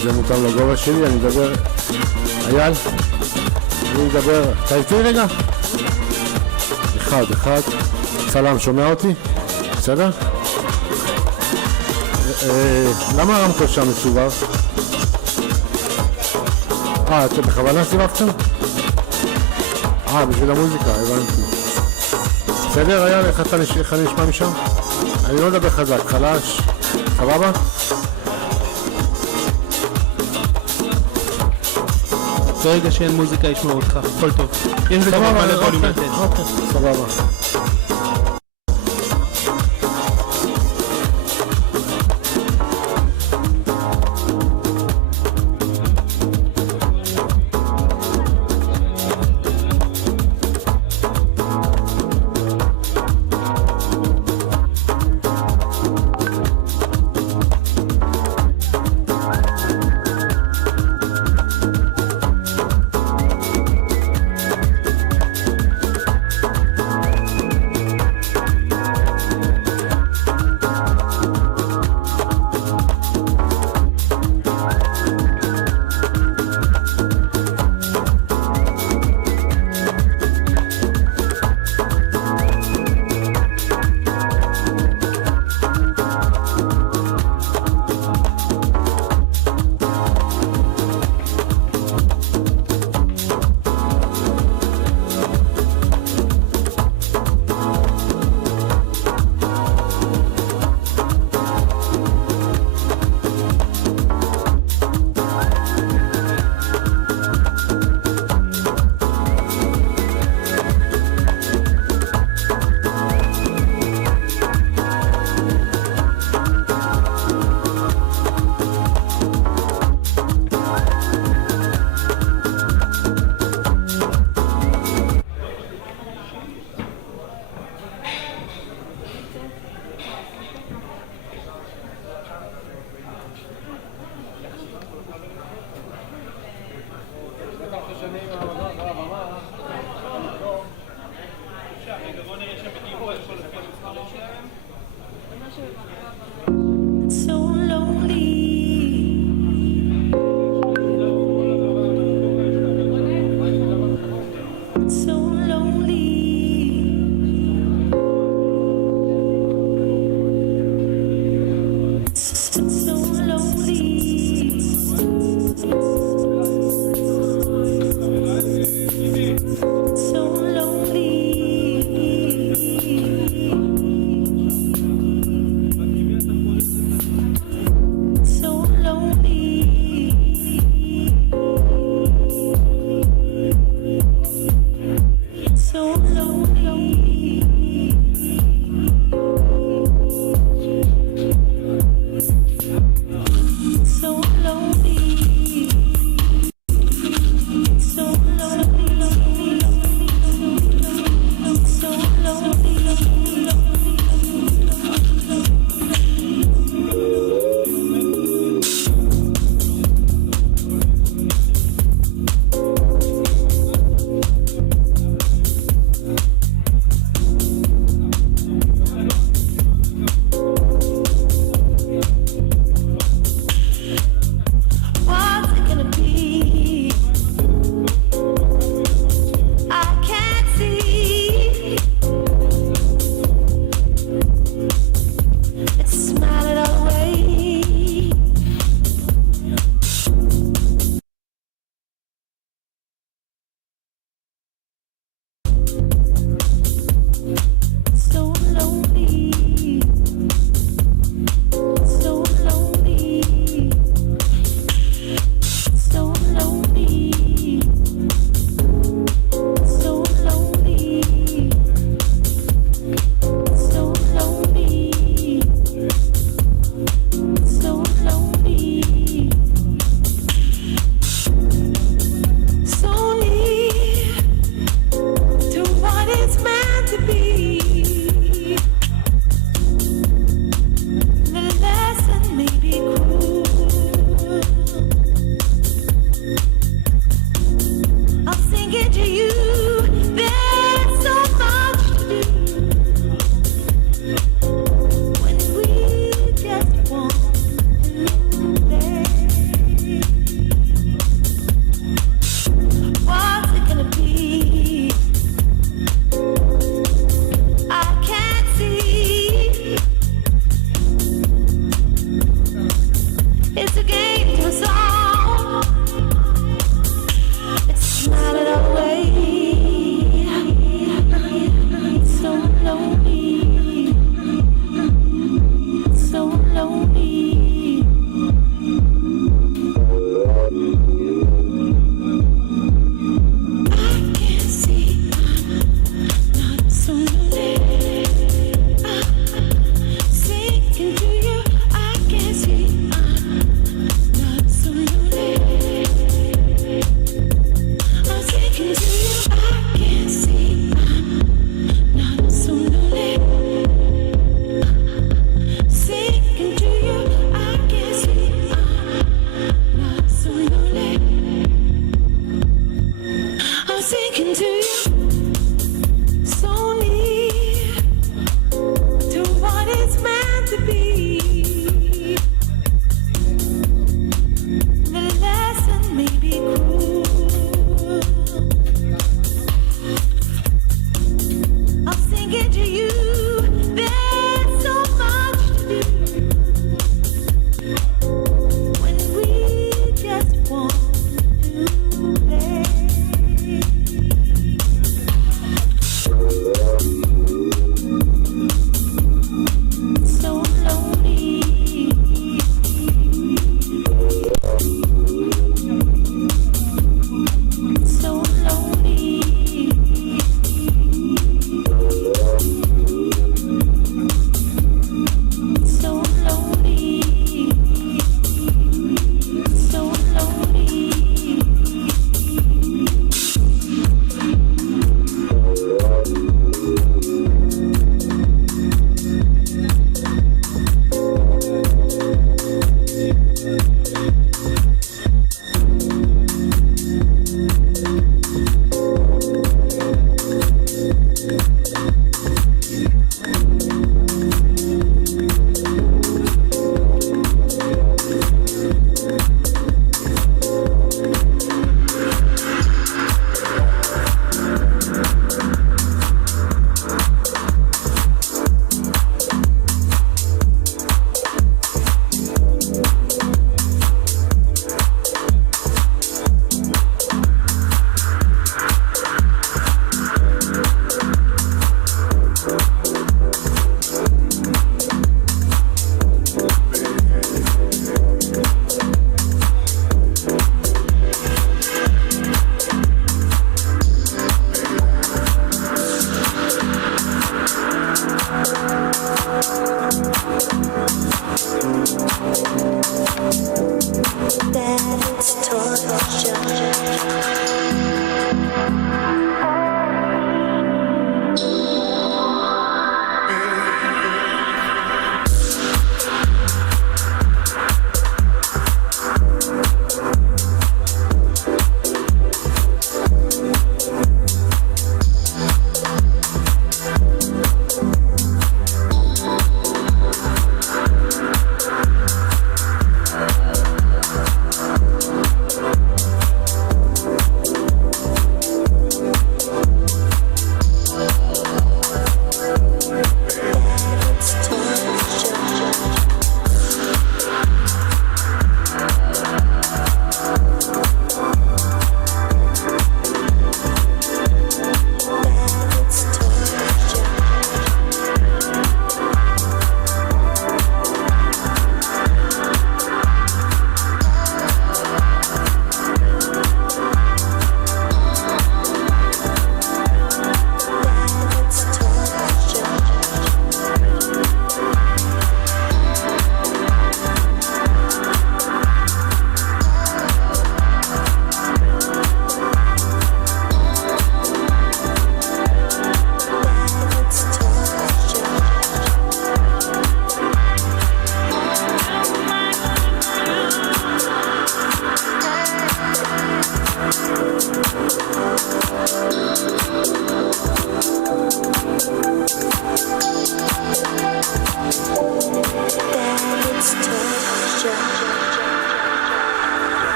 שזה מותאם לגובה שלי, אני מדבר... אייל? אני מדבר... אתה איתי רגע? אחד. צלם, שומע אותי? בסדר? למה הרמקול שם מסובב? אתם בכוונה סיבבתם? בשביל המוזיקה, הבנתי. בסדר, אייל, איך אני נשמע משם? אני לא מדבר חזק, חלש, סבבה? ברגע שאין מוזיקה ישמעו אותך, הכל טוב. יש לי כבר מלא ווליום לתת. סבבה.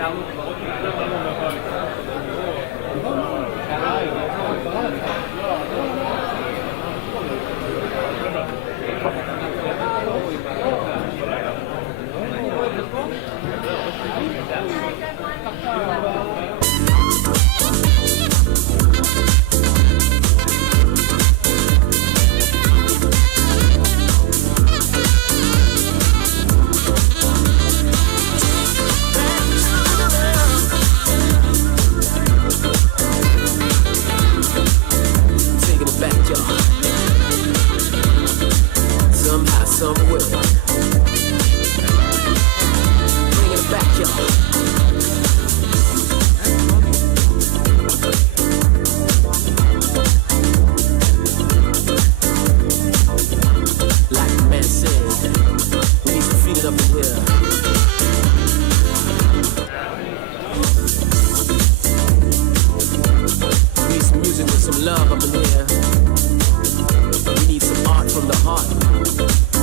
Taking it back, y'all. Somehow, somewhere. Bringing it back, y'all. Like the man said, we need to feed it up in here. We need some music with some love up in here. We need some art from the heart.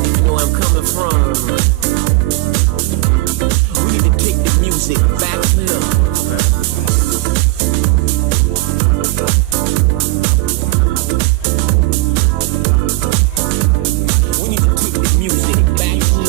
If you know where I'm coming from. We need to take the music back to love. We need to take the music back to love.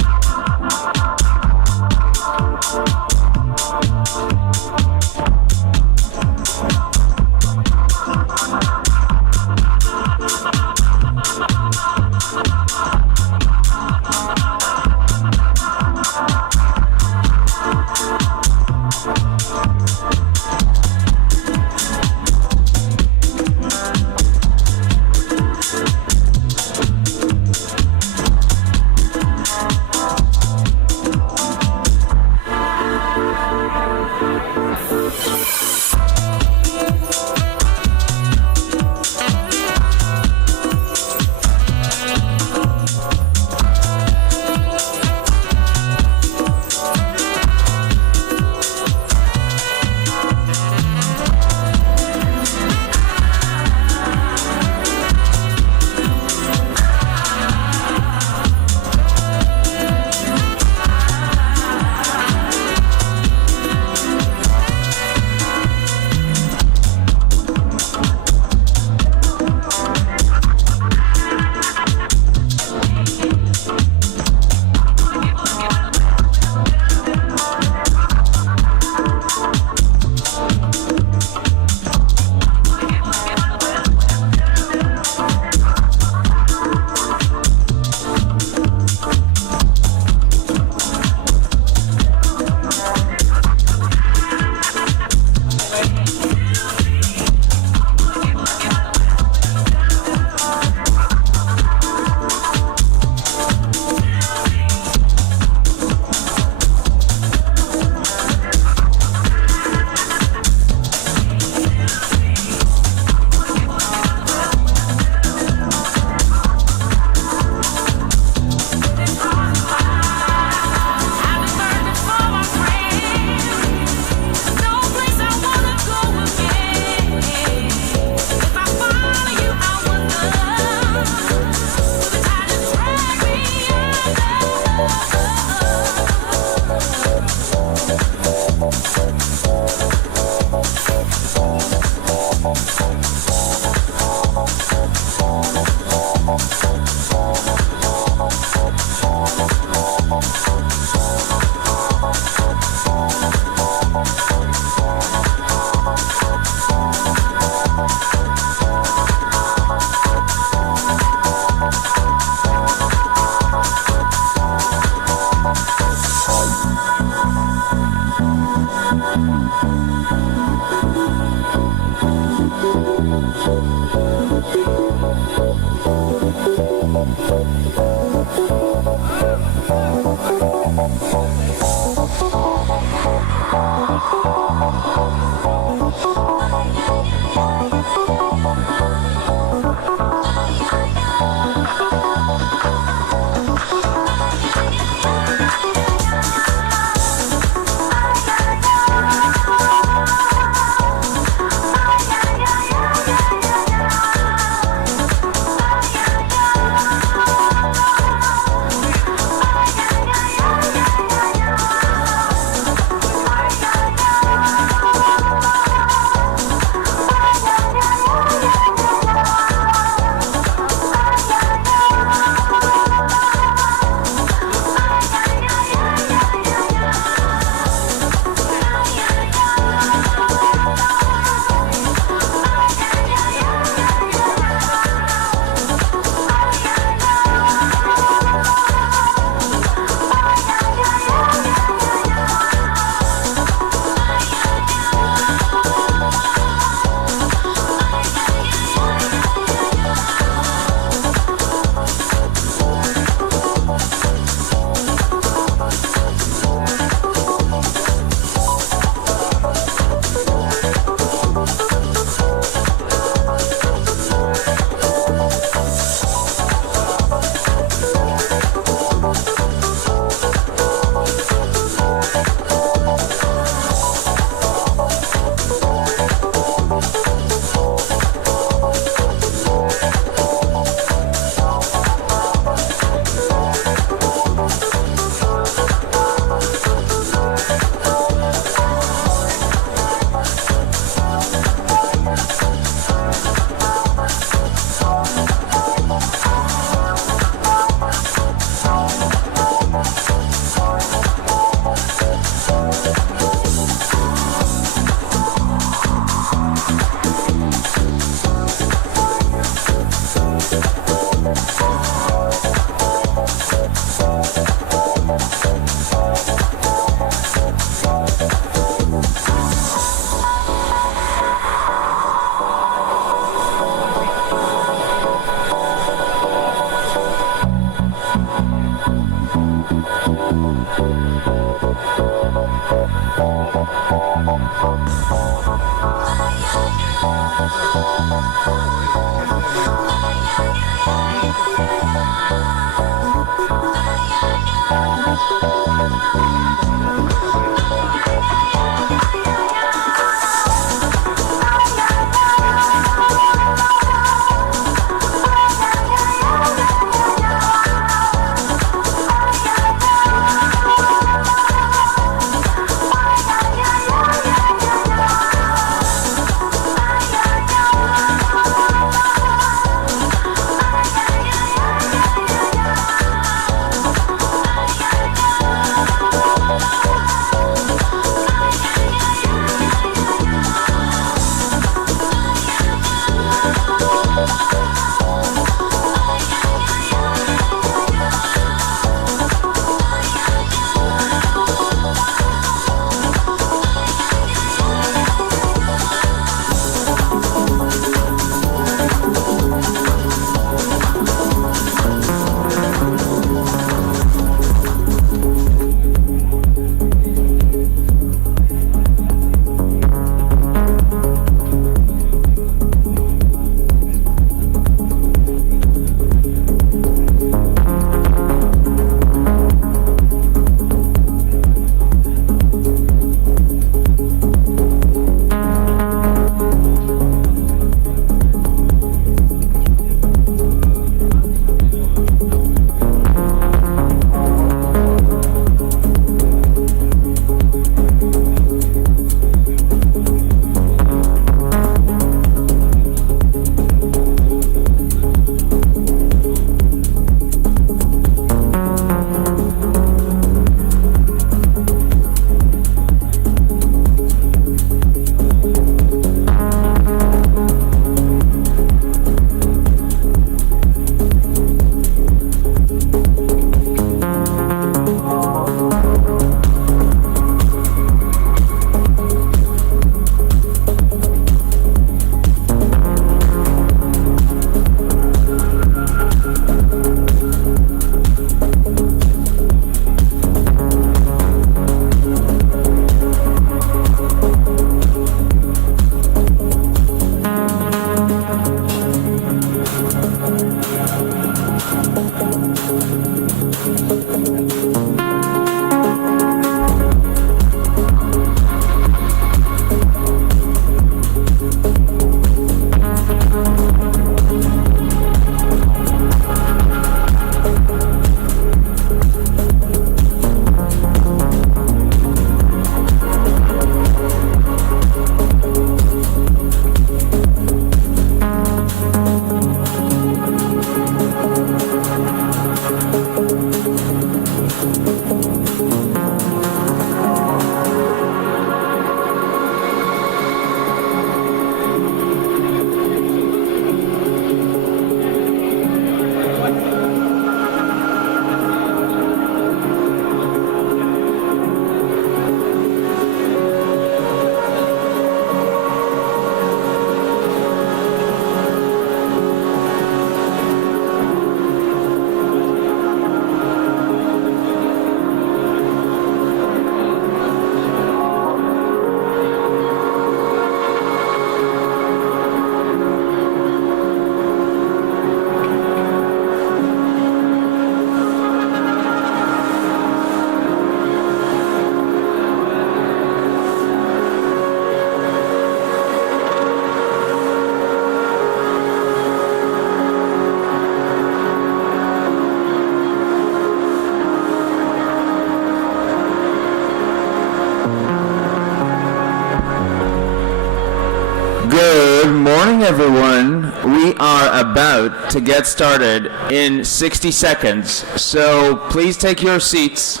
morning, everyone. We are about to get started in 60 seconds, so please take your seats.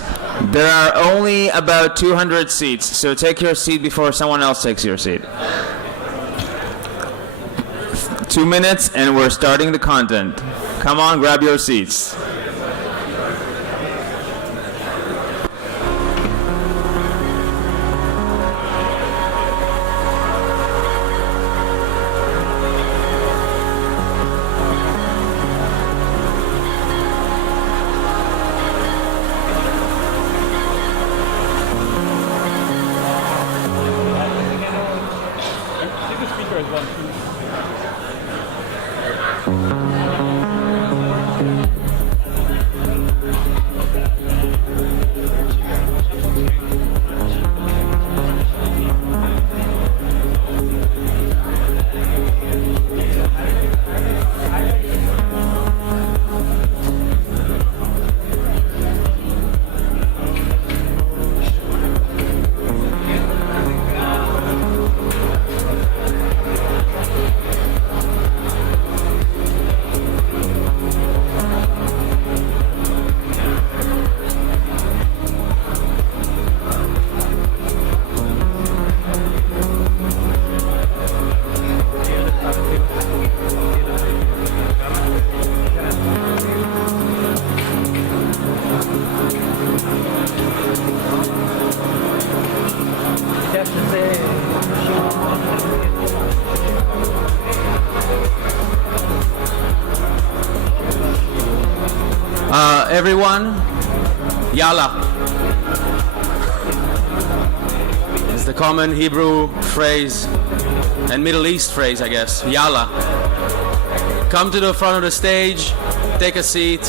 There are only about 200 seats, so take your seat before someone else takes your seat. 2 minutes and we're starting the content. Come on, grab your seats. Everyone, Yalla is the common Hebrew phrase and Middle East phrase, I guess. Yalla. Come to the front of the stage, take a seat.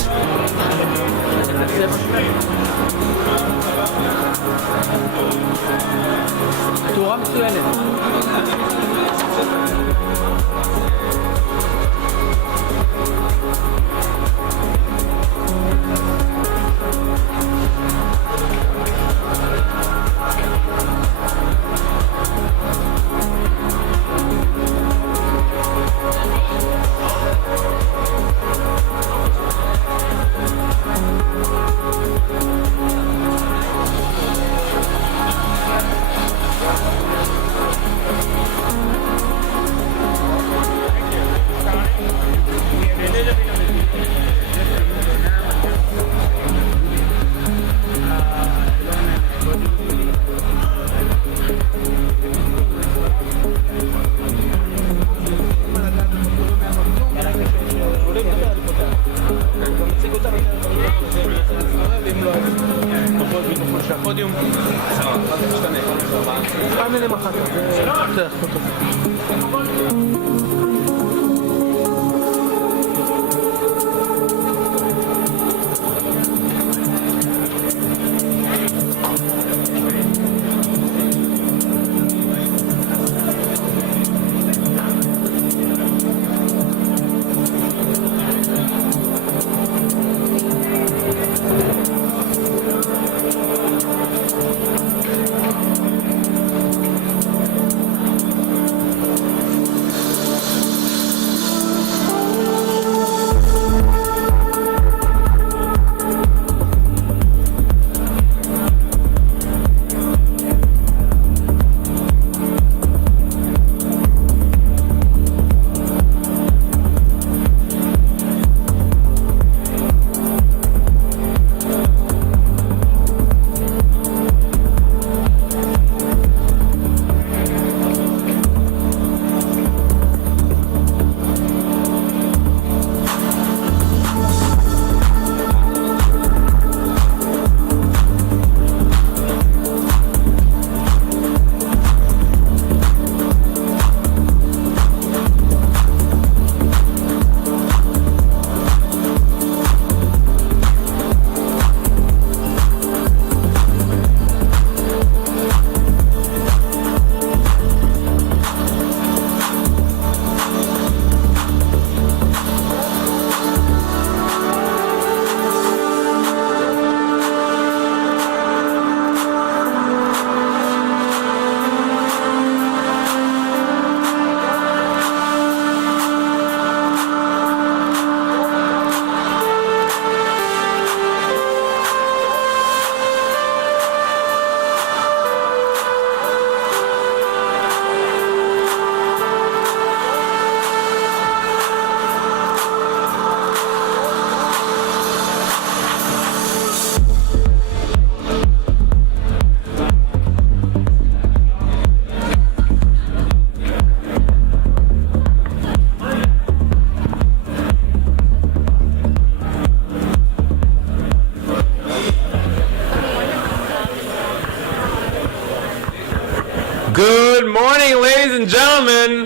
Good morning, ladies and gentlemen.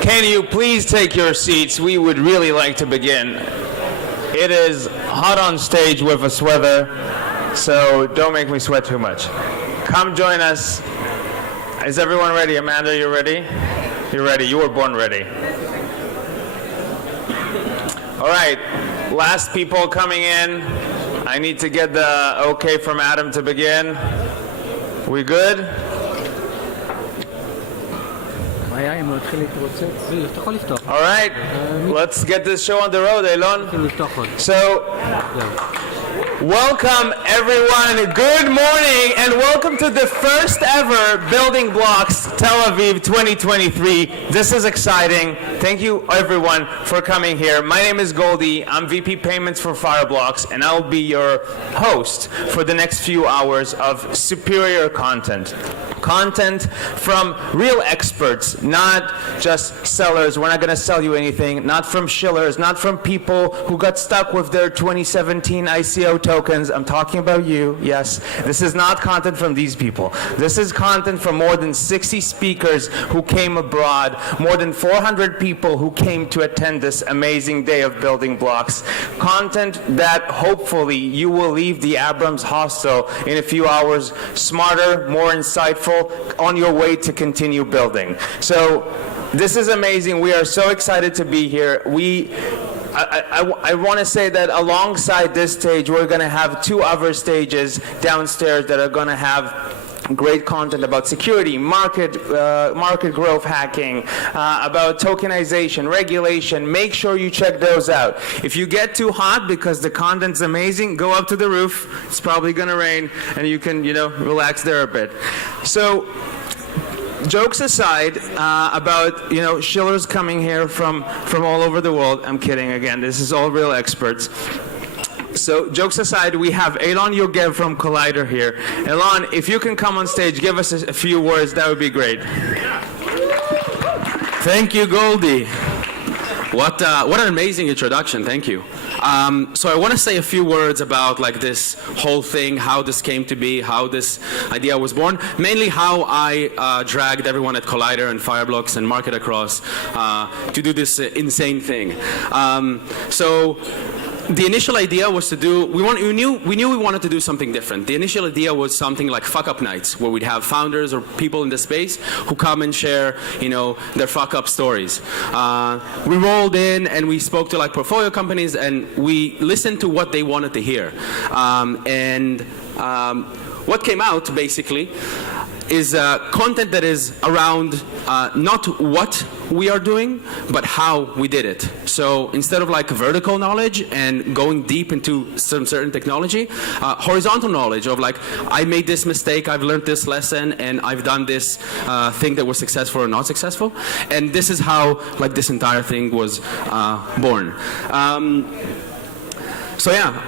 Can you please take your seats? We would really like to begin. It is hot on stage with us weather, so don't make me sweat too much. Come join us. Is everyone ready? Amanda, you ready? You're ready. You were born ready. All right. Last people coming in. I need to get the okay from Adam to begin. We good? All right, let's get this show on the road, Elon. So, welcome everyone, good morning, and welcome to the first ever Building Blocks Tel Aviv 2023. This is exciting. Thank you everyone for coming here. My name is Goldie. I'm VP Payments for Fireblocks, and I'll be your host for the next few hours of superior content. Content from real experts, not just sellers. We're not going to sell you anything. Not from shillers, not from people who got stuck with their 2017 ICO tokens. I'm talking about you. Yes, this is not content from these people. This is content from more than 60 speakers who came abroad, more than 400 people who came to attend this amazing day of Building Blocks. Content that hopefully you will leave the Abrams Hostel in a few hours smarter, more insightful, on your way to continue building. So this is amazing. We are so excited to be here. I want to say that alongside this stage, we're going to have two other stages downstairs that are going to have great content about security, market growth hacking, about tokenization, regulation. Make sure you check those out. If you get too hot because the content's amazing, go up to the roof. It's probably going to rain, and you can, relax there a bit. So, jokes aside about shillers coming here from all over the world. I'm kidding. Again, this is all real experts. So, jokes aside, we have Elon Yogev from Collider here. Elon, if you can come on stage, give us a few words, that would be great. Thank you, Goldie. What an amazing introduction. Thank you. So I want to say a few words about this whole thing, how this came to be, how this idea was born, mainly how I dragged everyone at Collider and Fireblocks and Market Across to do this insane thing. So the initial idea was to do, we knew we wanted to do something different. The initial idea was something like fuck-up nights, where we'd have founders or people in the space who come and share, their fuck-up stories. We rolled in and we spoke to portfolio companies and we listened to what they wanted to hear. What came out, basically, is content that is around not what we are doing, but how we did it. So instead of vertical knowledge and going deep into some certain technology, horizontal knowledge of I made this mistake, I've learned this lesson, and I've done this thing that was successful or not successful. And this is how this entire thing was born. So yeah.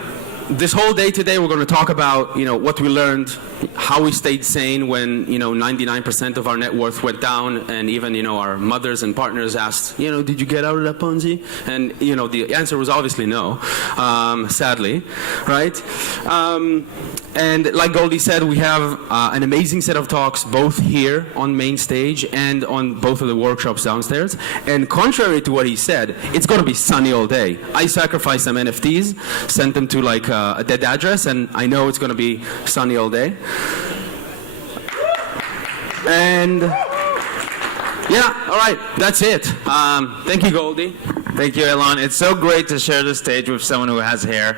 This whole day today, we're going to talk about, what we learned, how we stayed sane when, 99% of our net worth went down, and even, our mothers and partners asked, did you get out of that Ponzi? And, the answer was obviously no, sadly, right? And like Goldie said, we have an amazing set of talks, both here on main stage and on both of the workshops downstairs. And contrary to what he said, it's going to be sunny all day. I sacrificed some NFTs, sent them to a dead address, and I know it's going to be sunny all day. And yeah, all right, that's it. Thank you, Goldie. Thank you, Elon. It's so great to share the stage with someone who has hair.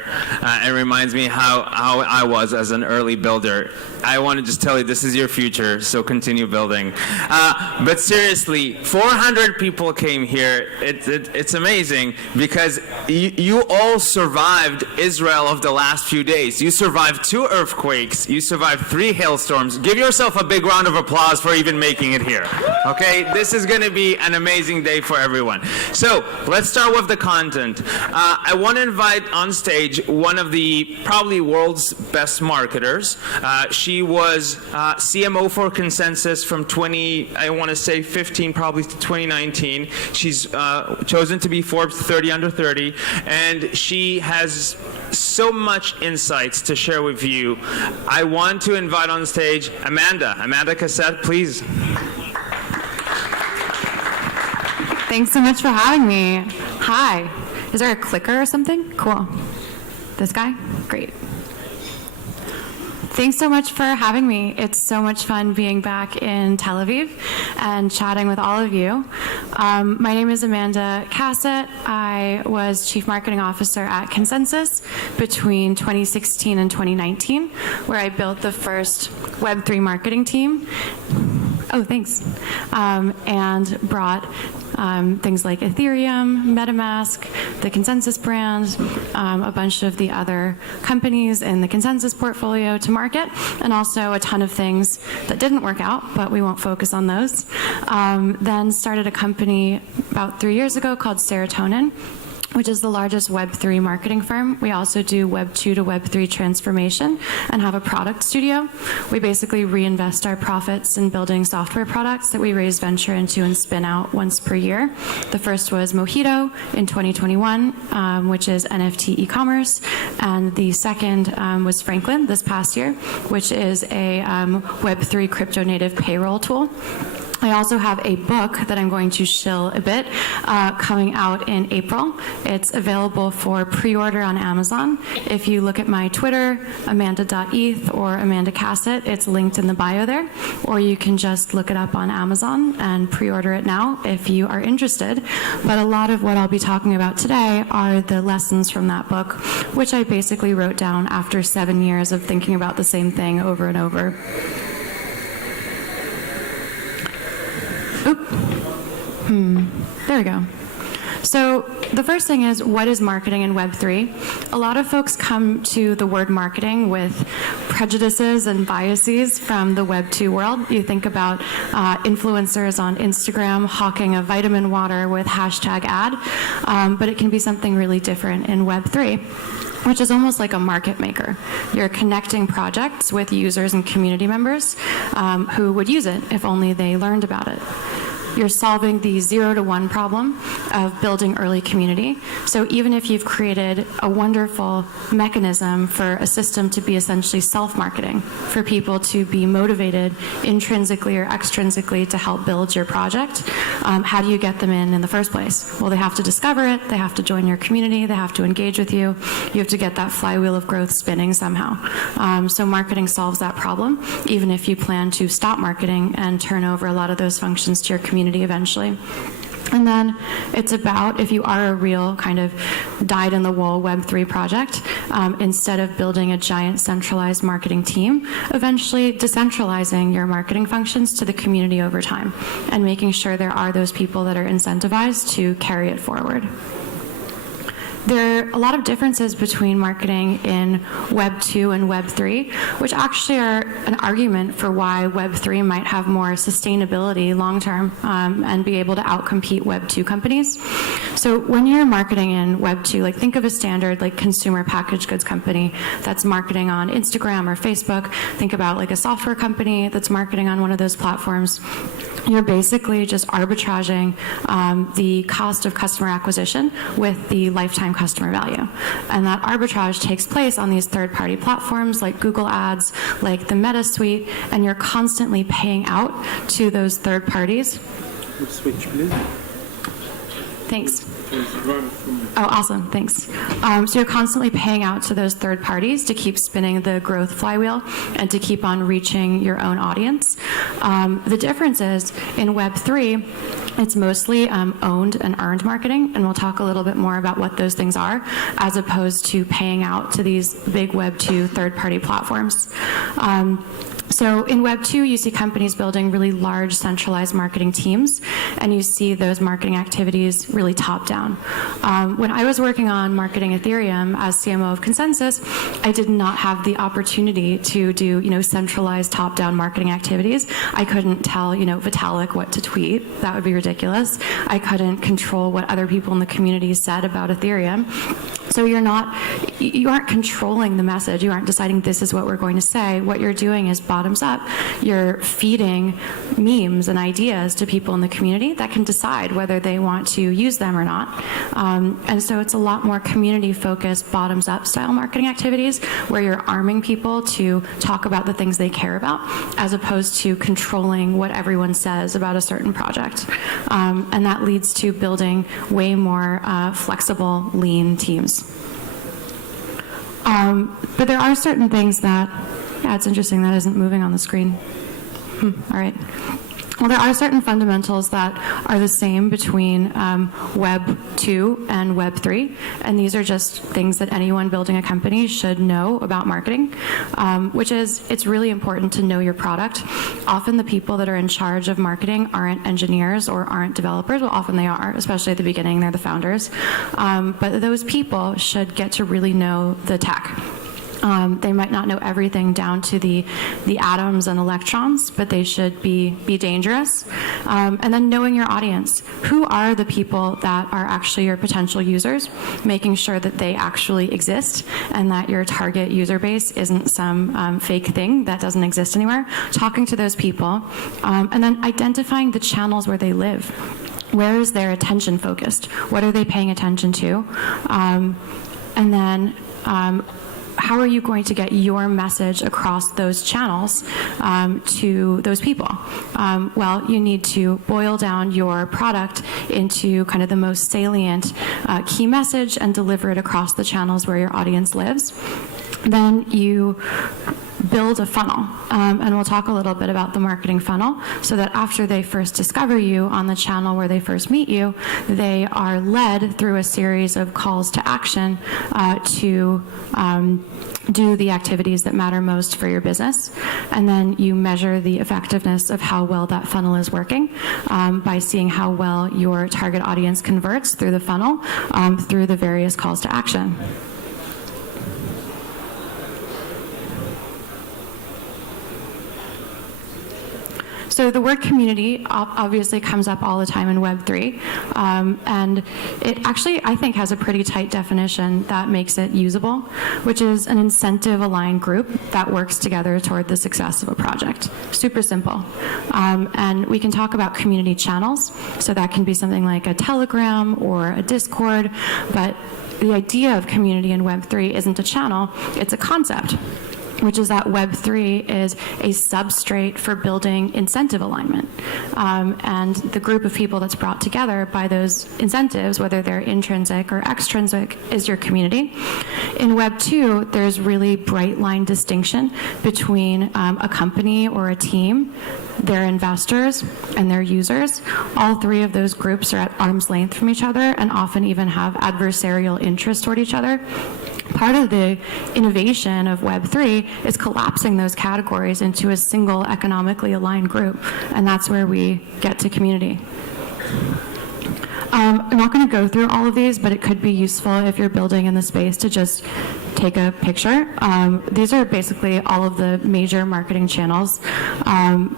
It reminds me how I was as an early builder. I want to just tell you, this is your future, so continue building. But seriously, 400 people came here. It's amazing because you all survived Israel of the last few days. You survived 2 earthquakes. You survived 3 hailstorms. Give yourself a big round of applause for even making it here. Okay? This is going to be an amazing day for everyone. So, let's start with the content. I want to invite on stage one of the probably world's best marketers. She was CMO for Consensus from 15 probably to 2019. She's chosen to be Forbes 30 under 30, and she has so much insights to share with you. I want to invite on stage Amanda Cassette, please. Thanks so much for having me. Hi. Is there a clicker or something? Cool. This guy? Great. Thanks so much for having me. It's so much fun being back in Tel Aviv and chatting with all of you. My name is Amanda Cassett. I was Chief Marketing Officer at Consensus between 2016 and 2019, where I built the first Web3 marketing team. Oh, thanks. And brought things like Ethereum, MetaMask, the Consensus brand, a bunch of the other companies in the Consensus portfolio to market, and also a ton of things that didn't work out, but we won't focus on those. Then started a company about 3 years ago called Serotonin, which is the largest Web3 marketing firm. We also do Web2 to Web3 transformation and have a product studio. We basically reinvest our profits in building software products that we raise venture into and spin out once per year. The first was Mojito in 2021, which is NFT e-commerce. And the second was Franklin this past year, which is a Web3 crypto native payroll tool. I also have a book that I'm going to shill a bit coming out in April. It's available for pre-order on Amazon. If you look at my Twitter, amanda.eth or Amanda Cassett, it's linked in the bio there. Or you can just look it up on Amazon and pre-order it now if you are interested. But a lot of what I'll be talking about today are the lessons from that book, which I basically wrote down after 7 years of thinking about the same thing over and over. There we go. So the first thing is, what is marketing in Web3? A lot of folks come to the word marketing with prejudices and biases from the Web2 world. You think about influencers on Instagram hawking a vitamin water with #ad, but it can be something really different in Web3, which is almost like a market maker. You're connecting projects with users and community members who would use it if only they learned about it. You're solving the 0 to 1 problem of building early community. So even if you've created a wonderful mechanism for a system to be essentially self-marketing, for people to be motivated intrinsically or extrinsically to help build your project, how do you get them in the first place? Well, they have to discover it, they have to join your community, they have to engage with you, you have to get that flywheel of growth spinning somehow. So marketing solves that problem, even if you plan to stop marketing and turn over a lot of those functions to your community eventually. And then it's about, if you are a real kind of dyed-in-the-wool Web3 project, instead of building a giant centralized marketing team, eventually decentralizing your marketing functions to the community over time and making sure there are those people that are incentivized to carry it forward. There are a lot of differences between marketing in Web 2 and Web 3, which actually are an argument for why Web 3 might have more sustainability long-term and be able to outcompete Web 2 companies. So when you're marketing in Web 2, like think of a standard like consumer packaged goods company that's marketing on Instagram or Facebook. Think about like a software company that's marketing on one of those platforms. You're basically just arbitraging the cost of customer acquisition with the lifetime customer value. And that arbitrage takes place on these third-party platforms like Google Ads, like the Meta Suite, and you're constantly paying out to those third parties. Switch, please. Thanks. Oh, awesome, thanks. So you're constantly paying out to those third parties to keep spinning the growth flywheel and to keep on reaching your own audience. The difference is in Web3, it's mostly owned and earned marketing, and we'll talk a little bit more about what those things are, as opposed to paying out to these big Web2 third-party platforms. So in Web 2, you see companies building really large centralized marketing teams, and you see those marketing activities really top down. When I was working on marketing Ethereum as CMO of Consensus, I did not have the opportunity to do centralized top down marketing activities. I couldn't tell Vitalik what to tweet. That would be ridiculous. I couldn't control what other people in the community said about Ethereum. So you aren't controlling the message. You aren't deciding this is what we're going to say. What you're doing is bottoms up. You're feeding memes and ideas to people in the community that can decide whether they want to use them or not. And so it's a lot more community-focused, bottoms-up style marketing activities where you're arming people to talk about the things they care about, as opposed to controlling what everyone says about a certain project. And that leads to building way more flexible, lean teams. But there are certain things that, yeah, it's interesting that isn't moving on the screen. All right. Well, there are certain fundamentals that are the same between Web 2 and Web 3, and these are just things that anyone building a company should know about marketing, which is it's really important to know your product. Often the people that are in charge of marketing aren't engineers or aren't developers. Well, often they are, especially at the beginning, they're the founders. But those people should get to really know the tech. They might not know everything down to the atoms and electrons, but they should be dangerous. And then knowing your audience. Who are the people that are actually your potential users? Making sure that they actually exist and that your target user base isn't some fake thing that doesn't exist anywhere. Talking to those people. And then identifying the channels where they live. Where is their attention focused? What are they paying attention to? And then how are you going to get your message across those channels to those people? Well, you need to boil down your product into kind of the most salient key message and deliver it across the channels where your audience lives. Then you build a funnel, and we'll talk a little bit about the marketing funnel, so that after they first discover you on the channel where they first meet you, they are led through a series of calls to action to do the activities that matter most for your business. And then you measure the effectiveness of how well that funnel is working by seeing how well your target audience converts through the funnel through the various calls to action. So the word community obviously comes up all the time in Web3, and it actually, I think, has a pretty tight definition that makes it usable, which is an incentive-aligned group that works together toward the success of a project. Super simple. And we can talk about community channels, so that can be something like a Telegram or a Discord, but the idea of community in Web3 isn't a channel, it's a concept, which is that Web3 is a substrate for building incentive alignment. And the group of people that's brought together by those incentives, whether they're intrinsic or extrinsic, is your community. In Web2, there's really bright line distinction between a company or a team, their investors, and their users. All three of those groups are at arm's length from each other and often even have adversarial interests toward each other. Part of the innovation of Web3 is collapsing those categories into a single economically aligned group, and that's where we get to community. I'm not going to go through all of these, but it could be useful if you're building in the space to just take a picture. These are basically all of the major marketing channels.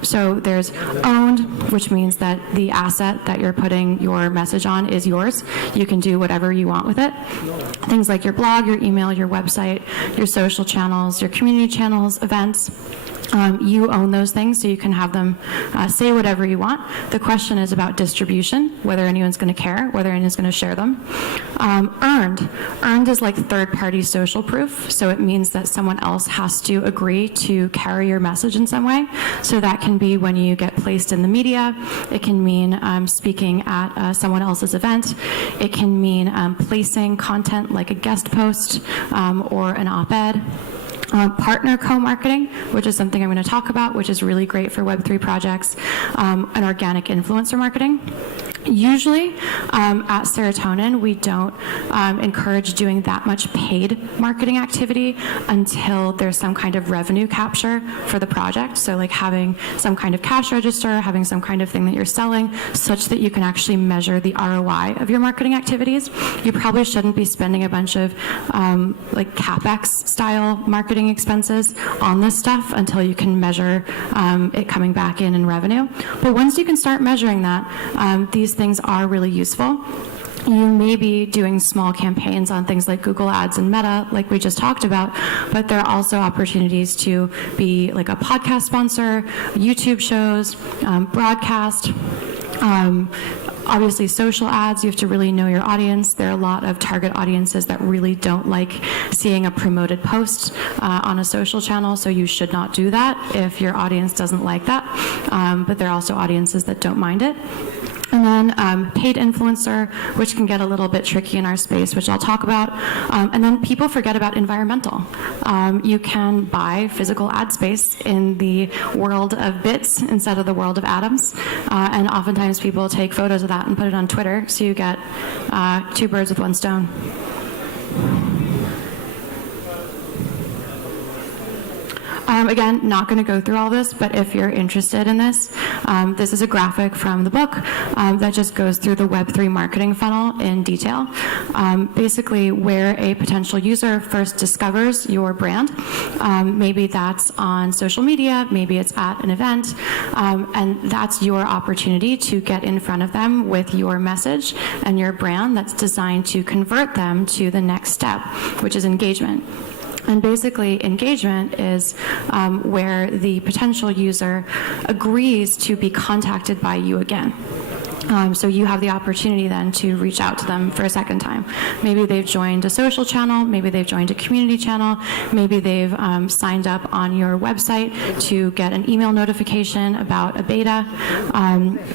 So there's owned, which means that the asset that you're putting your message on is yours. You can do whatever you want with it. Things like your blog, your email, your website, your social channels, your community channels, events. You own those things, so you can have them say whatever you want. The question is about distribution, whether anyone's going to care, whether anyone's going to share them. Earned. Earned is like third-party social proof, so it means that someone else has to agree to carry your message in some way. So that can be when you get placed in the media. It can mean speaking at someone else's event. It can mean placing content like a guest post or an op-ed. Partner co-marketing, which is something I'm going to talk about, which is really great for Web3 projects, and organic influencer marketing. Usually at Serotonin, we don't encourage doing that much paid marketing activity until there's some kind of revenue capture for the project. So like having some kind of cash register, having some kind of thing that you're selling such that you can actually measure the ROI of your marketing activities. You probably shouldn't be spending a bunch of like CapEx style marketing expenses on this stuff until you can measure it coming back in revenue. But once you can start measuring that, these things are really useful. You may be doing small campaigns on things like Google Ads and Meta, like we just talked about, but there are also opportunities to be like a podcast sponsor, YouTube shows, broadcast, obviously social ads. You have to really know your audience. There are a lot of target audiences that really don't like seeing a promoted post on a social channel, so you should not do that if your audience doesn't like that. But there are also audiences that don't mind it. And then paid influencer, which can get a little bit tricky in our space, which I'll talk about. And then people forget about environmental. You can buy physical ad space in the world of bits instead of the world of atoms. And oftentimes people take photos of that and put it on Twitter, so you get two birds with one stone. Again, not going to go through all this, but if you're interested in this, this is a graphic from the book that just goes through the Web3 marketing funnel in detail. Basically, where a potential user first discovers your brand, maybe that's on social media, maybe it's at an event, and that's your opportunity to get in front of them with your message and your brand that's designed to convert them to the next step, which is engagement. And basically, engagement is where the potential user agrees to be contacted by you again. So you have the opportunity then to reach out to them for a second time. Maybe they've joined a social channel, maybe they've joined a community channel, maybe they've signed up on your website to get an email notification about a beta.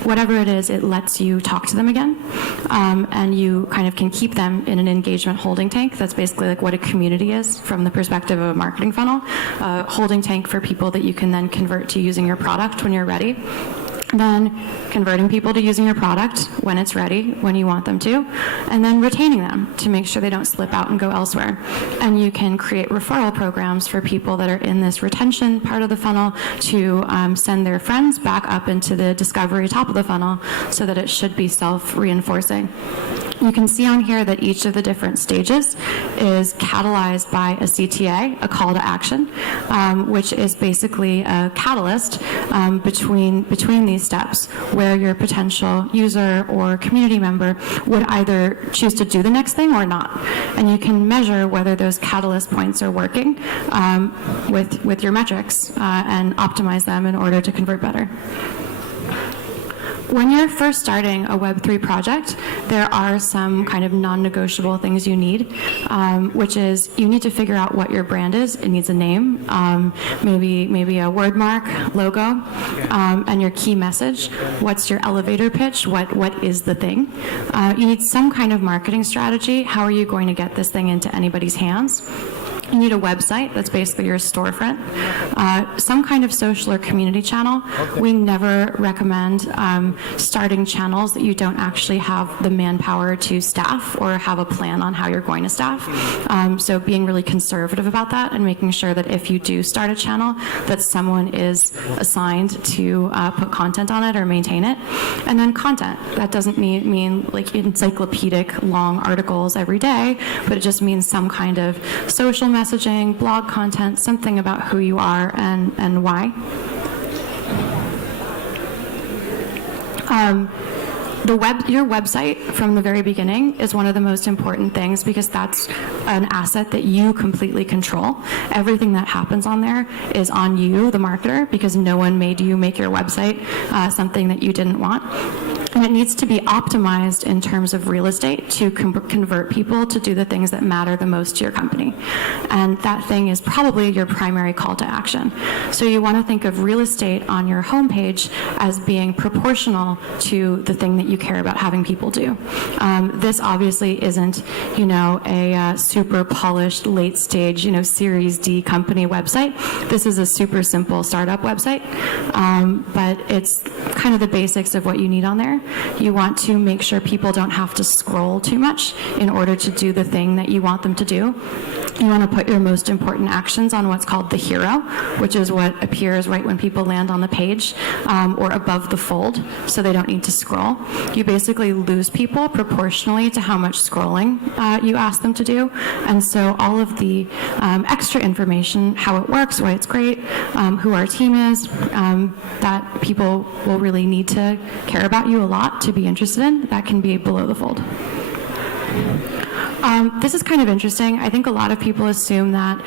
Whatever it is, it lets you talk to them again. And you kind of can keep them in an engagement holding tank. That's basically like what a community is from the perspective of a marketing funnel. A holding tank for people that you can then convert to using your product when you're ready. Then converting people to using your product when it's ready, when you want them to, and then retaining them to make sure they don't slip out and go elsewhere. And you can create referral programs for people that are in this retention part of the funnel to send their friends back up into the discovery top of the funnel so that it should be self-reinforcing. You can see on here that each of the different stages is catalyzed by a CTA, a call to action, which is basically a catalyst between these steps where your potential user or community member would either choose to do the next thing or not. And you can measure whether those catalyst points are working with your metrics and optimize them in order to convert better. When you're first starting a Web3 project, there are some kind of non-negotiable things you need, which is you need to figure out what your brand is. It needs a name, maybe a word mark, logo, and your key message. What's your elevator pitch? What is the thing? You need some kind of marketing strategy. How are you going to get this thing into anybody's hands? You need a website that's basically your storefront, some kind of social or community channel. We never recommend starting channels that you don't actually have the manpower to staff or have a plan on how you're going to staff. So being really conservative about that and making sure that if you do start a channel, that someone is assigned to put content on it or maintain it. And then content. That doesn't mean like encyclopedic long articles every day, but it just means some kind of social messaging, blog content, something about who you are and why. Your website from the very beginning is one of the most important things because that's an asset that you completely control. Everything that happens on there is on you, the marketer, because no one made you make your website something that you didn't want. And it needs to be optimized in terms of real estate to convert people to do the things that matter the most to your company. And that thing is probably your primary call to action. So you want to think of real estate on your homepage as being proportional to the thing that you care about having people do. This obviously isn't, a super polished, late stage, Series D company website. This is a super simple startup website, but it's kind of the basics of what you need on there. You want to make sure people don't have to scroll too much in order to do the thing that you want them to do. You want to put your most important actions on what's called the hero, which is what appears right when people land on the page or above the fold, so they don't need to scroll. You basically lose people proportionally to how much scrolling you ask them to do. And so all of the extra information, how it works, why it's great, who our team is, that people will really need to care about you a lot to be interested in, that can be below the fold. This is kind of interesting. I think a lot of people assume that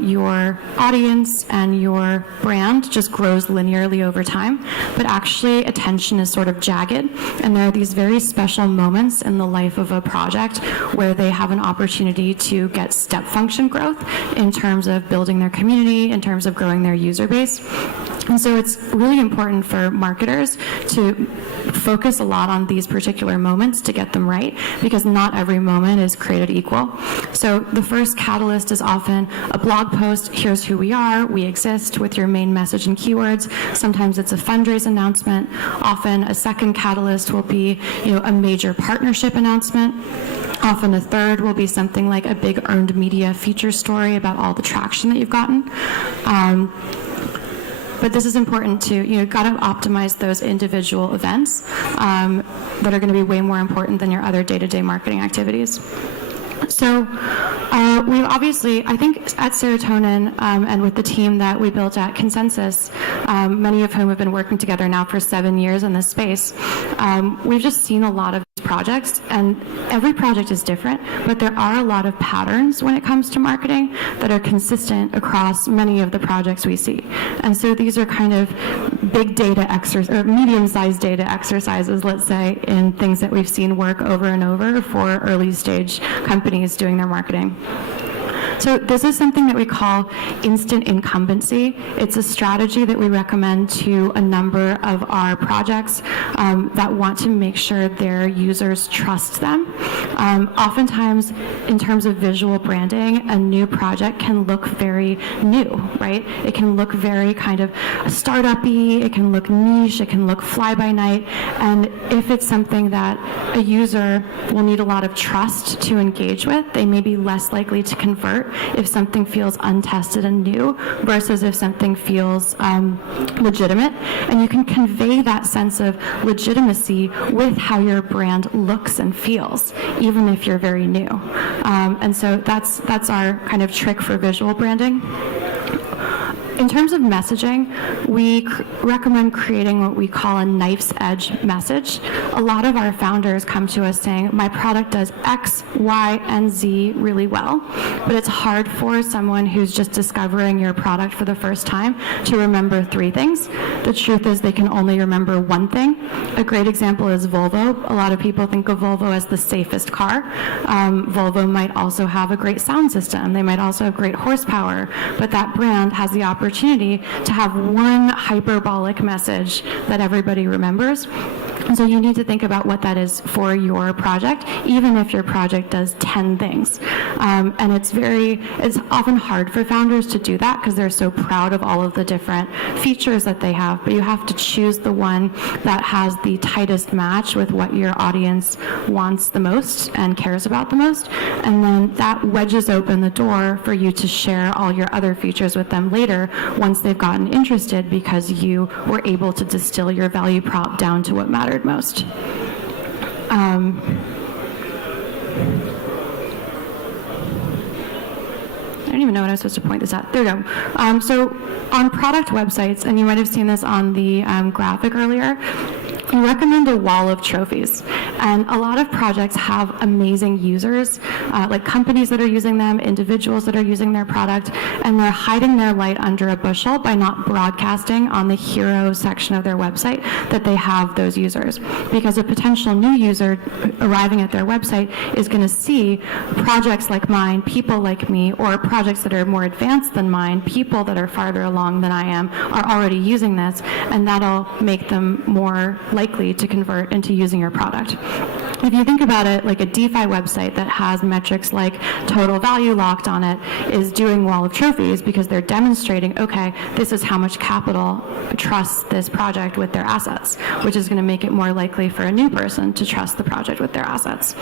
your audience and your brand just grows linearly over time, but actually attention is sort of jagged, and there are these very special moments in the life of a project where they have an opportunity to get step function growth in terms of building their community, in terms of growing their user base. And so it's really important for marketers to focus a lot on these particular moments to get them right, because not every moment is created equal. So the first catalyst is often a blog post, here's who we are, we exist, with your main message and keywords. Sometimes it's a fundraise announcement. Often a second catalyst will be, a major partnership announcement. Often a third will be something like a big earned media feature story about all the traction that you've gotten. But this is important too. You've got to optimize those individual events that are going to be way more important than your other day-to-day marketing activities. So we obviously, I think at Serotonin and with the team that we built at Consensus, many of whom have been working together now for 7 years in this space, we've just seen a lot of projects, and every project is different, but there are a lot of patterns when it comes to marketing that are consistent across many of the projects we see. And so these are kind of big data or medium-sized data exercises, let's say, in things that we've seen work over and over for early stage companies doing their marketing. So this is something that we call instant incumbency. It's a strategy that we recommend to a number of our projects that want to make sure their users trust them. Oftentimes, in terms of visual branding, a new project can look very new, right? It can look very kind of startup-y, it can look niche, it can look fly-by-night, and if it's something that a user will need a lot of trust to engage with, they may be less likely to convert if something feels untested and new versus if something feels legitimate. And you can convey that sense of legitimacy with how your brand looks and feels, even if you're very new. And so that's our kind of trick for visual branding. In terms of messaging, we recommend creating what we call a knife's edge message. A lot of our founders come to us saying, my product does X, Y, and Z really well, but it's hard for someone who's just discovering your product for the first time to remember 3 things. The truth is they can only remember one thing. A great example is Volvo. A lot of people think of Volvo as the safest car. Volvo might also have a great sound system. They might also have great horsepower, but that brand has the opportunity to have one hyperbolic message that everybody remembers. And so you need to think about what that is for your project, even if your project does 10 things. And it's often hard for founders to do that because they're so proud of all of the different features that they have, but you have to choose the one that has the tightest match with what your audience wants the most and cares about the most. And then that wedges open the door for you to share all your other features with them later once they've gotten interested because you were able to distill your value prop down to what mattered most. I don't even know what I was supposed to point this at. There we go. So on product websites, and you might have seen this on the graphic earlier, we recommend a wall of trophies. And a lot of projects have amazing users, like companies that are using them, individuals that are using their product, and they're hiding their light under a bushel by not broadcasting on the hero section of their website that they have those users. Because a potential new user arriving at their website is going to see projects like mine, people like me, or projects that are more advanced than mine, people that are farther along than I am, are already using this, and that'll make them more likely to convert into using your product. If you think about it, like a DeFi website that has metrics like total value locked on it is doing wall of trophies because they're demonstrating, okay, this is how much capital trusts this project with their assets, which is going to make it more likely for a new person to trust the project with their assets.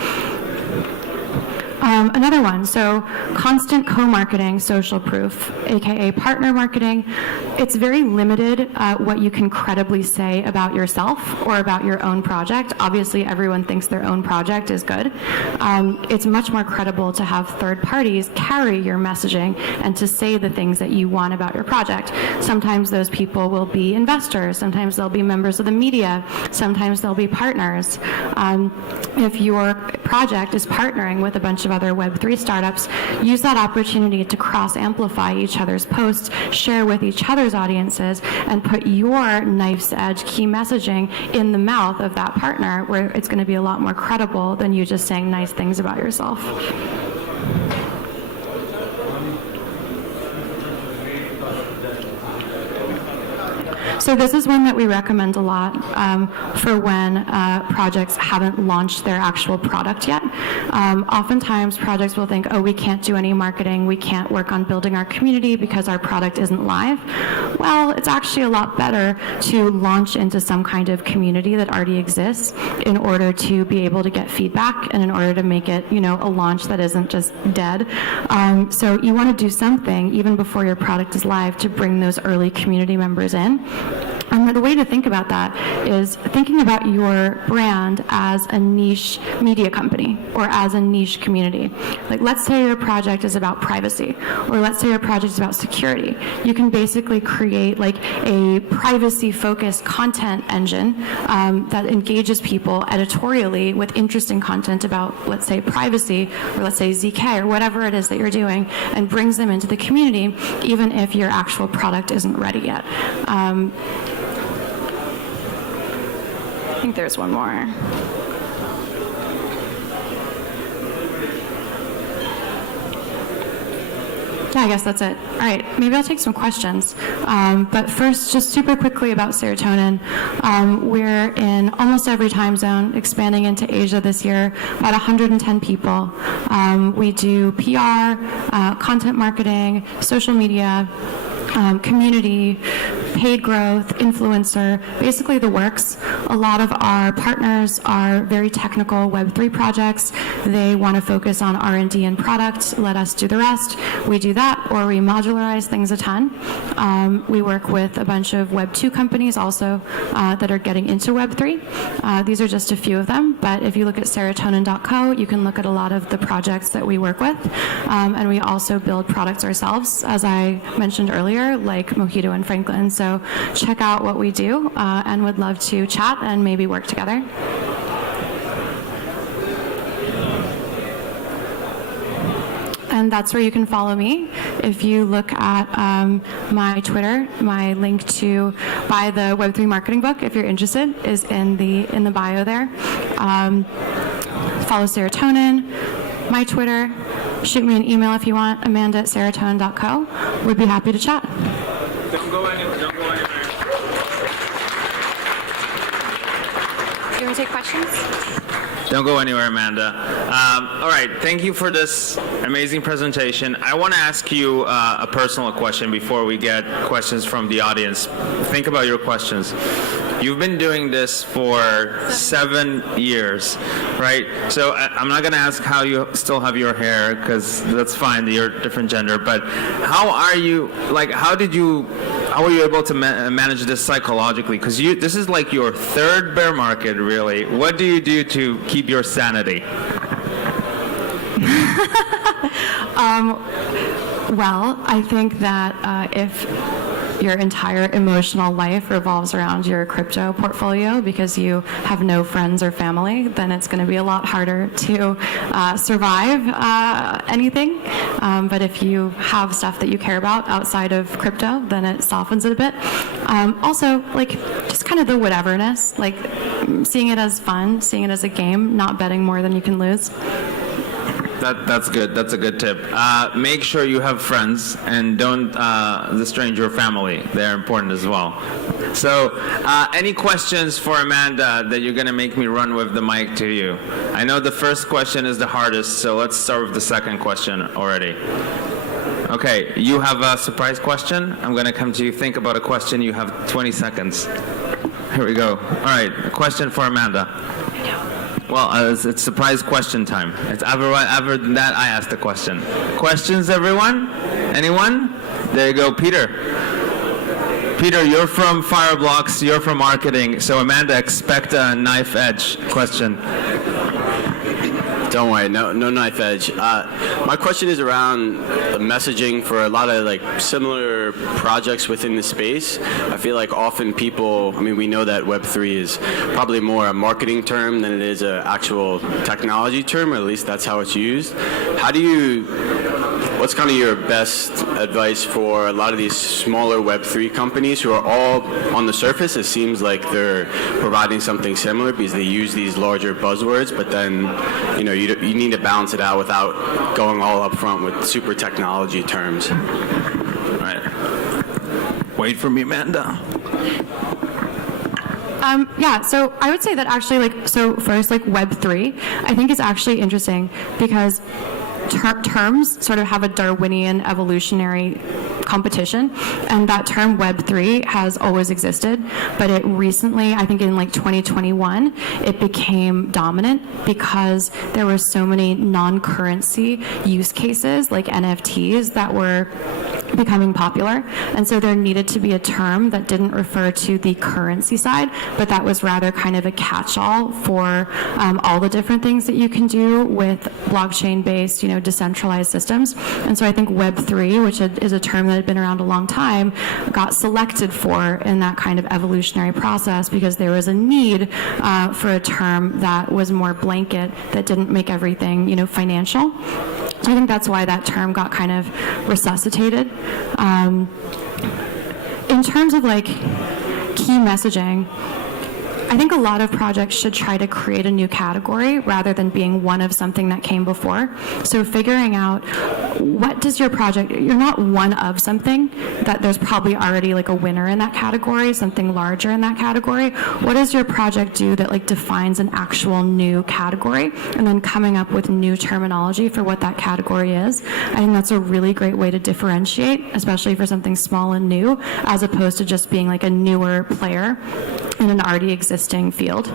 Another one, so constant co-marketing, social proof, aka partner marketing. it's very limited what you can credibly say about yourself or about your own project. Obviously, everyone thinks their own project is good. It's much more credible to have third parties carry your messaging and to say the things that you want about your project. Sometimes those people will be investors, sometimes they'll be members of the media, sometimes they'll be partners. If your project is partnering with a bunch of other Web3 startups, use that opportunity to cross-amplify each other's posts, share with each other's audiences, and put your knife's edge key messaging in the mouth of that partner, where it's going to be a lot more credible than you just saying nice things about yourself. So this is one that we recommend a lot for when projects haven't launched their actual product yet. Oftentimes projects will think, oh, we can't do any marketing, we can't work on building our community because our product isn't live. Well, it's actually a lot better to launch into some kind of community that already exists in order to be able to get feedback and in order to make it, a launch that isn't just dead. So you want to do something even before your product is live to bring those early community members in. And the way to think about that is thinking about your brand as a niche media company or as a niche community. Like, let's say your project is about privacy, or let's say your project is about security. You can basically create like a privacy-focused content engine that engages people editorially with interesting content about, let's say, privacy, or let's say ZK, or whatever it is that you're doing, and brings them into the community, even if your actual product isn't ready yet. I think there's one more. Yeah, I guess that's it. All right, maybe I'll take some questions. But first, just super quickly about Serotonin. We're in almost every time zone, expanding into Asia this year, about 110 people. We do PR, content marketing, social media, community, paid growth, influencer, basically the works. A lot of our partners are very technical Web3 projects. They want to focus on R&D and product, let us do the rest. We do that, or we modularize things a ton. We work with a bunch of Web2 companies also that are getting into Web3. These are just a few of them, but if you look at serotonin.co, you can look at a lot of the projects that we work with. And we also build products ourselves, as I mentioned earlier, like Mojito and Franklin. So check out what we do and would love to chat and maybe work together. And that's where you can follow me. If you look at my Twitter, my link to buy the Web3 marketing book, if you're interested, is in the bio there. Follow Serotonin, my Twitter. Shoot me an email if you want, amanda@serotonin.co. We'd be happy to chat. Don't go anywhere. Don't go anywhere. You want to take questions? Don't go anywhere, Amanda. All right, thank you for this amazing presentation. I want to ask you a personal question before we get questions from the audience. Think about your questions. You've been doing this for 7 years, right? So I'm not going to ask how you still have your hair, because that's fine, you're a different gender, but how are you, like, how were you able to manage this psychologically? Because this is like your third bear market, really. What do you do to keep your sanity? Well, I think that if your entire emotional life revolves around your crypto portfolio because you have no friends or family, then it's going to be a lot harder to survive anything. But if you have stuff that you care about outside of crypto, then it softens it a bit. Also, like, just kind of the whateverness, like seeing it as fun, seeing it as a game, not betting more than you can lose. That's good. That's a good tip. Make sure you have friends and don't estrange your family. They're important as well. So, any questions for Amanda that you're going to make me run with the mic to you? I know the first question is the hardest, so let's start with the second question already. Okay, you have a surprise question. I'm going to come to you. Think about a question. You have 20 seconds. Here we go. All right, a question for Amanda. Well, it's surprise question time. It's ever than that, I ask the question. Questions, everyone? Anyone? There you go, Peter. Peter, you're from Fireblocks, you're from marketing, so Amanda, expect a knife edge question. Don't worry, no knife edge. My question is around the messaging for a lot of like similar projects within the space. I feel like often people, I mean, we know that Web3 is probably more a marketing term than it is an actual technology term, or at least that's how it's used. What's kind of your best advice for a lot of these smaller Web3 companies who are all, on the surface, it seems like they're providing something similar because they use these larger buzzwords, but then, you know, you need to balance it out without going all up front with super technology terms. Right. Wait for me, Amanda. Yeah, so I would say that actually, first, Web3, I think is actually interesting because terms sort of have a Darwinian evolutionary competition, and that term Web3 has always existed, but it recently, I think in 2021, it became dominant because there were so many non-currency use cases like NFTs that were becoming popular, and so there needed to be a term that didn't refer to the currency side, but that was rather kind of a catch-all for all the different things that you can do with blockchain-based, decentralized systems. And so I think Web3, which is a term that had been around a long time, got selected for in that kind of evolutionary process because there was a need for a term that was more blanket, that didn't make everything, financial. So I think that's why that term got kind of resuscitated. In terms of key messaging, I think a lot of projects should try to create a new category rather than being one of something that came before. So figuring out what does your project, you're not one of something, that there's probably already a winner in that category, something larger in that category. What does your project do that defines an actual new category? And then coming up with new terminology for what that category is. I think that's a really great way to differentiate, especially for something small and new, as opposed to just being a newer player in an already existing field.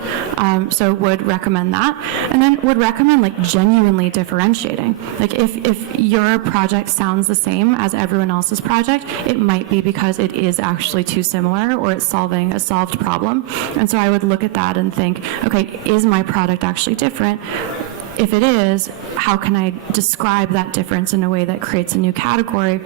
So would recommend that. And then would recommend genuinely differentiating. If your project sounds the same as everyone else's project, it might be because it is actually too similar or it's solving a solved problem. And so I would look at that and think, okay, is my product actually different? If it is, how can I describe that difference in a way that creates a new category?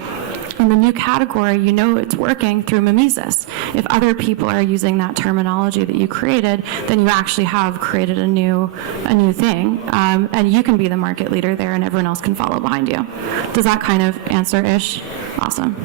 And the new category, it's working through mimesis. If other people are using that terminology that you created, then you actually have created a new thing, and you can be the market leader there, and everyone else can follow behind you. Does that kind of answer-ish? Awesome.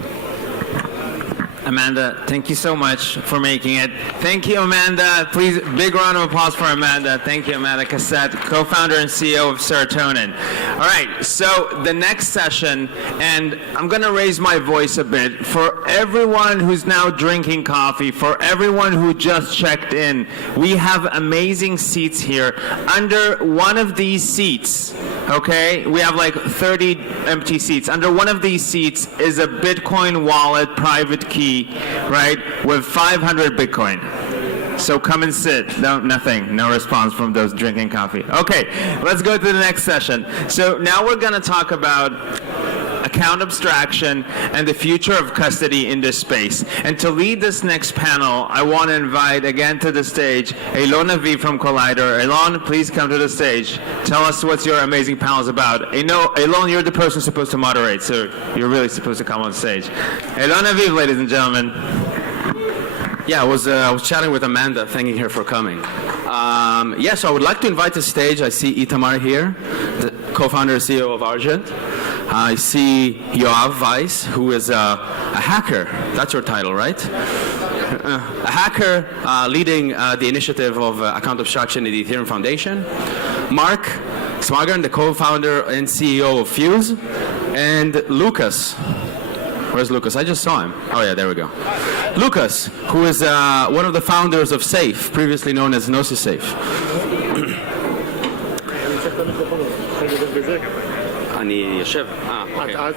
Amanda, thank you so much for making it. Thank you, Amanda. Please, big round of applause for Amanda. Thank you, Amanda Cassette, co-founder and CEO of Serotonin. All right, so the next session, and I'm going to raise my voice a bit. For everyone who's now drinking coffee, for everyone who just checked in, we have amazing seats here. Under one of these seats, okay, we have 30 empty seats. Under one of these seats is a Bitcoin wallet private key, right, with 500 Bitcoin. So come and sit. No, nothing. No response from those drinking coffee. Okay, let's go to the next session. So now we're going to talk about account abstraction and the future of custody in this space. And to lead this next panel, I want to invite again to the stage Eylon Aviv from Collider. Eylon, please come to the stage. Tell us what your amazing panel is about. Eylon, you're the person supposed to moderate, so you're really supposed to come on stage. Eylon Aviv, ladies and gentlemen. Yeah, I was chatting with Amanda, thanking her for coming. So I would like to invite to the stage, I see Itamar here, the co-founder and CEO of Argent. I see Yoav Weiss, who is a hacker. That's your title, right? A hacker leading the initiative of account abstraction at the Ethereum Foundation. Mark Smagern, the co-founder and CEO of Fuse. And Lucas. Where's Lucas? I just saw him. Oh yeah, there we go. Lucas, who is one of the founders of Safe, previously known as Gnosis Safe. אני יושב.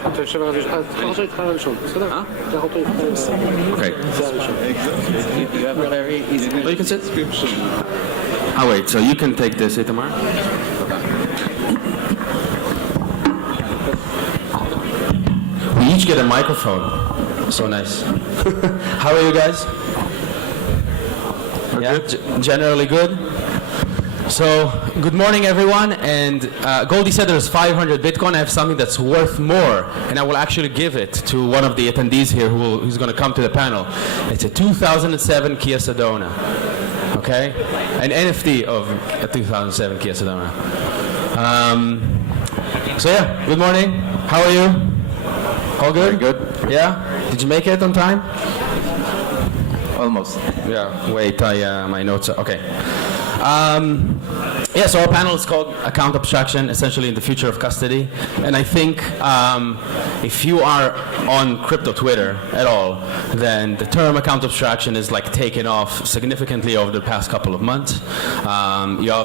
אתה יושב על הראשון. אתה רוצה להתחל על הראשון, בסדר? אתה רוצה להתחל על הראשון. Okay. זה הראשון. Oh, you can sit? Oh, wait, so you can take this, Itamar? We each get a microphone. So nice. How are you guys? Yeah, generally good. So, good morning everyone, and Goldie said there's 500 Bitcoin. I have something that's worth more, and I will actually give it to one of the attendees here who's going to come to the panel. It's a 2007 Kia Sedona, okay? An NFT of a 2007 Kia Sedona. So yeah, good morning. How are you? All good? Very good. Yeah? Did you make it on time? Almost. Yeah, wait, my notes are, okay. Yeah, so our panel is called Account Abstraction, essentially in the future of custody. And I think if you are on crypto Twitter at all, then the term account abstraction is like taken off significantly over the past couple of months.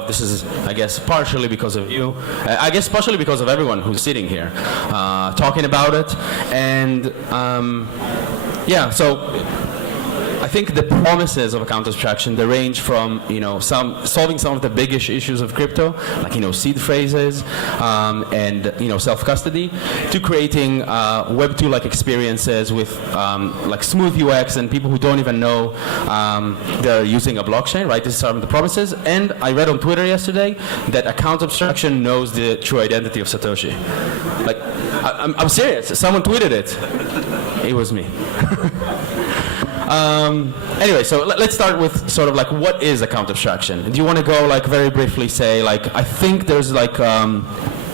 This is, I guess, partially because of you. I guess partially because of everyone who's sitting here talking about it. And yeah, so I think the promises of account abstraction, they range from, solving some of the biggish issues of crypto, like, seed phrases and, self-custody, to creating Web 2-like experiences with like smooth UX and people who don't even know they're using a blockchain, right? These are some of the promises. And I read on Twitter yesterday that account abstraction knows the true identity of Satoshi. Like, I'm serious. Someone tweeted it. It was me. Anyway, so let's start with sort of like, what is account abstraction? Do you want to go like very briefly say like, I think there's like,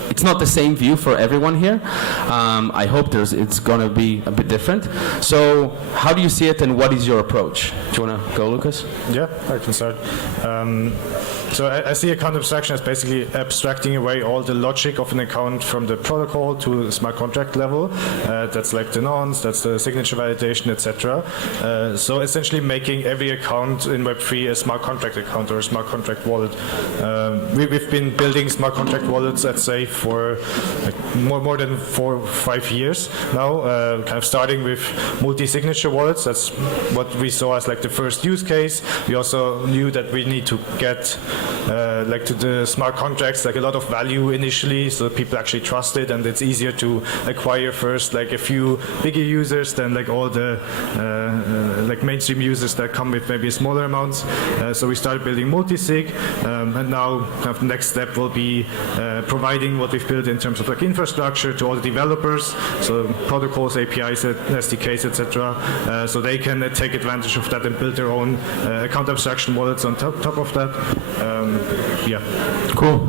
it's not the same view for everyone here. I hope it's going to be a bit different. So how do you see it and what is your approach? Do you want to go, Lucas? Yeah, I can start. So I see account abstraction as basically abstracting away all the logic of an account from the protocol to the smart contract level. That's like the nonce, that's the signature validation, etc. So essentially making every account in Web3 a smart contract account or a smart contract wallet. We've been building smart contract wallets at Safe for like more than 4 or 5 years now, kind of starting with multi-signature wallets. That's what we saw as like the first use case. We also knew that we need to get like to the smart contracts like a lot of value initially, so people actually trust it, and it's easier to acquire first like a few bigger users than like all the like mainstream users that come with maybe smaller amounts. So we started building multi-sig, and now kind of the next step will be providing what we've built in terms of like infrastructure to all the developers, so protocols, APIs, SDKs, etc. So they can take advantage of that and build their own account abstraction wallets on top of that. Yeah. Cool.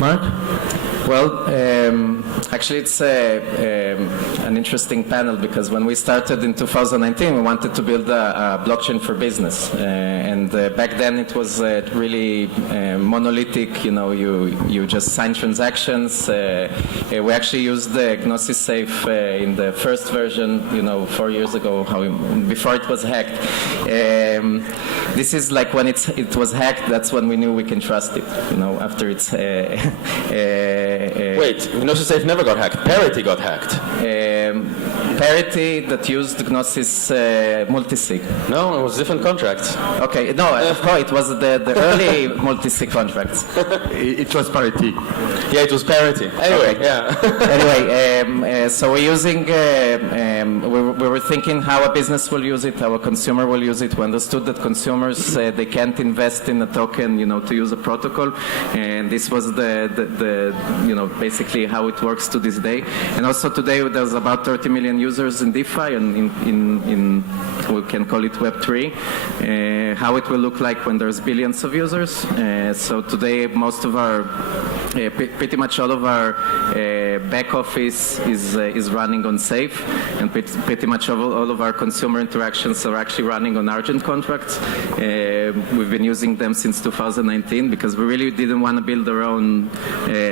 Mark? Well, actually it's an interesting panel, because when we started in 2019 we wanted to build a blockchain for business, and back then it was really monolithic. You just sign transactions. We actually used the Gnosis Safe in the first version 4 years ago, before it was hacked. This is like when it was hacked, that's when we knew we can trust it, after it's wait, Gnosis Safe never got hacked. Parity got hacked. Parity that used Gnosis multisig. No, it was different contracts. Okay, no, of course, it was the early multisig contracts. It was Parity. Yeah, it was Parity. Anyway, okay. yeah. Anyway, so we're using, we were thinking how a business will use it, how a consumer will use it. We understood that consumers, they can't invest in a token, to use a protocol. And this was basically how it works to this day. And also today there's about 30 million users in DeFi, and in we can call it Web3. How it will look like when there's billions of users. So today most of our, pretty much all of our back office is running on Safe, and pretty much all of our consumer interactions are actually running on Argent contracts. We've been using them since 2019 because we really didn't want to build our own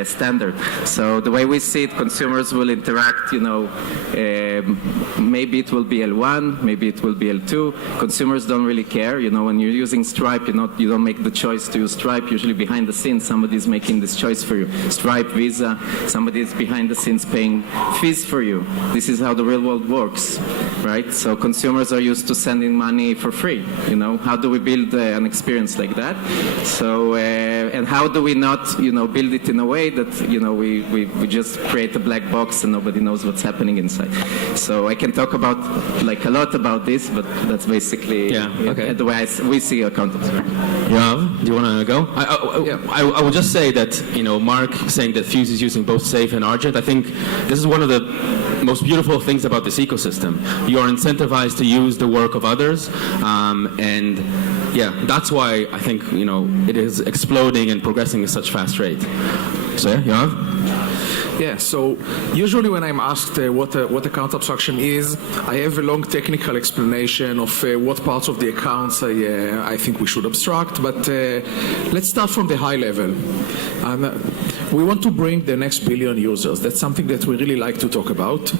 standard. So the way we see it, consumers will interact, maybe it will be L1, maybe it will be L2. Consumers don't really care. When you're using Stripe, you don't make the choice to use Stripe. Usually behind the scenes, somebody's making this choice for you. Stripe, Visa, somebody is behind the scenes paying fees for you. This is how the real world works, right? So consumers are used to sending money for free. How do we build an experience like that? So, and how do we not, build it in a way that, we just create a black box and nobody knows what's happening inside. So I can talk about like a lot about this, but that's basically the way we see account abstraction. Yoav, do you want to go? I will just say that, Mark saying that Fuse is using both Safe and Argent, I think this is one of the most beautiful things about this ecosystem. You are incentivized to use the work of others, and that's why I think, it is exploding and progressing at such fast rate. So, Yoav? Yeah, so usually when I'm asked what account abstraction is, I have a long technical explanation of what parts of the accounts I think we should abstract, but let's start from the high level. We want to bring the next billion users. That's something that we really like to talk about.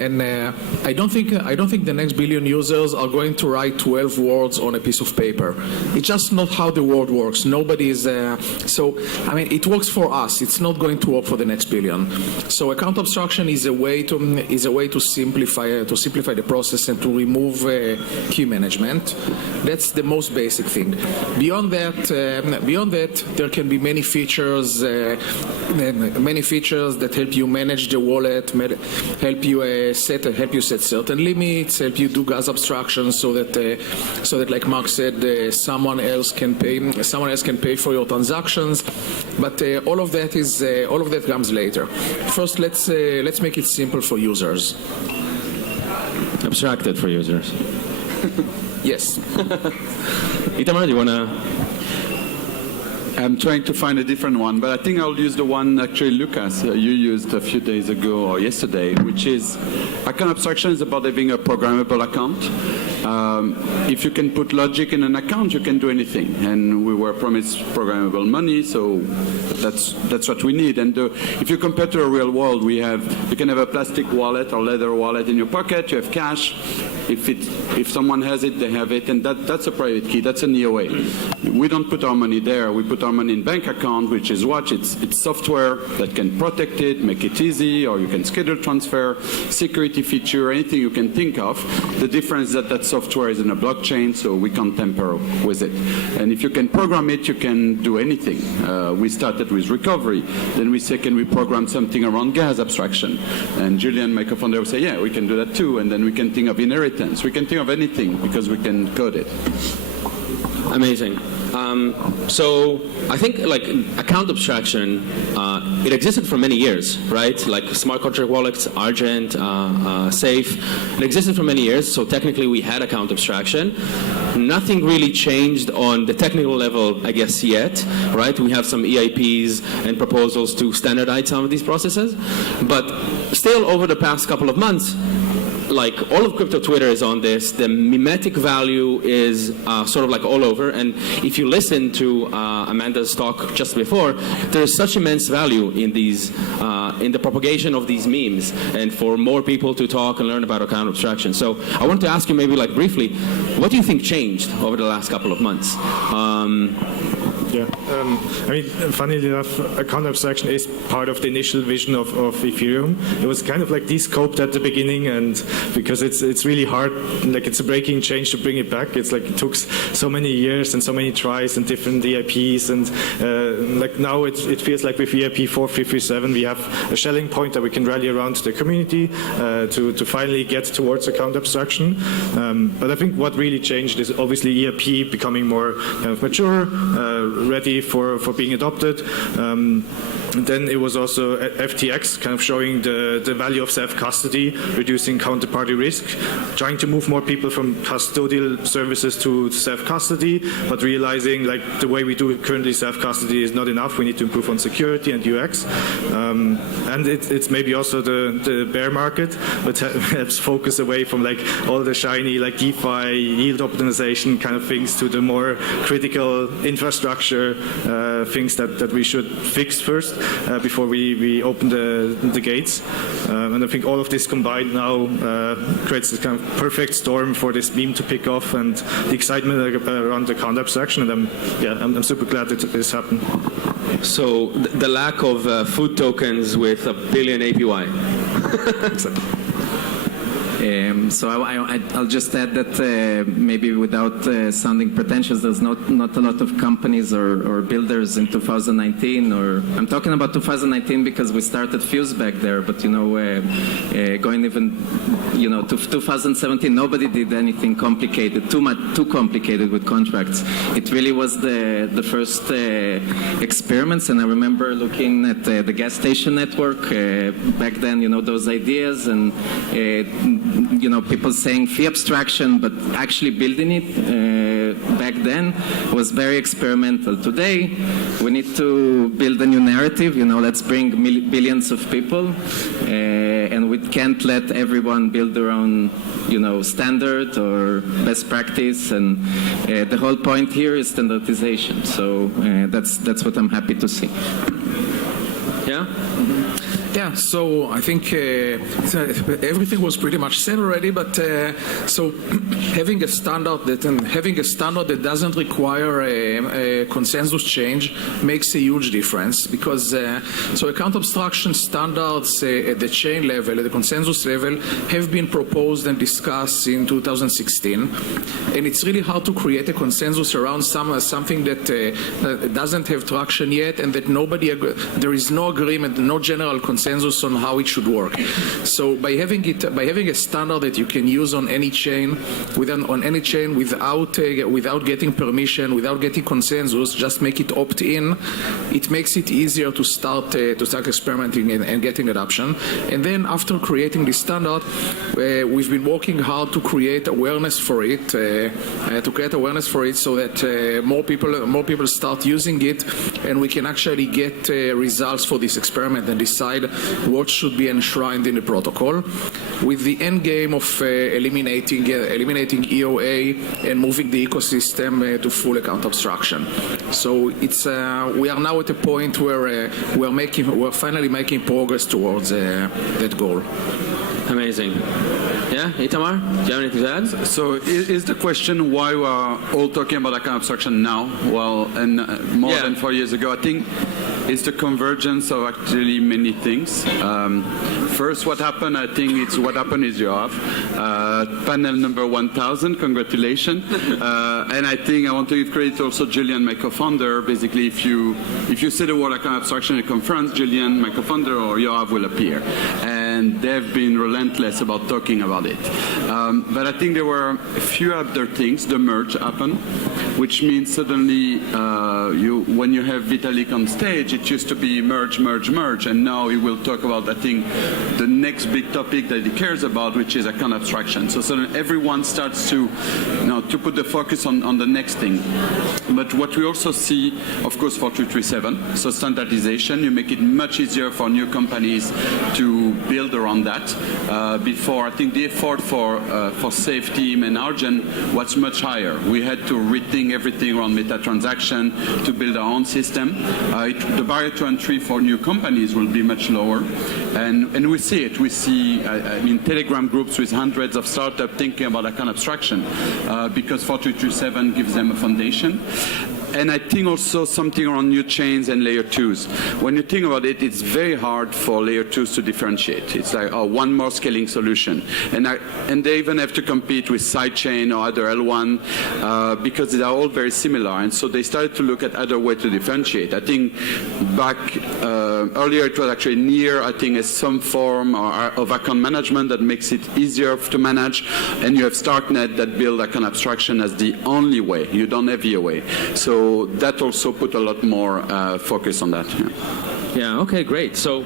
And I don't think the next billion users are going to write 12 words on a piece of paper. It's just not how the world works. Nobody is it works for us. It's not going to work for the next billion. So account abstraction is a way to simplify the process and to remove key management. That's the most basic thing. Beyond that, there can be many features that help you manage the wallet, help you set certain limits, help you do gas abstraction, so that like Mark said, someone else can pay for your transactions. But all of that comes later. First, let's make it simple for users. Abstracted for users. Yes. Itamar, do you want to? I'm trying to find a different one, but I think I'll use the one actually, Lucas, you used a few days ago or yesterday, which is account abstraction is about having a programmable account. If you can put logic in an account, you can do anything. And we were promised programmable money, so that's what we need. And if you compare to the real world, you can have a plastic wallet or leather wallet in your pocket, you have cash. If someone has it, they have it, and that's a private key, that's an EOA. We don't put our money there, we put our money in bank account, which is what? It's software that can protect it, make it easy, or you can schedule transfer, security feature, anything you can think of. The difference is that software is in a blockchain, so we can't tamper with it. And if you can program it, you can do anything. We started with recovery, then we say, can we program something around gas abstraction? And Julian, my co-founder, will say, yeah, we can do that too, and then we can think of inheritance. We can think of anything because we can code it. Amazing. So I think like account abstraction, it existed for many years, right? Like smart contract wallets, Argent, Safe. It existed for many years, so technically we had account abstraction. Nothing really changed on the technical level, I guess, yet, right? We have some EIPs and proposals to standardize some of these processes. But still, over the past couple of months, like all of crypto Twitter is on this. The mimetic value is sort of like all over. And if you listen to Amanda's talk just before, there is such immense value in these, in the propagation of these memes, and for more people to talk and learn about account abstraction. So I want to ask you maybe like briefly, what do you think changed over the last couple of months? I mean, funnily enough, account abstraction is part of the initial vision of Ethereum. It was kind of like descoped at the beginning, and because it's really hard, like it's a breaking change to bring it back. It's like it took so many years and so many tries and different EIPs, and like now it feels like with EIP 4337 we have a Schelling point that we can rally around the community to finally get towards account abstraction. But I think what really changed is obviously EIP becoming more kind of mature, ready for being adopted. And then it was also FTX kind of showing the value of self-custody, reducing counterparty risk, trying to move more people from custodial services to self-custody, but realizing like the way we do it currently, self-custody is not enough. We need to improve on security and UX. And it's maybe also the bear market, but helps focus away from like all the shiny like DeFi, yield optimization kind of things to the more critical infrastructure things that we should fix first before we open the gates. And I think all of this combined now creates this kind of perfect storm for this meme to pick off and the excitement around account abstraction. And I'm super glad that this happened. So the lack of food tokens with a billion APY. So I'll just add that maybe without sounding pretentious, there's not a lot of companies or builders in 2019, or I'm talking about 2019 because we started Fuse back there, but going even to 2017, nobody did anything complicated, too complicated with contracts. It really was the first experiments, and I remember looking at the gas station network back then, those ideas, and people saying fee abstraction, but actually building it back then was very experimental. Today, we need to build a new narrative. Let's bring billions of people, and we can't let everyone build their own, standard or best practice. And the whole point here is standardization. So that's what I'm happy to see. Yeah. Yeah, so I think everything was pretty much said already, but so having a standard that doesn't require a consensus change makes a huge difference, because so account abstraction standards at the chain level, at the consensus level, have been proposed and discussed in 2016, and it's really hard to create a consensus around something that doesn't have traction yet, and that there is no agreement, no general consensus on how it should work. So by having a standard that you can use on any chain, without getting permission, without getting consensus, just make it opt-in. It makes it easier to start experimenting and getting adoption. And then after creating this standard, we've been working hard to create awareness for it, so that more people start using it, and we can actually get results for this experiment and decide what should be enshrined in the protocol, with the end game of eliminating EOA and moving the ecosystem to full account abstraction. So we are now at a point where we're finally making progress towards that goal. Amazing. Yeah, Itamar, do you have anything to add? So is the question why we are all talking about account abstraction now? Well, and more than 4 years ago, I think it's the convergence of actually many things. First, what happened, I think it's what happened is you have panel number 1000, congratulations. And I think I want to give credit also Julian, my co-founder. Basically, if you say the word account abstraction in a conference, Julian, my co-founder, or Yoav will appear. And they've been relentless about talking about it. But I think there were a few other things. The merge happened, which means suddenly when you have Vitalik on stage, it used to be merge, merge, merge, and now he will talk about, I think, the next big topic that he cares about, which is account abstraction. So suddenly everyone starts to put the focus on the next thing. But what we also see, of course, for 237, so standardization, you make it much easier for new companies to build around that. Before, I think the effort for safety and Argent was much higher. We had to rethink everything around meta transaction to build our own system. The barrier to entry for new companies will be much lower, and we see it. We see, Telegram groups with hundreds of startups thinking about account abstraction because 4237 gives them a foundation. And I think also something around new chains and layer 2s. When you think about it, it's very hard for layer 2s to differentiate. It's like, one more scaling solution. And they even have to compete with sidechain or other L1 because they are all very similar. And so they started to look at other ways to differentiate. I think back earlier it was actually Near, I think, as some form of account management that makes it easier to manage. And you have Starknet that build account abstraction as the only way. You don't have EOA. So that also put a lot more focus on that. Yeah, okay, great. So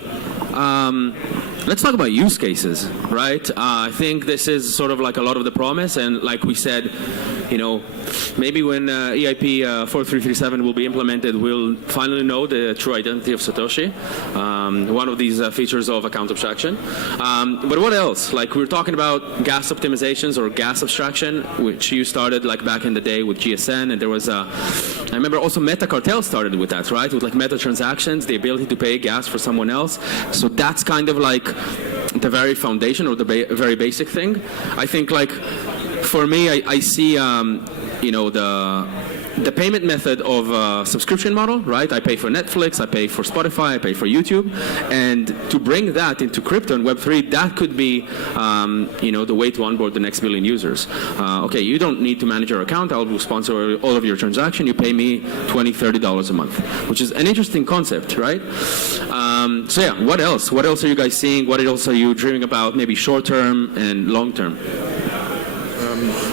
let's talk about use cases, right? I think this is sort of like a lot of the promise, and like we said, maybe when EIP 4337 will be implemented, we'll finally know the true identity of Satoshi, one of these features of account abstraction. But what else? Like, we're talking about gas optimizations or gas abstraction, which you started like back in the day with GSN, and there was I remember also Metacartel started with that, right? With like meta transactions, the ability to pay gas for someone else. So that's kind of like the very foundation or the very basic thing. I think like for me, I see, the payment method of a subscription model, right? I pay for Netflix, I pay for Spotify, I pay for YouTube, and to bring that into crypto and Web3, that could be, the way to onboard the next million users. Okay, you don't need to manage your account. I'll sponsor all of your transaction. You pay me $20, $30 a month, which is an interesting concept, right? So yeah, what else? What else are you guys seeing? What else are you dreaming about? Maybe short term and long term.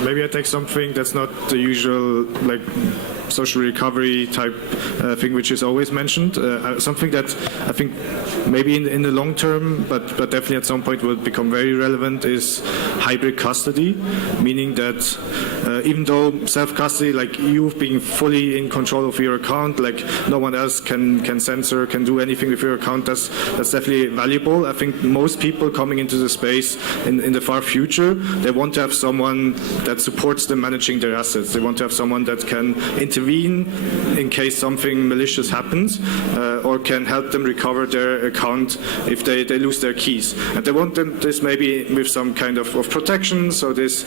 Maybe I take something that's not the usual, like, social recovery type thing which is always mentioned. Something that I think maybe in the long term, but definitely at some point will become very relevant is hybrid custody, meaning that even though self-custody, like you being fully in control of your account, like no one else can censor, can do anything with your account, that's definitely valuable. I think most people coming into the space in the far future, they want to have someone that supports them managing their assets. They want to have someone that can intervene in case something malicious happens, or can help them recover their account if they lose their keys. And they want this maybe with some kind of protection, so this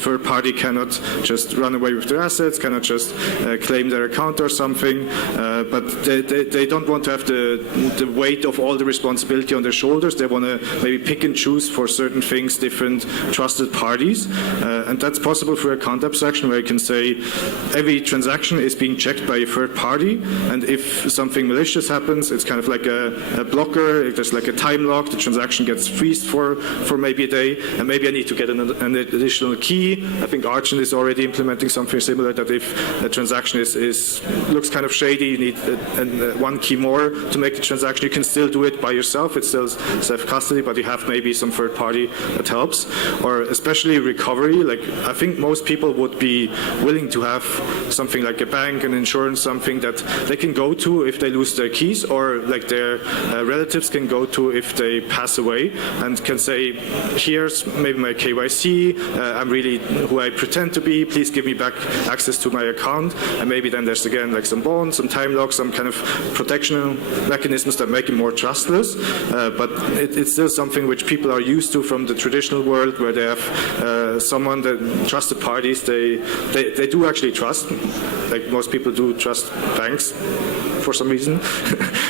third party cannot just run away with their assets, cannot just claim their account or something, but they don't want to have the weight of all the responsibility on their shoulders. They want to maybe pick and choose for certain things different trusted parties, and that's possible through account abstraction, where you can say every transaction is being checked by a third party, and if something malicious happens, it's kind of like a blocker. If there's like a time lock, the transaction gets freezed for maybe a day, and maybe I need to get an additional key. I think Argent is already implementing something similar, that if a transaction looks kind of shady, you need one key more to make the transaction. You can still do it by yourself. It's still self-custody, but you have maybe some third party that helps. Or especially recovery, like I think most people would be willing to have something like a bank, an insurance, something that they can go to if they lose their keys, or like their relatives can go to if they pass away, and can say, here's maybe my KYC, I'm really who I pretend to be, please give me back access to my account. And maybe then there's again like some bonds, some time locks, some kind of protection mechanisms that make it more trustless, but it's still something which people are used to from the traditional world, where they have someone that trusted parties they do actually trust. Like most people do trust banks for some reason.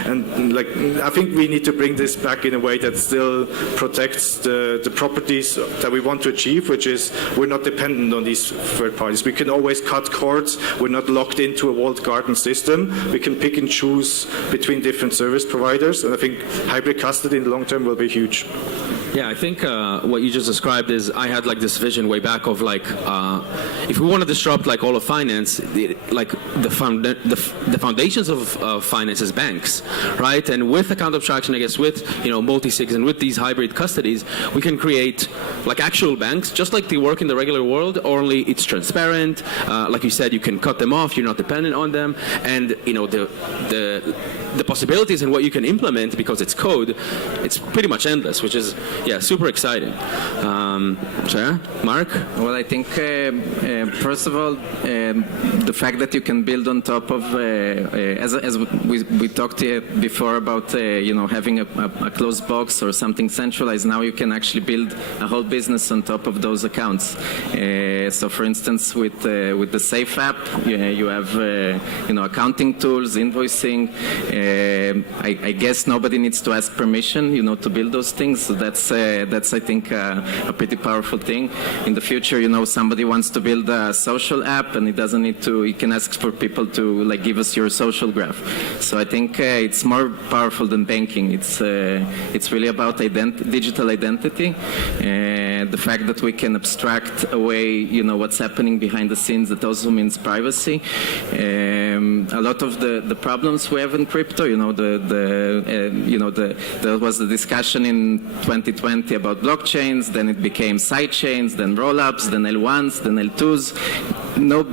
And like I think we need to bring this back in a way that still protects the properties that we want to achieve, which is we're not dependent on these third parties. We can always cut cords. We're not locked into a walled garden system. We can pick and choose between different service providers, and I think hybrid custody in the long term will be huge. Yeah, I think what you just described is, I had like this vision way back of like, if we want to disrupt like all of finance, the foundations of finance is banks, right? And with account abstraction, I guess with multi-sigs and with these hybrid custodies, we can create like actual banks, just like they work in the regular world, only it's transparent. Like you said, you can cut them off. You're not dependent on them, and the possibilities and what you can implement, because it's code, it's pretty much endless, which is super exciting. Mark? Well, I think first of all, the fact that you can build on top of, as we talked before about having a closed box or something centralized, now you can actually build a whole business on top of those accounts. So, for instance, with the Safe app, you have accounting tools, invoicing. I guess nobody needs to ask permission, to build those things. So that's I think a pretty powerful thing. In the future, somebody wants to build a social app, and he doesn't need to. He can ask for people to like give us your social graph. So I think it's more powerful than banking. It's really about digital identity. The fact that we can abstract away, what's happening behind the scenes, that also means privacy. A lot of the problems we have in crypto, there was the discussion in 2020 about blockchains, then it became sidechains, then rollups, then L1s, then L2s.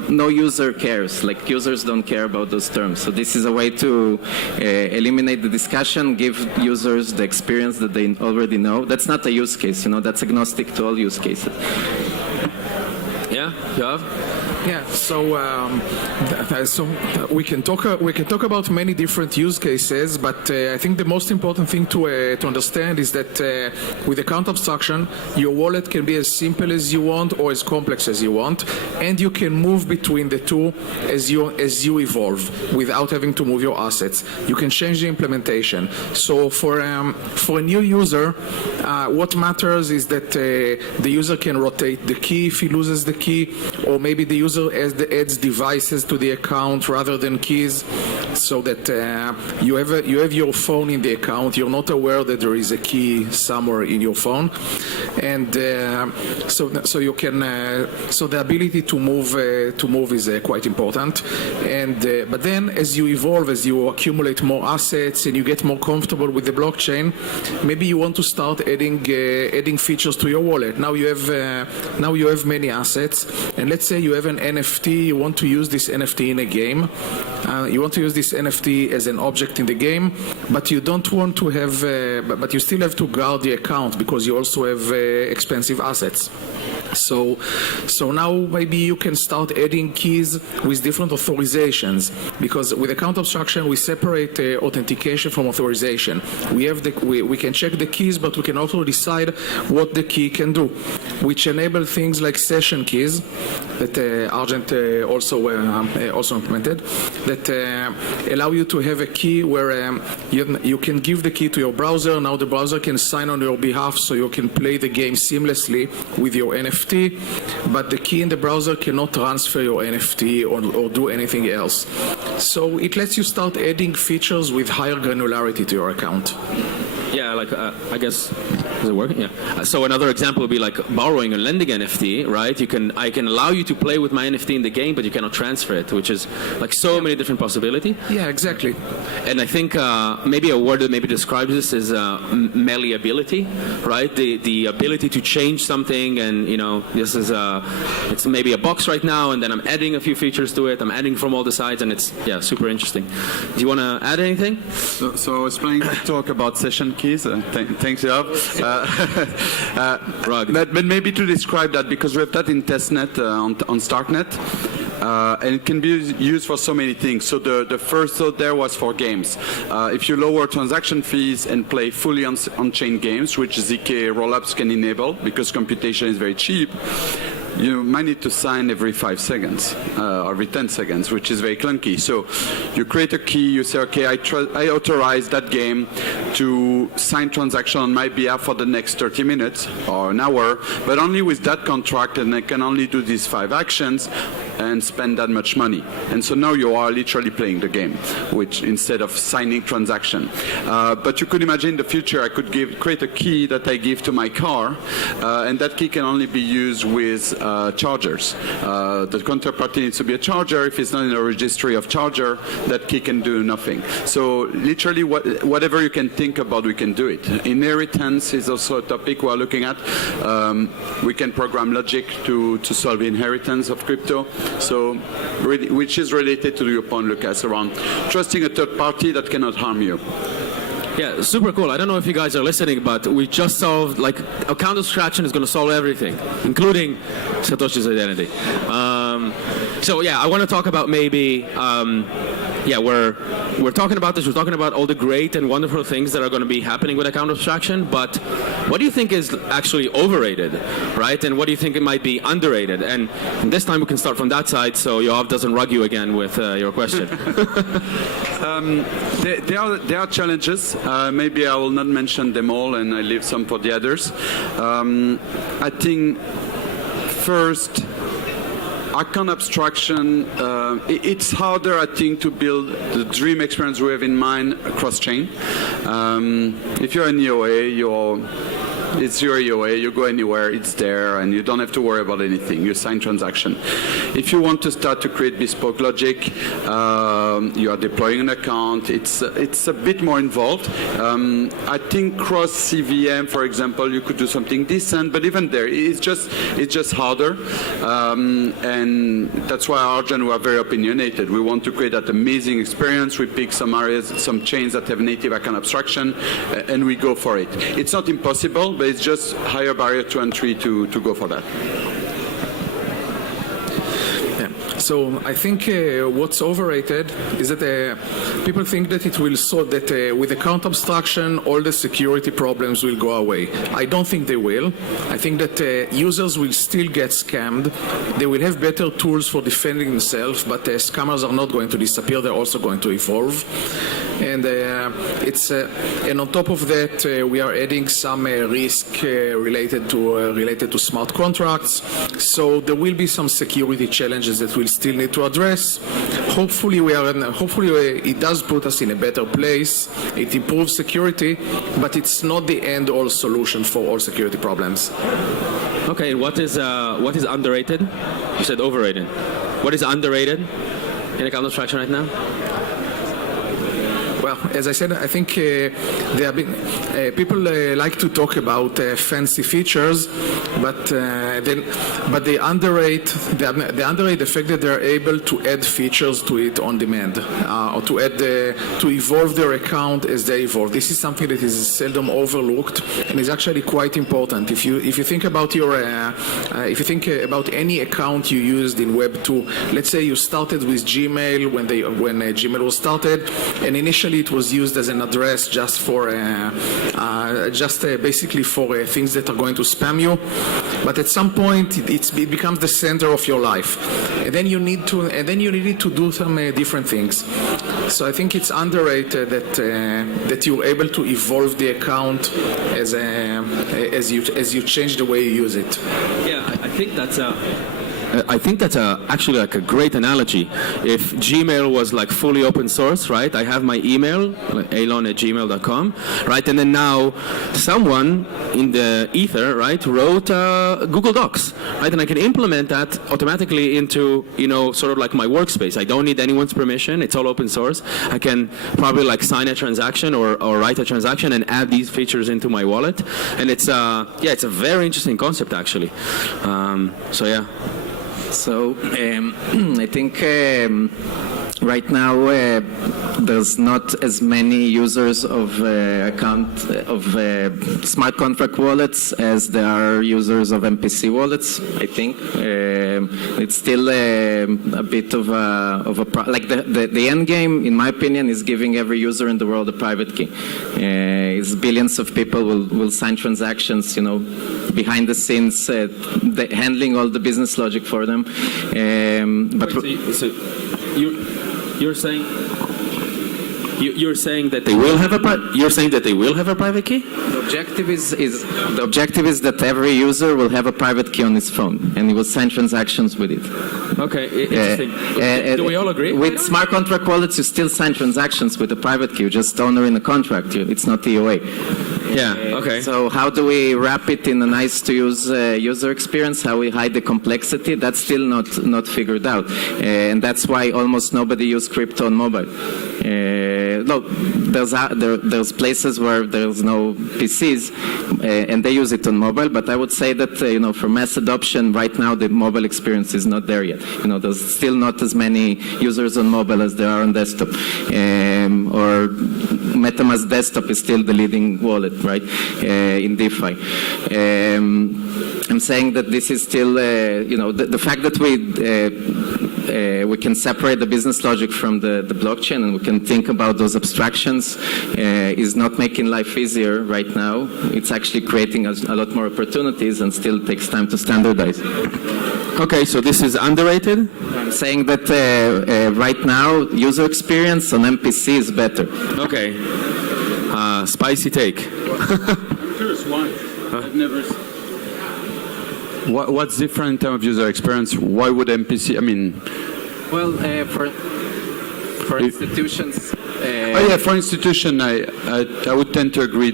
No user cares. Like users don't care about those terms. So this is a way to eliminate the discussion, give users the experience that they already know. That's not a use case. That's agnostic to all use cases. Yeah, Yoav? Yeah, so we can talk about many different use cases, but I think the most important thing to understand is that with account abstraction, your wallet can be as simple as you want or as complex as you want, and you can move between the two as you evolve without having to move your assets. You can change the implementation. So for a new user, what matters is that the user can rotate the key if he loses the key, or maybe the user adds devices to the account rather than keys, so that you have your phone in the account. You're not aware that there is a key somewhere in your phone, and so you can so the ability to move is quite important. And but then as you evolve, as you accumulate more assets and you get more comfortable with the blockchain, maybe you want to start adding features to your wallet. Now you have many assets, and let's say you have an NFT. You want to use this NFT in a game. You want to use this NFT as an object in the game, but you don't want to have. But you still have to guard the account because you also have expensive assets. So now maybe you can start adding keys with different authorizations, because with account abstraction we separate authentication from authorization. We can check the keys, but we can also decide what the key can do, which enable things like session keys that Argent also implemented, that allow you to have a key where you can give the key to your browser. Now the browser can sign on your behalf, so you can play the game seamlessly with your NFT, but the key in the browser cannot transfer your NFT or do anything else. So it lets you start adding features with higher granularity to your account. Yeah, like I guess, is it working? Yeah. So another example would be like borrowing or lending NFT, right? I can allow you to play with my NFT in the game, but you cannot transfer it, which is like so many different possibilities. Yeah, exactly. And I think maybe a word that maybe describes this is malleability, right? The ability to change something, and this is it's maybe a box right now, and then I'm adding a few features to it. I'm adding from all the sides, and it's super interesting. Do you want to add anything? So I was planning to talk about session keys. Thanks, Yoav. But maybe to describe that, because we have that in testnet on Starknet. And it can be used for so many things. So the first thought there was for games. If you lower transaction fees and play fully on-chain games, which ZK rollups can enable because computation is very cheap, you might need to sign every 5 seconds or every 10 seconds, which is very clunky. So you create a key, you say, okay, I authorize that game to sign transaction on my behalf for the next 30 minutes or an hour, but only with that contract, and I can only do these 5 actions and spend that much money. And so now you are literally playing the game, which instead of signing transaction. But you could imagine in the future I could create a key that I give to my car, and that key can only be used with chargers. The counterparty needs to be a charger. If it's not in a registry of charger, that key can do nothing. So literally whatever you can think about, we can do it. Inheritance is also a topic we're looking at. We can program logic to solve inheritance of crypto. So, which is related to your point, Lucas, around trusting a third party that cannot harm you. Yeah, super cool. I don't know if you guys are listening, but we just solved, like, account abstraction is going to solve everything, including Satoshi's identity. So yeah, I want to talk about maybe, we're talking about this, we're talking about all the great and wonderful things that are going to be happening with account abstraction, but what do you think is actually overrated, right? And what do you think it might be underrated? And this time we can start from that side, so Yoav doesn't rug you again with your question. There are challenges. Maybe I will not mention them all, and I leave some for the others. I think first, account abstraction, it's harder, I think, to build the dream experience we have in mind cross-chain. If you're an EOA, it's your EOA, you go anywhere, it's there, and you don't have to worry about anything. You sign transaction. If you want to start to create bespoke logic, you are deploying an account, it's a bit more involved. I think cross CVM, for example, you could do something decent, but even there, it's just harder. And that's why Argent, we are very opinionated. We want to create that amazing experience. We pick some areas, some chains that have native account abstraction, and we go for it. It's not impossible, but it's just higher barrier to entry to go for that. So I think what's overrated is that people think that it will solve that with account abstraction all the security problems will go away. I don't think they will. I think that users will still get scammed. They will have better tools for defending themselves, but scammers are not going to disappear. They're also going to evolve. And and on top of that, we are adding some risk related to smart contracts. So there will be some security challenges that we'll still need to address. Hopefully, it does put us in a better place. It improves security, but it's not the end-all solution for all security problems. Okay, what is underrated? You said overrated. What is underrated in account abstraction right now? Well, as I said, I think people like to talk about fancy features, but they underrate the fact that they're able to add features to it on demand, or to evolve their account as they evolve. This is something that is seldom overlooked and is actually quite important. If you think about any account you used in Web 2, let's say you started with Gmail when Gmail was started, and initially it was used as an address just for basically for things that are going to spam you. But at some point, it becomes the center of your life, and then you need to do some different things. So I think it's underrated that you're able to evolve the account as you change the way you use it. Yeah, I think that's actually like a great analogy. If Gmail was like fully open source, right? I have my email, like elon@gmail.com, right? And then now someone in the ether, right, wrote Google Docs, right? And I can implement that automatically into, sort of like my workspace. I don't need anyone's permission. It's all open source. I can probably like sign a transaction or write a transaction and add these features into my wallet. And it's a very interesting concept actually. So yeah. So I think right now there's not as many users of smart contract wallets as there are users of MPC wallets. I think it's still a bit of like the end game, in my opinion, is giving every user in the world a private key. It's billions of people will sign transactions, behind the scenes, handling all the business logic for them. But so you're saying you're saying that they will have a private key? The objective is that every user will have a private key on his phone, and he will sign transactions with it. Okay, interesting. Do we all agree? With smart contract wallets, you still sign transactions with a private key. You just honor in the contract. It's not EOA. Yeah. Okay. So how do we wrap it in a nice-to-use user experience? How we hide the complexity? That's still not figured out, and that's why almost nobody uses crypto on mobile. No, there's places where there's no PCs, and they use it on mobile. But I would say that for mass adoption right now, the mobile experience is not there yet. There's still not as many users on mobile as there are on desktop, or MetaMask desktop is still the leading wallet, right, in DeFi. I'm saying that this is still, the fact that we can separate the business logic from the blockchain and we can think about those abstractions is not making life easier right now. It's actually creating a lot more opportunities and still takes time to standardize. Okay, so this is underrated? I'm saying that right now, user experience on MPC is better. Okay. Spicy take. I'm curious why. I've never... What's different in terms of user experience? Why would MPC, Well, for institutions... for institution, I would tend to agree.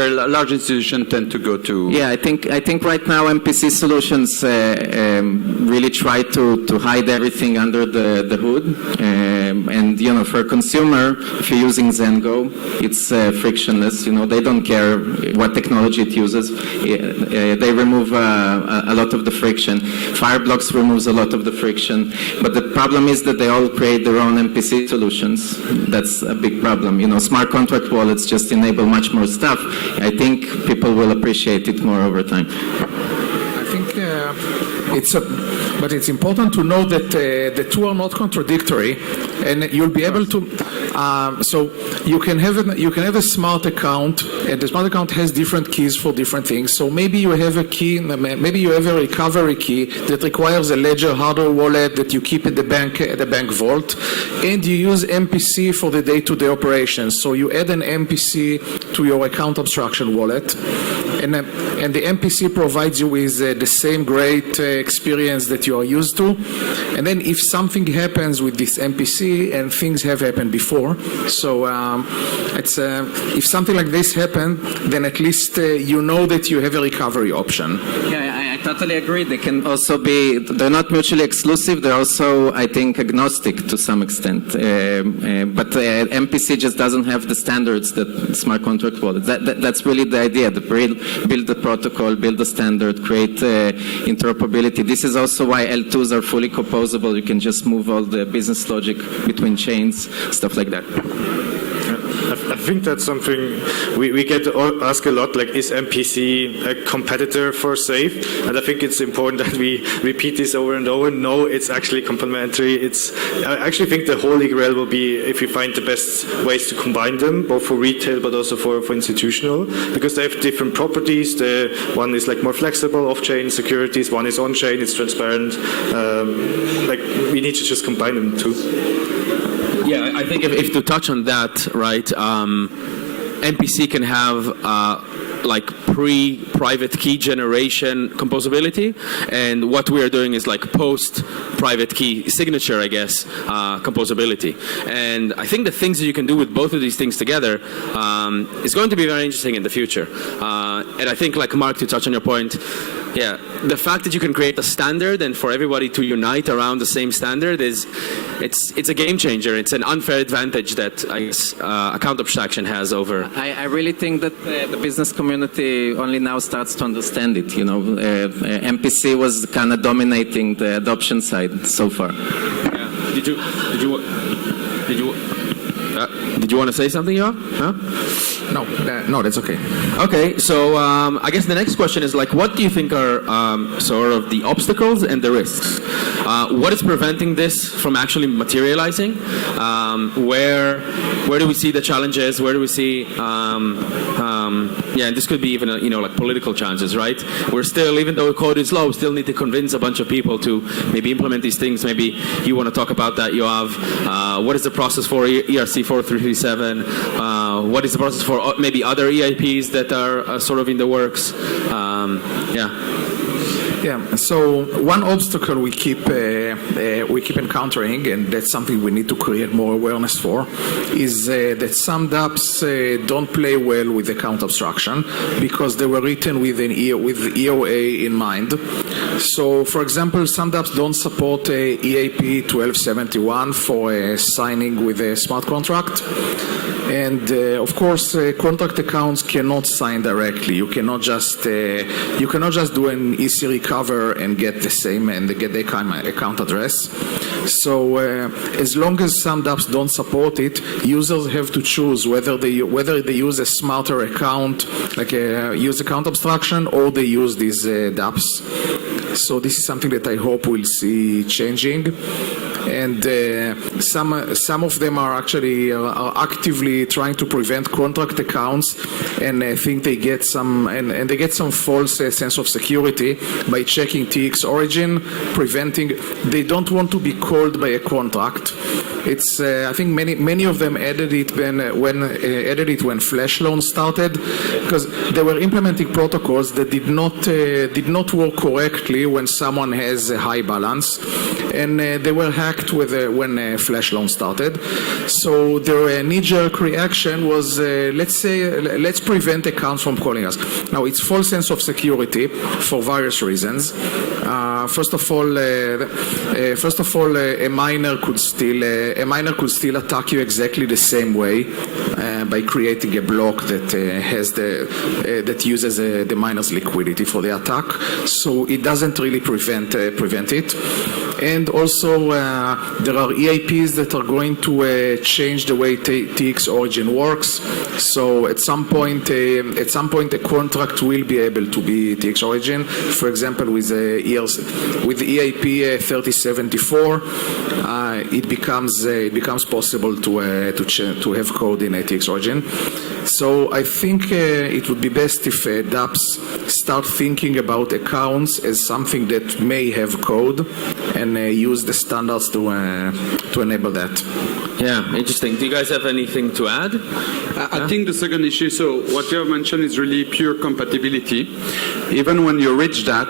Very large institutions tend to go to... Yeah, I think right now MPC solutions really try to hide everything under the hood. And for a consumer, if you're using Zengo, it's frictionless. They don't care what technology it uses. They remove a lot of the friction. Fireblocks removes a lot of the friction. But the problem is that they all create their own MPC solutions. That's a big problem. Smart contract wallets just enable much more stuff. I think people will appreciate it more over time. I think but it's important to know that the two are not contradictory, and you'll be able to. So you can have a smart account, and the smart account has different keys for different things. So maybe you have a key, maybe you have a recovery key that requires a ledger hardware wallet that you keep at the bank vault, and you use MPC for the day-to-day operations. So you add an MPC to your account abstraction wallet, and the MPC provides you with the same great experience that you are used to. And then if something happens with this MPC, and things have happened before, so if something like this happened, then at least you know that you have a recovery option. Yeah, I totally agree. They can also be, they're not mutually exclusive. They're also, I think, agnostic to some extent. But MPC just doesn't have the standards that smart contract wallet. That's really the idea. Build the protocol, build the standard, create interoperability. This is also why L2s are fully composable. You can just move all the business logic between chains, stuff like that. I think that's something we get asked a lot, like, is MPC a competitor for SAFE? And I think it's important that we repeat this over and over. No, it's actually complementary. I actually think the holy grail will be if we find the best ways to combine them, both for retail but also for institutional, because they have different properties. The one is like more flexible, off-chain securities. One is on-chain, it's transparent. Like, we need to just combine them too. Yeah, I think if to touch on that, right, MPC can have like pre-private key generation composability, and what we are doing is like post-private key signature, I guess, composability. And I think the things that you can do with both of these things together is going to be very interesting in the future. And I think, like Mark, to touch on your point, yeah, the fact that you can create a standard and for everybody to unite around the same standard it's a game changer. It's an unfair advantage that I guess account abstraction has over. I really think that the business community only now starts to understand it. You know, MPC was kind of dominating the adoption side so far. Yeah. Did you want to say something, Yoav? Huh? No, that's okay. Okay, so I guess the next question is, like, what do you think are sort of the obstacles and the risks? What is preventing this from actually materializing? Where do we see the challenges? Where do we see, and this could be even, like political challenges, right? We're still, even though code is low, we still need to convince a bunch of people to maybe implement these things. Maybe you want to talk about that, Yoav. What is the process for ERC 4337? What is the process for maybe other EIPs that are sort of in the works? Yeah. So one obstacle we keep encountering, and that's something we need to create more awareness for, is that some dApps don't play well with account abstraction because they were written with EOA in mind. So, for example, some dApps don't support EAP 1271 for signing with a smart contract. And of course, contract accounts cannot sign directly. You cannot just do an EC recover and get the same and get the account address. So as long as some dApps don't support it, users have to choose whether they use a smarter account, like use account abstraction, or they use these dApps. So this is something that I hope we'll see changing. And some of them are actually actively trying to prevent contract accounts, and I think they get some and they get some false sense of security by checking TX origin, preventing. They don't want to be called by a contract. It's I think many of them added it when Flash Loan started, because they were implementing protocols that did not work correctly when someone has a high balance, and they were hacked when Flash Loan started. So their knee-jerk reaction was, let's prevent accounts from calling us. Now, it's false sense of security for various reasons. First of all, a miner could still attack you exactly the same way by creating a block that that uses the miner's liquidity for the attack. So it doesn't really prevent it. And also, there are EIPs that are going to change the way TX origin works. So at some point, a contract will be able to be TX origin. For example, with ERC with the EIP 3074, it becomes possible to have code in ATX origin. So I think it would be best if dApps start thinking about accounts as something that may have code and use the standards to enable that. Yeah, interesting. Do you guys have anything to add? I think the second issue, so what you have mentioned is really pure compatibility. Even when you reach that,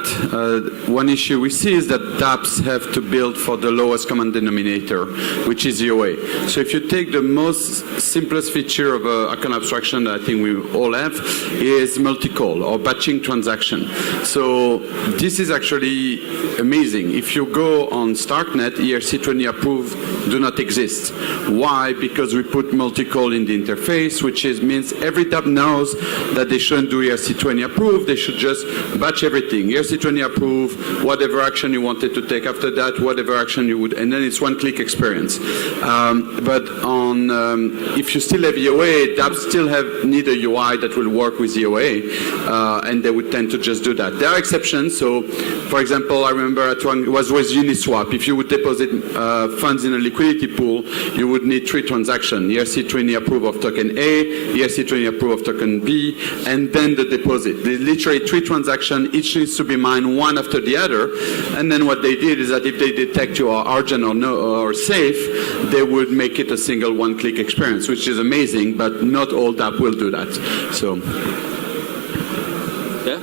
one issue we see is that dApps have to build for the lowest common denominator, which is UA. So if you take the most simplest feature of account abstraction that I think we all have is multi-call or batching transaction. So this is actually amazing. If you go on StarkNet, ERC20 approved do not exist. Why? Because we put multi-call in the interface, which means every dApp knows that they shouldn't do ERC20 approved, they should just batch everything. ERC20 approved, whatever action you wanted to take after that, whatever action you would, and then it's one-click experience. But on if you still have EOA, dApps still need a UI that will work with EOA, and they would tend to just do that. There are exceptions. So, for example, I remember at one was with Uniswap. If you would deposit funds in a liquidity pool, you would need 3 transactions: ERC20 approve of token A, ERC20 approve of token B, and then the deposit. There's literally 3 transactions. Each needs to be mined one after the other. And then what they did is that if they detect you are urgent or safe, they would make it a single one-click experience, which is amazing. But not all dApp will do that. So. Yeah,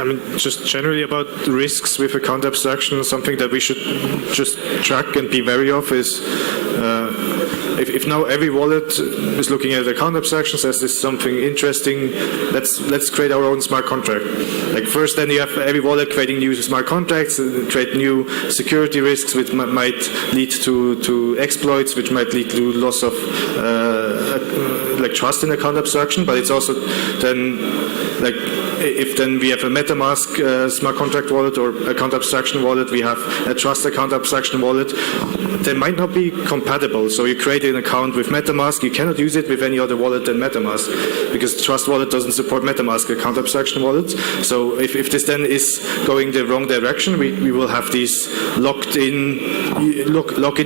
I mean, just generally about risks with account abstraction, something that we should just track and be wary of is if now every wallet is looking at account abstraction, says this is something interesting, let's create our own smart contract. Like first, then you have every wallet creating new smart contracts, create new security risks, which might lead to exploits, which might lead to loss of like trust in account abstraction. But it's also then like if then we have a MetaMask smart contract wallet or account abstraction wallet, we have a Trust account abstraction wallet, they might not be compatible. So you create an account with MetaMask, you cannot use it with any other wallet than MetaMask because Trust wallet doesn't support MetaMask account abstraction wallets. So if this then is going the wrong direction, we will have these lock-in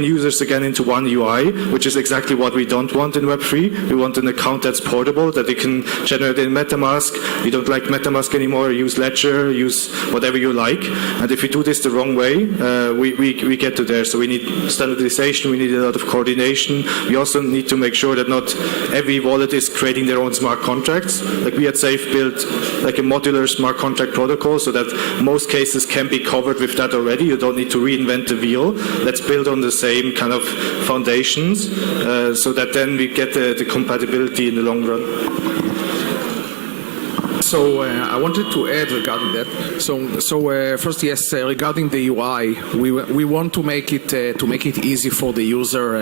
users again into one UI, which is exactly what we don't want in Web3. We want an account that's portable, that you can generate in MetaMask. You don't like MetaMask anymore, use Ledger, use whatever you like. And if we do this the wrong way, we get to there. So we need standardization, we need a lot of coordination. We also need to make sure that not every wallet is creating their own smart contracts. Like we at Safe built like a modular smart contract protocol so that most cases can be covered with that already. You don't need to reinvent the wheel. Let's build on the same kind of foundations so that then we get the compatibility in the long run. So I wanted to add regarding that. So first, yes, regarding the UI, we want to make it easy for the user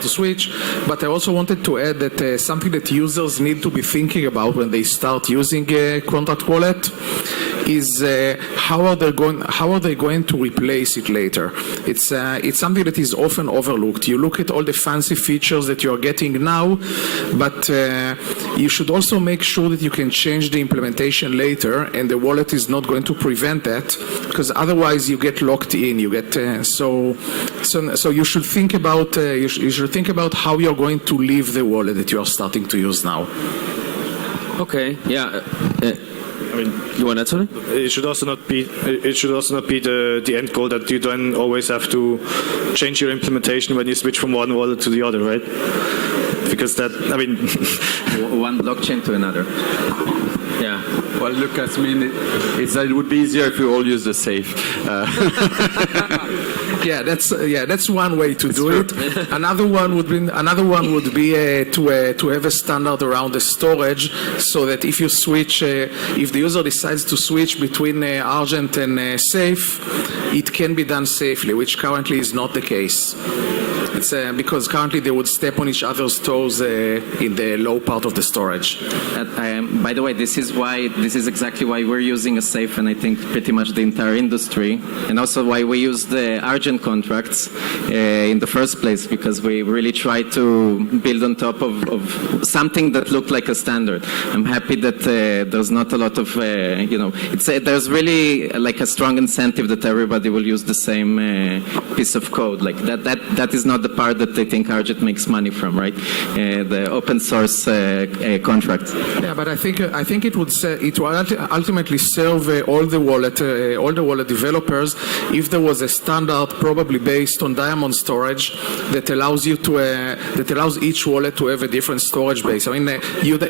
to switch. But I also wanted to add that something that users need to be thinking about when they start using a contract wallet is how are they going to replace it later? It's something that is often overlooked. You look at all the fancy features that you are getting now, but you should also make sure that you can change the implementation later, and the wallet is not going to prevent that, because otherwise you get locked in. You get so you should think about how you're going to leave the wallet that you are starting to use now. Okay. Yeah. I mean, you want to answer? It should also not be the end goal that you then always have to change your implementation when you switch from one wallet to the other, right? Because that, I mean, one blockchain to another. Yeah. Well, Lucas, I mean, it would be easier if we all use the Safe. That's one way to do it. Another one would be to have a standard around the storage, so that if you switch, if the user decides to switch between Argent and Safe, it can be done safely, which currently is not the case. It's because currently they would step on each other's toes in the low part of the storage. By the way, this is exactly why we're using a safe, and I think pretty much the entire industry, and also why we use the Argent contracts in the first place, because we really try to build on top of something that looked like a standard. I'm happy that there's not a lot of, there's really like a strong incentive that everybody will use the same piece of code. Like that is not the part that I think Argent makes money from, right? The open source contract. Yeah, but I think it would ultimately serve all the wallet developers if there was a standard, probably based on Diamond storage, that allows each wallet to have a different storage base. I mean,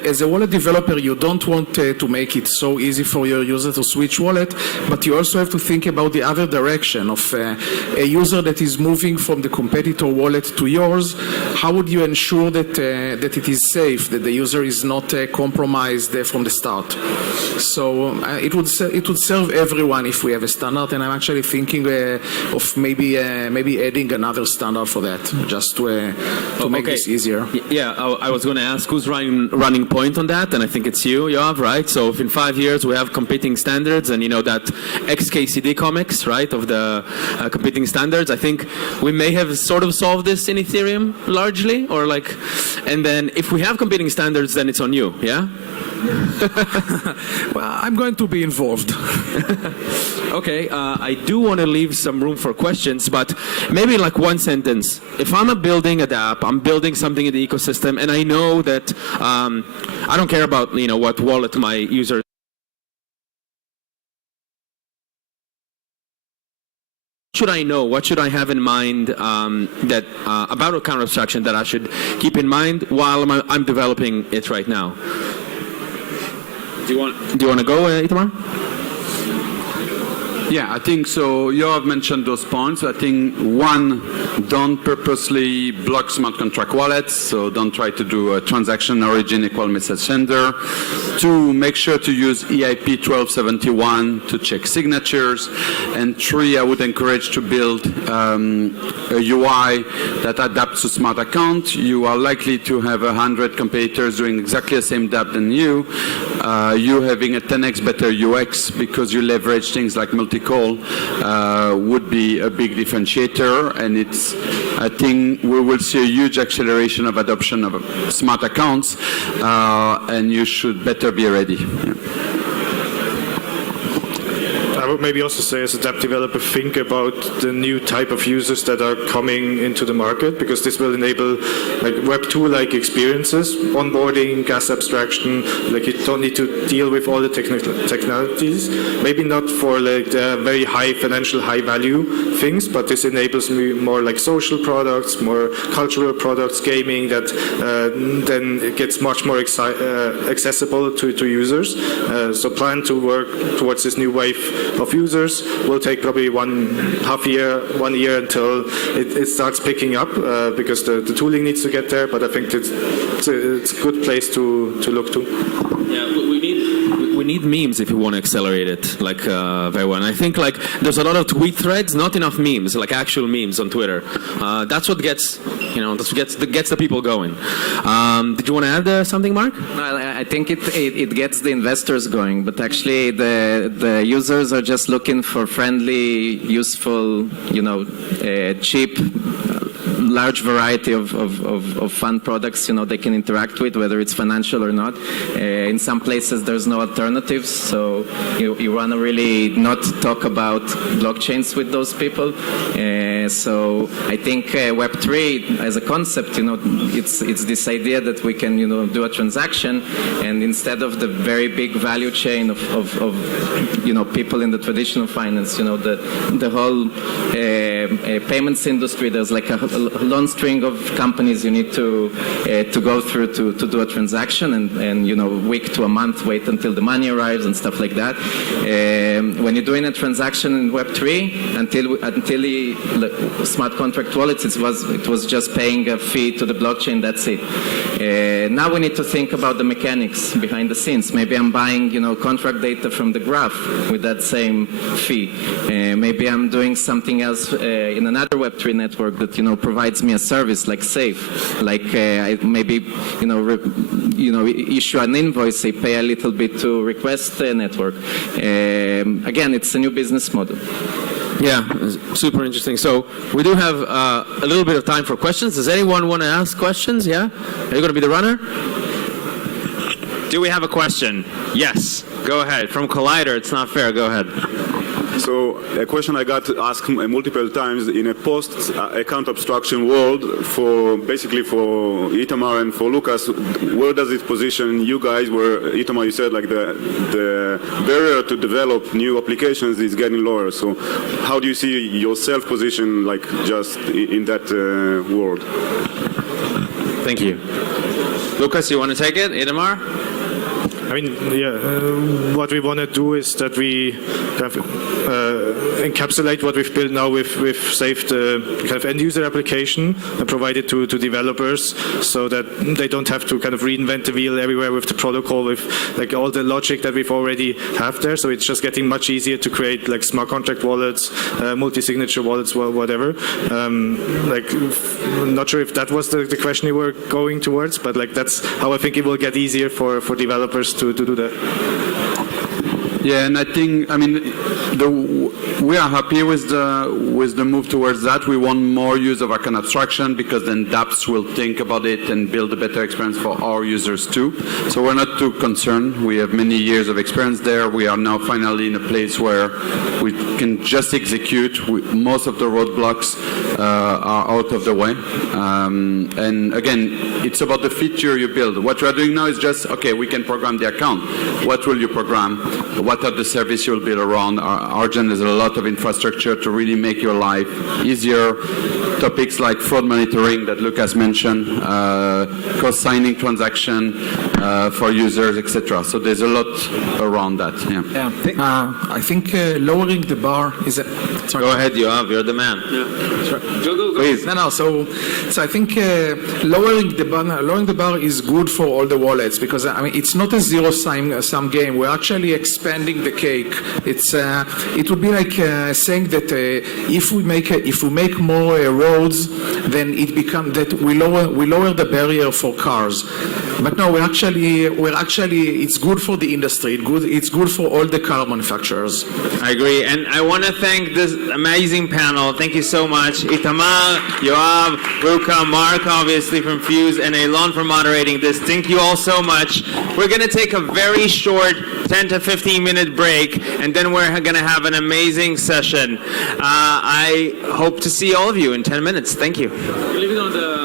as a wallet developer, you don't want to make it so easy for your user to switch wallet, but you also have to think about the other direction of a user that is moving from the competitor wallet to yours. How would you ensure that it is safe, that the user is not compromised from the start? So it would serve everyone if we have a standard, and I'm actually thinking of maybe adding another standard for that, just to make this easier. Yeah, I was going to ask who's running point on that, and I think it's you, Yoav, right? So if in 5 years we have competing standards, and you know that XKCD comics, right, of the competing standards, I think we may have sort of solved this in Ethereum largely, or like, and then if we have competing standards, then it's on you, yeah? Well, I'm going to be involved. Okay, I do want to leave some room for questions, but maybe like one sentence. If I'm building an app, I'm building something in the ecosystem, and I know that I don't care about what wallet my user. Should I know? What should I have in mind that about account abstraction that I should keep in mind while I'm developing it right now? Do you want to go, Itamar? Yeah, I think so. You have mentioned those points. I think one, don't purposely block smart contract wallets. So don't try to do a transaction origin equal message sender. Two, make sure to use EIP 1271 to check signatures. And three, I would encourage to build a UI that adapts to smart account. You are likely to have 100 competitors doing exactly the same dApp than you. You having a 10x better UX because you leverage things like multi-call would be a big differentiator, and I think we will see a huge acceleration of adoption of smart accounts, and you should better be ready. Yeah. I would maybe also say, as a dApp developer, think about the new type of users that are coming into the market, because this will enable like Web 2-like experiences, onboarding, gas abstraction. Like you don't need to deal with all the technicalities. Maybe not for like the very high financial, high value things, but this enables me more like social products, more cultural products, gaming that then it gets much more accessible to users. So plan to work towards this new wave of users. Will take probably 1 year until it starts picking up, because the tooling needs to get there, but I think it's a good place to look to. Yeah, we need memes if you want to accelerate it like very well. And I think like there's a lot of tweet threads, not enough memes, like actual memes on Twitter. That's what gets the people going. Did you want to add something, Mark? I think it gets the investors going, but actually the users are just looking for friendly, useful, cheap, large variety of fun products, they can interact with, whether it's financial or not. In some places, there's no alternatives, so you want to really not talk about blockchains with those people. So I think Web3 as a concept, it's this idea that we can, do a transaction, and instead of the very big value chain of people in the traditional finance, the whole payments industry, there's like a long string of companies you need to go through to do a transaction, and week to a month wait until the money arrives and stuff like that. When you're doing a transaction in Web3, until the smart contract wallets, it was just paying a fee to the blockchain. That's it. Now we need to think about the mechanics behind the scenes. Maybe I'm buying contract data from the graph with that same fee. Maybe I'm doing something else in another Web3 network that provides me a service like Safe, like I maybe issue an invoice, I pay a little bit to request a network. Again, it's a new business model. Yeah, super interesting. So we do have a little bit of time for questions. Does anyone want to ask questions? Yeah? Are you going to be the runner? Do we have a question? Yes. Go ahead. From Collider, it's not fair. Go ahead. So a question I got asked multiple times in a post-account abstraction world basically for Itamar and for Lucas, where does it position you guys where Itamar, you said like the barrier to develop new applications is getting lower. So how do you see yourself position like just in that world? Thank you. Lucas, you want to take it? Itamar? I mean, yeah, what we want to do is that we kind of encapsulate what we've built now with Safe, the kind of end-user application, and provide it to developers so that they don't have to kind of reinvent the wheel everywhere with the protocol, with like all the logic that we've already have there. So it's just getting much easier to create like smart contract wallets, multi-signature wallets, whatever. I'm not sure if that was the question you were going towards, but like that's how I think it will get easier for developers to do that. Yeah, and I think, I mean, we are happy with the move towards that. We want more use of account abstraction because then dApps will think about it and build a better experience for our users too. So we're not too concerned. We have many years of experience there. We are now finally in a place where we can just execute. Most of the roadblocks are out of the way. And again, it's about the feature you build. What we are doing now is just, okay, we can program the account. What will you program? What are the services you'll build around? Argent has a lot of infrastructure to really make your life easier. Topics like fraud monitoring that Lucas mentioned, co-signing transaction for users, etc. So there's a lot around that. Yeah. I think lowering the bar is a... Sorry. Go ahead, Yoav. You're the man. Yeah. Sure. Go. Please. No. So I think lowering the bar is good for all the wallets because I mean it's not a zero-sum game. We're actually expanding the cake. It would be like saying that if we make more roads, then it becomes that we lower the barrier for cars. But no, we're actually it's good for the industry. It's good for all the car manufacturers. I agree, and I want to thank this amazing panel. Thank you so much, Itamar, Yoav, Ruka, Mark, obviously from Fuse, and Elon for moderating this. Thank you all so much. We're going to take a very short 10 to 15 minute break, and then we're going to have an amazing session. I hope to see all of you in 10 minutes. Thank you. Leave it on the...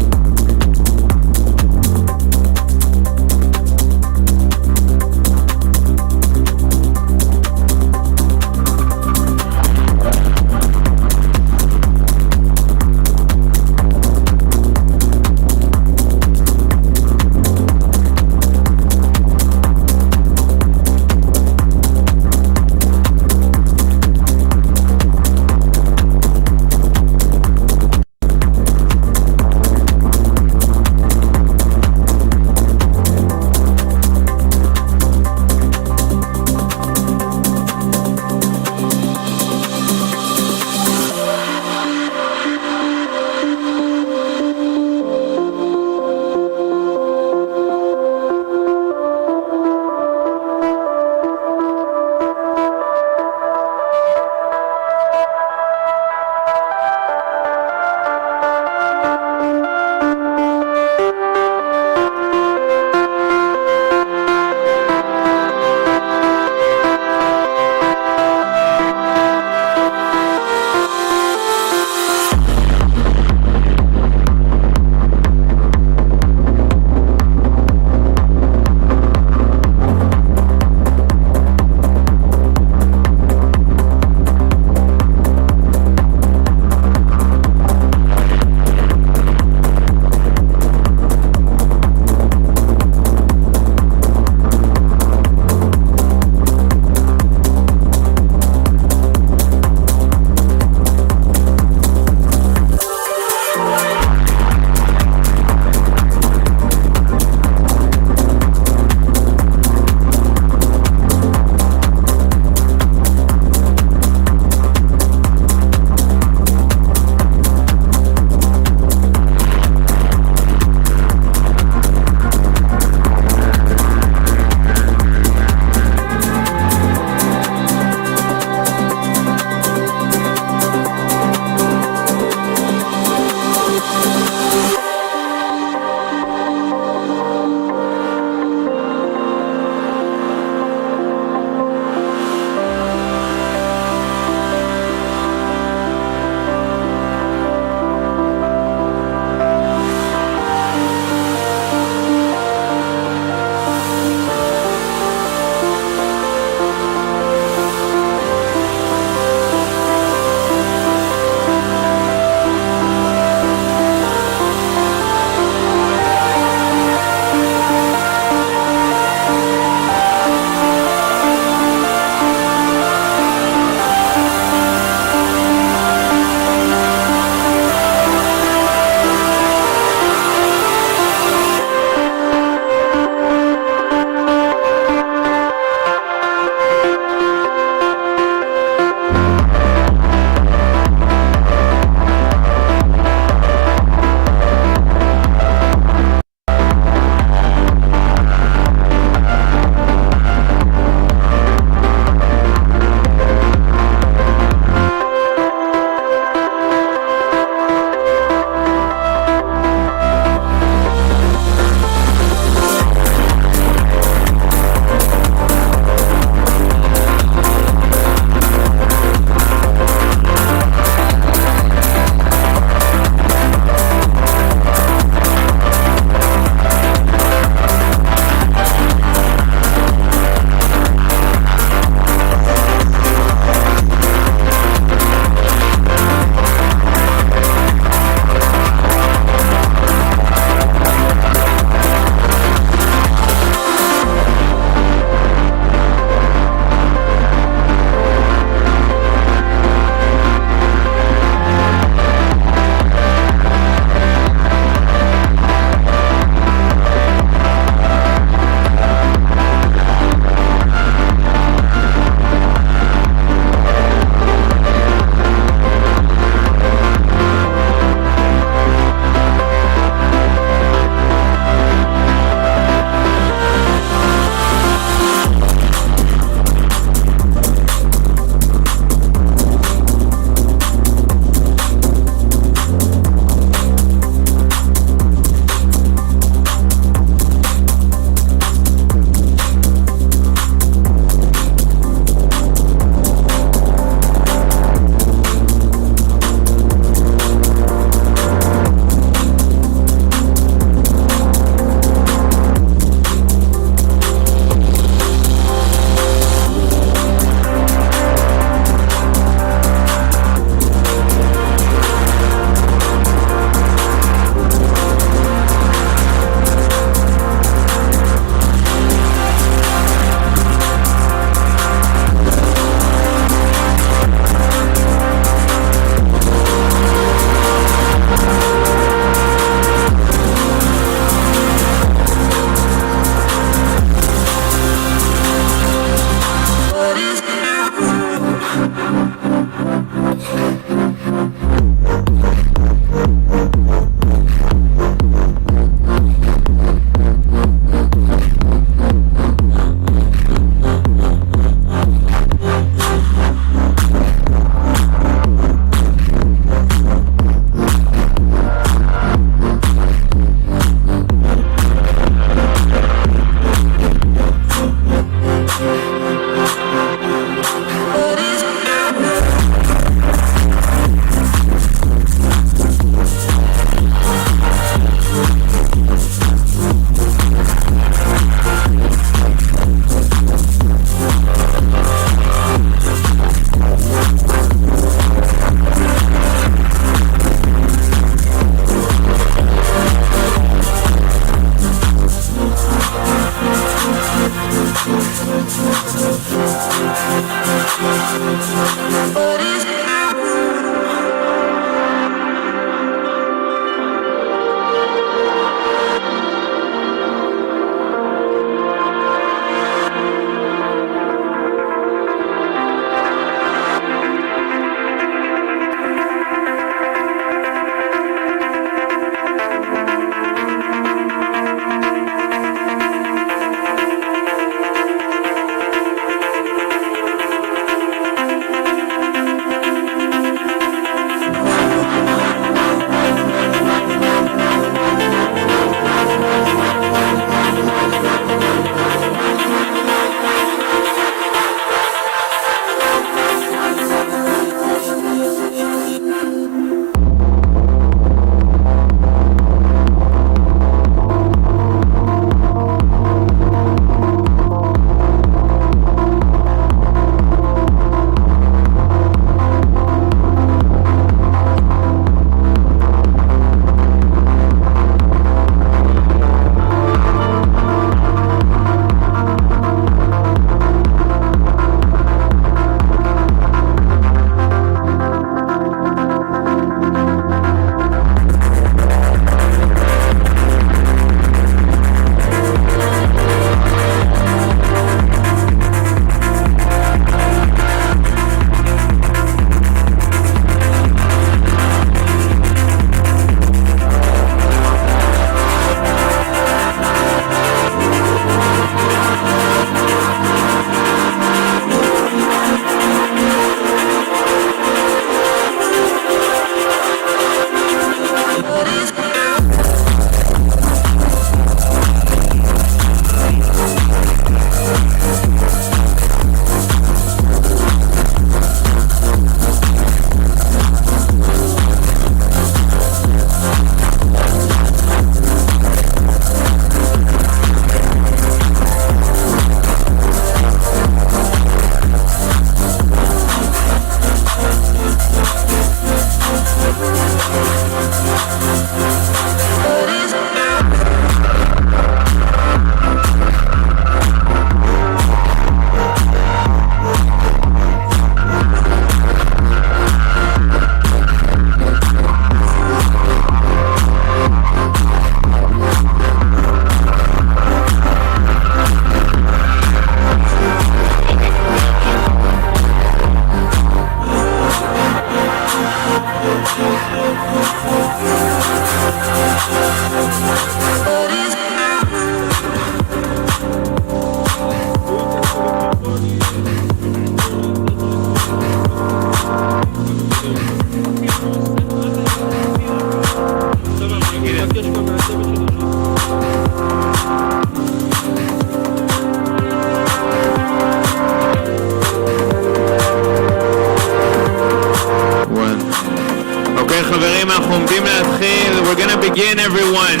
We're going to begin, everyone.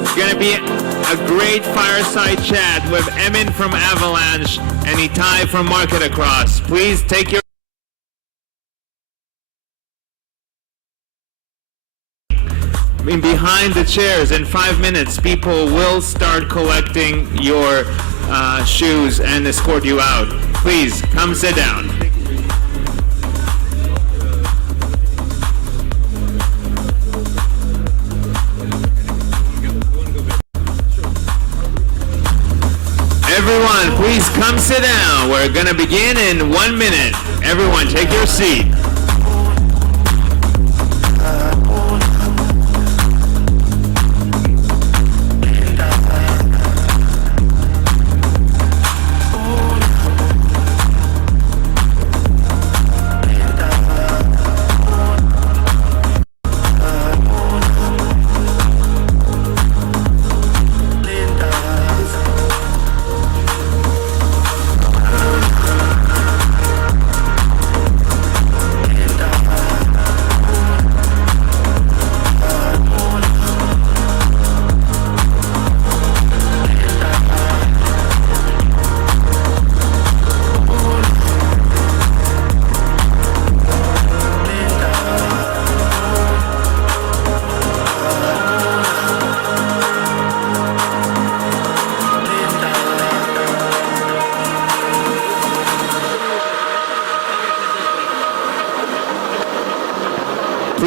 It's going to be a great fireside chat with Emin from Avalanche and Itai from Market Across. Please take your behind the chairs. In 5 minutes, people will start collecting your shoes and escort you out. Please come sit down. Everyone, please come sit down. We're going to begin in 1 minute. Everyone, take your seat.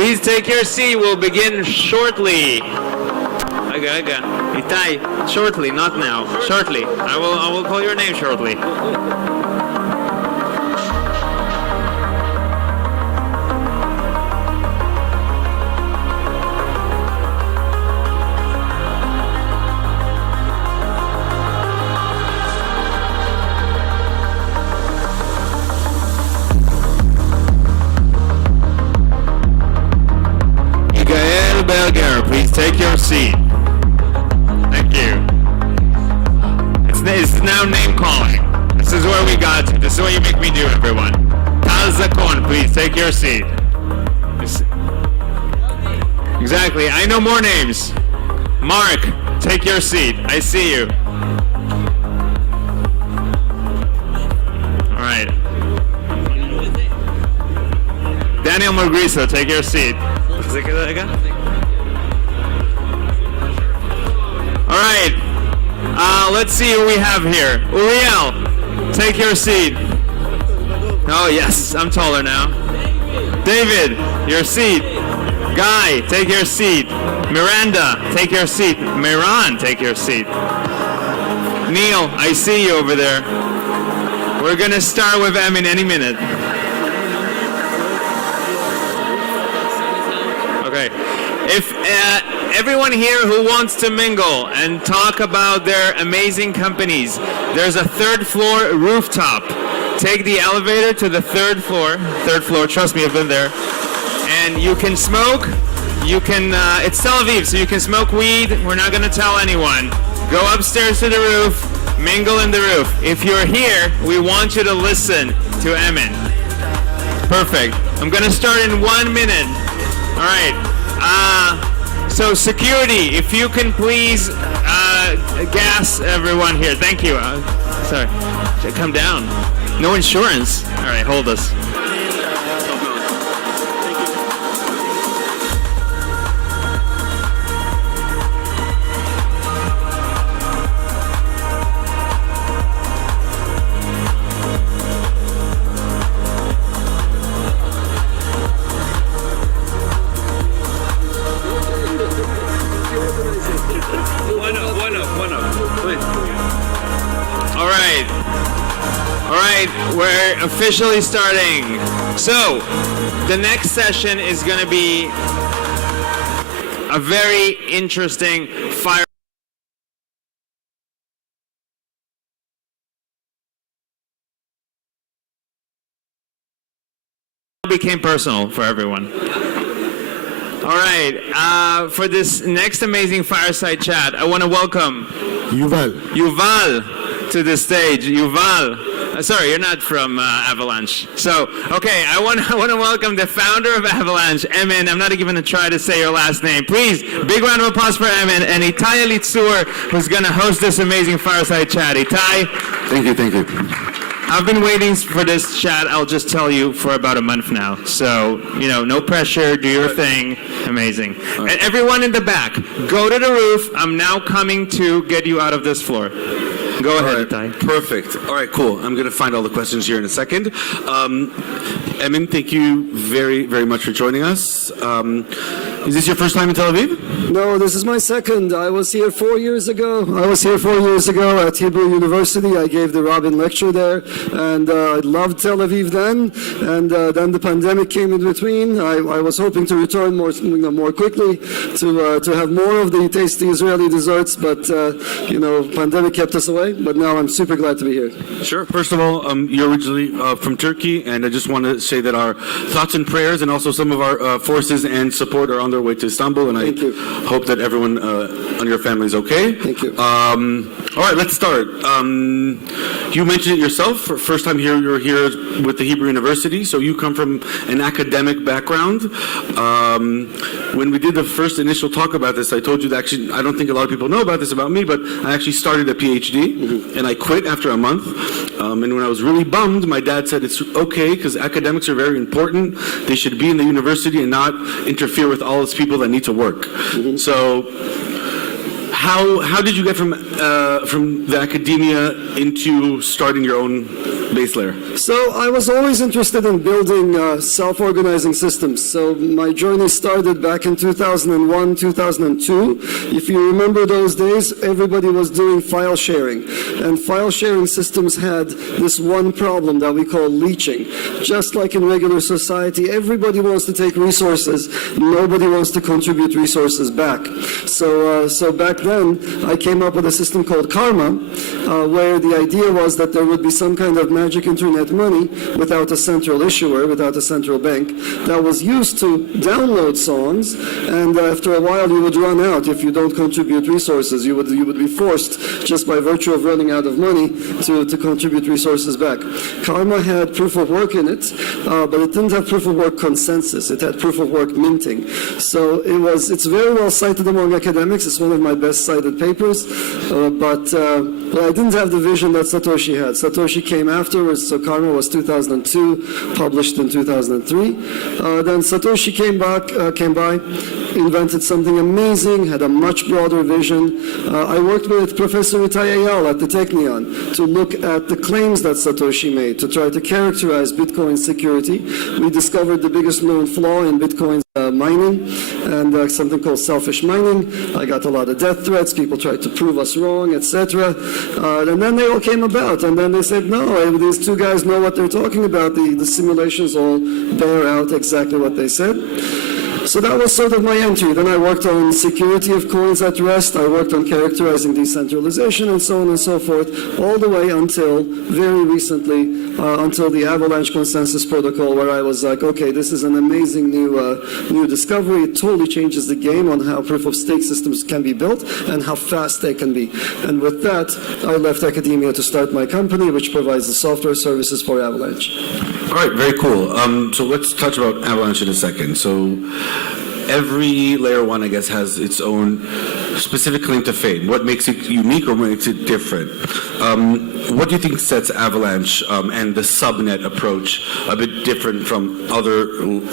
Please take your seat. We'll begin shortly. Itai, shortly, not now. Shortly. I will call your name shortly. Miguel Belger, please take your seat. Thank you. It's now name calling. This is where we got to. This is what you make me do, everyone. Tal Zakon, please take your seat. Exactly. I know more names. Mark, take your seat. I see you. All right. Daniel Mugriso, take your seat. All right. Let's see who we have here. Uriel, take your seat. Oh, yes, I'm taller now. David, your seat. Guy, take your seat. Miranda, take your seat. Miran, take your seat. Neil, I see you over there. We're going to start with Emin any minute. Okay. If everyone here who wants to mingle and talk about their amazing companies, there's a third floor rooftop. Take the elevator to the third floor. Third floor, trust me, I've been there. And you can smoke. You can, it's Tel Aviv, so you can smoke weed. We're not going to tell anyone. Go upstairs to the roof, mingle in the roof. If you're here, we want you to listen to Emin. Perfect. I'm going to start in 1 minute. All right. So security, if you can please gas everyone here. Thank you. Sorry. Come down. No insurance. All right, hold us. We're officially starting. So, the next session is going to be a very interesting fire. It became personal for everyone. All right, for this next amazing fireside chat, I want to welcome Yuval to the stage. Yuval. Sorry, you're not from Avalanche. So, okay, I want to welcome the founder of Avalanche, Emin. I'm not even going to try to say your last name. Please, big round of applause for Emin and Itai Elitzur, who's going to host this amazing fireside chat. Itai. Thank you. I've been waiting for this chat, I'll just tell you, for about a month now. So, no pressure, do your thing. Amazing. And everyone in the back, go to the roof. I'm now coming to get you out of this floor. Go ahead, Itai. Perfect. All right, cool. I'm going to find all the questions here in a second. Emin, thank you very, very much for joining us. Is this your first time in Tel Aviv? No, this is my second. I was here 4 years ago. At Hebrew University. I gave the Rabin lecture there, and I loved Tel Aviv then. And then the pandemic came in between. I was hoping to return more quickly to have more of the tasty Israeli desserts, but pandemic kept us away. But now I'm super glad to be here. Sure. First of all, you're originally from Turkey, and I just want to say that our thoughts and prayers, and also some of our forces and support are on their way to Istanbul, and I hope that everyone on your family is okay. Thank you. All right, let's start. You mentioned it yourself. For first time here, you're here with the Hebrew University, so you come from an academic background. When we did the first initial talk about this, I told you that actually, I don't think a lot of people know about this about me, but I actually started a PhD, and I quit after a month. And when I was really bummed, my dad said it's okay because academics are very important. They should be in the university and not interfere with all those people that need to work. So, how did you get from the academia into starting your own base layer? So I was always interested in building self-organizing systems. So my journey started back in 2001, 2002. If you remember those days, everybody was doing file sharing. And file sharing systems had this one problem that we call leeching. Just like in regular society, everybody wants to take resources. Nobody wants to contribute resources back. So back then, I came up with a system called Karma, where the idea was that there would be some kind of magic internet money without a central issuer, without a central bank, that was used to download songs, and after a while you would run out if you don't contribute resources. You would be forced, just by virtue of running out of money, to contribute resources back. Karma had proof of work in it, but it didn't have proof of work consensus. It had proof of work minting. So it's very well cited among academics. It's one of my best cited papers, but I didn't have the vision that Satoshi had. Satoshi came afterwards, so Karma was 2002, published in 2003. Then Satoshi came by, invented something amazing, had a much broader vision. I worked with Professor Itai Eyal at the Technion to look at the claims that Satoshi made, to try to characterize Bitcoin's security. We discovered the biggest known flaw in Bitcoin's mining, and something called selfish mining. I got a lot of death threats. People tried to prove us wrong, etc. And then they all came about, and then they said, no, these two guys know what they're talking about. The simulations all bear out exactly what they said. So that was sort of my entry. Then I worked on security of coins at rest. I worked on characterizing decentralization and so on and so forth, all the way until very recently, until the Avalanche Consensus Protocol, where I was like, okay, this is an amazing new discovery. It totally changes the game on how proof-of-stake systems can be built and how fast they can be. And with that, I left academia to start my company, which provides the software services for Avalanche. All right, very cool. So let's touch about Avalanche in a second. So every layer one, I guess, has its own specific claim to fame. What makes it unique or makes it different? What do you think sets Avalanche and the subnet approach a bit different from other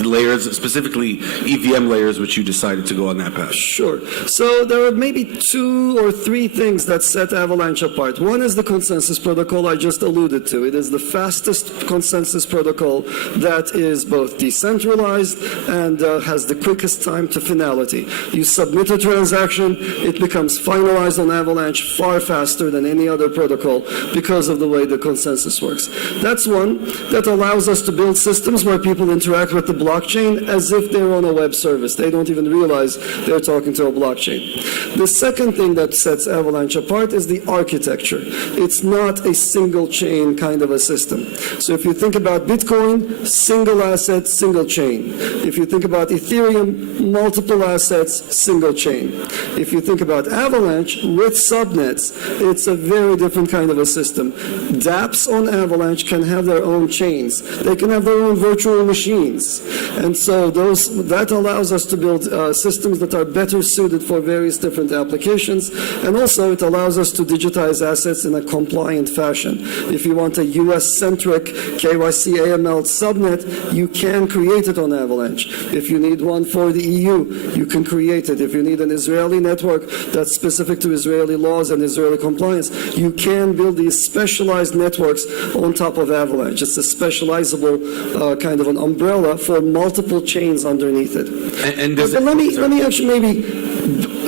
layers, specifically EVM layers, which you decided to go on that path? Sure. So there are maybe 2 or 3 things that set Avalanche apart. One is the consensus protocol I just alluded to. It is the fastest consensus protocol that is both decentralized and has the quickest time to finality. You submit a transaction, it becomes finalized on Avalanche far faster than any other protocol because of the way the consensus works. That's one that allows us to build systems where people interact with the blockchain as if they're on a web service. They don't even realize they're talking to a blockchain. The second thing that sets Avalanche apart is the architecture. It's not a single chain kind of a system. So if you think about Bitcoin, single asset, single chain. If you think about Ethereum, multiple assets, single chain. If you think about Avalanche with subnets, it's a very different kind of a system. dApps on Avalanche can have their own chains. They can have their own virtual machines. And so that allows us to build systems that are better suited for various different applications. And also it allows us to digitize assets in a compliant fashion. If you want a US-centric KYC AML subnet, you can create it on Avalanche. If you need one for the EU, you can create it. If you need an Israeli network that's specific to Israeli laws and Israeli compliance, you can build these specialized networks on top of Avalanche. It's a specializable kind of an umbrella for multiple chains underneath it. But let me actually maybe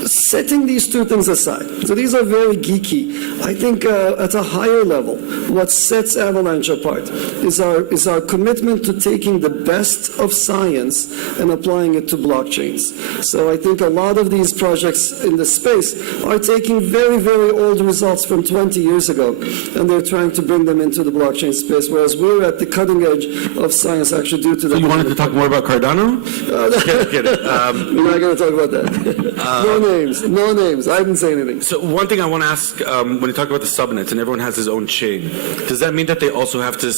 setting these two things aside. So these are very geeky. I think at a higher level, what sets Avalanche apart is our commitment to taking the best of science and applying it to blockchains. So I think a lot of these projects in the space are taking very, very old results from 20 years ago, and they're trying to bring them into the blockchain space, whereas we're at the cutting edge of science actually due to the... So you wanted to talk more about Cardano? We're not going to talk about that. No names. I didn't say anything. So one thing I want to ask, when you talk about the subnets and everyone has his own chain, does that mean that they also have to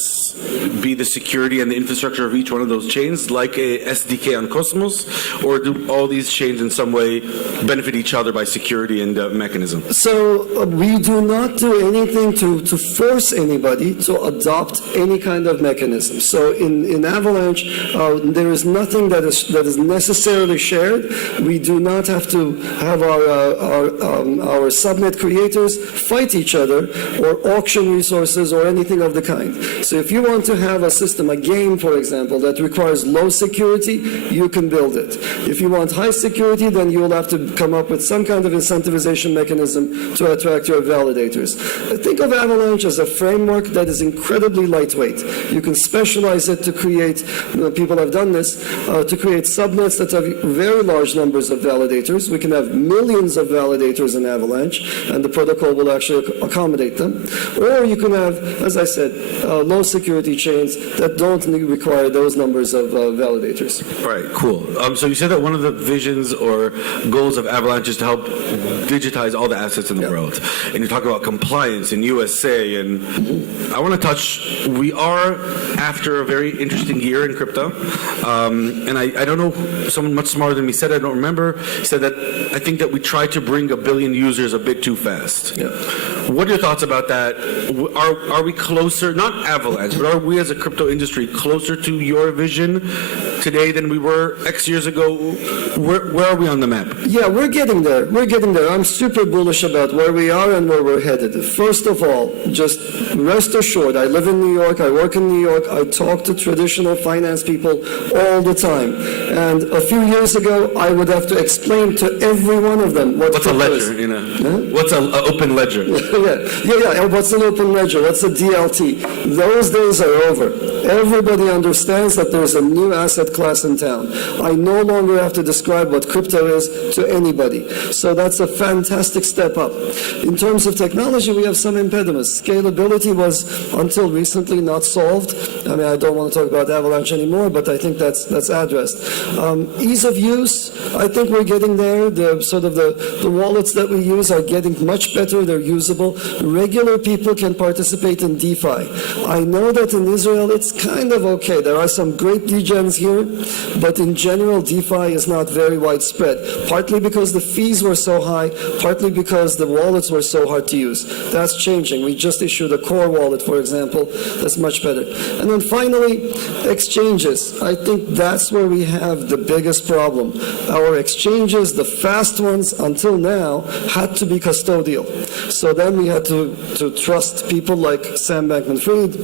be the security and the infrastructure of each one of those chains, like a SDK on Cosmos, or do all these chains in some way benefit each other by security and mechanism? So we do not do anything to force anybody to adopt any kind of mechanism. So in Avalanche, there is nothing that is necessarily shared. We do not have to have our subnet creators fight each other or auction resources or anything of the kind. So if you want to have a system, a game, for example, that requires low security, you can build it. If you want high security, then you will have to come up with some kind of incentivization mechanism to attract your validators. Think of Avalanche as a framework that is incredibly lightweight. You can specialize it to create, people have done this, to create subnets that have very large numbers of validators. We can have millions of validators in Avalanche, and the protocol will actually accommodate them. Or you can have, as I said, low security chains that don't require those numbers of validators. All right, cool. So you said that one of the visions or goals of Avalanche is to help digitize all the assets in the world. And you talk about compliance in USA, and I want to touch, we are after a very interesting year in crypto. And I don't know, someone much smarter than me said, I don't remember, said that I think that we tried to bring 1 billion users a bit too fast. Yeah. What are your thoughts about that? Are we closer, not Avalanche, but are we as a crypto industry closer to your vision today than we were X years ago? Where are we on the map? Yeah, we're getting there. We're getting there. I'm super bullish about where we are and where we're headed. First of all, just rest assured, I live in New York, I work in New York, I talk to traditional finance people all the time. And a few years ago, I would have to explain to every one of them what's a ledger, you know? Huh? What's an open ledger? Yeah. What's an open ledger? What's a DLT? Those days are over. Everybody understands that there's a new asset class in town. I no longer have to describe what crypto is to anybody. So that's a fantastic step up. In terms of technology, we have some impediments. Scalability was, until recently, not solved. I mean, I don't want to talk about Avalanche anymore, but I think that's addressed. Ease of use, I think we're getting there. The wallets that we use are getting much better. They're usable. Regular people can participate in DeFi. I know that in Israel it's kind of okay. There are some great degens here, but in general DeFi is not very widespread, partly because the fees were so high, partly because the wallets were so hard to use. That's changing. We just issued a core wallet, for example, that's much better. And then finally, exchanges. I think that's where we have the biggest problem. Our exchanges, the fast ones until now, had to be custodial. So then we had to trust people like Sam Bankman-Fried,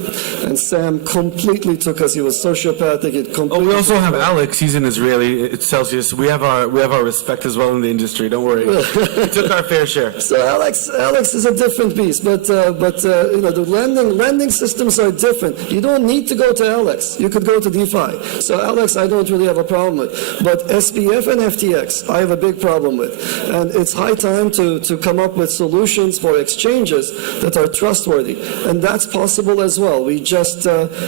and Sam completely took us. He was sociopathic. We also have Alex. He's an Israeli. It's Celsius. We have our respect as well in the industry. Don't worry. We took our fair share. So Alex is a different beast. But the lending systems are different. You don't need to go to Alex. You could go to DeFi. So Alex, I don't really have a problem with. But SBF and FTX, I have a big problem with. And it's high time to come up with solutions for exchanges that are trustworthy. And that's possible as well. We just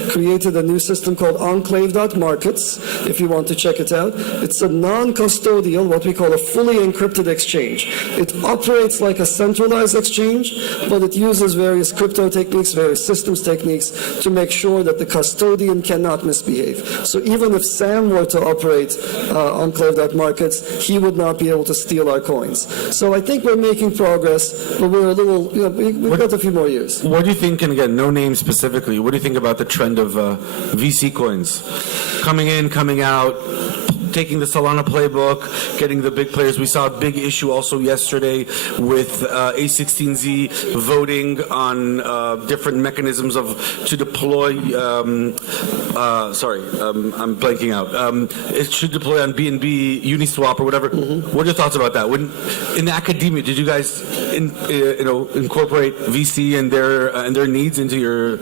created a new system called Enclave.markets, if you want to check it out. It's a non-custodial, what we call a fully encrypted exchange. It operates like a centralized exchange, but it uses various crypto techniques, various systems techniques to make sure that the custodian cannot misbehave. So even if Sam were to operate Enclave.markets, he would not be able to steal our coins. So I think we're making progress, but we're a little, we've got a few more years. What do you think, and again, no name specifically, what do you think about the trend of VC coins? Coming in, coming out, taking the Solana playbook, getting the big players. We saw a big issue also yesterday with A16Z voting on different mechanisms to deploy. I'm blanking out. It should deploy on BNB, Uniswap, or whatever. What are your thoughts about that? In academia, did you guys incorporate VC and their needs into your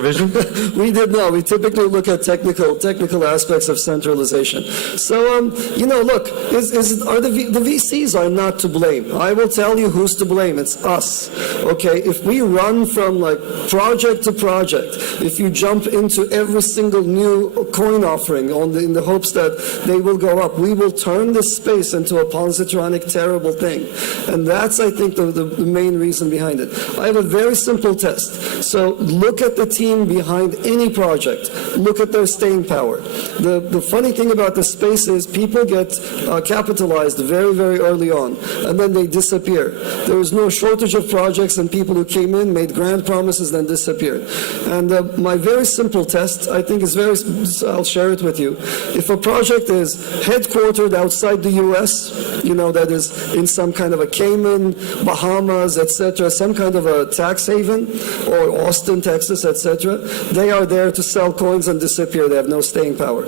vision? We did not. We typically look at technical aspects of centralization. So, look, the VCs are not to blame. I will tell you who's to blame. It's us. Okay, if we run from project to project, if you jump into every single new coin offering in the hopes that they will go up, we will turn this space into a Ponzitronic terrible thing. And that's, I think, the main reason behind it. I have a very simple test. So look at the team behind any project. Look at their staying power. The funny thing about the space case is people get capitalized very, very early on, and then they disappear. There was no shortage of projects and people who came in, made grand promises, then disappeared. And my very simple test, I think is very, I'll share it with you. If a project is headquartered outside the U.S., that is in some kind of a Cayman, Bahamas, etc., some kind of a tax haven, or Austin, Texas, etc., they are there to sell coins and disappear. They have no staying power.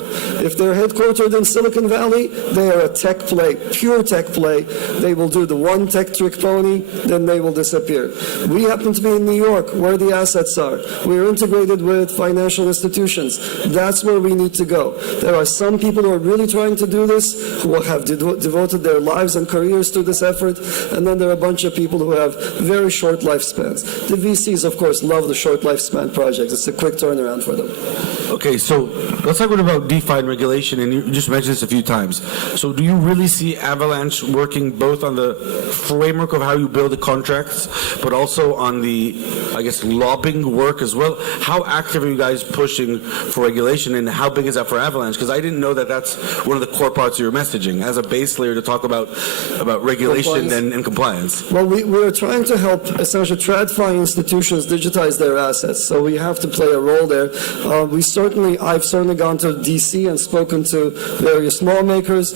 If they're headquartered in Silicon Valley, they are a tech play, pure tech play. They will do the one tech trick pony, then they will disappear. We happen to be in New York, where the assets are. We are integrated with financial institutions. That's where we need to go. There are some people who are really trying to do this, who have devoted their lives and careers to this effort, and then there are a bunch of people who have very short lifespans. The VCs, of course, love the short lifespan projects. It's a quick turnaround for them. Okay, so let's talk about DeFi and regulation, and you just mentioned this a few times. So do you really see Avalanche working both on the framework of how you build the contracts, but also on the, I guess, lobbying work as well? How active are you guys pushing for regulation, and how big is that for Avalanche? Because I didn't know that that's one of the core parts of your messaging, as a base layer to talk about regulation and compliance. Well, we're trying to help essentially TradFi institutions digitize their assets, so we have to play a role there. I've certainly gone to DC and spoken to various lawmakers.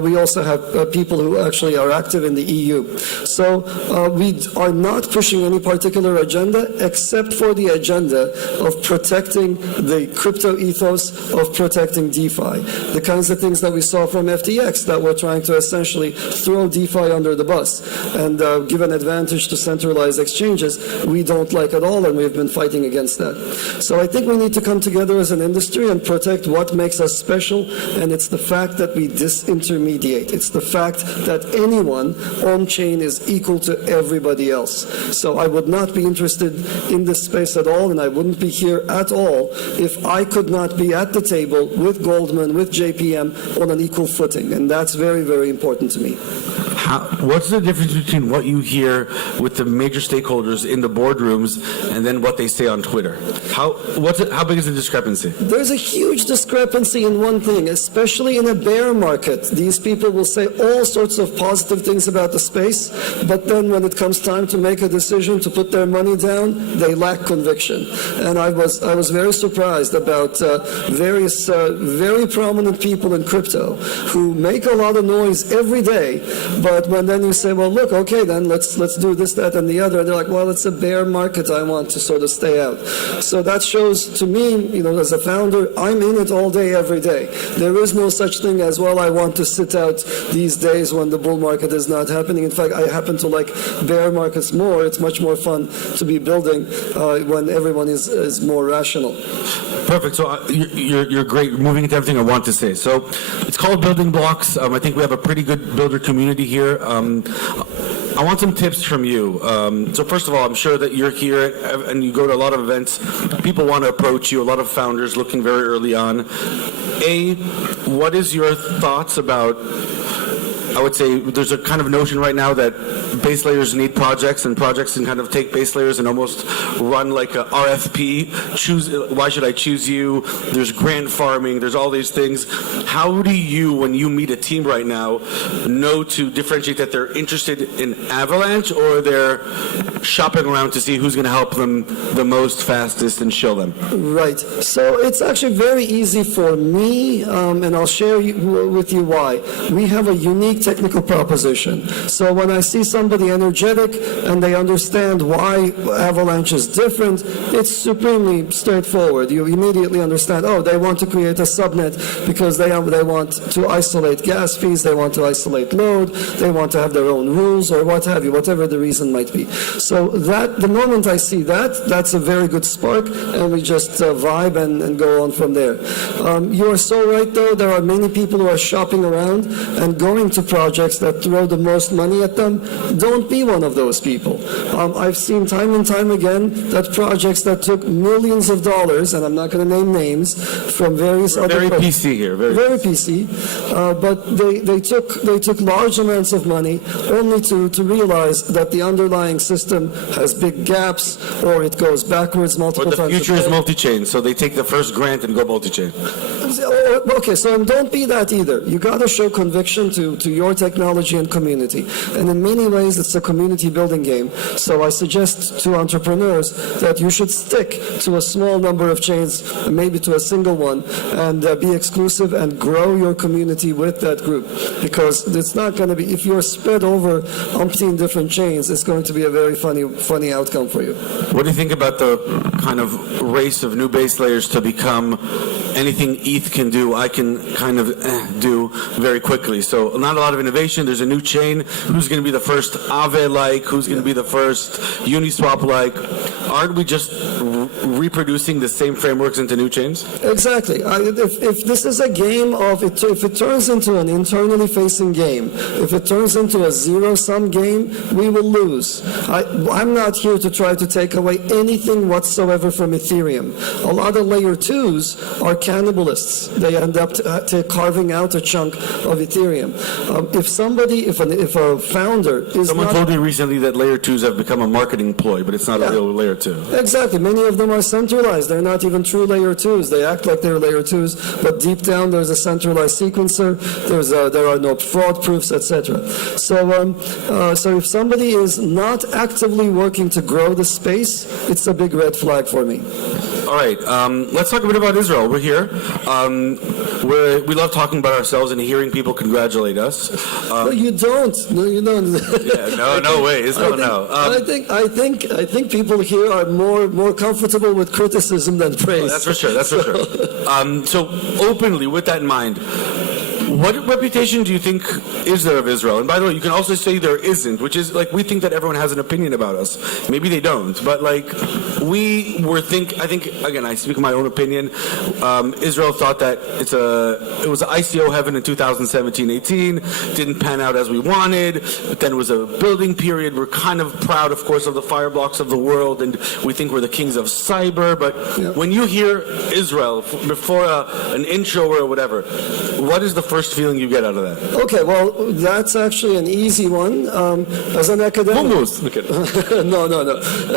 We also have people who actually are active in the EU. So we are not pushing any particular agenda except for the agenda of protecting the crypto ethos, of protecting DeFi. The kinds of things that we saw from FTX, that we're trying to essentially throw DeFi under the bus and give an advantage to centralized exchanges, we don't like at all, and we've been fighting against that. So I think we need to come together as an industry and protect what makes us special, and it's the fact that we disintermediate. It's the fact that anyone on-chain is equal to everybody else. So I would not be interested in this space at all, and I wouldn't be here at all if I could not be at the table with Goldman, with JPM on an equal footing, and that's very, very important to me. What's the difference between what you hear with the major stakeholders in the boardrooms and then what they say on Twitter? How big is the discrepancy? There's a huge discrepancy in one thing, especially in a bear market. These people will say all sorts of positive things about the space, but then when it comes time to make a decision to put their money down, they lack conviction. And I was very surprised about various very prominent people in crypto who make a lot of noise every day, but when then you say, well, look, okay, then let's do this, that, and the other, they're like, well, it's a bear market, I want to sort of stay out. So that shows to me, as a founder, I'm in it all day, every day. There is no such thing as, well, I want to sit out these days when the bull market is not happening. In fact, I happen to like bear markets more. It's much more fun to be building when everyone is more rational. Perfect. So you're great. Moving into everything I want to say. So it's called Building Blocks. I think we have a pretty good builder community here. I want some tips from you. So first of all, I'm sure that you're here and you go to a lot of events. People want to approach you, a lot of founders looking very early on. What is your thoughts about, I would say there's a kind of notion right now that base layers need projects, and projects can kind of take base layers and almost run like a RFP. Why should I choose you? There's grant farming. There's all these things. How do you, when you meet a team right now, know to differentiate that they're interested in Avalanche or they're shopping around to see who's going to help them the most, fastest, and show them? Right. So it's actually very easy for me, and I'll share with you why. We have a unique technical proposition. So when I see somebody energetic and they understand why Avalanche is different, it's supremely straightforward. You immediately understand, oh, they want to create a subnet because they want to isolate gas fees, they want to isolate load, they want to have their own rules, or what have you, whatever the reason might be. So that the moment I see that, that's a very good spark, and we just vibe and go on from there. You are so right, though. There are many people who are shopping around and going to projects that throw the most money at them. Don't be one of those people. I've seen time and time again that projects that took millions of dollars, and I'm not going to name names, from various other... Very PC here. Very PC. But they took large amounts of money only to realize that the underlying system has big gaps, or it goes backwards multiple times. But the future is multi-chain, so they take the first grant and go multi-chain. Okay, so don't be that either. You got to show conviction to your technology and community. And in many ways, it's a community building game. So I suggest to entrepreneurs that you should stick to a small number of chains, maybe to a single one, and be exclusive and grow your community with that group. Because it's not going to be, if you're spread over umpteen different chains, it's going to be a very funny outcome for you. What do you think about the kind of race of new base layers to become anything ETH can do, I can kind of do very quickly? So not a lot of innovation. There's a new chain. Who's going to be the first Aave-like? Who's going to be the first Uniswap-like? Aren't we just reproducing the same frameworks into new chains? Exactly. If this is a game of, if it turns into an internally facing game, if it turns into a zero-sum game, we will lose. I'm not here to try to take away anything whatsoever from Ethereum. A lot of layer 2s are cannibalists. They end up carving out a chunk of Ethereum. If a founder is Someone told me recently that layer 2s have become a marketing ploy, but it's not a real layer 2. Exactly. Many of them are centralized. They're not even true layer 2s. They act like they're layer 2s, but deep down there's a centralized sequencer. There are no fraud proofs, etc. So if somebody is not actively working to grow the space, it's a big red flag for me. All right, let's talk a bit about Israel. We're here. We love talking about ourselves and hearing people congratulate us. No, you don't. No, you don't. No way. Israel, no. I think people here are more comfortable with criticism than praise. That's for sure. So openly, with that in mind, what reputation do you think is there of Israel? And by the way, you can also say there isn't, which is like we think that everyone has an opinion about us. Maybe they don't, but like I think again, I speak my own opinion. Israel thought that it was an ICO heaven in 2017-18, didn't pan out as we wanted, but then it was a building period. We're kind of proud, of course, of the Fireblocks of the world, and we think we're the kings of cyber. But when you hear Israel before an intro or whatever, what is the first feeling you get out of that? Okay, well, that's actually an easy one. As an academic, no.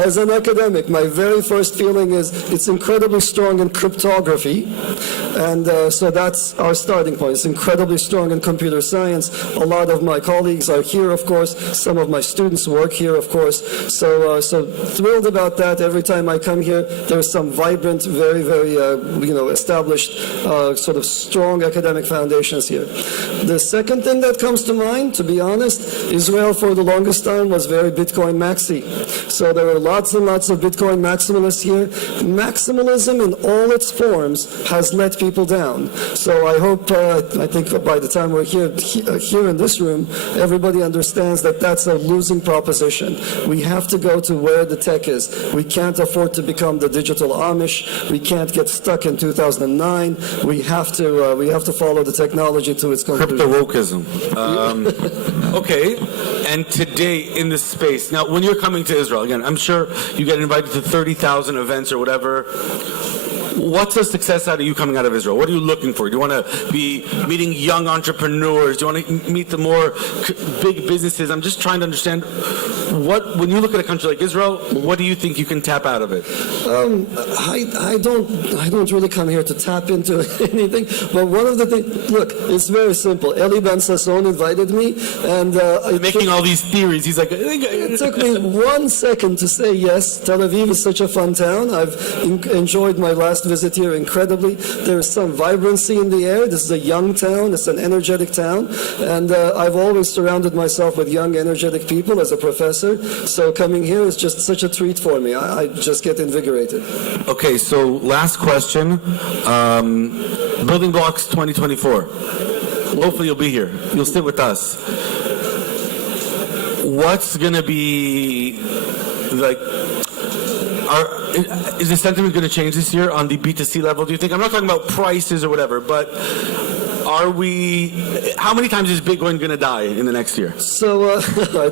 As an academic, my very first feeling is it's incredibly strong in cryptography, and so that's our starting point. It's incredibly strong in computer science. A lot of my colleagues are here, of course. Some of my students work here, of course. So thrilled about that. Every time I come here, there's some vibrant, very, very established, sort of strong academic foundations here. The second thing that comes to mind, to be honest, Israel for the longest time was very Bitcoin maxi. So there were lots and lots of Bitcoin maximalists here. Maximalism in all its forms has let people down. So I hope, I think by the time we're here in this room, everybody understands that that's a losing proposition. We have to go to where the tech is. We can't afford to become the digital Amish. We can't get stuck in 2009. We have to follow the technology to its conclusion. Crypto-wokeism. Okay, and today in this space, now when you're coming to Israel, again, I'm sure you get invited to 30,000 events or whatever. What's the success out of you coming out of Israel? What are you looking for? Do you want to be meeting young entrepreneurs? Do you want to meet the more big businesses? I'm just trying to understand when you look at a country like Israel, what do you think you can tap out of it? I don't really come here to tap into anything. But one of the things, look, it's very simple. Eli Ben Sasson invited me, and making all these theories. He's like, it took me 1 second to say yes. Tel Aviv is such a fun town. I've enjoyed my last visit here incredibly. There's some vibrancy in the air. This is a young town. It's an energetic town, and I've always surrounded myself with young, energetic people as a professor. So coming here is just such a treat for me. I just get invigorated. Okay, so last question. Building Blocks 2024. Hopefully you'll be here. You'll sit with us. What's going to be like... Is the sentiment going to change this year on the B2C level, do you think? I'm not talking about prices or whatever, but how many times is Bitcoin going to die in the next year? So,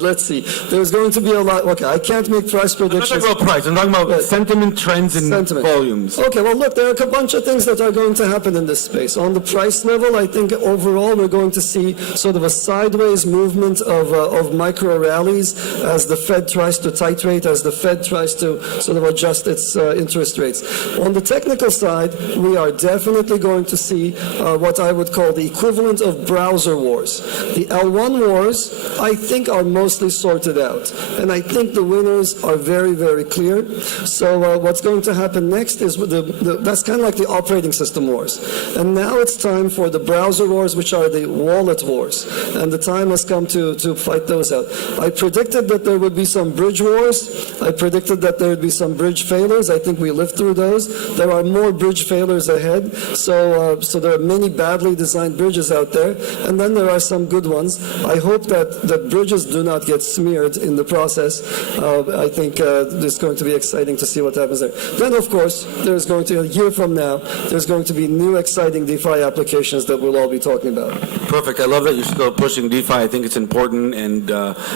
let's see. There's going to be a lot. Okay, I can't make price predictions. I'm not talking about price. I'm talking about sentiment, trends, and volumes. Okay, well, look, there are a bunch of things that are going to happen in this space. On the price level, I think overall we're going to see sort of a sideways movement of micro rallies as the Fed tries to titrate, as the Fed tries to sort of adjust its interest rates. On the technical side, we are definitely going to see what I would call the equivalent of browser wars. The L1 wars, I think, are mostly sorted out. And I think the winners are very, very clear. So what's going to happen next is that's kind of like the operating system wars. And now it's time for the browser wars, which are the wallet wars. And the time has come to fight those out. I predicted that there would be some bridge wars. I predicted that there would be some bridge failures. I think we lived through those. There are more bridge failures ahead. So there are many badly designed bridges out there. And then there are some good ones. I hope that bridges do not get smeared in the process. I think it's going to be exciting to see what happens there. Then, of course, there's going to, a year from now, there's going to be new exciting DeFi applications that we'll all be talking about. Perfect. I love that you're still pushing DeFi. I think it's important, and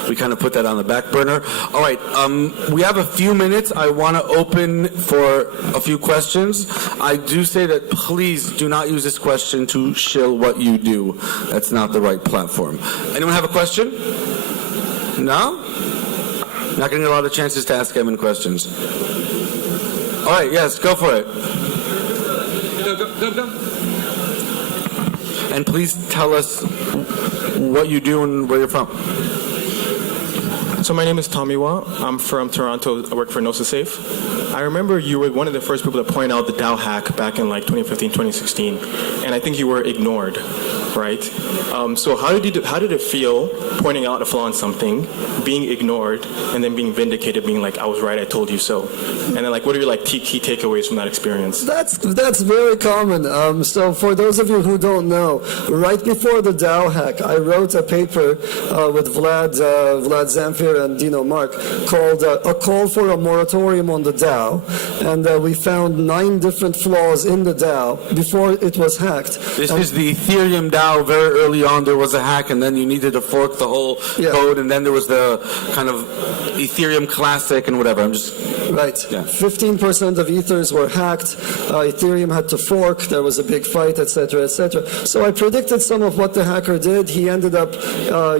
we kind of put that on the back burner. All right. We have a few minutes. I want to open for a few questions. I do say that please do not use this question to shill what you do. That's not the right platform. Anyone have a question? No? Not getting a lot of chances to ask Emin questions. All right, yes, go for it. Go. And please tell us what you do and where you're from. So my name is Tommy Wah. I'm from Toronto. I work for NosaSafe. I remember you were one of the first people to point out the DAO hack back in like 2015, 2016, and I think you were ignored, right? So how did it feel pointing out a flaw in something, being ignored, and then being vindicated, being like, I was right, I told you so? And then like, what are your like key takeaways from that experience? That's very common. So for those of you who don't know, right before the DAO hack, I wrote a paper with Vlad Zamfir and Dino Mark called A Call for a Moratorium on the DAO. And we found 9 different flaws in the DAO before it was hacked. This is the Ethereum DAO. Very early on there was a hack, and then you needed to fork the whole code, and then there was the kind of Ethereum Classic and whatever. Right. Yeah. 15% of Ethers were hacked. Ethereum had to fork. There was a big fight, etc., etc. So I predicted some of what the hacker did. He ended up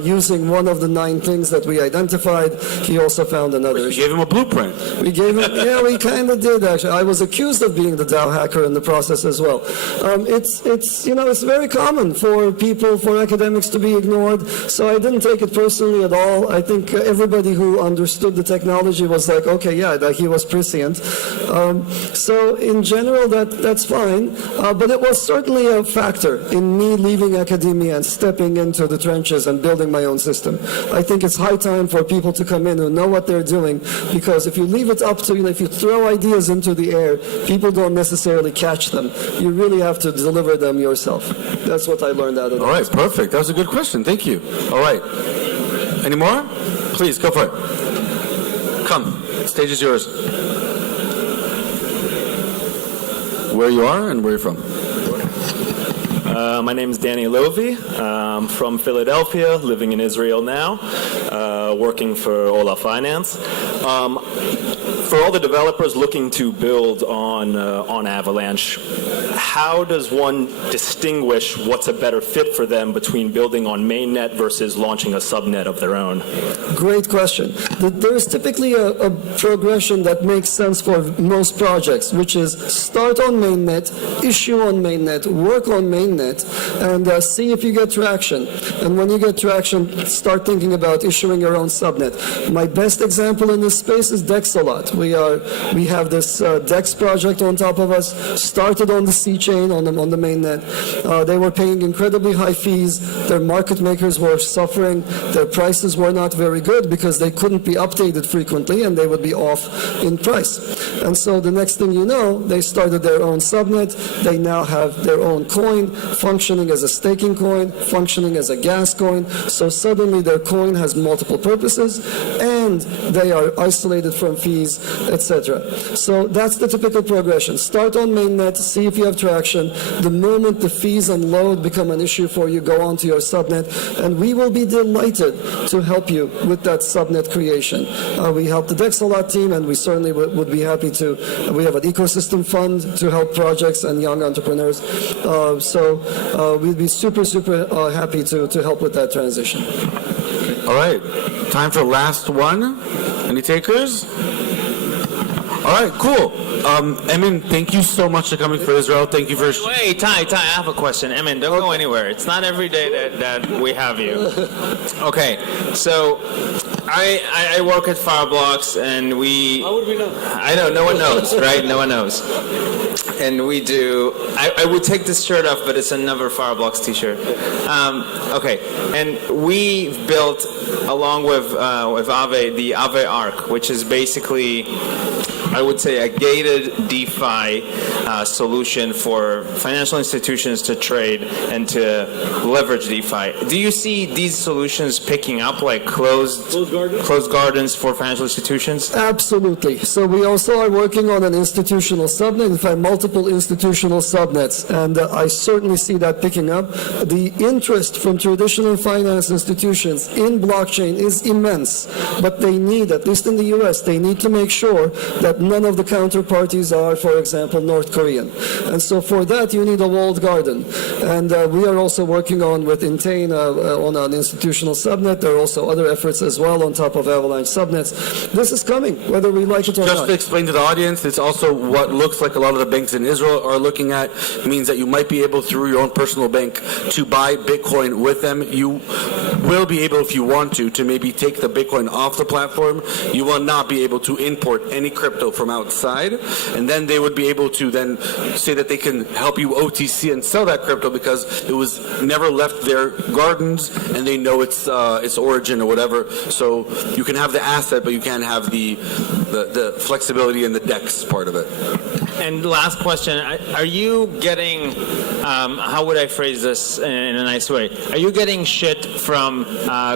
using one of the 9 things that we identified. He also found another. You gave him a blueprint. We gave him, yeah, we kind of did actually. I was accused of being the DAO hacker in the process as well. It's very common for people, for academics to be ignored. So I didn't take it personally at all. I think everybody who understood the technology was like, okay, yeah, that he was prescient. So in general, that's fine. But it was certainly a factor in me leaving academia and stepping into the trenches and building my own system. I think it's high time for people to come in who know what they're doing, because if you leave it up to, if you throw ideas into the air, people don't necessarily catch them. You really have to deliver them yourself. That's what I learned out of that. All right, perfect. That was a good question. Thank you. All right. Any more? Please, go for it. Come. Stage is yours. Where you are and where you're from. My name is Danny Lovi. I'm from Philadelphia, living in Israel now, working for Ola Finance. For all the developers looking to build on Avalanche, how does one distinguish what's a better fit for them between building on mainnet versus launching a subnet of their own? Great question. There's typically a progression that makes sense for most projects, which is start on mainnet, issue on mainnet, work on mainnet, and see if you get traction. And when you get traction, start thinking about issuing your own subnet. My best example in this space is Dexalot. We have this Dex project on top of us, started on the C chain, on the mainnet. They were paying incredibly high fees. Their market makers were suffering. Their prices were not very good because they couldn't be updated frequently and they would be off in price. And so the next thing you know, they started their own subnet. They now have their own coin, functioning as a staking coin, functioning as a gas coin. So suddenly their coin has multiple purposes, and and they are isolated from fees, etc. So that's the typical progression. Start on mainnet, see if you have traction. The moment the fees and load become an issue for you, go on to your subnet, and we will be delighted to help you with that subnet creation. We help the Dexalat team, and we certainly would be happy to. We have an ecosystem fund to help projects and young entrepreneurs. So we'd be super happy to help with that transition. All right, time for last one. Any takers? All right, cool. Emin, thank you so much for coming for Israel. Thank you for... Wait, Ty, I have a question. Emin, don't go anywhere. It's not every day that we have you. Okay, so I work at Fireblocks, and we... How would we know? I know, no one knows, right? No one knows. And we do... I would take this shirt off, but it's another Fireblocks t-shirt. Okay, and we built, along with Aave, the Aave Arc, which is basically... I would say a gated DeFi solution for financial institutions to trade and to leverage DeFi. Do you see these solutions picking up, like closed gardens for financial institutions? Absolutely. So we also are working on an institutional subnet, in fact, multiple institutional subnets, and I certainly see that picking up. The interest from traditional finance institutions in blockchain is immense, but they need, at least in the US, they need to make sure that none of the counterparties are, for example, North Korean. And so for that, you need a walled garden. And we are also working on, with Intane, on an institutional subnet. There are also other efforts as well on top of Avalanche subnets. This is coming, whether we like it or not. Just to explain to the audience, it's also what looks like a lot of the banks in Israel are looking at. It means that you might be able, through your own personal bank, to buy Bitcoin with them. You will be able, if you want to maybe take the Bitcoin off the platform. You will not be able to import any crypto from outside, and then they would be able to then say that they can help you OTC and sell that crypto because it was never left their gardens and they know its origin or whatever. So you can have the asset, but you can't have the flexibility and the DEX part of it. And last question, are you getting, how would I phrase this in a nice way? Are you getting shit from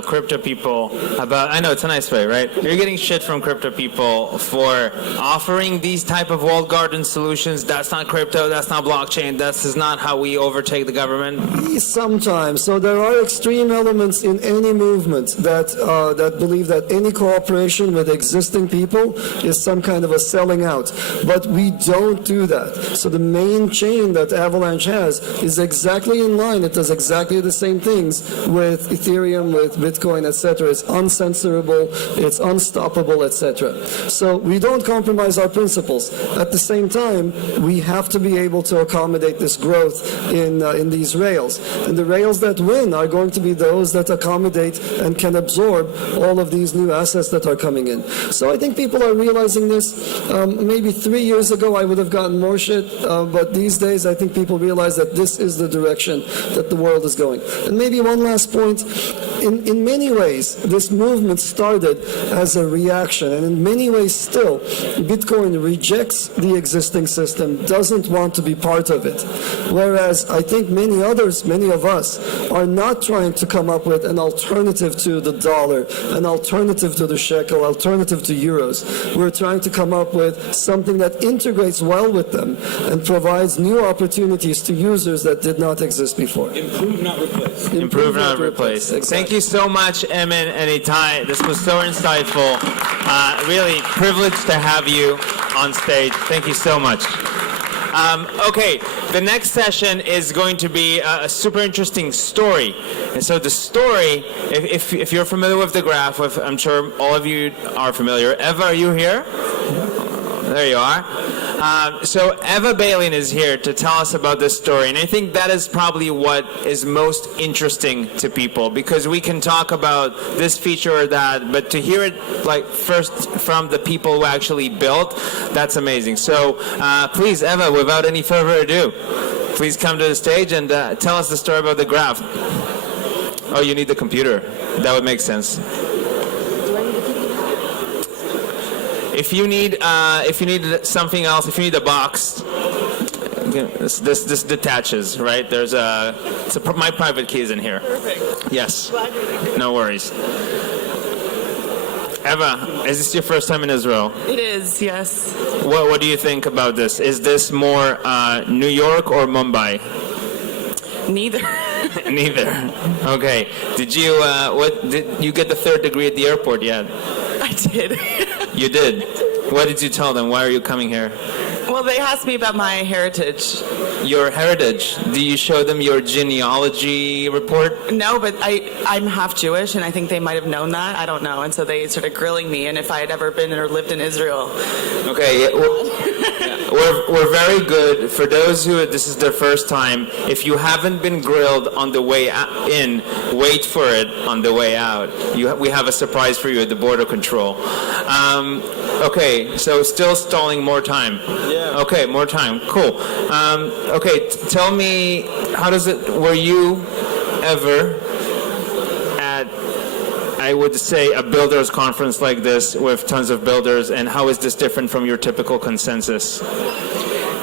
crypto people about, I know it's a nice way, right? Are you getting shit from crypto people for offering these type of walled garden solutions? That's not crypto, that's not blockchain, this is not how we overtake the government? Sometimes. So there are extreme elements in any movement that believe that any cooperation with existing people is some kind of a selling out. But we don't do that. So the main chain that Avalanche has is exactly in line. It does exactly the same things with Ethereum, with Bitcoin, etc. It's uncensorable, it's unstoppable, etc. So we don't compromise our principles. At the same time, we have to be able to accommodate this growth in these rails. And the rails that win are going to be those that accommodate and can absorb all of these new assets that are coming in. So I think people are realizing this. Maybe 3 years ago, I would have gotten more shit, but these days I think people realize that this is the direction that the world is going. And maybe one last point, in many ways this movement started as a reaction, and in many ways still Bitcoin rejects the existing system, doesn't want to be part of it, whereas I think many of us are not trying to come up with an alternative to the dollar, an alternative to the shekel, alternative to euros. We're trying to come up with something that integrates well with them and provides new opportunities to users that did not exist before. Improve, not replace. Improve, not replace. Exactly. Thank you so much, Emin and Itai. This was so insightful. Really privileged to have you on stage. Thank you so much. Okay, the next session is going to be a super interesting story. And so the story, if you're familiar with the graph, I'm sure all of you are familiar. Eva, are you here? There you are. So Eva Balian is here to tell us about this story, and I think that is probably what is most interesting to people, because we can talk about this feature or that, but to hear it like first from the people who actually built, that's amazing. So please, Eva, without any further ado, please come to the stage and tell us the story about the graph. Oh, you need the computer. That would make sense. If you need something else, if you need a box, this detaches, right? There's my private key is in here. Perfect. Yes. No worries. Eva, is this your first time in Israel? It is, yes. What do you think about this? Is this more New York or Mumbai? Neither. Neither. Okay. Did you get the third degree at the airport yet? I did. You did. What did you tell them? Why are you coming here? Well, they asked me about my heritage. Your heritage. Do you show them your genealogy report? No, but I'm half Jewish, and I think they might have known that. I don't know. And so they started grilling me, and if I had ever been or lived in Israel. Okay. We're very good. For those who this is their first time, if you haven't been grilled on the way in, wait for it on the way out. We have a surprise for you at the border control. Okay, so still stalling more time. Yeah. Okay, more time. Cool. Okay, tell me, how does it? Were you ever at, I would say, a builders conference like this with tons of builders, and how is this different from your typical consensus?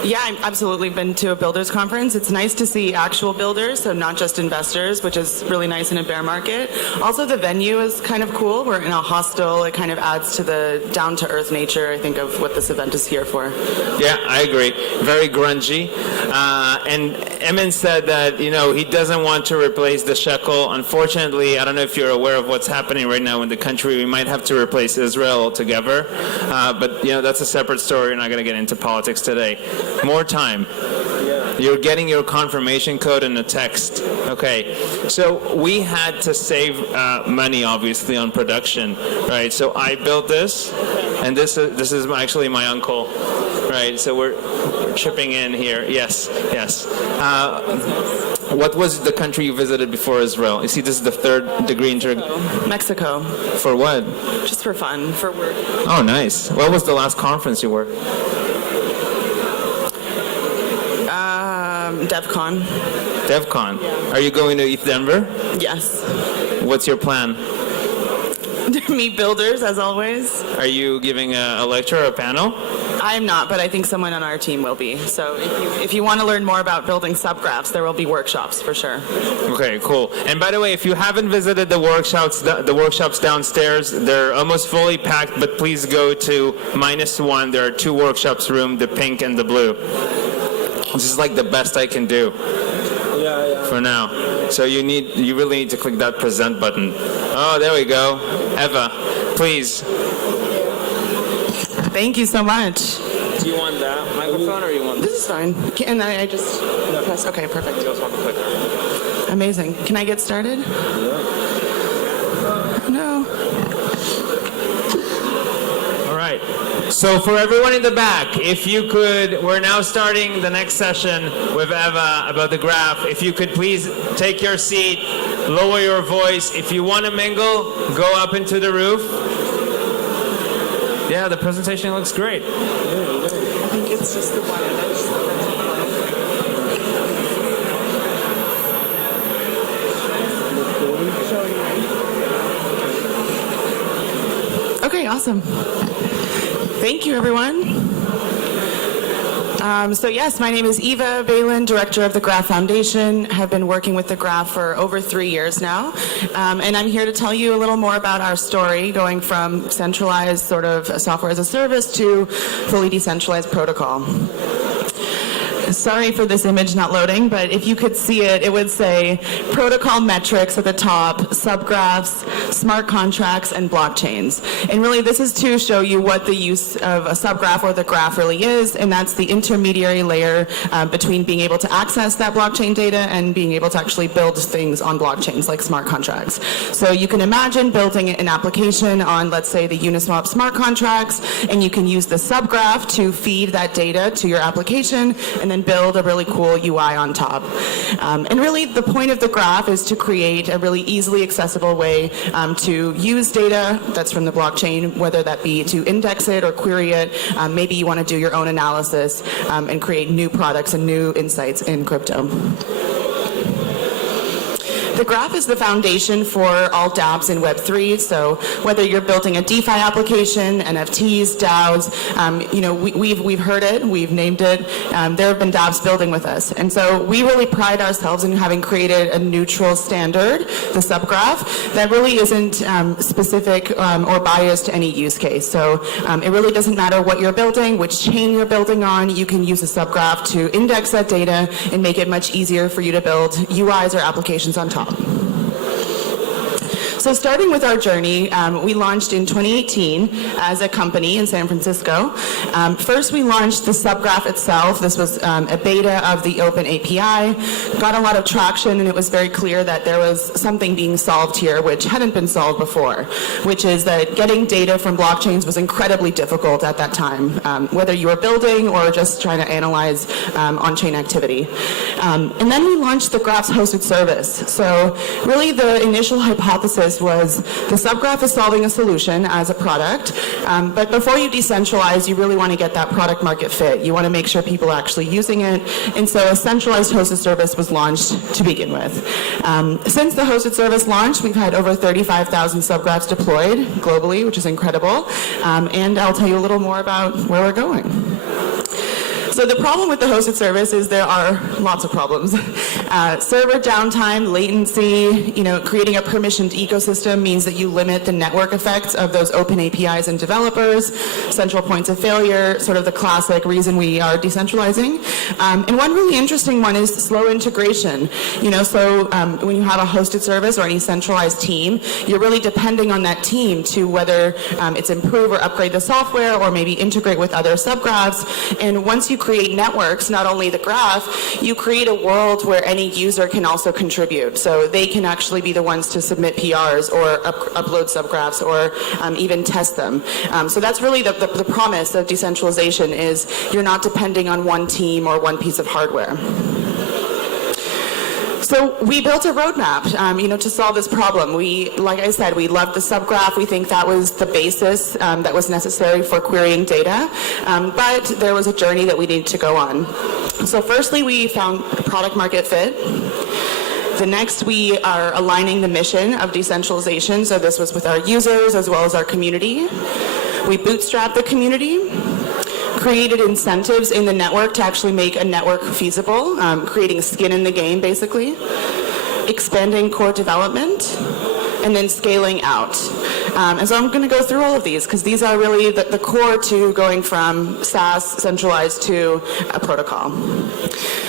Yeah, I've absolutely been to a builders conference. It's nice to see actual builders, so not just investors, which is really nice in a bear market. Also, the venue is kind of cool. We're in a hostel. It kind of adds to the down-to-earth nature, I think, of what this event is here for. Yeah, I agree. Very grungy. And Emin said that, he doesn't want to replace the shekel. Unfortunately, I don't know if you're aware of what's happening right now in the country. We might have to replace Israel altogether. But, that's a separate story. We're not going to get into politics today. More time. You're getting your confirmation code in a text. Okay. So we had to save money, obviously, on production, right? So I built this, and this is actually my uncle, right? So we're chipping in here. Yes. What was the country you visited before Israel? You see, this is the third degree Mexico. For what? Just for fun, for work. Oh, nice. What was the last conference you were? DevCon. DevCon. Yeah. Are you going to ETH Denver? Yes. What's your plan? Meet builders, as always. Are you giving a lecture or a panel? I am not, but I think someone on our team will be. So if you want to learn more about building subgraphs, there will be workshops for sure. Okay, cool. And by the way, if you haven't visited the workshops downstairs, they're almost fully packed, but please go to -1. There are 2 workshops room, the pink and the blue. This is like the best I can do for now. So you really need to click that present button. Oh, there we go. Eva, please. Thank you so much. Do you want that microphone or you want this? This is fine. Can I just press? Okay, perfect. You also want the clicker. Amazing. Can I get started? No. All right. So for everyone in the back, if you could, we're now starting the next session with Eva about the graph. If you could please take your seat, lower your voice. If you want to mingle, go up into the roof. Yeah, the presentation looks great. I think it's just the one. Okay, awesome. Thank you, everyone. So yes, my name is Eva Balin, Director of the Graph Foundation. Have been working with the Graph for over 3 years now. And I'm here to tell you a little more about our story, going from centralized sort of software as a service to fully decentralized protocol. Sorry for this image not loading, but if you could see it, it would say protocol metrics at the top, subgraphs, smart contracts, and blockchains. And really this is to show you what the use of a subgraph or the graph really is, and that's the intermediary layer between being able to access that blockchain data and being able to actually build things on blockchains like smart contracts. So you can imagine building an application on, let's say, the Uniswap smart contracts, and you can use the subgraph to feed that data to your application, and then build a really cool UI on top. And really the point of the graph is to create a really easily accessible way to use data that's from the blockchain, whether that be to index it or query it. Maybe you want to do your own analysis and create new products and new insights in crypto. the graph is the foundation for all dApps in Web3. So whether you're building a DeFi application, NFTs, DAOs, we've heard it, we've named it. There have been dApps building with us. And so we really pride ourselves in having created a neutral standard, the subgraph, that really isn't specific or biased to any use case. So it really doesn't matter what you're building, which chain you're building on. You can use a subgraph to index that data and make it much easier for you to build UIs or applications on top. So starting with our journey, we launched in 2018 as a company in San Francisco. First, we launched the subgraph itself. This was a beta of the open API. Got a lot of traction, and it was very clear that there was something being solved here which hadn't been solved before, which is that getting data from blockchains was incredibly difficult at that time, whether you were building or just trying to analyze on-chain activity. And then we launched the Graphs hosted service. So really the initial hypothesis was the subgraph is solving a solution as a product, but before you decentralize, you really want to get that product market fit. You want to make sure people are actually using it, and so a centralized hosted service was launched to begin with. Since the hosted service launched, we've had over 35,000 subgraphs deployed globally, which is incredible, and I'll tell you a little more about where we're going. So the problem with the hosted service is there are lots of problems. Server downtime, latency, creating a permissioned ecosystem means that you limit the network effects of those open APIs and developers, central points of failure, sort of the classic reason we are decentralizing. And one really interesting one is slow integration. When you have a hosted service or any centralized team, you're really depending on that team to whether it's improve or upgrade the software or maybe integrate with other subgraphs. And once you create networks, not only the graph, you create a world where any user can also contribute. So they can actually be the ones to submit PRs or upload subgraphs or even test them. So that's really the promise of decentralization, is you're not depending on one team or one piece of hardware. So we built a roadmap, to solve this problem. Like I said, we loved the subgraph. We think that was the basis that was necessary for querying data, but there was a journey that we needed to go on. So firstly, we found product market fit. The next, we are aligning the mission of decentralization. So this was with our users as well as our community. We bootstrapped the community. Created incentives in the network to actually make a network feasible, creating skin in the game, basically. Expanding core development, and then scaling out. And so I'm going to go through all of these because these are really the core to going from SaaS centralized to a protocol.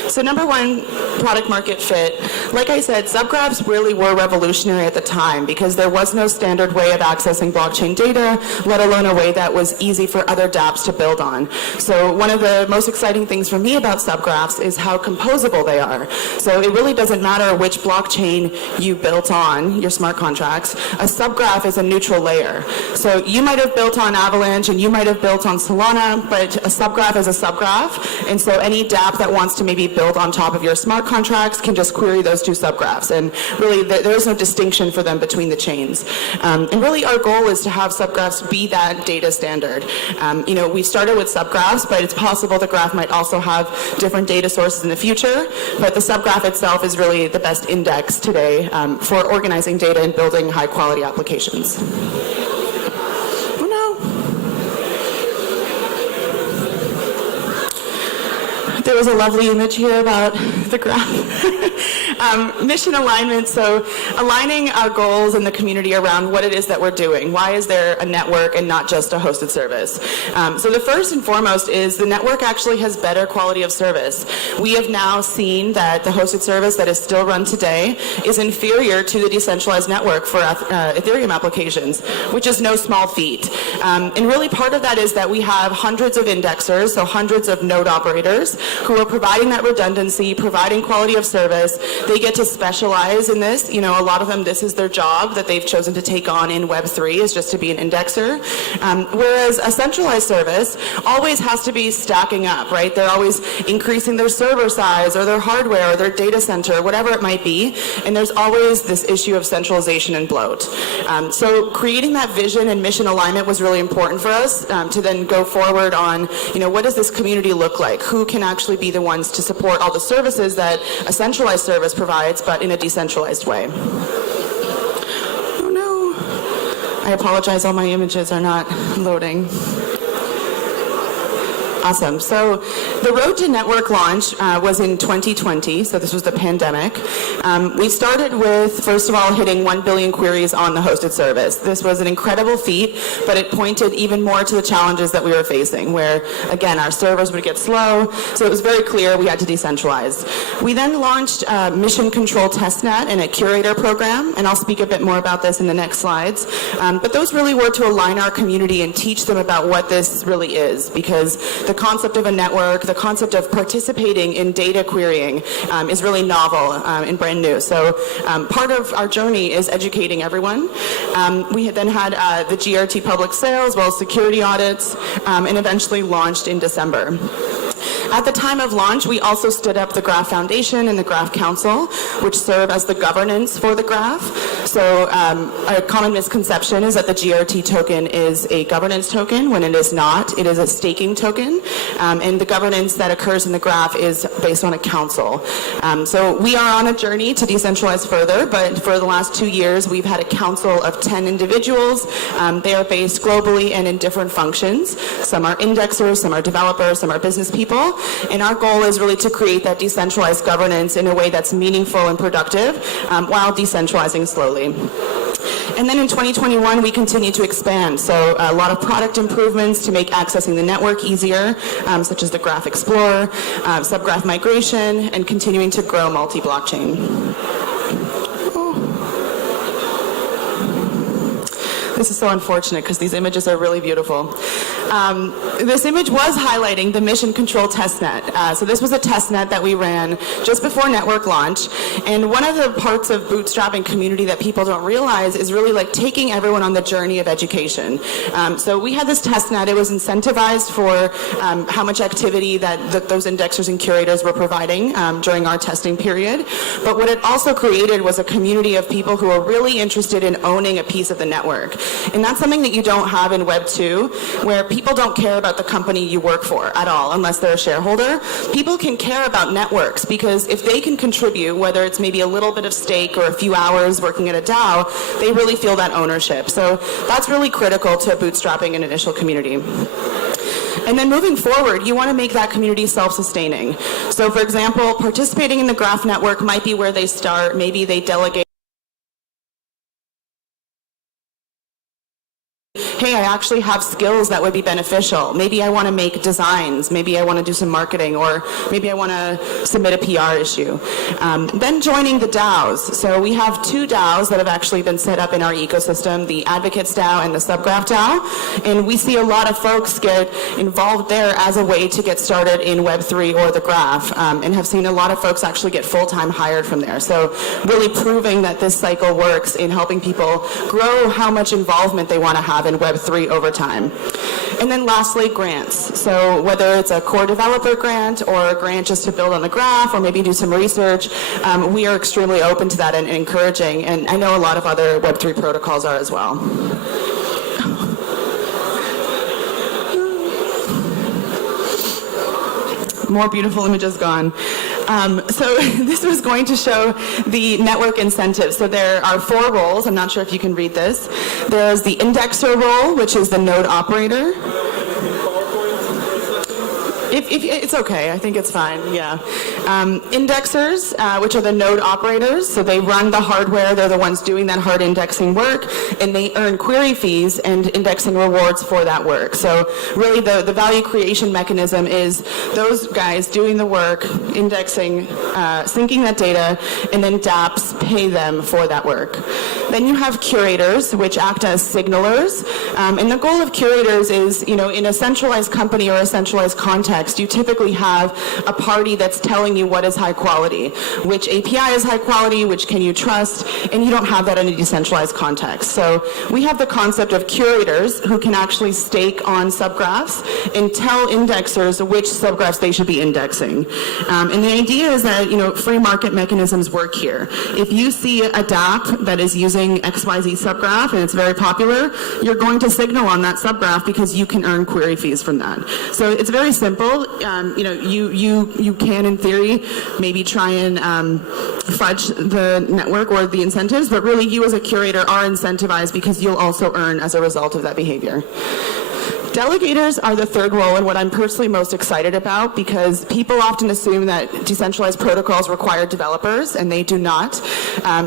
So number one, product market fit. Like I said, subgraphs really were revolutionary at the time because there was no standard way of accessing blockchain data, let alone a way that was easy for other dApps to build on. So one of the most exciting things for me about subgraphs is how composable they are. So it really doesn't matter which blockchain you built on, your smart contracts. A subgraph is a neutral layer. So you might have built on Avalanche and you might have built on Solana, but a subgraph is a subgraph. And so any dApp that wants to maybe build on top of your smart contracts can just query those two subgraphs. And really, there is no distinction for them between the chains. And really, our goal is to have subgraphs be that data standard. We started with subgraphs, but it's possible the graph might also have different data sources in the future. But the subgraph itself is really the best index today for organizing data and building high-quality applications. There was a lovely image here about the graph. Mission alignment, so aligning our goals in the community around what it is that we're doing. Why is there a network and not just a hosted service? So the first and foremost is the network actually has better quality of service. We have now seen that the hosted service that is still run today is inferior to the decentralized network for Ethereum applications, which is no small feat. And really part of that is that we have hundreds of indexers, so hundreds of node operators, who are providing that redundancy, providing quality of service. They get to specialize in this. A lot of them, this is their job that they've chosen to take on in Web3 is just to be an indexer. Whereas a centralized service always has to be stacking up, right? They're always increasing their server size or their hardware or their data center, whatever it might be. And there's always this issue of centralization and bloat. So creating that vision and mission alignment was really important for us to then go forward on, what does this community look like? Who can actually be the ones to support all the services that a centralized service provides, but in a decentralized way. Oh no. I apologize, all my images are not loading. Awesome. So the road to network launch was in 2020, so this was the pandemic. We started with, first of all, hitting 1 billion queries on the hosted service. This was an incredible feat, but it pointed even more to the challenges that we were facing, where, again, our servers would get slow, so it was very clear we had to decentralize. We then launched Mission Control Testnet and a curator program, and I'll speak a bit more about this in the next slides. But those really were to align our community and teach them about what this really is, because the concept of a network, the concept of participating in data querying is really novel and brand new. So part of our journey is educating everyone. We had then had the GRT public sale as well as security audits, and eventually launched in December. At the time of launch, we also stood up the Graph Foundation and the Graph Council, which serve as the governance for the Graph. So a common misconception is that the GRT token is a governance token, when it is not. It is a staking token, and the governance that occurs in the Graph is based on a council. So we are on a journey to decentralize further, but for the last 2 years, we've had a council of 10 individuals. They are based globally and in different functions. Some are indexers, some are developers, some are business people. And our goal is really to create that decentralized governance in a way that's meaningful and productive while decentralizing slowly. And then in 2021, we continue to expand. So a lot of product improvements to make accessing the network easier, such as the Graph Explorer, subgraph migration, and continuing to grow multi-blockchain. This is so unfortunate because these images are really beautiful. This image was highlighting the Mission Control Testnet. So this was a testnet that we ran just before network launch. And one of the parts of bootstrapping community that people don't realize is really like taking everyone on the journey of education. So we had this testnet. It was incentivized for how much activity that those indexers and curators were providing during our testing period. But what it also created was a community of people who are really interested in owning a piece of the network. And that's something that you don't have in Web 2, where people don't care about the company you work for at all, unless they're a shareholder. People can care about networks, because if they can contribute, whether it's maybe a little bit of stake or a few hours working at a DAO, they really feel that ownership. So that's really critical to bootstrapping an initial community. And then moving forward, you want to make that community self-sustaining. So for example, participating in the Graph network might be where they start. Maybe they delegate. Hey, I actually have skills that would be beneficial. Maybe I want to make designs. Maybe I want to do some marketing, or maybe I want to submit a PR issue. Then joining the DAOs. So we have 2 DAOs that have actually been set up in our ecosystem, the Advocates DAO and the Subgraph DAO. And we see a lot of folks get involved there as a way to get started in Web3 or the Graph, and have seen a lot of folks actually get full-time hired from there. So really proving that this cycle works in helping people grow how much involvement they want to have in Web3 over time. And then lastly, grants. So whether it's a core developer grant or a grant just to build on the Graph or maybe do some research, we are extremely open to that and encouraging. And I know a lot of other Web3 protocols are as well. More beautiful images gone. So this was going to show the network incentives. So there are 4 roles. I'm not sure if you can read this. There's the indexer role, which is the node operator. If it's okay, I think it's fine, yeah. Indexers, which are the node operators, so they run the hardware, they're the ones doing that hard indexing work, and they earn query fees and indexing rewards for that work. So really the value creation mechanism is those guys doing the work, indexing, syncing that data, and then dApps pay them for that work. Then you have curators, which act as signalers, and the goal of curators is, in a centralized company or a centralized context, you typically have a party that's telling you what is high quality, which API is high quality, which can you trust, and you don't have that in a decentralized context. So we have the concept of curators who can actually stake on subgraphs and tell indexers which subgraphs they should be indexing. And the idea is that, free market mechanisms work here. If you see a dApp that is using using XYZ subgraph and it's very popular, you're going to signal on that subgraph because you can earn query fees from that. So it's very simple. You can, in theory, maybe try and fudge the network or the incentives, but really you as a curator are incentivized because you'll also earn as a result of that behavior. Delegators are the third role and what I'm personally most excited about, because people often assume that decentralized protocols require developers, and they do not.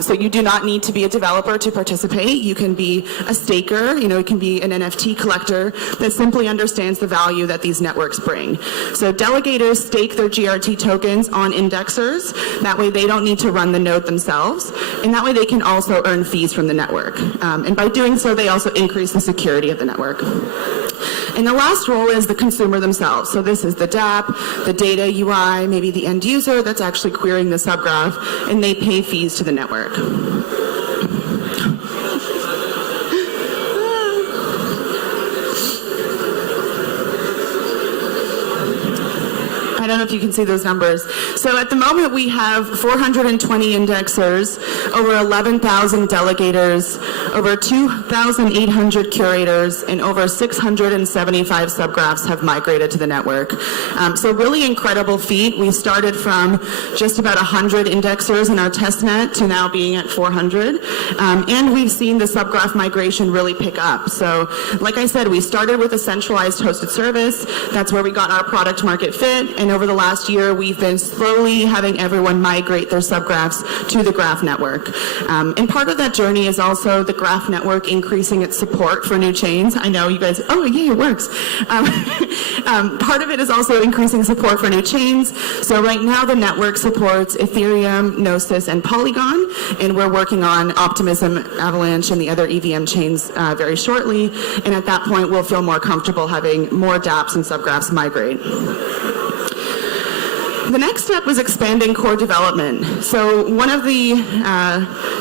So you do not need to be a developer to participate. You can be a staker, you can be an NFT collector that simply understands the value that these networks bring. So delegators stake their GRT tokens on indexers. That way they don't need to run the node themselves, and that way they can also earn fees from the network. And by doing so, they also increase the security of the network. And the last role is the consumer themselves. So this is the dApp, the data UI, maybe the end user that's actually querying the subgraph, and they pay fees to the network. I don't know if you can see those numbers. So at the moment we have 420 indexers, over 11,000 delegators, over 2,800 curators, and over 675 subgraphs have migrated to the network. So really incredible feat. We started from just about 100 indexers in our testnet to now being at 400. And we've seen the subgraph migration really pick up. So like I said, we started with a centralized hosted service. That's where we got our product market fit. And over the last year, we've been slowly having everyone migrate their subgraphs to the Graph network. And part of that journey is also the Graph network increasing its support for new chains. I know you guys, oh yeah, it works. Part of it is also increasing support for new chains. So right now the network supports Ethereum, Gnosis, and Polygon, and we're working on Optimism, Avalanche, and the other EVM chains very shortly. And at that point, we'll feel more comfortable having more dApps and subgraphs migrate. The next step was expanding core development. So one of the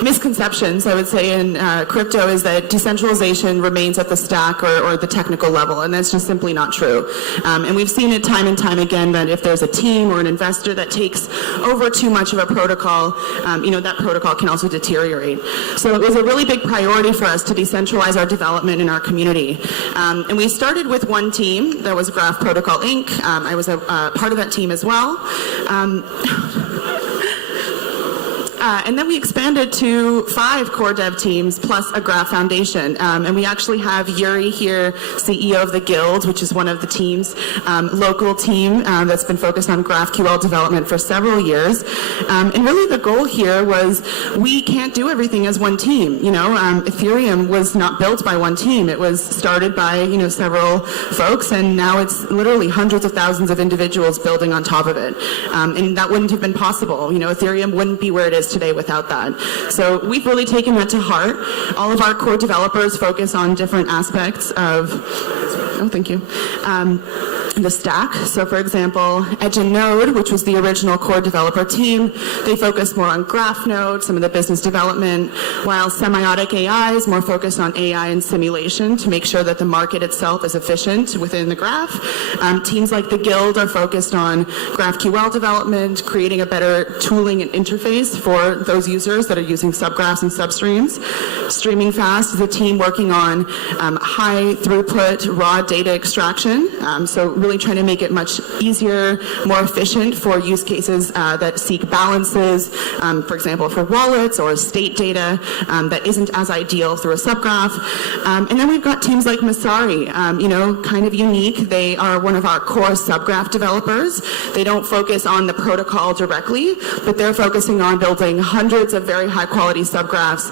misconceptions, I would say, in crypto is that decentralization remains at the stack or the technical level, and that's just simply not true. And we've seen it time and time again that if there's a team or an investor that takes over too much of a protocol, that protocol can also deteriorate. So it was a really big priority for us to decentralize our development in our community. And we started with one team, that was Graph Protocol Inc. I was a part of that team as well. And then we expanded to 5 core dev teams plus a Graph Foundation. And we actually have Yuri here, CEO of the Guild, which is one of the teams, local team that's been focused on GraphQL development for several years. And really the goal here was we can't do everything as one team. Ethereum was not built by one team. It was started by, several folks, and now it's literally hundreds of thousands of individuals building on top of it. And that wouldn't have been possible. Ethereum wouldn't be where it is today without that. So we've really taken that to heart. All of our core developers focus on different aspects of, the stack. So for example, Edge and Node, which was the original core developer team, they focus more on Graph Node, some of the business development, while Semiotic AI is more focused on AI and simulation to make sure that the market itself is efficient within the graph. Teams like the Guild are focused on GraphQL development, creating a better tooling and interface for those users that are using subgraphs and substreams. Streaming Fast is a team working on high throughput raw data extraction. So really trying to make it much easier, more efficient for use cases that seek balances, for example, for wallets or state data that isn't as ideal through a subgraph. And then we've got teams like Masari, kind of unique. They are one of our core subgraph developers. They don't focus on the protocol directly, but they're focusing on building hundreds of very high quality subgraphs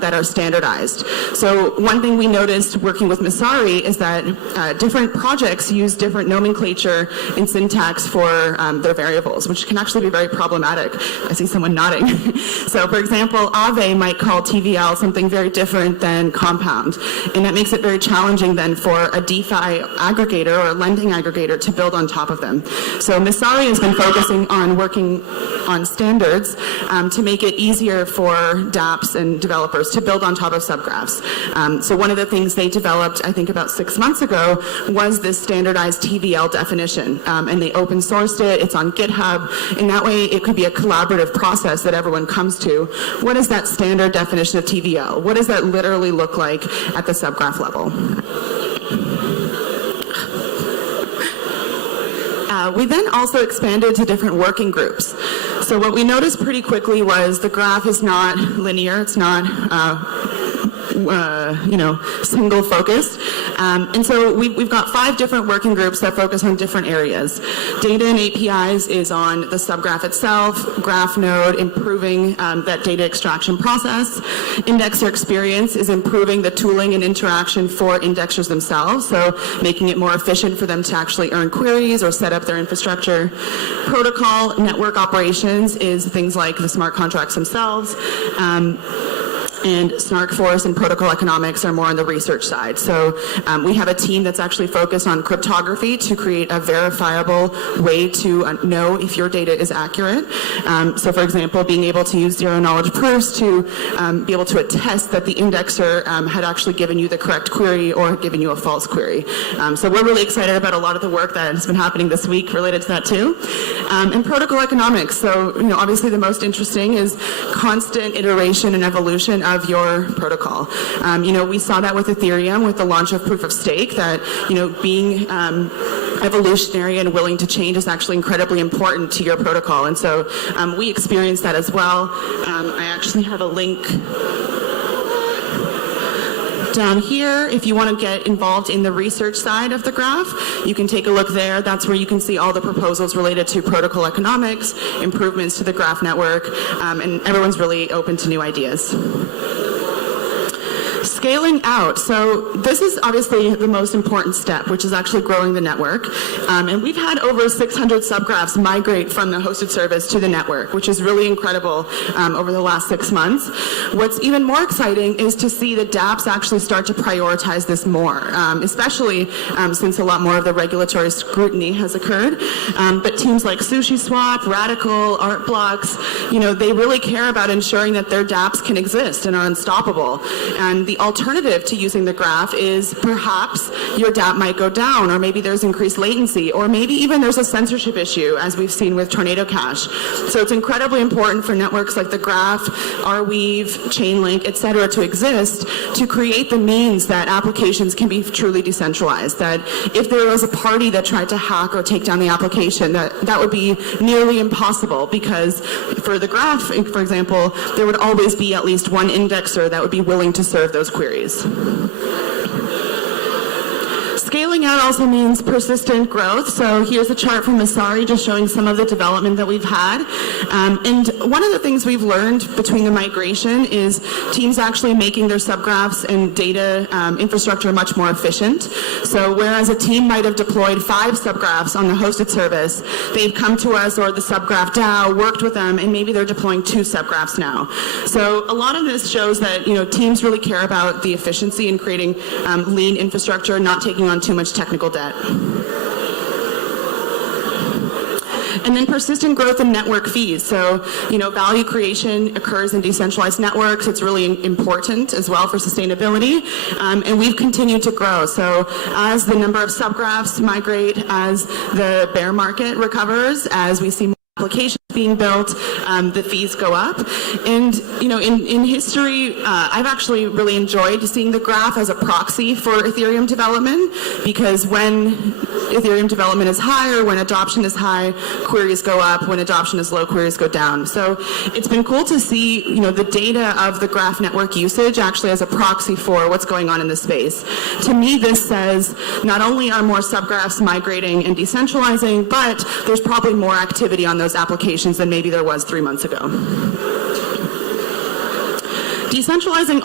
that are standardized. So one thing we noticed working with Masari is that different projects use different nomenclature and syntax for their variables, which can actually be very problematic. I see someone nodding. So for example, Aave might call TVL something very different than Compound, and that makes it very challenging then for a DeFi aggregator or a lending aggregator to build on top of them. So Masari has been focusing on working on standards to make it easier for dApps and developers to build on top of subgraphs. So one of the things they developed, I think about 6 months ago, was this standardized TVL definition. And they open sourced it, it's on GitHub, and that way it could be a collaborative process that everyone comes to. What is that standard definition of TVL? What does that literally look like at the subgraph level? We then also expanded to different working groups. So what we noticed pretty quickly was the graph is not linear, it's not single focused. And so we've got 5 different working groups that focus on different areas. Data and APIs is on the subgraph itself, graph node, improving that data extraction process. Indexer experience is improving the tooling and interaction for indexers themselves, so making it more efficient for them to actually earn queries or set up their infrastructure. Protocol network operations is things like the smart contracts themselves. And SnarkForce and protocol economics are more on the research side. So we have a team that's actually focused on cryptography to create a verifiable way to know if your data is accurate. So for example, being able to use zero-knowledge proofs to be able to attest that the indexer had actually given you the correct query or given you a false query. So we're really excited about a lot of the work that has been happening this week related to that too. And protocol economics. So obviously the most interesting is constant iteration and evolution of your protocol. We saw that with Ethereum with the launch of proof of stake, that being evolutionary and willing to change is actually incredibly important to your protocol. And so we experienced that as well. I actually have a link down here. If you want to get involved in the research side of the graph, you can take a look there. That's where you can see all the proposals related to protocol economics, improvements to the graph network, and everyone's really open to new ideas. Scaling out. So this is obviously the most important step, which is actually growing the network. And we've had over 600 subgraphs migrate from the hosted service to the network, which is really incredible over the last 6 months. What's even more exciting is to see the dApps actually start to prioritize this more, especially since a lot more of the regulatory scrutiny has occurred. But teams like SushiSwap, Radical, ArtBlocks, they really care about ensuring that their dApps can exist and are unstoppable. And the alternative to using the graph is perhaps your dApp might go down, or maybe there's increased latency, or maybe even there's a censorship issue, as we've seen with Tornado Cash. So it's incredibly important for networks like the Graph, Arweave, Chainlink, etc. to exist, to create the means that applications can be truly decentralized, that if there was a party that tried to hack or take down the application, that would be nearly impossible, because for the Graph, for example, there would always be at least one indexer that would be willing to serve those queries. Scaling out also means persistent growth. So here's a chart from Asari just showing some of the development that we've had. And one of the things we've learned between the migration is teams actually making their subgraphs and data infrastructure much more efficient. So whereas a team might have deployed 5 subgraphs on the hosted service, they've come to us or the subgraph DAO, worked with them, and maybe they're deploying 2 subgraphs now. So a lot of this shows that teams really care about the efficiency in creating lean infrastructure, not taking on too much technical debt. And then persistent growth in network fees. So, value creation occurs in decentralized networks. It's really important as well for sustainability. And we've continued to grow. So as the number of subgraphs migrate, as the bear market recovers, as we see more applications being built, the fees go up. And in history, I've actually really enjoyed seeing the graph as a proxy for Ethereum development, because when Ethereum development is higher, when adoption is high, queries go up. When adoption is low, queries go down. So it's been cool to see the data of the graph network usage actually as a proxy for what's going on in the space. To me, this says not only are more subgraphs migrating and decentralizing, but there's probably more activity on those applications than maybe there was 3 months ago. Scaling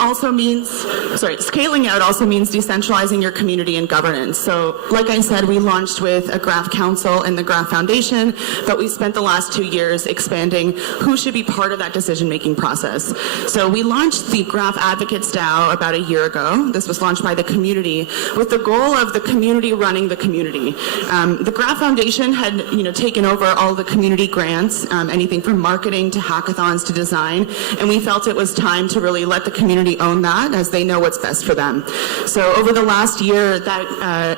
out also means decentralizing your community and governance. So, like I said, we launched with a Graph Council and the Graph Foundation, but we spent the last 2 years expanding who should be part of that decision-making process. So we launched the Graph Advocates DAO about a year ago. This was launched by the community with the goal of the community running the community. The Graph Foundation had, taken over all the community grants, anything from marketing to hackathons to design, and we felt it was time to really let the community own that as they know what's best for them. So over the last year, that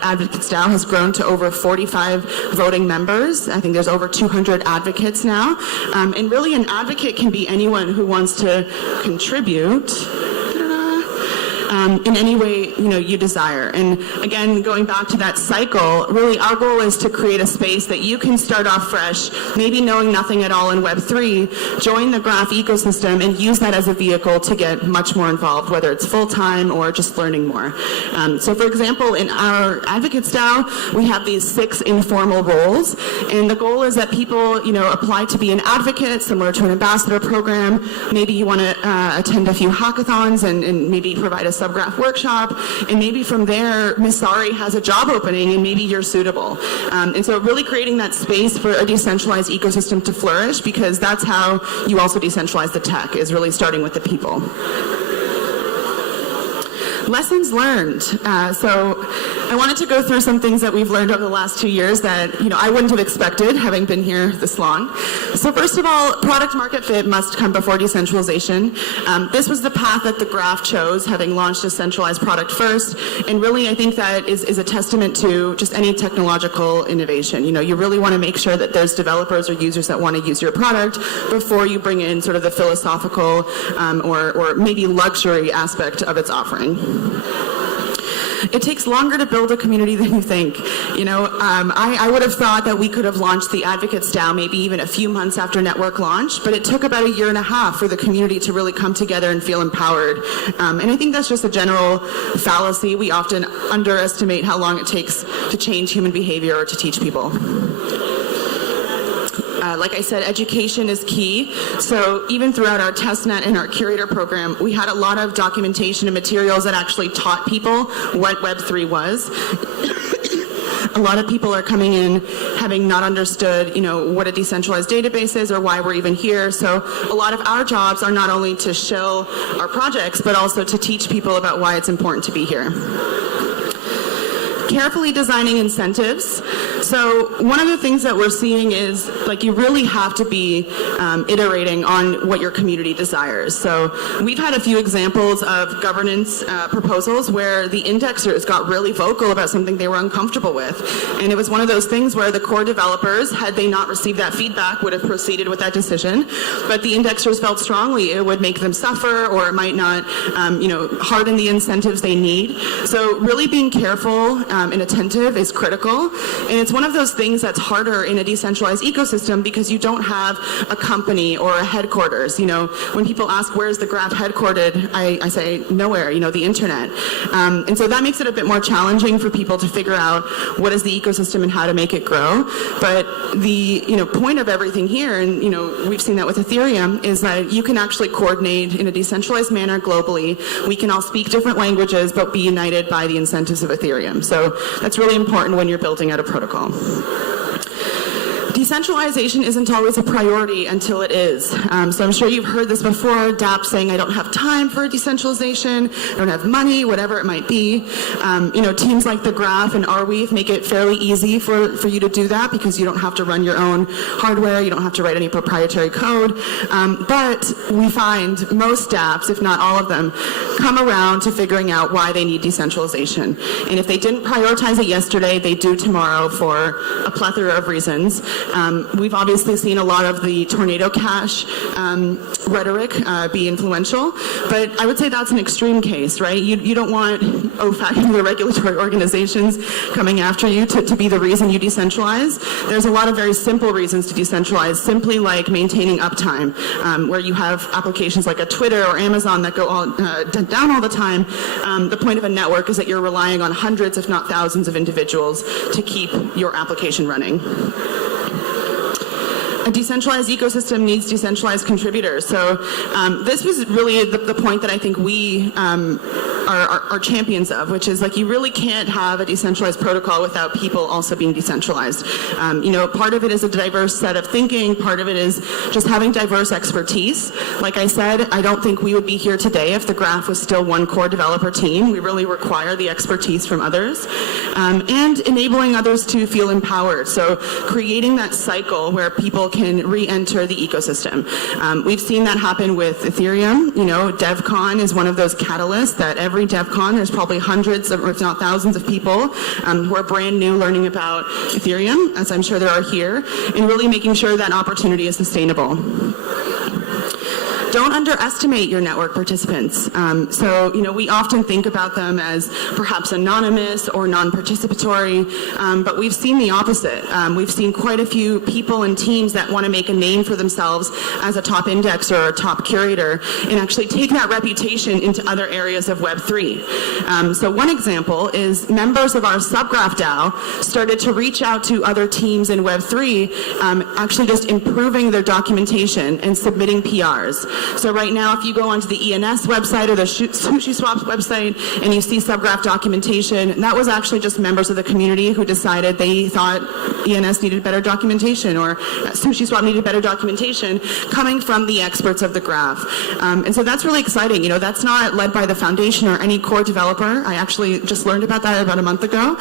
Advocates DAO has grown to over 45 voting members. I think there's over 200 advocates now. And really an advocate can be anyone who wants to contribute in any way you desire. And again, going back to that cycle, really our goal is to create a space that you can start off fresh, maybe knowing nothing at all in Web3, join the Graph ecosystem and use that as a vehicle to get much more involved, whether it's full-time or just learning more. So for example, in our Advocates DAO, we have these 6 informal roles, and the goal is that people apply to be an advocate, similar to an ambassador program. Maybe you want to attend a few hackathons and maybe provide a subgraph workshop, and maybe from there, Misari has a job opening and maybe you're suitable. And so really creating that space for a decentralized ecosystem to flourish, because that's how you also decentralize the tech, is really starting with the people. Lessons learned. So I wanted to go through some things that we've learned over the last 2 years that I wouldn't have expected, having been here this long. So first of all, product market fit must come before decentralization. This was the path that the Graph chose, having launched a centralized product first. And really, I think that is a testament to just any technological innovation. You really want to make sure that there's developers or users that want to use your product before you bring in sort of the philosophical or maybe luxury aspect of its offering. It takes longer to build a community than you think. I would have thought that we could have launched the Advocates DAO maybe even a few months after network launch, but it took about 1.5 years for the community to really come together and feel empowered. And I think that's just a general fallacy. We often underestimate how long it takes to change human behavior or to teach people. Like I said, education is key. So even throughout our testnet and our curator program, we had a lot of documentation and materials that actually taught people what Web3 was. A lot of people are coming in having not understood, what a decentralized database is or why we're even here. So a lot of our jobs are not only to show our projects, but also to teach people about why it's important to be here. Carefully designing incentives. So one of the things that we're seeing is you really have to be iterating on what your community desires. So we've had a few examples of governance proposals where the indexers got really vocal about something they were uncomfortable with. And it was one of those things where the core developers, had they not received that feedback, would have proceeded with that decision. But the indexers felt strongly it would make them suffer, or it might not harden the incentives they need. So really being careful and attentive is critical. And it's one of those things that's harder in a decentralized ecosystem because you don't have a company or a headquarters. When people ask where's the Graph headquartered, I say nowhere, the internet. And so that makes it a bit more challenging for people to figure out what is the ecosystem and how to make it grow. But the point of everything here, and we've seen that with Ethereum, is that you can actually coordinate in a decentralized manner globally. We can all speak different languages but be united by the incentives of Ethereum. So that's really important when you're building out a protocol. Decentralization isn't always a priority until it is. So I'm sure you've heard this before, DApp saying, I don't have time for decentralization, I don't have money, whatever it might be. Teams like the Graph and Arweave make it fairly easy for you to do that because you don't have to run your own hardware, you don't have to write any proprietary code. But we find most dApps, if not all of them, come around to figuring out why they need decentralization. And if they didn't prioritize it yesterday, they do tomorrow for a plethora of reasons. We've obviously seen a lot of the Tornado Cash rhetoric be influential, but I would say that's an extreme case, right? You don't want OFAC and the regulatory organizations coming after you to be the reason you decentralize. There's a lot of very simple reasons to decentralize, simply like maintaining uptime, where you have applications like a Twitter or Amazon that go down all the time. The point of a network is that you're relying on hundreds, if not thousands, of individuals to keep your application running. a decentralized ecosystem needs decentralized contributors. So this was really the point that I think we are champions of, which is like you really can't have a decentralized protocol without people also being decentralized. Part of it is a diverse set of thinking, part of it is just having diverse expertise. Like I said, I don't think we would be here today if the graph was still one core developer team. We really require the expertise from others. And enabling others to feel empowered. So creating that cycle where people can re-enter the ecosystem. We've seen that happen with Ethereum. DevCon is one of those catalysts that every DevCon there's probably hundreds of, if not thousands of people who are brand new learning about Ethereum, as I'm sure there are here, and really making sure that opportunity is sustainable. Don't underestimate your network participants. We often think about them as perhaps anonymous or non-participatory, but we've seen the opposite. We've seen quite a few people and teams that want to make a name for themselves as a top indexer or a top curator and actually take that reputation into other areas of Web3. So one example is members of our Subgraph DAO started to reach out to other teams in Web3, actually just improving their documentation and submitting PRs. So right now, if you go onto the ENS website or the SushiSwap's website and you see Subgraph documentation, that was actually just members of the community who decided they thought ENS needed better documentation or SushiSwap needed better documentation coming from the experts of the graph. And so that's really exciting. That's not led by the foundation or any core developer. I actually just learned about that about a month ago.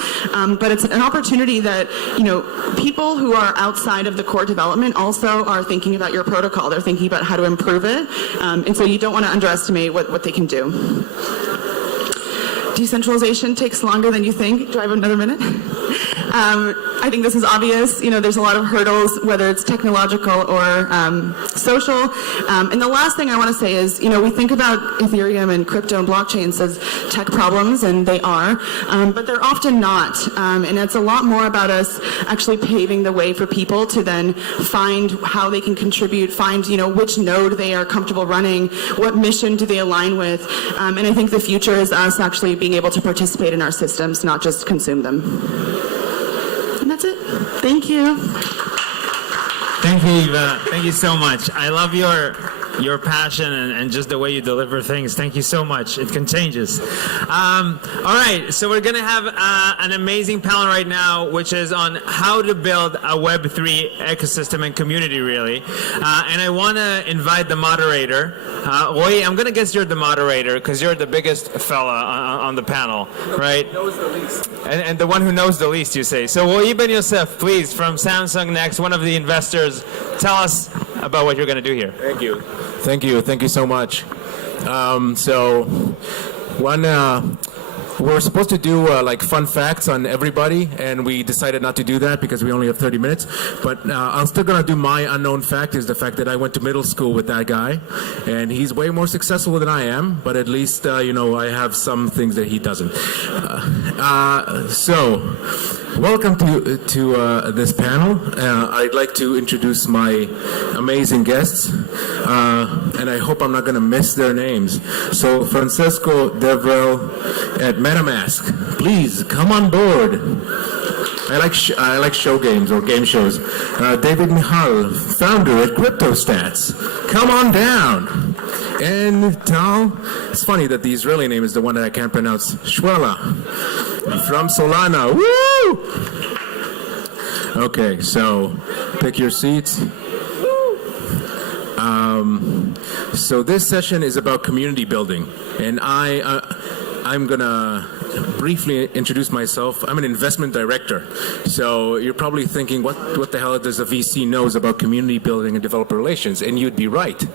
But it's an opportunity that, people who are outside of the core development also are thinking about your protocol. They're thinking about how to improve it. And so you don't want to underestimate what they can do. Decentralization takes longer than you think. Do I have another minute? I think this is obvious. There's a lot of hurdles, whether it's technological or social. And the last thing I want to say is, we think about Ethereum and crypto and blockchains as tech problems, and they are, but they're often not. And it's a lot more about us actually paving the way for people to then find how they can contribute, find, which node they are comfortable running, what mission do they align with. And I think the future is us actually being able to participate in our systems, not just consume them. And that's it. Thank you. Thank you, Eva. Thank you so much. I love your passion and just the way you deliver things. Thank you so much. It contagious. All right, so we're going to have an amazing panel right now, which is on how to build a Web3 ecosystem and community, really. And I want to invite the moderator. Roy, I'm going to guess you're the moderator because you're the biggest fella on the panel, right? Knows the least. And the one who knows the least, you say. So Roy Ben Yosef, please, from Samsung Next, one of the investors, tell us about what you're going to do here. Thank you. Thank you so much. We're supposed to do like fun facts on everybody, and we decided not to do that because we only have 30 minutes. But I'm still gonna do my unknown fact, is the fact that I went to middle school with that guy, and he's way more successful than I am. But at least I have some things that he doesn't. So, welcome to this panel. I'd like to introduce my amazing guests, and I hope I'm not going to miss their names. So, Francesco Devrel at MetaMask, please come on board. I like show games or game shows. David Mihal, founder at CryptoStats, come on down. And Tal, it's funny that the Israeli name is the one that I can't pronounce, Shwela, from Solana. Woo! Okay, so pick your seats. So this session is about community building, and I'm gonna briefly introduce myself. I'm an investment director. So you're probably thinking, what the hell does a VC knows about community building and developer relations? And you'd be right.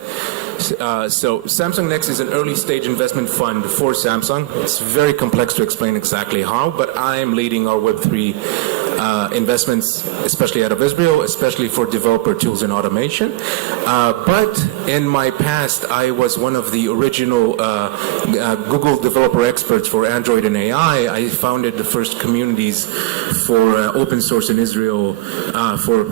So Samsung Next is an early stage investment fund for Samsung. It's very complex to explain exactly how, but I'm leading our Web3 investments, especially out of Israel, especially for developer tools and automation. But in my past, I was one of the original Google developer experts for Android and AI. I founded the first communities for open source in Israel, for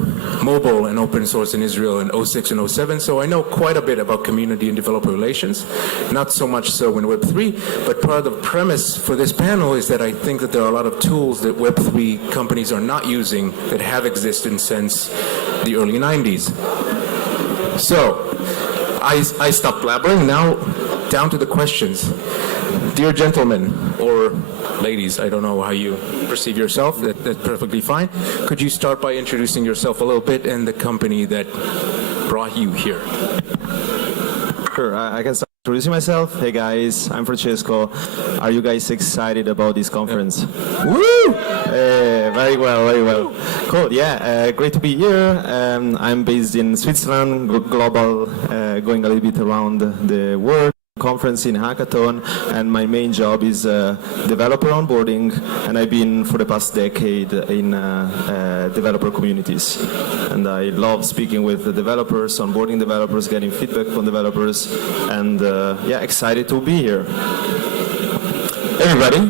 mobile and open source in Israel in 06 and 07. So I know quite a bit about community and developer relations, not so much so in Web3, but part of the premise for this panel is that I think that there are a lot of tools that Web3 companies are not using that have existed since the early 90s. So, I stopped blabbering. Now, down to the questions. Dear gentlemen, or ladies, I don't know how you perceive yourself, that's perfectly fine. Could you start by introducing yourself a little bit and the company that brought you here? Sure, I can start introducing myself. Hey guys, I'm Francesco. Are you guys excited about this conference? Woo! Very well, very well. Cool, yeah, great to be here. I'm based in Switzerland, global, going a little bit around the world. Conference in Hackathon, and my main job is developer onboarding, and I've been for the past decade in developer communities, and I love speaking with the developers, onboarding developers, getting feedback from developers, and yeah, excited to be here. Hey everybody,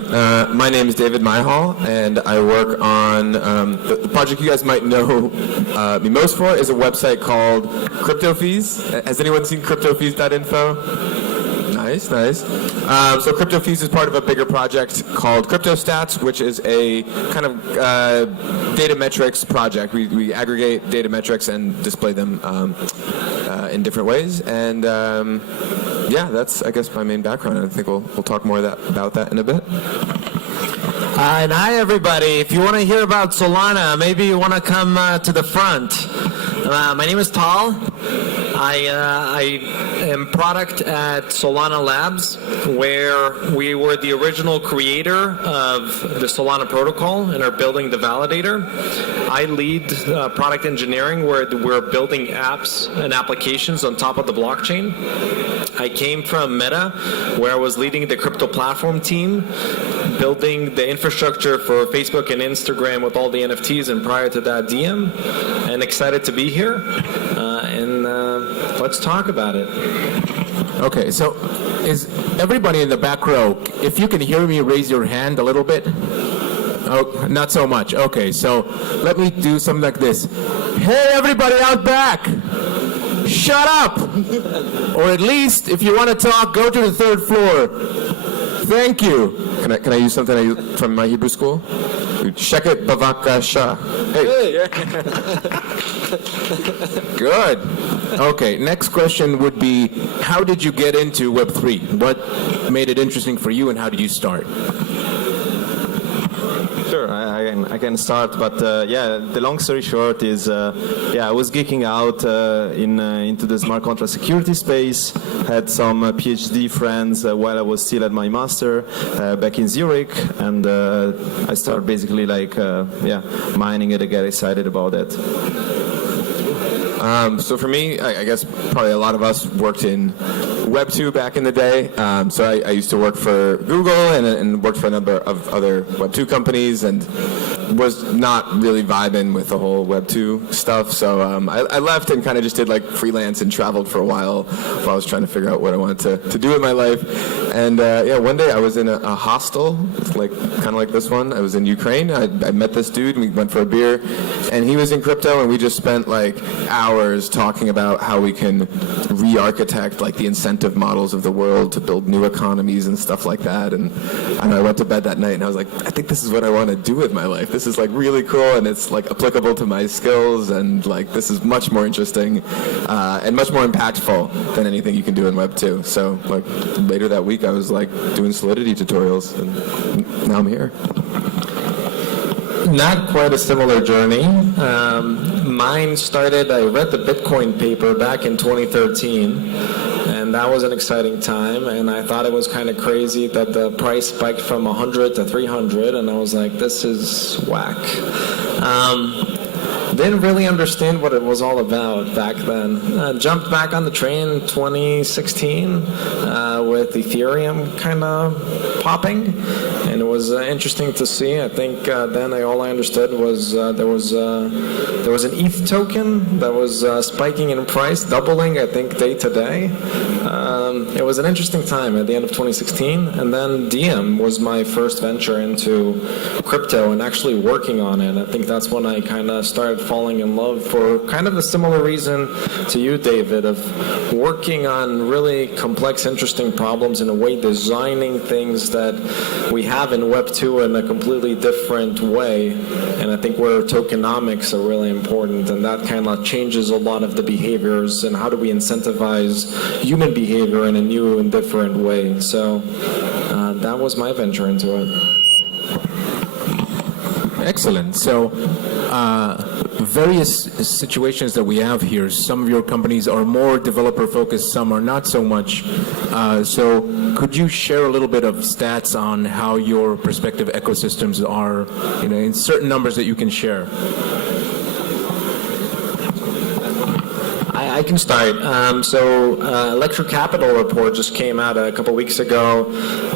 my name is David Myhall, and I work on the project you guys might know me most for is a website called CryptoFees. Has anyone seen CryptoFees.info? Nice, nice. So CryptoFees is part of a bigger project called CryptoStats, which is a kind of data metrics project. We aggregate data metrics and display them in different ways. And yeah, that's, I guess, my main background. I think we'll talk more about that in a bit. And hi, everybody. If you want to hear about Solana, maybe you want to come to the front. My name is Tal. I am product at Solana Labs, where we were the original creator of the Solana protocol and are building the validator. I lead product engineering, where we're building apps and applications on top of the blockchain. I came from Meta, where I was leading the crypto platform team, building the infrastructure for Facebook and Instagram with all the NFTs, and prior to that, Diem. And excited to be here. And let's talk about it. Okay, so is everybody in the back row, if you can hear me, raise your hand a little bit? Oh, not so much. Okay, so let me do something like this. Hey, everybody out back! Shut up! Or at least, if you want to talk, go to the third floor. Thank you. Can I use something I used from my Hebrew school? Sheket bavakasha. Hey. Good. Okay, next question would be, how did you get into Web3? What made it interesting for you, and how did you start? Sure, I can start, but yeah, the long story short is, yeah, I was geeking out into the smart contract security space, had some PhD friends while I was still at my master back in Zurich, and I started basically like, yeah, mining it and get excited about it. So for me, I guess probably a lot of us worked in Web2 back in the day. So I used to work for Google and worked for a number of other Web2 companies, and was not really vibing with the whole Web2 stuff. So I left and kind of just did like freelance and traveled for a while I was trying to figure out what I wanted to do with my life. And yeah, one day I was in a hostel, like kind of like this one. I was in Ukraine. I met this dude, and we went for a beer, and he was in crypto, and we just spent like hours talking about how we can re-architect like the incentive models of the world to build new economies and stuff like that. And I went to bed that night and I was like, I think this is what I want to do with my life. This is like really cool, and it's like applicable to my skills, and like this is much more interesting and much more impactful than anything you can do in Web 2. So like later that week I was like doing Solidity tutorials, and now I'm here. Not quite a similar journey. Mine started, I read the Bitcoin paper back in 2013, and that was an exciting time, and I thought it was kind of crazy that the price spiked from 100 to 300, and I was like, this is whack. Didn't really understand what it was all about back then. Jumped back on the train in 2016 with Ethereum kind of popping, and it was interesting to see. I think then all I understood was there was an ETH token that was spiking in price, doubling, I think, day to day. It was an interesting time at the end of 2016, and then Diem was my first venture into crypto and actually working on it. I think that's when I kind of started falling in love for kind of a similar reason to you, David, of working on really complex, interesting problems in a way, designing things that we have in Web 2 in a completely different way. And I think where tokenomics are really important, and that kind of changes a lot of the behaviors and how do we incentivize human behavior in a new and different way. So that was my venture into it. Excellent. So, various situations that we have here, some of your companies are more developer focused, some are not so much. So could you share a little bit of stats on how your respective ecosystems are, in certain numbers that you can share? I can start. Electric Capital report just came out a couple weeks ago.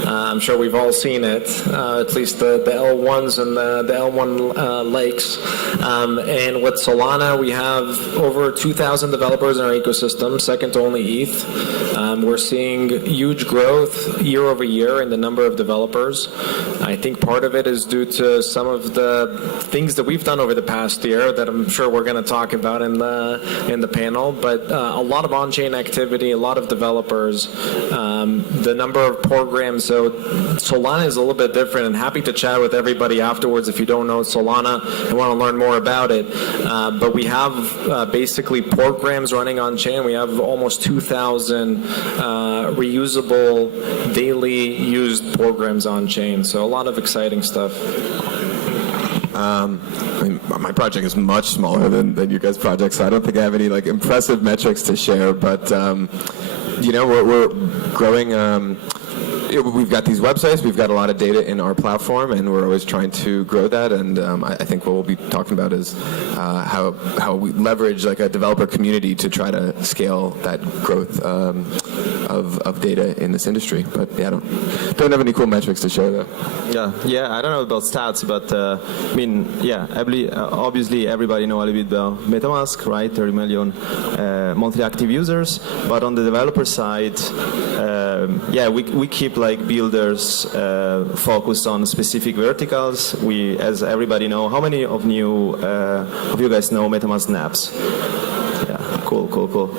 I'm sure we've all seen it, at least the L1s and the L1 lakes. And with Solana, we have over 2,000 developers in our ecosystem, second to only ETH. We're seeing huge growth year over year in the number of developers. I think part of it is due to some of the things that we've done over the past year that I'm sure we're going to talk about in the panel. But a lot of on-chain activity, a lot of developers, the number of programs. So Solana is a little bit different, and happy to chat with everybody afterwards if you don't know Solana and want to learn more about it. But we have basically programs running on-chain. We have almost 2,000 reusable, daily used programs on-chain. So a lot of exciting stuff. My project is much smaller than you guys' projects, so I don't think I have any impressive metrics to share. But we're growing. We've got these websites, we've got a lot of data in our platform, and we're always trying to grow that. And I think what we'll be talking about is how we leverage a developer community to try to scale that growth of data in this industry. But yeah, I don't have any cool metrics to share though. Yeah. I don't know about stats, but obviously everybody know a little bit about MetaMask, right? 30 million monthly active users. But on the developer side, we keep builders focused on specific verticals. We, as everybody know, how many of you guys know MetaMask Snaps? Yeah, cool.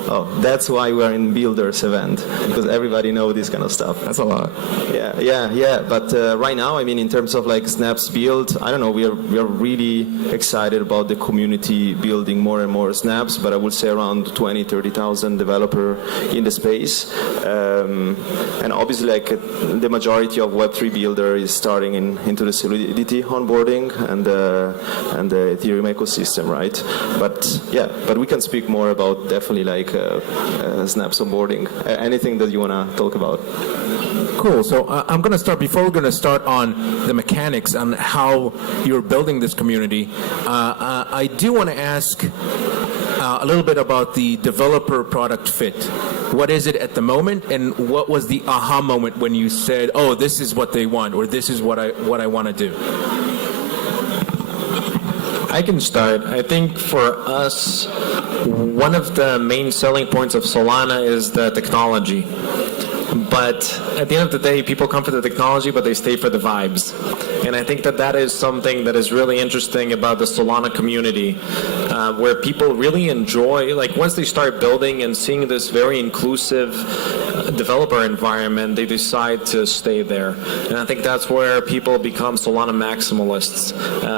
Oh, that's why we're in Builders event, because everybody know this kind of stuff. That's a lot. Yeah. But right now, in terms of Snaps build, I don't know, we are really excited about the community building more and more Snaps, but I would say around 20,000-30,000 developer in the space. And obviously, the majority of Web3 builder is starting into the Solidity onboarding and the Ethereum ecosystem, right? But we can speak more about definitely Snaps onboarding. Anything that you want to talk about? Cool. So I'm going to start, before we're going to start on the mechanics on how you're building this community, I do want to ask a little bit about the developer product fit. What is it at the moment, and what was the aha moment when you said, oh, this is what they want, or this is what I want to do? I can start. I think for us, one of the main selling points of Solana is the technology. But at the end of the day, people come for the technology, but they stay for the vibes. And I think that is something that is really interesting about the Solana community, where people really enjoy, once they start building and seeing this very inclusive developer environment, they decide to stay there. And I think that's where people become Solana maximalists,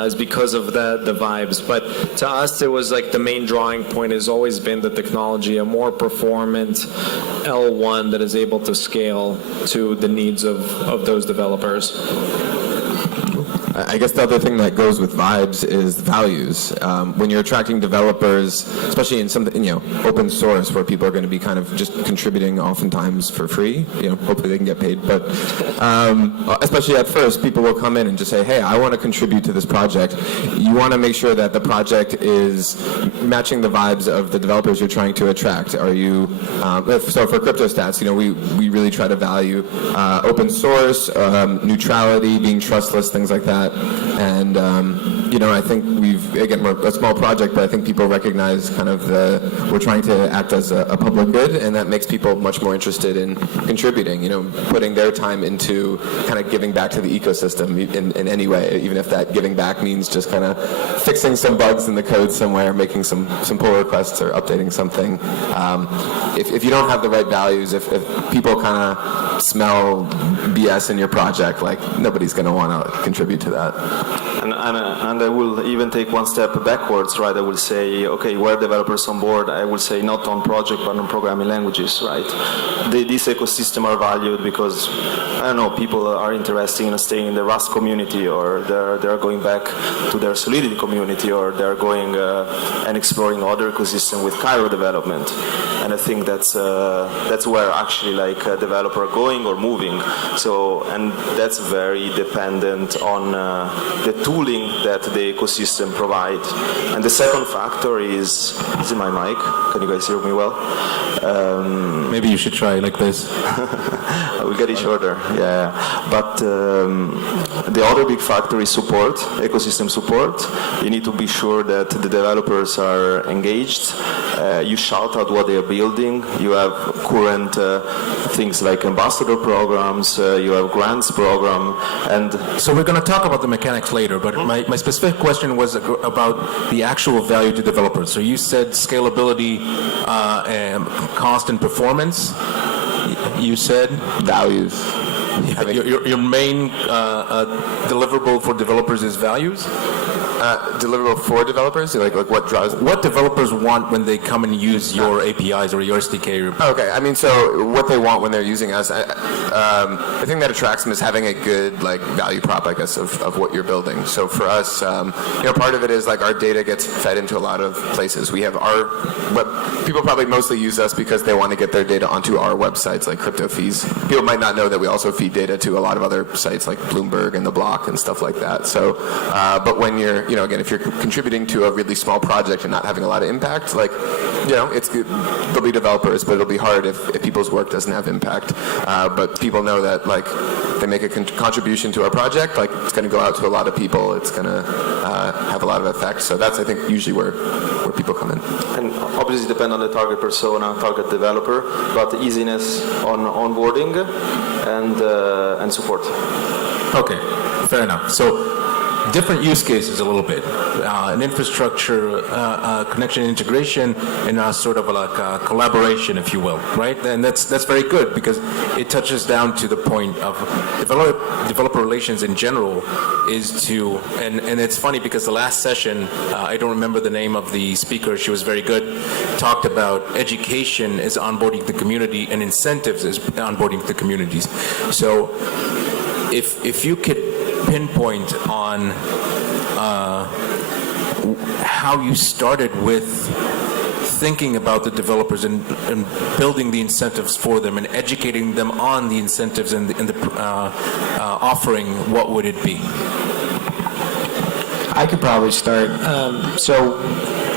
is because of the vibes. But to us, it was the main drawing point has always been the technology, a more performant L1 that is able to scale to the needs of those developers. I guess the other thing that goes with vibes is values. When you're attracting developers, especially in something, open source, where people are going to be kind of just contributing oftentimes for free, hopefully they can get paid. But especially at first, people will come in and just say, hey, I want to contribute to this project. You want to make sure that the project is matching the vibes of the developers you're trying to attract. Are you, so for CryptoStats, we really try to value open source, neutrality, being trustless, things like that. And I think we're a small project, but I think people recognize kind of we're trying to act as a public good, and that makes people much more interested in contributing, putting their time into kind of giving back to the ecosystem in any way, even if that giving back means just kind of fixing some bugs in the code somewhere, making some pull requests or updating something. If you don't have the right values, if people kind of smell BS in your project, like nobody's going to want to contribute to that. And I will even take one step backwards, right? I will say, okay, where developers on board? I will say not on project, but on programming languages, right? This ecosystem are valued because, I don't know, people are interested in staying in the Rust community, or they're going back to their Solidity community, or they're going and exploring other ecosystem with Cairo development. And I think that's where actually like developer are going or moving. So, and that's very dependent on the tooling that the ecosystem provide. And the second factor is it my mic? Can you guys hear me well? Maybe you should try like this. I will get it shorter, yeah. But the other big factor is support, ecosystem support. You need to be sure that the developers are engaged. You shout out what they are building. You have current things like ambassador programs. You have grants program, and so we're going to talk about the mechanics later. But my specific question was about the actual value to developers. So you said scalability, and cost, and performance. You said values. Your main deliverable for developers is values? Deliverable for developers? Like what drives? What developers want when they come and use your APIs or your SDK? Okay, I mean, so what they want when they're using us, the thing that attracts them is having a good value prop, I guess, of what you're building. So for us, part of it is our data gets fed into a lot of places. We have people probably mostly use us because they want to get their data onto our websites like CryptoFees. People might not know that we also feed data to a lot of other sites like Bloomberg and The Block and stuff like that. So, but when you're again, if you're contributing to a really small project and not having a lot of impact, it's good. There'll be developers, but it'll be hard if people's work doesn't have impact. But people know that they make a contribution to our project, it's going to go out to a lot of people. It's going to have a lot of effect. So that's, I think, usually where people come in. And obviously depend on the target persona, target developer, but the easiness on onboarding and support. Okay, fair enough. So different use cases a little bit. An infrastructure, connection integration, and sort of like a collaboration, if you will, right? And that's very good because it touches down to the point of developer relations in general is to, and it's funny because the last session, I don't remember the name of the speaker, she was very good, talked about education is onboarding the community and incentives is onboarding the communities. So if you could pinpoint on how you started with thinking about the developers and building the incentives for them and educating them on the incentives and the offering, what would it be? I could probably start. So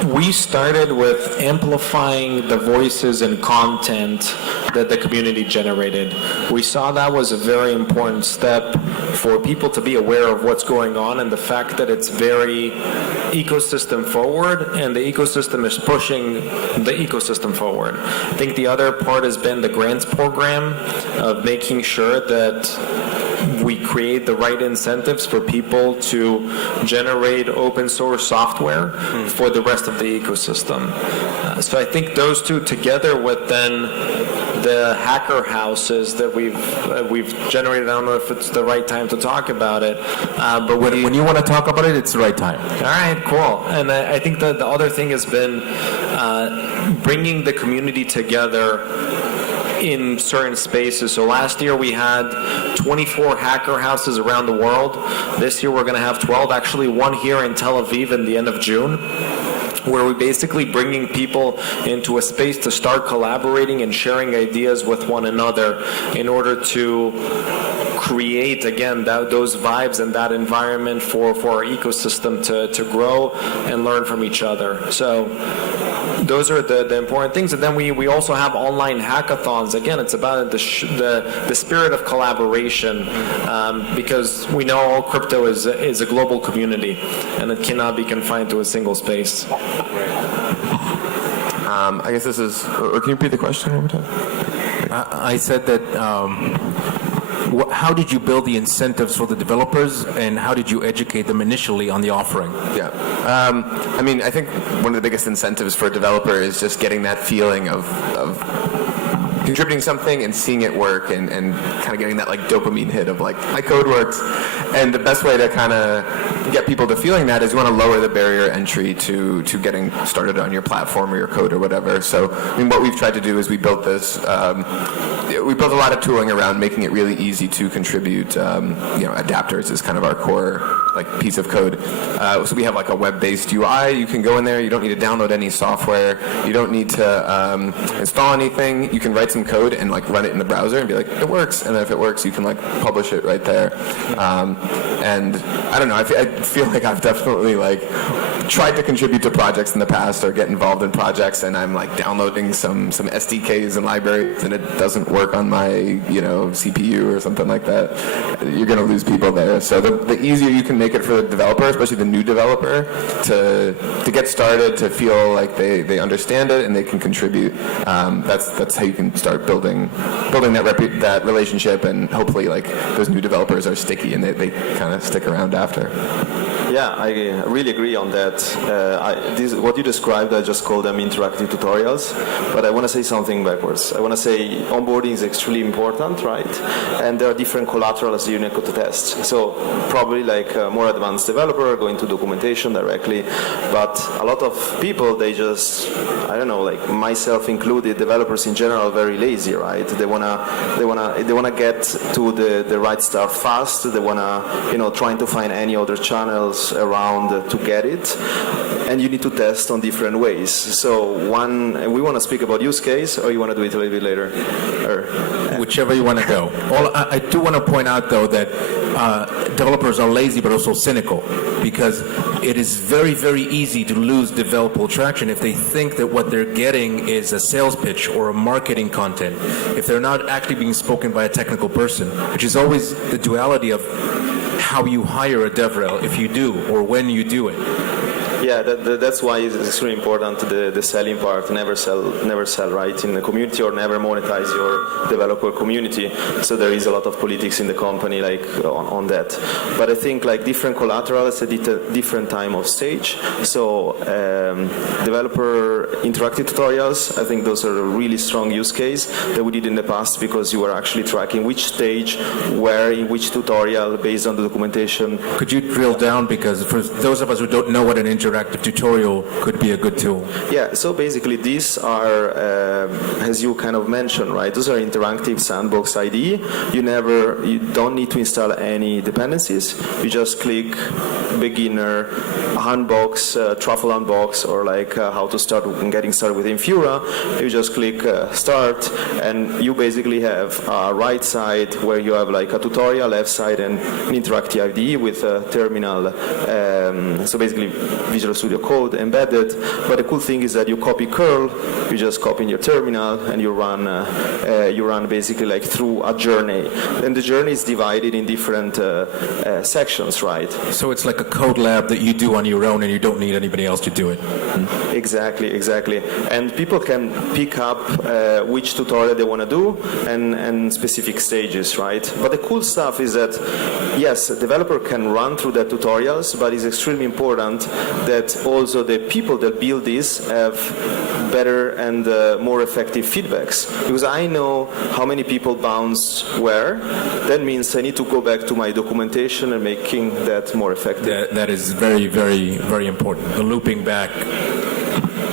we started with amplifying the voices and content that the community generated. We saw that was a very important step for people to be aware of what's going on and the fact that it's very ecosystem forward and the ecosystem is pushing the ecosystem forward. I think the other part has been the grants program of making sure that we create the right incentives for people to generate open source software for the rest of the ecosystem. So I think those two together with then the hacker houses that we've generated. I don't know if it's the right time to talk about it, but when you want to talk about it, it's the right time. All right, cool. And I think that the other thing has been bringing the community together in certain spaces. So last year we had 24 hacker houses around the world. This year we're going to have 12, actually one here in Tel Aviv in the end of June, where we're basically bringing people into a space to start collaborating and sharing ideas with one another in order to create, again, those vibes and that environment for our ecosystem to grow and learn from each other. So those are the important things. And then we also have online hackathons. Again, it's about the spirit of collaboration, because we know crypto is a global community, and it cannot be confined to a single space. I guess this is, or can you repeat the question one more time? I said that. How did you build the incentives for the developers, and how did you educate them initially on the offering? Yeah. I mean, I think one of the biggest incentives for a developer is just getting that feeling of contributing something and seeing it work, and kind of getting that like dopamine hit of like, my code works. And the best way to kind of get people to feeling that is you want to lower the barrier entry to getting started on your platform or your code or whatever. So, I mean, what we've tried to do is we built this, we built a lot of tooling around making it really easy to contribute. Adapters is kind of our core like piece of code. So we have like a web-based UI. You can go in there. You don't need to download any software. You don't need to install anything. You can write some code and like run it in the browser and be like, it works. And then if it works, you can like publish it right there. And I don't know. I feel like I've definitely like tried to contribute to projects in the past or get involved in projects, and I'm like downloading some SDKs and libraries, and it doesn't work on my CPU or something like that. You're going to lose people there. So the easier you can make it for the developer, especially the new developer, to get started, to feel like they understand it and they can contribute. That's how you can start building that relationship, and hopefully like those new developers are sticky and they kind of stick around after. Yeah, I really agree on that. What you described, I just call them interactive tutorials, but I want to say something backwards. I want to say onboarding is extremely important, right? And there are different collaterals you need to test. So probably like a more advanced developer going to documentation directly, but a lot of people, they just, I don't know, like myself included, developers in general are very lazy, right? They wanna get to the right stuff fast. They wanna, trying to find any other channels around to get it, and you need to test on different ways. So we want to speak about use case, or you want to do it a little bit later? Whichever you want to go. I do want to point out, though, that developers are lazy but also cynical, because it is very, very easy to lose developable traction if they think that what they're getting is a sales pitch or a marketing content, if they're not actually being spoken by a technical person, which is always the duality of how you hire a DevRel, if you do, or when you do it. Yeah, that's why it's extremely important, the selling part. Never sell right in the community, or never monetize your developer community. So there is a lot of politics in the company like on that. But I think like different collaterals at a different time of stage. So developer interactive tutorials, I think those are a really strong use case that we did in the past, because you were actually tracking which stage, where, in which tutorial, based on the documentation. Could you drill down, because for those of us who don't know what an interactive tutorial could be a good tool? Yeah, so basically these are, as you kind of mentioned, right? Those are interactive sandbox IDE. You don't need to install any dependencies. You just click beginner, unbox, truffle unbox, or like how to start getting started with Infura. You just click start, and you basically have a right side where you have like a tutorial, left side, and an interactive IDE with a terminal. So basically Visual Studio Code embedded, but the cool thing is that you copy curl, you just copy in your terminal, and you run basically like through a journey. And the journey is divided in different sections, right? So it's like a code lab that you do on your own, and you don't need anybody else to do it. Exactly. And people can pick up which tutorial they want to do and specific stages, right? But the cool stuff is that, yes, a developer can run through the tutorials, but it's extremely important that also the people that build this have better and more effective feedbacks. Because I know how many people bounced where. That means I need to go back to my documentation and making that more effective. That is very, very, very important. The looping back.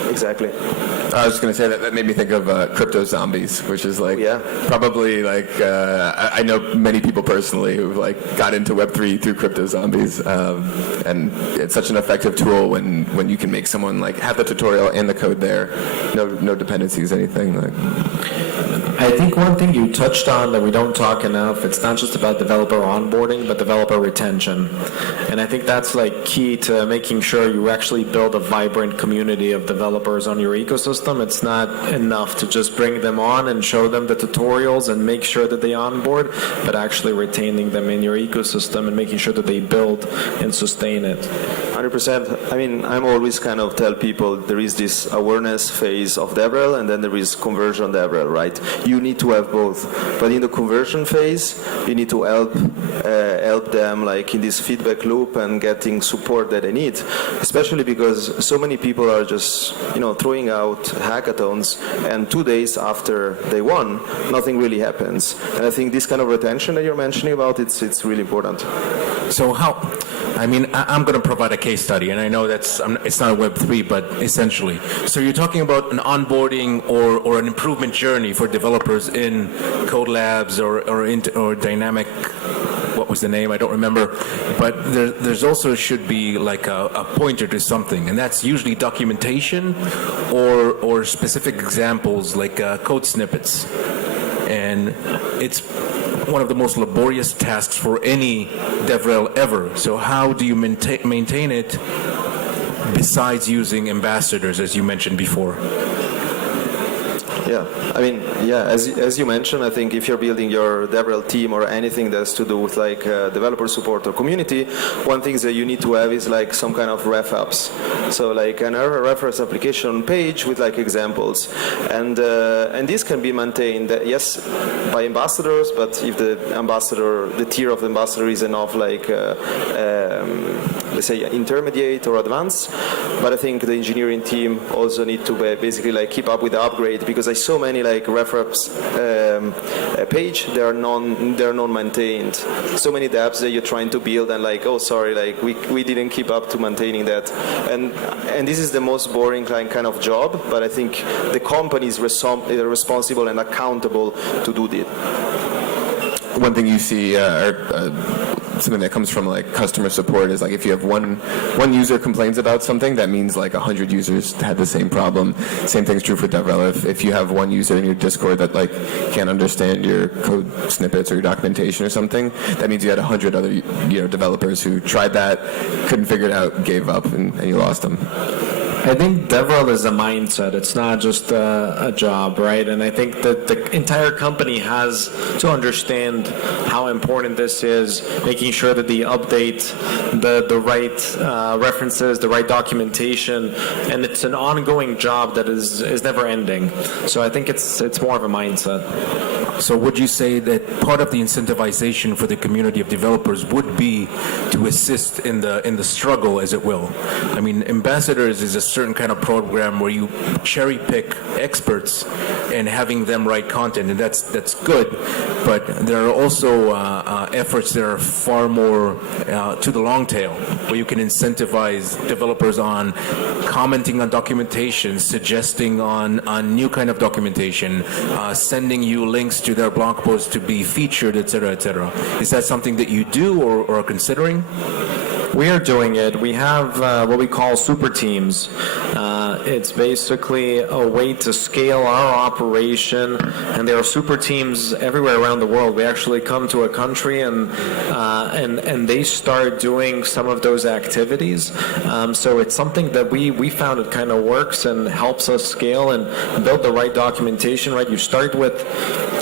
Exactly. I was just going to say that made me think of Crypto Zombies, which is like probably like I know many people personally who like got into Web3 through Crypto Zombies, and it's such an effective tool when you can make someone like have the tutorial and the code there, no dependencies, anything like. I think one thing you touched on that we don't talk enough, it's not just about developer onboarding, but developer retention. And I think that's like key to making sure you actually build a vibrant community of developers on your ecosystem. It's not enough to just bring them on and show them the tutorials and make sure that they onboard, but actually retaining them in your ecosystem and making sure that they build and sustain it. 100%. I mean, I'm always kind of tell people there is this awareness phase of DevRel and then there is conversion DevRel, right? You need to have both. But in the conversion phase, you need to help them like in this feedback loop and getting support that they need, especially because so many people are just, throwing out hackathons and 2 days after day one, nothing really happens. And I think this kind of retention that you're mentioning about, it's really important. So I'm going to provide a case study, and I know it's not a Web3, but essentially. So you're talking about an onboarding or an improvement journey for developers in Code Labs or Dynamic, what was the name? I don't remember. But there's also should be like a pointer to something, and that's usually documentation or specific examples like code snippets. And it's one of the most laborious tasks for any DevRel ever. So how do you maintain it besides using ambassadors, as you mentioned before? Yeah, as you mentioned, I think if you're building your DevRel team or anything that's to do with like developer support or community, one thing that you need to have is like some kind of ref apps. So like a reference application page with like examples, and this can be maintained, yes, by ambassadors. But if the tier of the ambassador is enough, like let's say intermediate or advanced, but I think the engineering team also need to basically like keep up with the upgrade, because I saw many like reference page, they're non-maintained. So many dApps that you're trying to build and like, oh sorry, like we didn't keep up to maintaining that, and this is the most boring kind of job. But I think the company is responsible and accountable to do that. One thing you see, something that comes from like customer support, is like if you have one user complains about something, that means like 100 users had the same problem. Same thing's true for DevRel. If you have one user in your Discord that like can't understand your code snippets or your documentation or something, that means you had 100 other developers who tried that, couldn't figure it out, gave up, and you lost them. I think DevRel is a mindset. It's not just a job, right? And I think that the entire company has to understand how important this is, making sure that they update the right references, the right documentation, and it's an ongoing job that is never ending. So I think it's more of a mindset. So would you say that part of the incentivization for the community of developers would be to assist in the struggle, as it will? I mean, ambassadors is a certain kind of program where you cherry pick experts and having them write content, and that's good. But there are also efforts that are far more to the long tail, where you can incentivize developers on commenting on documentation, suggesting on new kind of documentation, sending you links to their blog posts to be featured, etc., etc. Is that something that you do or are considering? We are doing it. We have what we call super teams. It's basically a way to scale our operation, and there are super teams everywhere around the world. We actually come to a country and they start doing some of those activities. So it's something that we found it kind of works and helps us scale and build the right documentation. Right, you start with,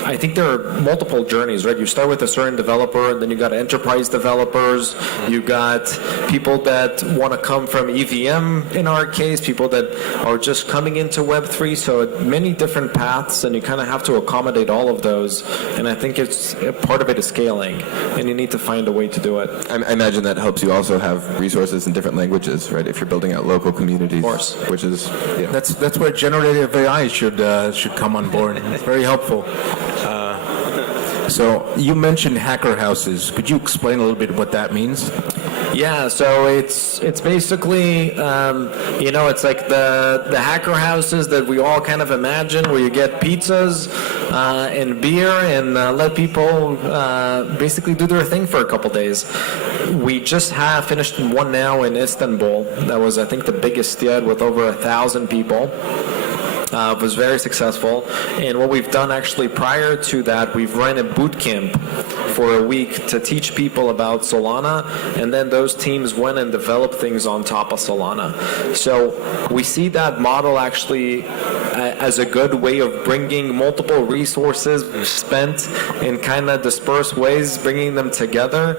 I think there are multiple journeys, right? You start with a certain developer, and then you got enterprise developers, you got people that want to come from EVM in our case, people that are just coming into Web3, so many different paths, and you kind of have to accommodate all of those, and I think it's part of it is scaling, and you need to find a way to do it. I imagine that helps you also have resources in different languages, right? If you're building out local communities, of course. Which is That's where generative AI should come on board. It's very helpful. So you mentioned hacker houses. Could you explain a little bit what that means? Yeah, so it's basically, it's like the hacker houses that we all kind of imagine, where you get pizzas and beer and let people basically do their thing for a couple days. We just have finished one now in Istanbul. That was, I think, the biggest yet, with over 1,000 people. was very successful. And what we've done actually prior to that, we've run a boot camp for a week to teach people about Solana, and then those teams went and developed things on top of Solana. So we see that model actually as a good way of bringing multiple resources spent in kind of dispersed ways, bringing them together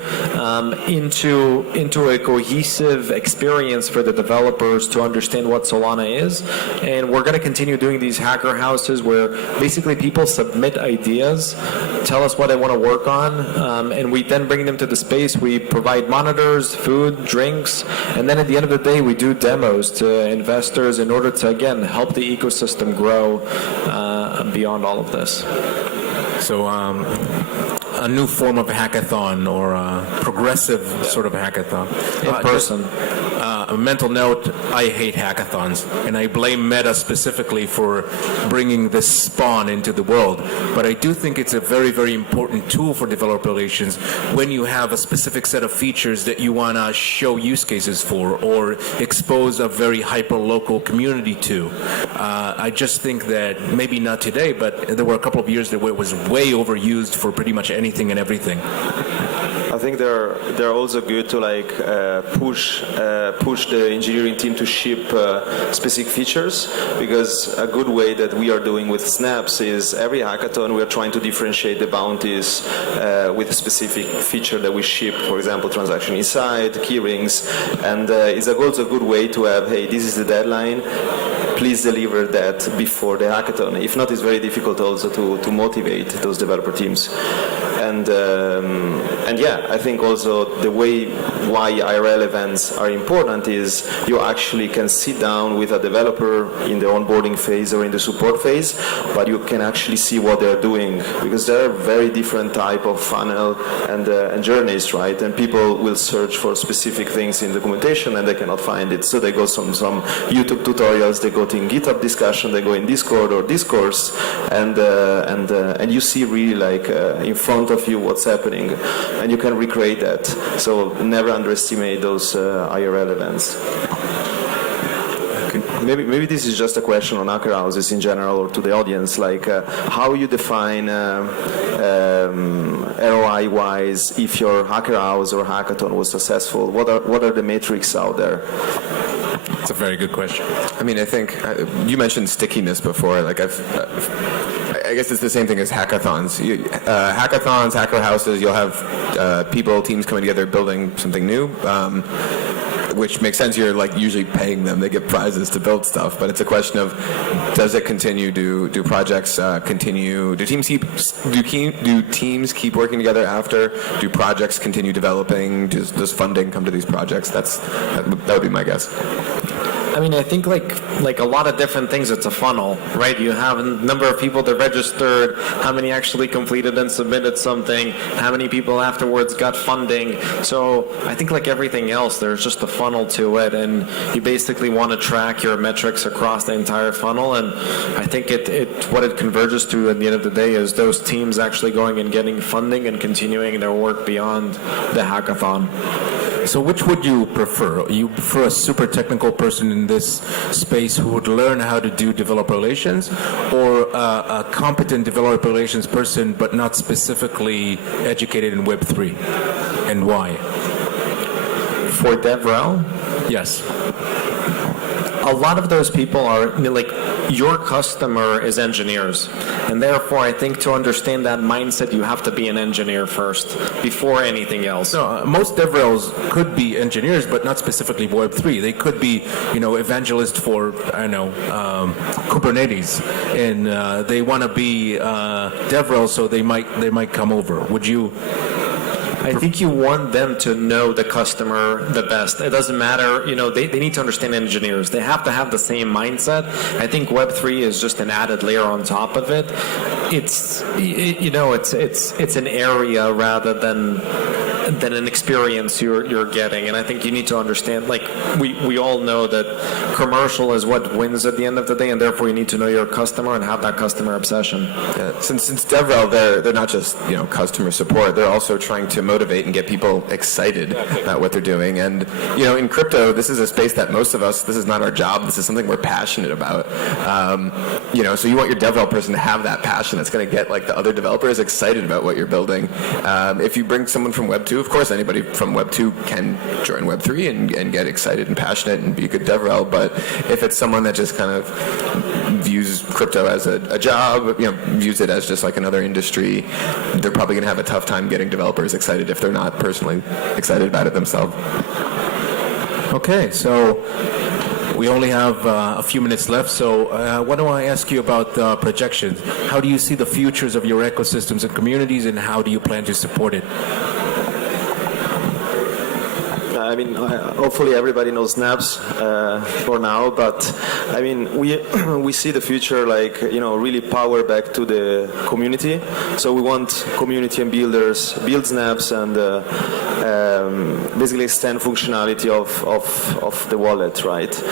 into a cohesive experience for the developers to understand what Solana is. And we're going to continue doing these hacker houses where basically people submit ideas, tell us what they want to work on, and we then bring them to the space. We provide monitors, food, drinks, and then at the end of the day, we do demos to investors in order to, again, help the ecosystem grow beyond all of this. So a new form of hackathon or a progressive sort of hackathon. In person. A mental note, I hate hackathons, and I blame Meta specifically for bringing this spawn into the world. But I do think it's a very, very important tool for developer relations when you have a specific set of features that you want to show use cases for or expose a very hyper-local community to. I just think that maybe not today, but there were a couple of years that it was way overused for pretty much anything and everything. I think they're also good to like push the engineering team to ship specific features, because a good way that we are doing with Snaps is every hackathon we are trying to differentiate the bounties with a specific feature that we ship, for example, transaction inside, key rings, and it's also a good way to have, hey, this is the deadline, please deliver that before the hackathon. If not, it's very difficult also to motivate those developer teams. And yeah, I think also the way why IRL events are important is you actually can sit down with a developer in the onboarding phase or in the support phase, but you can actually see what they're doing, because there are very different type of funnel and journeys, right? And people will search for specific things in documentation and they cannot find it, so they go some YouTube tutorials, they go to GitHub discussion, they go in Discord or Discourse, and you see really like in front of you what's happening, and you can recreate that. So never underestimate those IRL events. Maybe this is just a question on hacker houses in general or to the audience, like how you define ROI-wise if your hacker house or hackathon was successful. What are the metrics out there? It's a very good question. I mean, I think you mentioned stickiness before. Like I guess it's the same thing as hackathons. Hackathons, hacker houses, you'll have people, teams coming together building something new, which makes sense. You're like usually paying them. They get prizes to build stuff. But it's a question of, does it continue? Do projects continue? Do teams keep working together after? Do projects continue developing? Does funding come to these projects? That would be my guess. I mean, I think like a lot of different things, it's a funnel, right? You have a number of people that registered, how many actually completed and submitted something, how many people afterwards got funding. So I think like everything else, there's just a funnel to it, and you basically want to track your metrics across the entire funnel. And I think what it converges to at the end of the day is those teams actually going and getting funding and continuing their work beyond the hackathon. So which would you prefer? You prefer a super technical person in this space who would learn how to do developer relations, or a competent developer relations person but not specifically educated in Web3? And why? For DevRel? Yes. A lot of those people are like, your customer is engineers, and therefore I think to understand that mindset you have to be an engineer first before anything else. No, most DevRels could be engineers, but not specifically Web3. They could be, evangelists for Kubernetes, and they want to be DevRels, so they might come over. Would you? I think you want them to know the customer the best. It doesn't matter, they need to understand engineers. They have to have the same mindset. I think Web3 is just an added layer on top of it. It's an area rather than than an experience you're getting. And I think you need to understand, like we all know that commercial is what wins at the end of the day, and therefore you need to know your customer and have that customer obsession. Yeah, since DevRel, they're not just customer support. They're also trying to motivate and get people excited about what they're doing. And in crypto, this is a space that most of us, this is not our job. This is something we're passionate about. So you want your DevRel person to have that passion that's going to get like the other developers excited about what you're building. If you bring someone from Web 2, of course anybody from Web 2 can join Web 3 and get excited and passionate and be a good DevRel. But if it's someone that just kind of views crypto as a job, views it as just like another industry, they're probably going to have a tough time getting developers excited if they're not personally excited about it themselves. Okay, so we only have a few minutes left, so why don't I ask you about projections? How do you see the futures of your ecosystems and communities, and how do you plan to support it? I mean, hopefully everybody knows Snaps for now, but I mean, we see the future like, really power back to the community. So we want community and builders build Snaps and basically extend functionality of the wallet, right?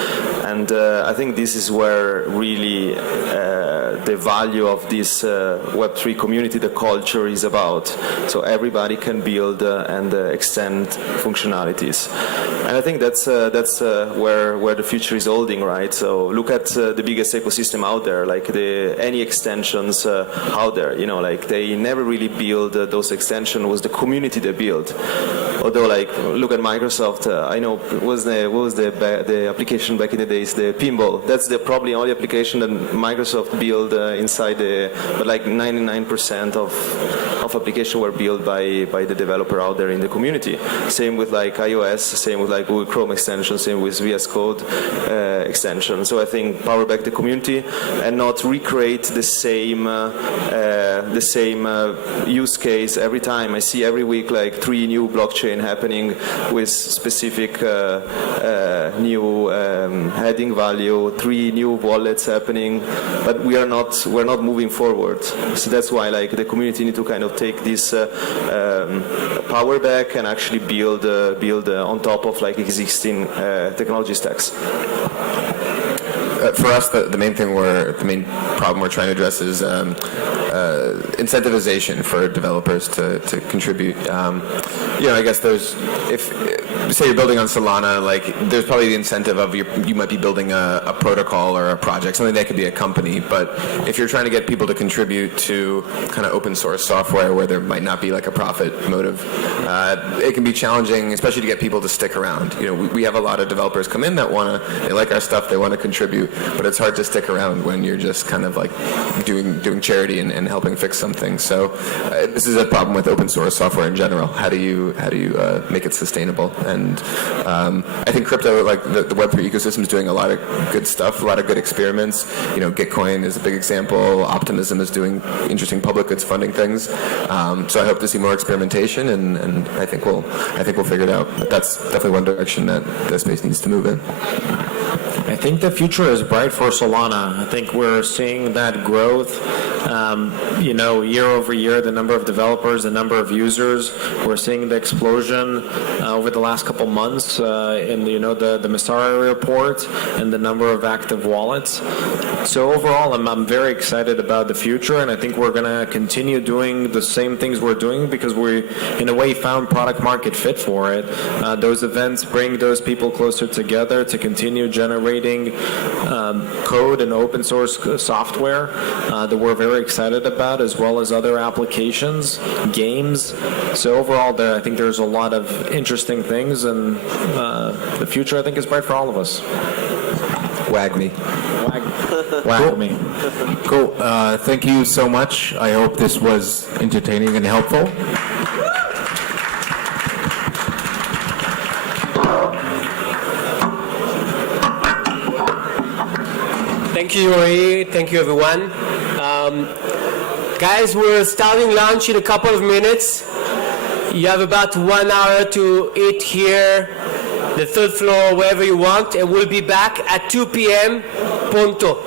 And I think this is where really the value of this Web3 community, the culture is about. So everybody can build and extend functionalities. And I think that's where the future is holding, right? So look at the biggest ecosystem out there, like any extensions out there. Like they never really build those extensions. It was the community they built. Although, like, look at Microsoft. I know what was the application back in the days, the Pinball. That's the probably only application that Microsoft built inside but like 99% of applications were built by the developer out there in the community. Same with like iOS, same with like Google Chrome extension, same with VS Code extension. So I think power back the community and not recreate the same use case every time. I see every week like 3 new blockchain happening with specific new heading value, 3 new wallets happening, but we're not moving forward. So that's why like the community need to kind of take this power back and actually build on top of like existing technology stacks. For us, the main problem we're trying to address is incentivization for developers to contribute. I guess if say you're building on Solana, like there's probably the incentive of you might be building a protocol or a project, something that could be a company. But if you're trying to get people to contribute to kind of open source software where there might not be like a profit motive, it can be challenging, especially to get people to stick around. We have a lot of developers come in that they like our stuff, they want to contribute, but it's hard to stick around when you're just kind of like doing charity and helping fix something. So this is a problem with open source software in general. How do you make it sustainable? And I think crypto, like the Web3 ecosystem, is doing a lot of good stuff, a lot of good experiments. Gitcoin is a big example. Optimism is doing interesting public goods funding things. So I hope to see more experimentation, and I think we'll figure it out. But that's definitely one direction that the space needs to move in. I think the future is bright for Solana. I think we're seeing that growth, year over year, the number of developers, the number of users. We're seeing the explosion over the last couple months in the Messari report and the number of active wallets. So overall, I'm very excited about the future, and I think we're going to continue doing the same things we're doing because we, in a way, found product market fit for it. Those events bring those people closer together to continue generating code and open source software that we're very excited about, as well as other applications, games. So overall, I think there's a lot of interesting things, and the future, I think, is bright for all of us. Wag me. Wag me. Cool. Thank you so much. I hope this was entertaining and helpful. Thank you, Yuri. Thank you, everyone. Guys, we're starting lunch in a couple of minutes. You have about 1 hour to eat here, the third floor, wherever you want, and we'll be back at 2 p.m. Pronto.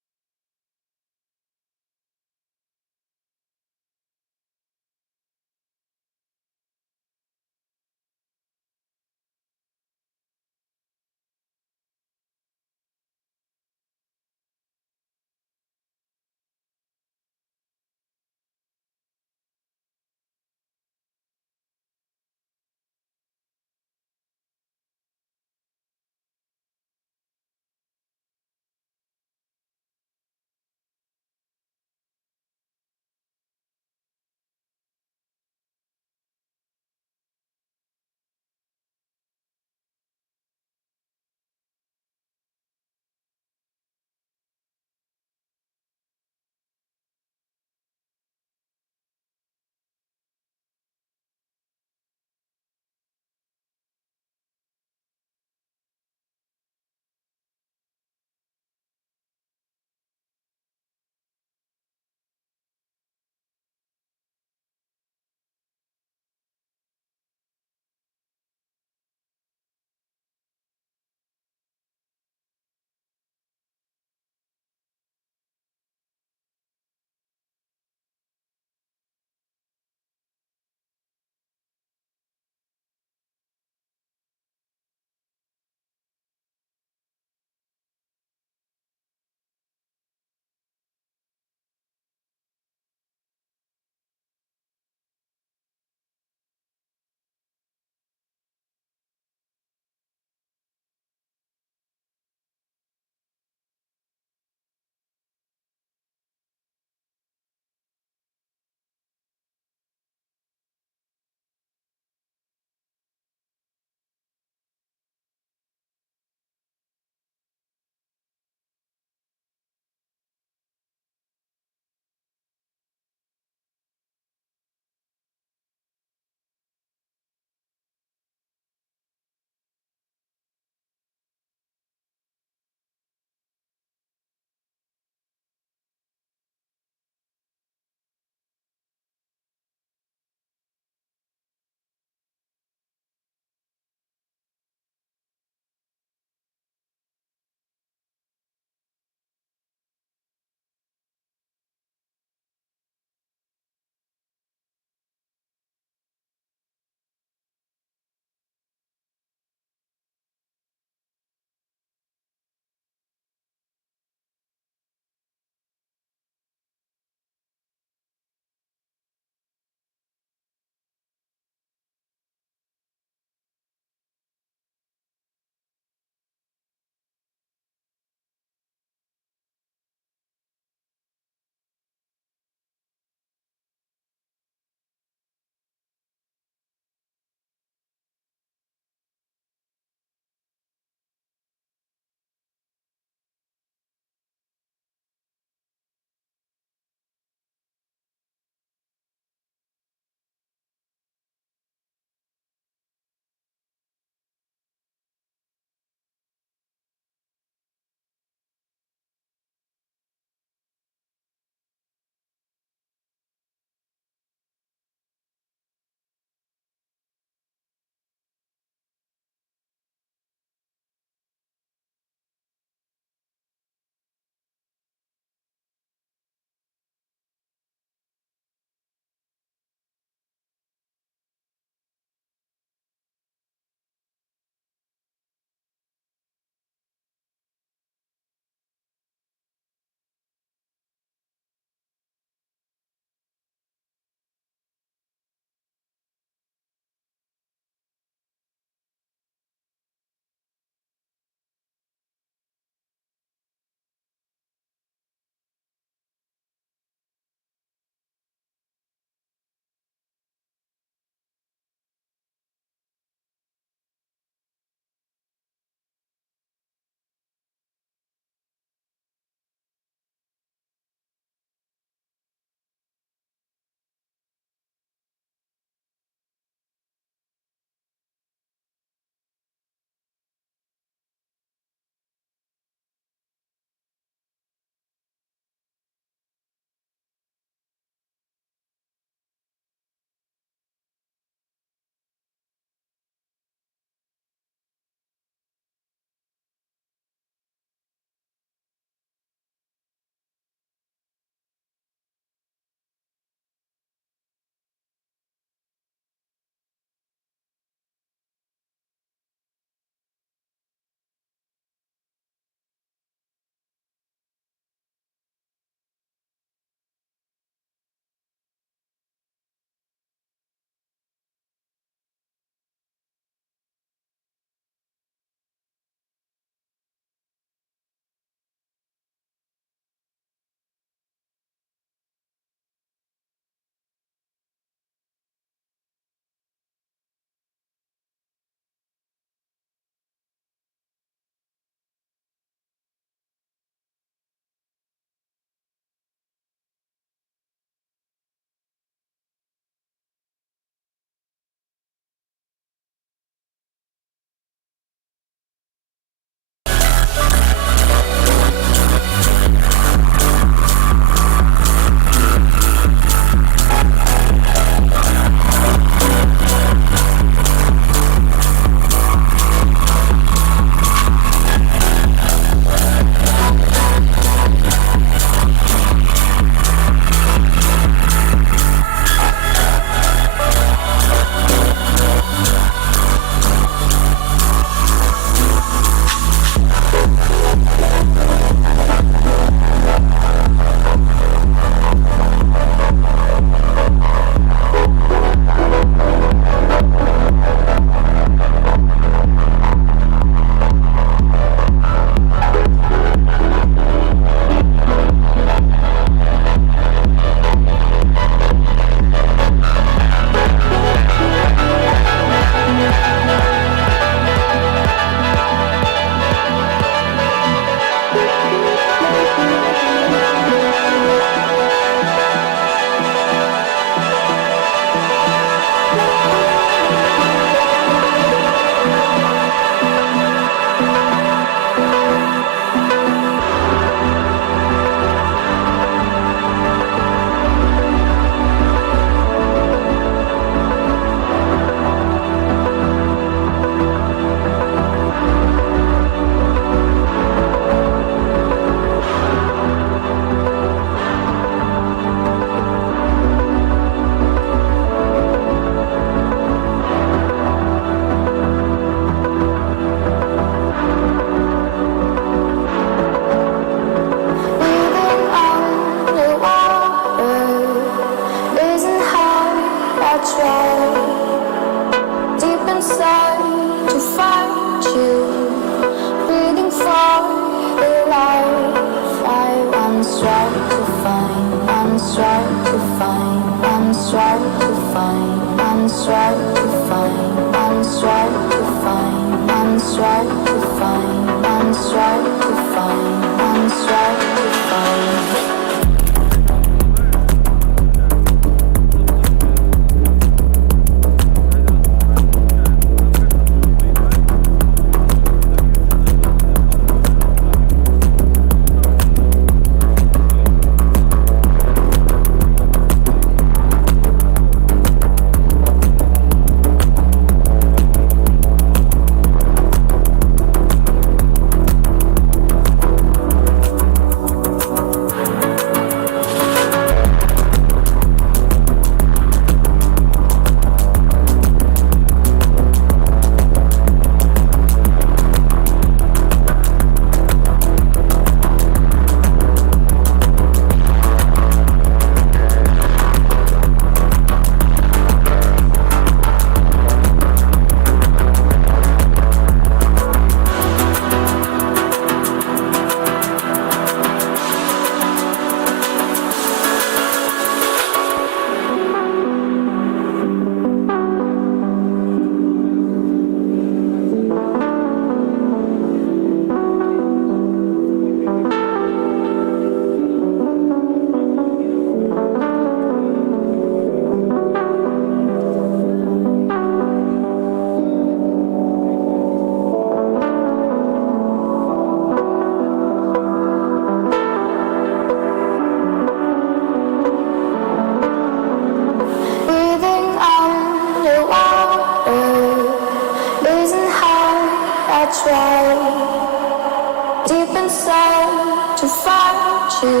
Deep inside to find you,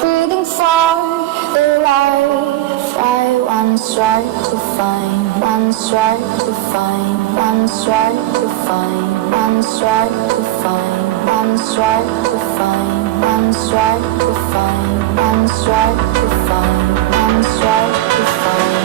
breathing for the life I once tried to find, once tried to find, once tried to find, once tried to find, once tried to find, once tried to find, once tried to find, once tried to find.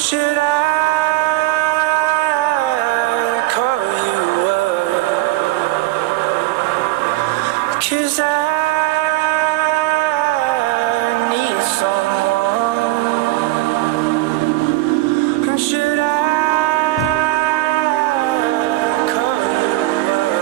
should I call you up? 'Cause I need someone. Or should I call you up?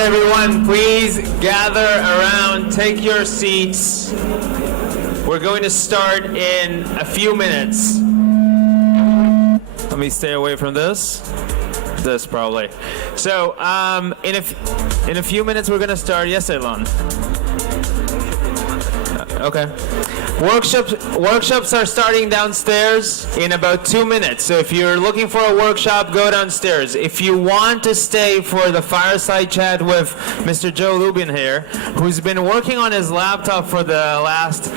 Everyone, please gather around, take your seats. We're going to start in a few minutes. Let me stay away from this. This probably. So, in a few minutes we're going to start. Yes, Elon. Okay. Workshops are starting downstairs in about 2 minutes. So if you're looking for a workshop, go downstairs. If you want to stay for the fireside chat with Mr. Joe Lubin here, who's been working on his laptop for the last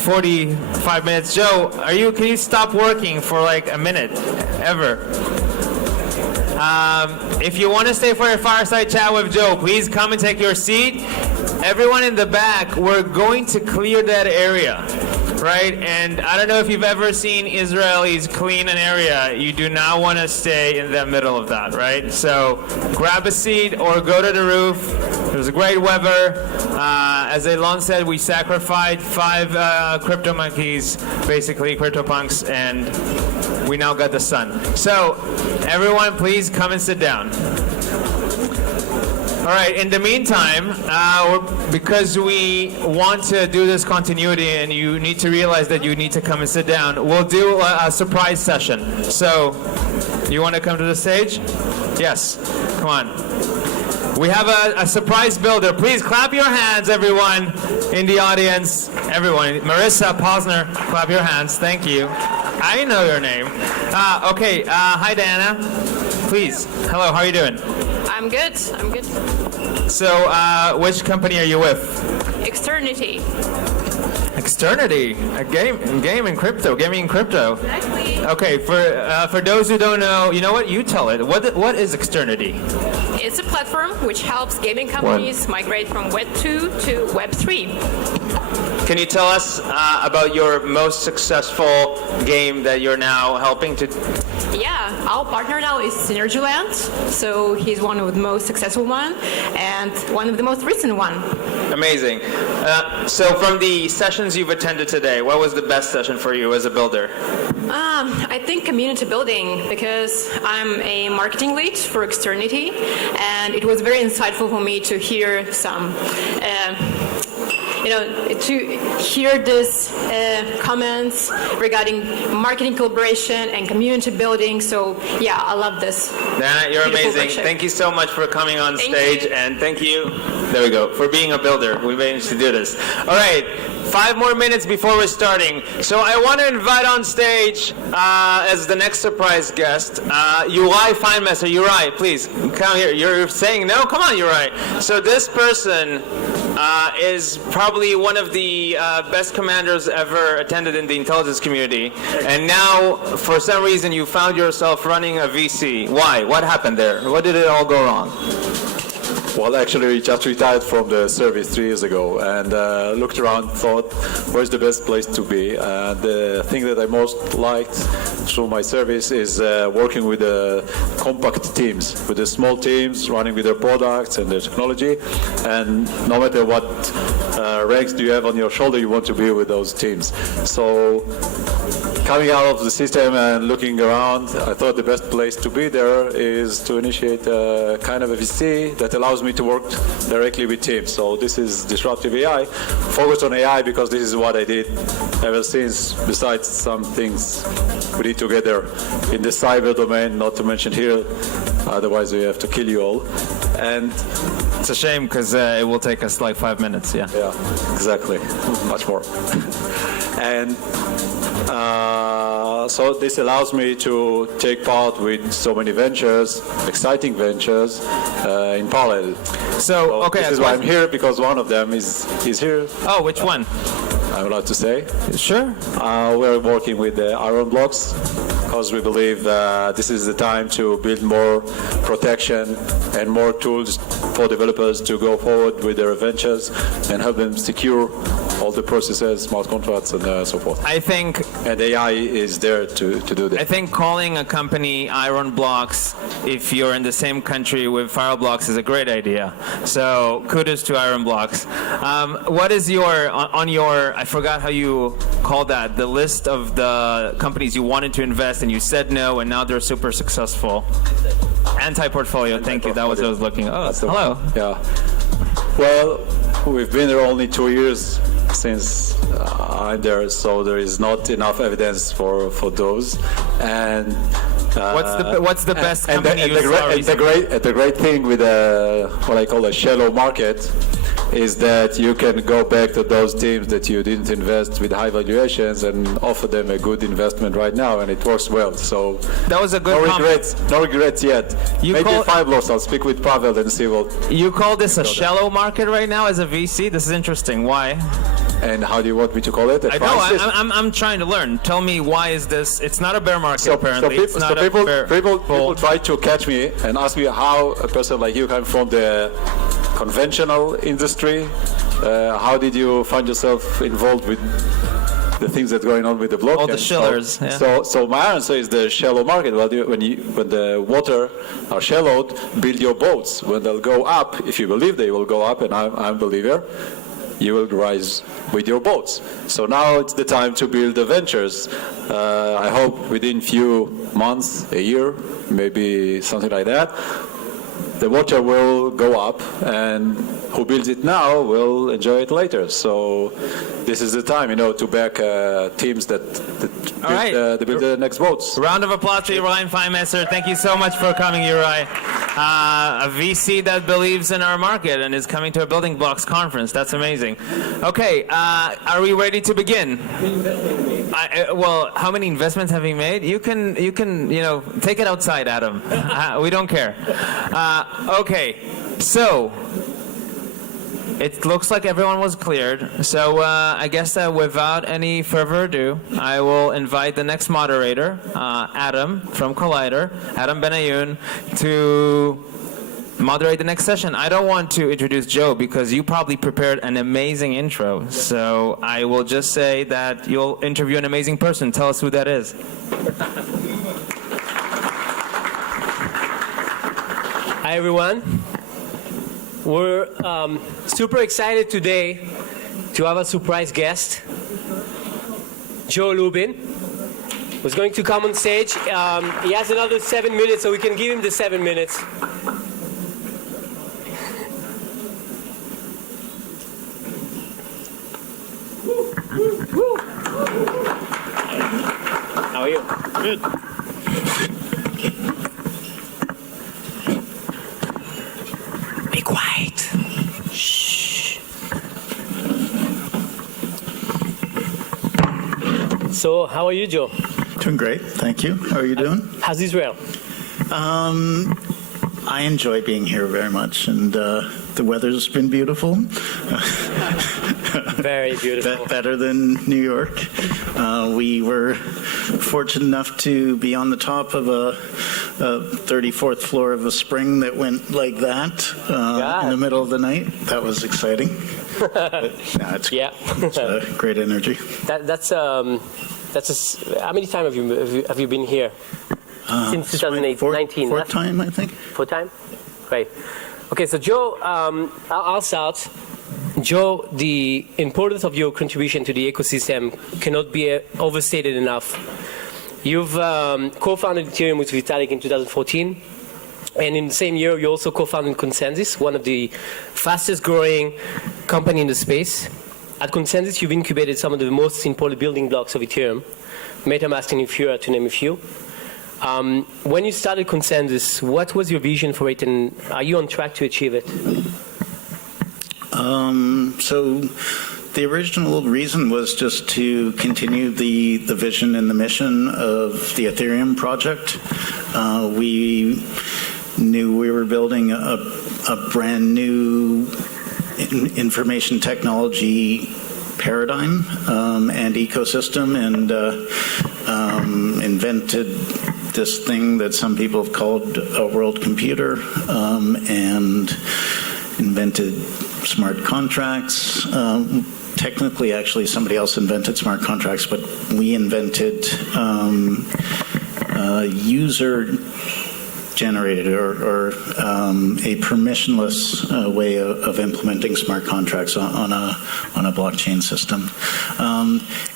45 minutes. Joe, can you stop working for like a minute? Ever? If you want to stay for a fireside chat with Joe, please come and take your seat. Everyone in the back, we're going to clear that area, right? And I don't know if you've ever seen Israelis clean an area. You do not want to stay in the middle of that, right? So grab a seat or go to the roof. There's a great weather. As Elon said, we sacrificed 5 crypto monkeys, basically CryptoPunks, and we now got the sun. So everyone, please come and sit down. All right, in the meantime, because we want to do this continuity and you need to realize that you need to come and sit down, we'll do a surprise session. So, you want to come to the stage? Yes, come on. We have a surprise builder. Please clap your hands, everyone in the audience. Everyone. Marissa Posner, clap your hands. Thank you. I know your name. Okay, hi, Diana. Please. Hello, how are you doing? I'm good. So, which company are you with? Externity. Externity, a gaming in crypto. Exactly. Okay, for those who don't know, you know what? You tell it. What is Externity? It's a platform which helps gaming companies migrate from Web 2 to Web 3. Can you tell us about your most successful game that you're now helping to? Yeah, our partner now is Synergyland, so he's one of the most successful one and one of the most recent one. Amazing. So from the sessions you've attended today, what was the best session for you as a builder? I think community building, because I'm a marketing lead for Externity, and it was very insightful for me to hear some to hear these comments regarding marketing collaboration and community building. So yeah, I love this. Dana, you're Beautiful amazing. workshop. Thank you so much for coming on Thank stage, you. and thank you. There we go. For being a builder, we managed to do this. All right. 5 more minutes before we're starting. So I want to invite on stage as the next surprise guest, Uri Feinmesser. Uri, please come here. You're saying no? Come on, Uri. So this person is probably one of the best commanders ever attended in the intelligence community. And now, for some reason, you found yourself running a VC. Why? What happened there? What did it all go wrong? Well, actually, we just retired from the service 3 years ago and looked around, thought, where's the best place to be? The thing that I most liked through my service is working with the compact teams, with the small teams, running with their products and their technology. And no matter what ranks do you have on your shoulder, you want to be with those teams. So coming out of the system and looking around, I thought the best place to be there is to initiate a kind of a VC that allows me to work directly with teams. So this is Disruptive AI, focused on AI because this is what I did ever since, besides some things we did together in the cyber domain, not to mention here, otherwise we have to kill you all. And it's a shame because it will take us like 5 minutes, yeah. Yeah, exactly, much more. And so this allows me to take part with so many ventures, exciting ventures, in parallel. So okay, this is why I'm here, because one of them is here. Oh, which one? I'm allowed to say. Sure. We're working with the Iron Blocks because we believe this is the time to build more protection and more tools for developers to go forward with their ventures and help them secure all the processes, smart contracts, and so forth. I think, and AI is there to do that. I think calling a company Iron Blocks, if you're in the same country with Fire Blocks, is a great idea. So kudos to Iron Blocks. What is your, on your, I forgot how you called that, the list of the companies you wanted to invest and you said no, and now they're super successful? Anti-portfolio, thank you. That was what I was looking. Oh, hello. Yeah. Well, we've been there only 2 years since I'm there, so there is not enough evidence for those. And what's the best company you saw recently? The great thing with what I call a shallow market is that you can go back to those teams that you didn't invest with high valuations and offer them a good investment right now, and it works well. So that was a good no regrets yet. Maybe 5 loss. I'll speak with Pavel and see what. You call this a shallow market right now as a VC? This is interesting. Why? And how do you want me to call it? I know. I'm trying to learn. Tell me, why is this? It's not a bear market, apparently. People try to catch me and ask me how a person like you come from the conventional industry. How did you find yourself involved with the things that are going on with the blockchain? All the shillers. So my answer is the shallow market. When the water are shallowed, build your boats. When they'll go up, if you believe they will go up, and I'm a believer, you will rise with your boats. So now it's the time to build the ventures. I hope within few months, a year, maybe something like that, the water will go up, and who builds it now will enjoy it later. So this is the time, to back teams that build the next boats. Round of applause to Uri Feinmesser. Thank you so much for coming, Uri. A VC that believes in our market and is coming to a Building Blocks conference. That's amazing. Okay, are we ready to begin? Well, how many investments have you made? You can, take it outside, Adam. We don't care. Okay, so it looks like everyone was cleared. So I guess that without any further ado, I will invite the next moderator, Adam from Collider, Adam Benayoun, to moderate the next session. I don't want to introduce Joe because you probably prepared an amazing intro. So I will just say that you'll interview an amazing person. Tell us who that is. Hi, everyone. We're super excited today to have a surprise guest, Joe Lubin, who's going to come on stage. He has another 7 minutes, so we can give him the 7 minutes. How are you? Good. Be quiet. Shh. So, how are you, Joe? Doing great, thank you. How are you doing? How's Israel? I enjoy being here very much, and the weather's been beautiful. Very beautiful. Better than New York. We were fortunate enough to be on the top of a 34th floor of a spring that went like that in the middle of the night. That was exciting. But, no, it's great energy. That's how many times have you been here? Since 2019. Fourth time, I think. Fourth time? Great. Okay, so Joe, I'll start. Joe, the importance of your contribution to the ecosystem cannot be overstated enough. You've co-founded Ethereum with Vitalik in 2014. And in the same year, you also co-founded ConsenSys, one of the fastest growing company in the space. At ConsenSys, you've incubated some of the most important building blocks of Ethereum, MetaMask and Infura, to name a few. When you started ConsenSys, what was your vision for it, and are you on track to achieve it? So the original reason was just to continue the vision and the mission of the Ethereum project. We knew we were building a brand new information technology paradigm and ecosystem, and invented this thing that some people have called a world computer, and invented smart contracts. Technically, actually, somebody else invented smart contracts, but we invented user-generated or a permissionless way of implementing smart contracts on a blockchain system.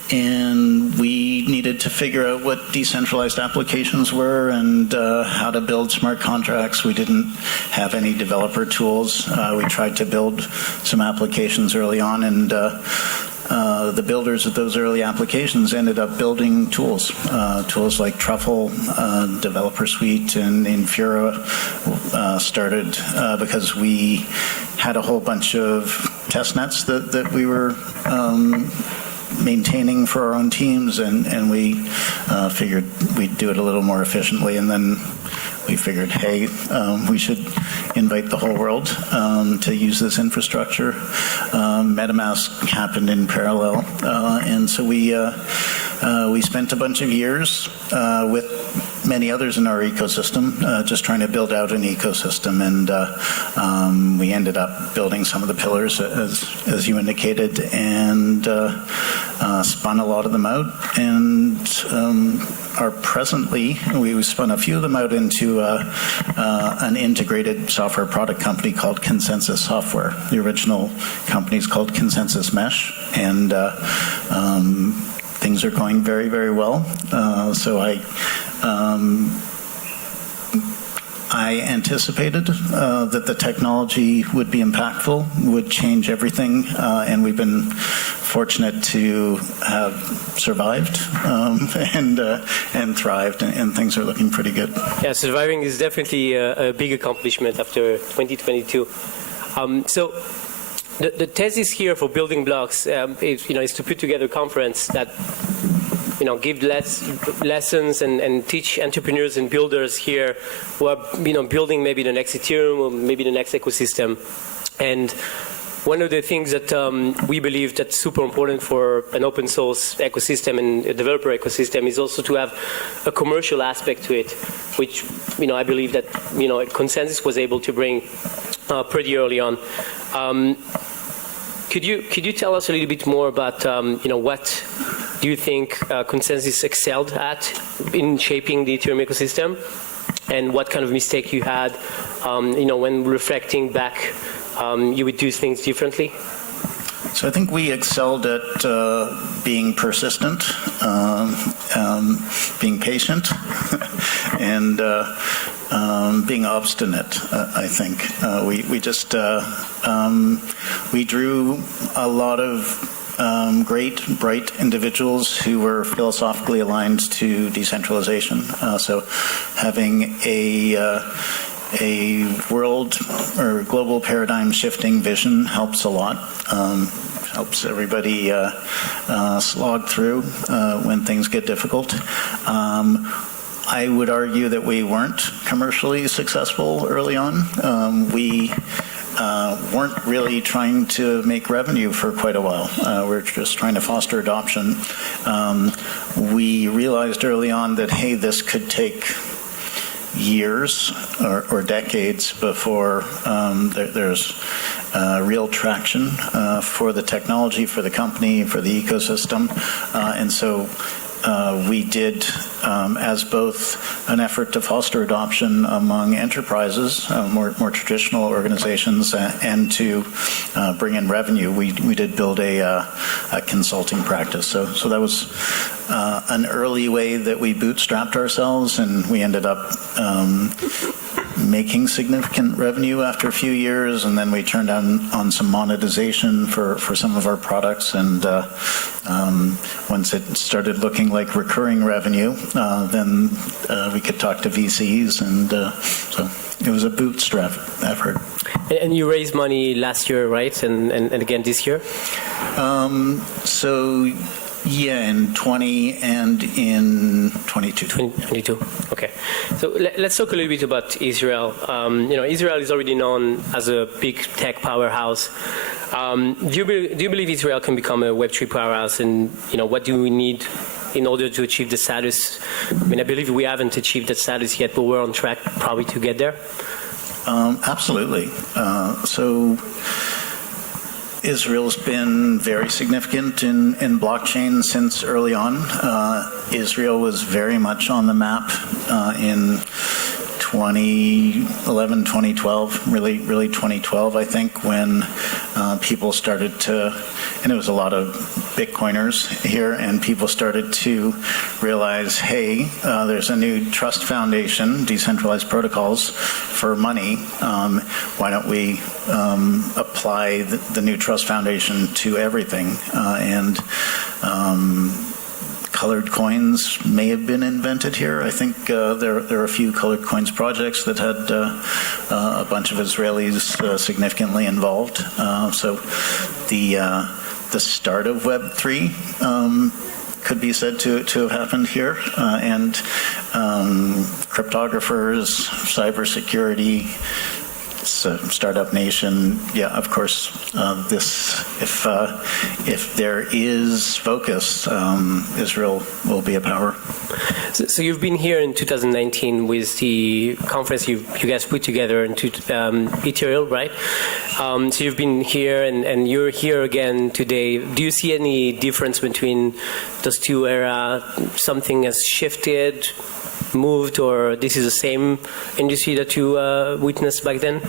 And we needed to figure out what decentralized applications were and how to build smart contracts. We didn't have any developer tools. We tried to build some applications early on, and the builders of those early applications ended up building tools, tools like Truffle, Developer Suite, and Infura started because we had a whole bunch of test nets that we were maintaining for our own teams, and we figured we'd do it a little more efficiently, and then we figured, hey, we should invite the whole world to use this infrastructure. MetaMask happened in parallel, and so we spent a bunch of years with many others in our ecosystem, just trying to build out an ecosystem, and we ended up building some of the pillars, as you indicated, and spun a lot of them out, and are presently, we spun a few of them out into an integrated software product company called ConsenSys Software. The original company is called ConsenSys Mesh, and things are going very, very well. So I anticipated that the technology would be impactful, would change everything, and we've been fortunate to have survived and thrived, and things are looking pretty good. Yeah, surviving is definitely a big accomplishment after 2022. So the thesis here for Building Blocks is to put together a conference that give lessons and teach entrepreneurs and builders here who are building maybe the next Ethereum or maybe the next ecosystem, and one of the things that we believe that's super important for an open source ecosystem and a developer ecosystem is also to have a commercial aspect to it, which, I believe that, Consensus was able to bring pretty early on. Could you tell us a little bit more about, what do you think Consensus excelled at in shaping the Ethereum ecosystem, and what kind of mistake you had, when reflecting back, you would do things differently? So I think we excelled at being persistent, being patient, and being obstinate. I think we just we drew a lot of great, bright individuals who were philosophically aligned to decentralization. So having a world or global paradigm shifting vision helps a lot. Helps everybody slog through when things get difficult. I would argue that we weren't commercially successful early on. We weren't really trying to make revenue for quite a while. We're just trying to foster adoption. We realized early on that, hey, this could take years or decades before there's real traction for the technology, for the company, for the ecosystem. And so we did, as both an effort to foster adoption among enterprises, more traditional organizations, and to bring in revenue, we did build a consulting practice. So that was an early way that we bootstrapped ourselves, and we ended up making significant revenue after a few years, and then we turned on some monetization for some of our products, and once it started looking like recurring revenue, then we could talk to VCs, and so it was a bootstrap effort. And you raised money last year, right? And again this year? Yeah, in 20 and in 22. 22. Okay. So let's talk a little bit about Israel. Israel is already known as a big tech powerhouse. Do you believe Israel can become a Web3 powerhouse? And what do we need in order to achieve the status? I believe we haven't achieved that status yet, but we're on track probably to get there. Absolutely. So Israel's been very significant in blockchain since early on. Israel was very much on the map in 2011, 2012, really 2012, I think, when people started to, and it was a lot of Bitcoiners here, and people started to realize, hey, there's a new trust foundation, decentralized protocols for money. Why don't we apply the new trust foundation to everything? And colored coins may have been invented here. I think there are a few colored coins projects that had a bunch of Israelis significantly involved. So the start of Web3 could be said to have happened here, and cryptographers, cybersecurity, Startup Nation. Yeah, of course. If there is focus, Israel will be a power. So you've been here in 2019 with the conference you guys put together into Ethereum, right? So you've been here, and you're here again today. Do you see any difference between those two eras? Something has shifted, moved, or this is the same industry that you witnessed back then?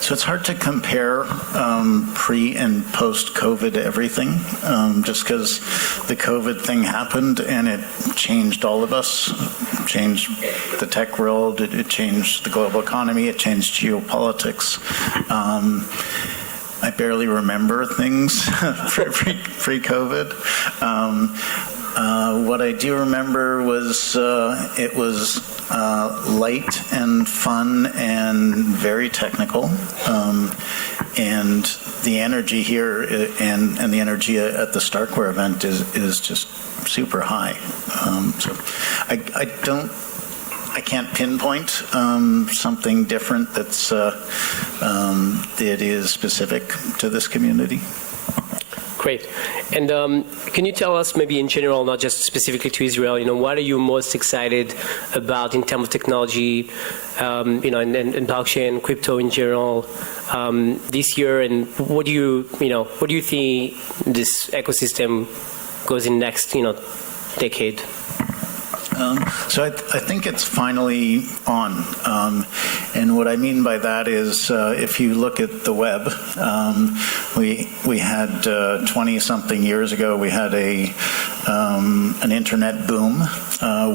So it's hard to compare pre and post-COVID everything, just because the COVID thing happened and it changed all of us, changed the tech world, it changed the global economy, it changed geopolitics. I barely remember things pre-COVID. What I do remember was it was light and fun and very technical, and the energy here and the energy at the Starkware event is just super high. So I don't I can't pinpoint something different that is specific to this community. Great. And can you tell us, maybe in general, not just specifically to Israel, what are you most excited about in terms of technology, and blockchain, crypto in general, this year? And what do you think this ecosystem goes in next, decade? So I think it's finally on. And what I mean by that is if you look at the web, we had 20-something years ago, we had an internet boom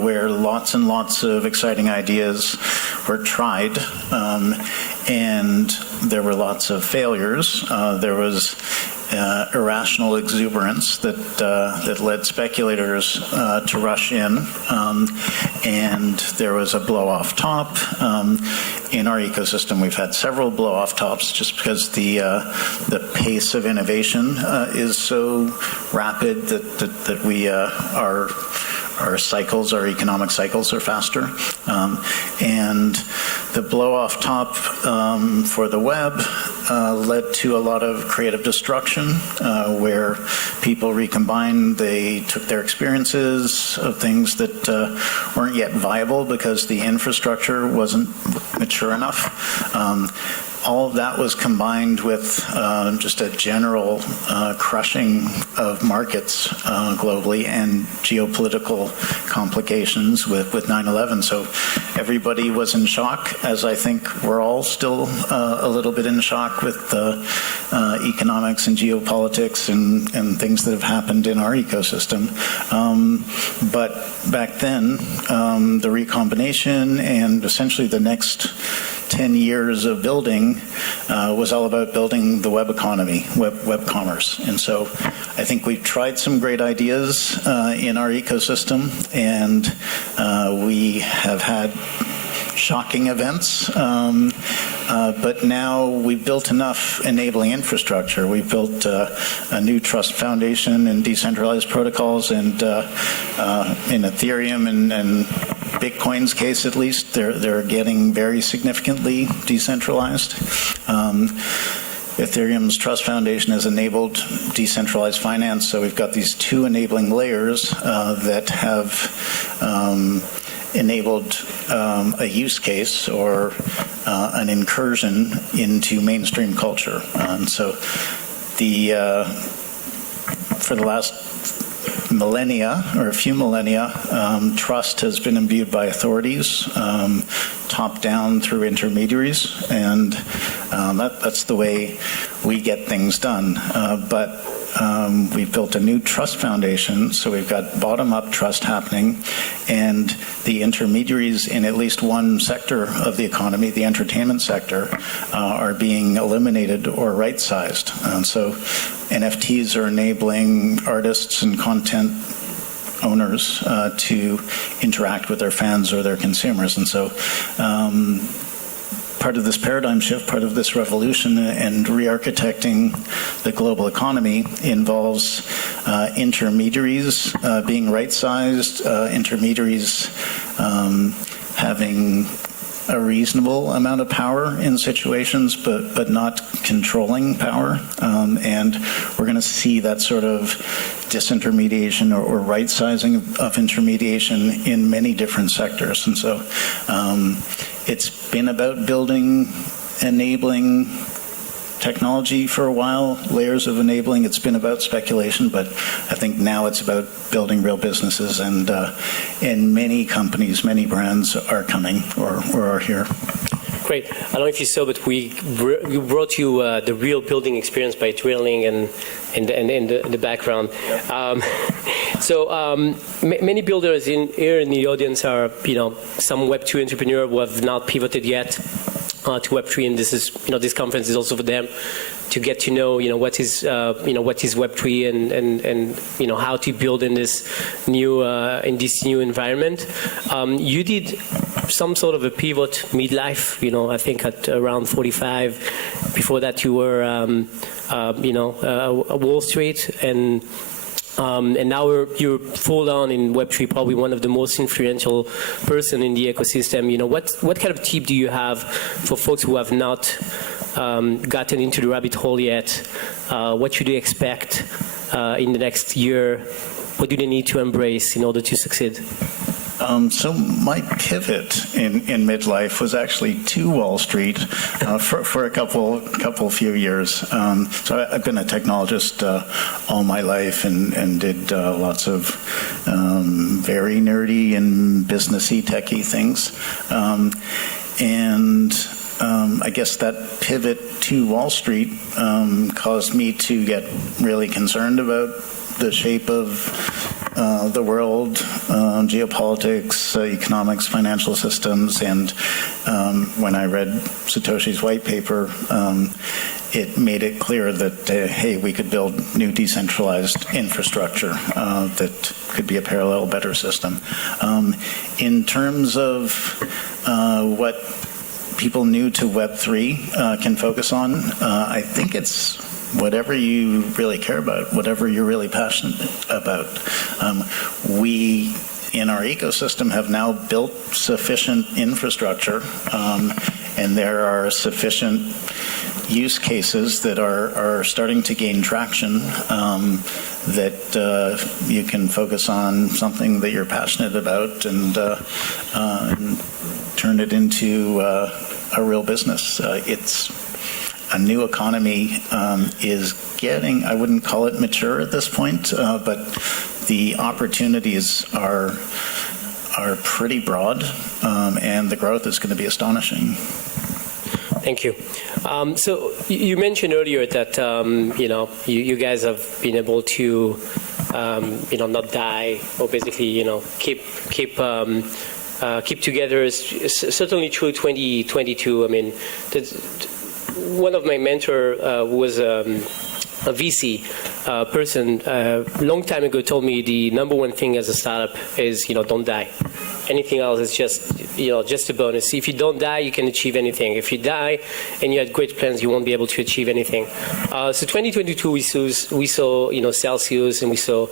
where lots and lots of exciting ideas were tried, and there were lots of failures. There was irrational exuberance that led speculators to rush in, and there was a blow-off top. In our ecosystem, we've had several blow-off tops just because the pace of innovation is so rapid that we our cycles, our economic cycles are faster. And the blow-off top for the web led to a lot of creative destruction where people recombined, they took their experiences of things that weren't yet viable because the infrastructure wasn't mature enough. All of that was combined with just a general crushing of markets globally and geopolitical complications with 9/11. So everybody was in shock, as I think we're all still a little bit in shock with the economics and geopolitics and things that have happened in our ecosystem. But back then, the recombination and essentially the next 10 years of building was all about building the web economy, web commerce. And so I think we've tried some great ideas in our ecosystem, and we have had shocking events. But now we've built enough enabling infrastructure. We've built a new trust foundation and decentralized protocols, and in Ethereum and Bitcoin's case, at least, they're getting very significantly decentralized. Ethereum's trust foundation has enabled decentralized finance, so we've got these two enabling layers that have enabled a use case or an incursion into mainstream culture. So for the last millennia, or a few millennia, trust has been imbued by authorities, top down through intermediaries, and that's the way we get things done. But we've built a new trust foundation, so we've got bottom-up trust happening, and the intermediaries in at least one sector of the economy, the entertainment sector, are being eliminated or right-sized. So NFTs are enabling artists and content owners to interact with their fans or their consumers. And so part of this paradigm shift, part of this revolution and re-architecting the global economy involves intermediaries being right-sized, intermediaries having a reasonable amount of power in situations, but not controlling power. And we're going to see that sort of disintermediation or right-sizing of intermediation in many different sectors. And so it's been about building, enabling technology for a while, layers of enabling. It's been about speculation, but I think now it's about building real businesses, and many companies, many brands are coming or are here. Great. I don't know if you saw, but we brought you the real building experience by drilling and in the background. Many builders here in the audience are, some Web2 entrepreneurs who have not pivoted yet to Web3, and this is, this conference is also for them to get to know, what is Web3 and how to build in this new environment. You did some sort of a pivot midlife, I think at around 45. Before that, you were, Wall Street, and And now you're full on in Web3, probably one of the most influential person in the ecosystem. You know, what kind of tip do you have for folks who have not gotten into the rabbit hole yet? What should they expect in the next year? What do they need to embrace in order to succeed? So my pivot in midlife was actually to Wall Street for a few years. So I've been a technologist all my life and did lots of very nerdy and businessy, techie things. I guess that pivot to Wall Street caused me to get really concerned about the shape of the world, geopolitics, economics, financial systems, and when I read Satoshi's white paper, it made it clear that, hey, we could build new decentralized infrastructure that could be a parallel, better system. In terms of what people new to Web3 can focus on, I think it's whatever you really care about, whatever you're really passionate about. We, in our ecosystem, have now built sufficient infrastructure, and there are sufficient use cases that are starting to gain traction that you can focus on something that you're passionate about and turn it into a real business. It's a new economy is getting, I wouldn't call it mature at this point, but the opportunities are pretty broad, and the growth is going to be astonishing. Thank you. So you mentioned earlier that you guys have been able to not die, or basically keep together. Is certainly true 2022. I mean, one of my mentor was a VC person long time ago told me the number one thing as a startup is don't die. Anything else is just a bonus. If you don't die, you can achieve anything. If you die and you had great plans, you won't be able to achieve anything. So 2022 we saw Celsius, and we saw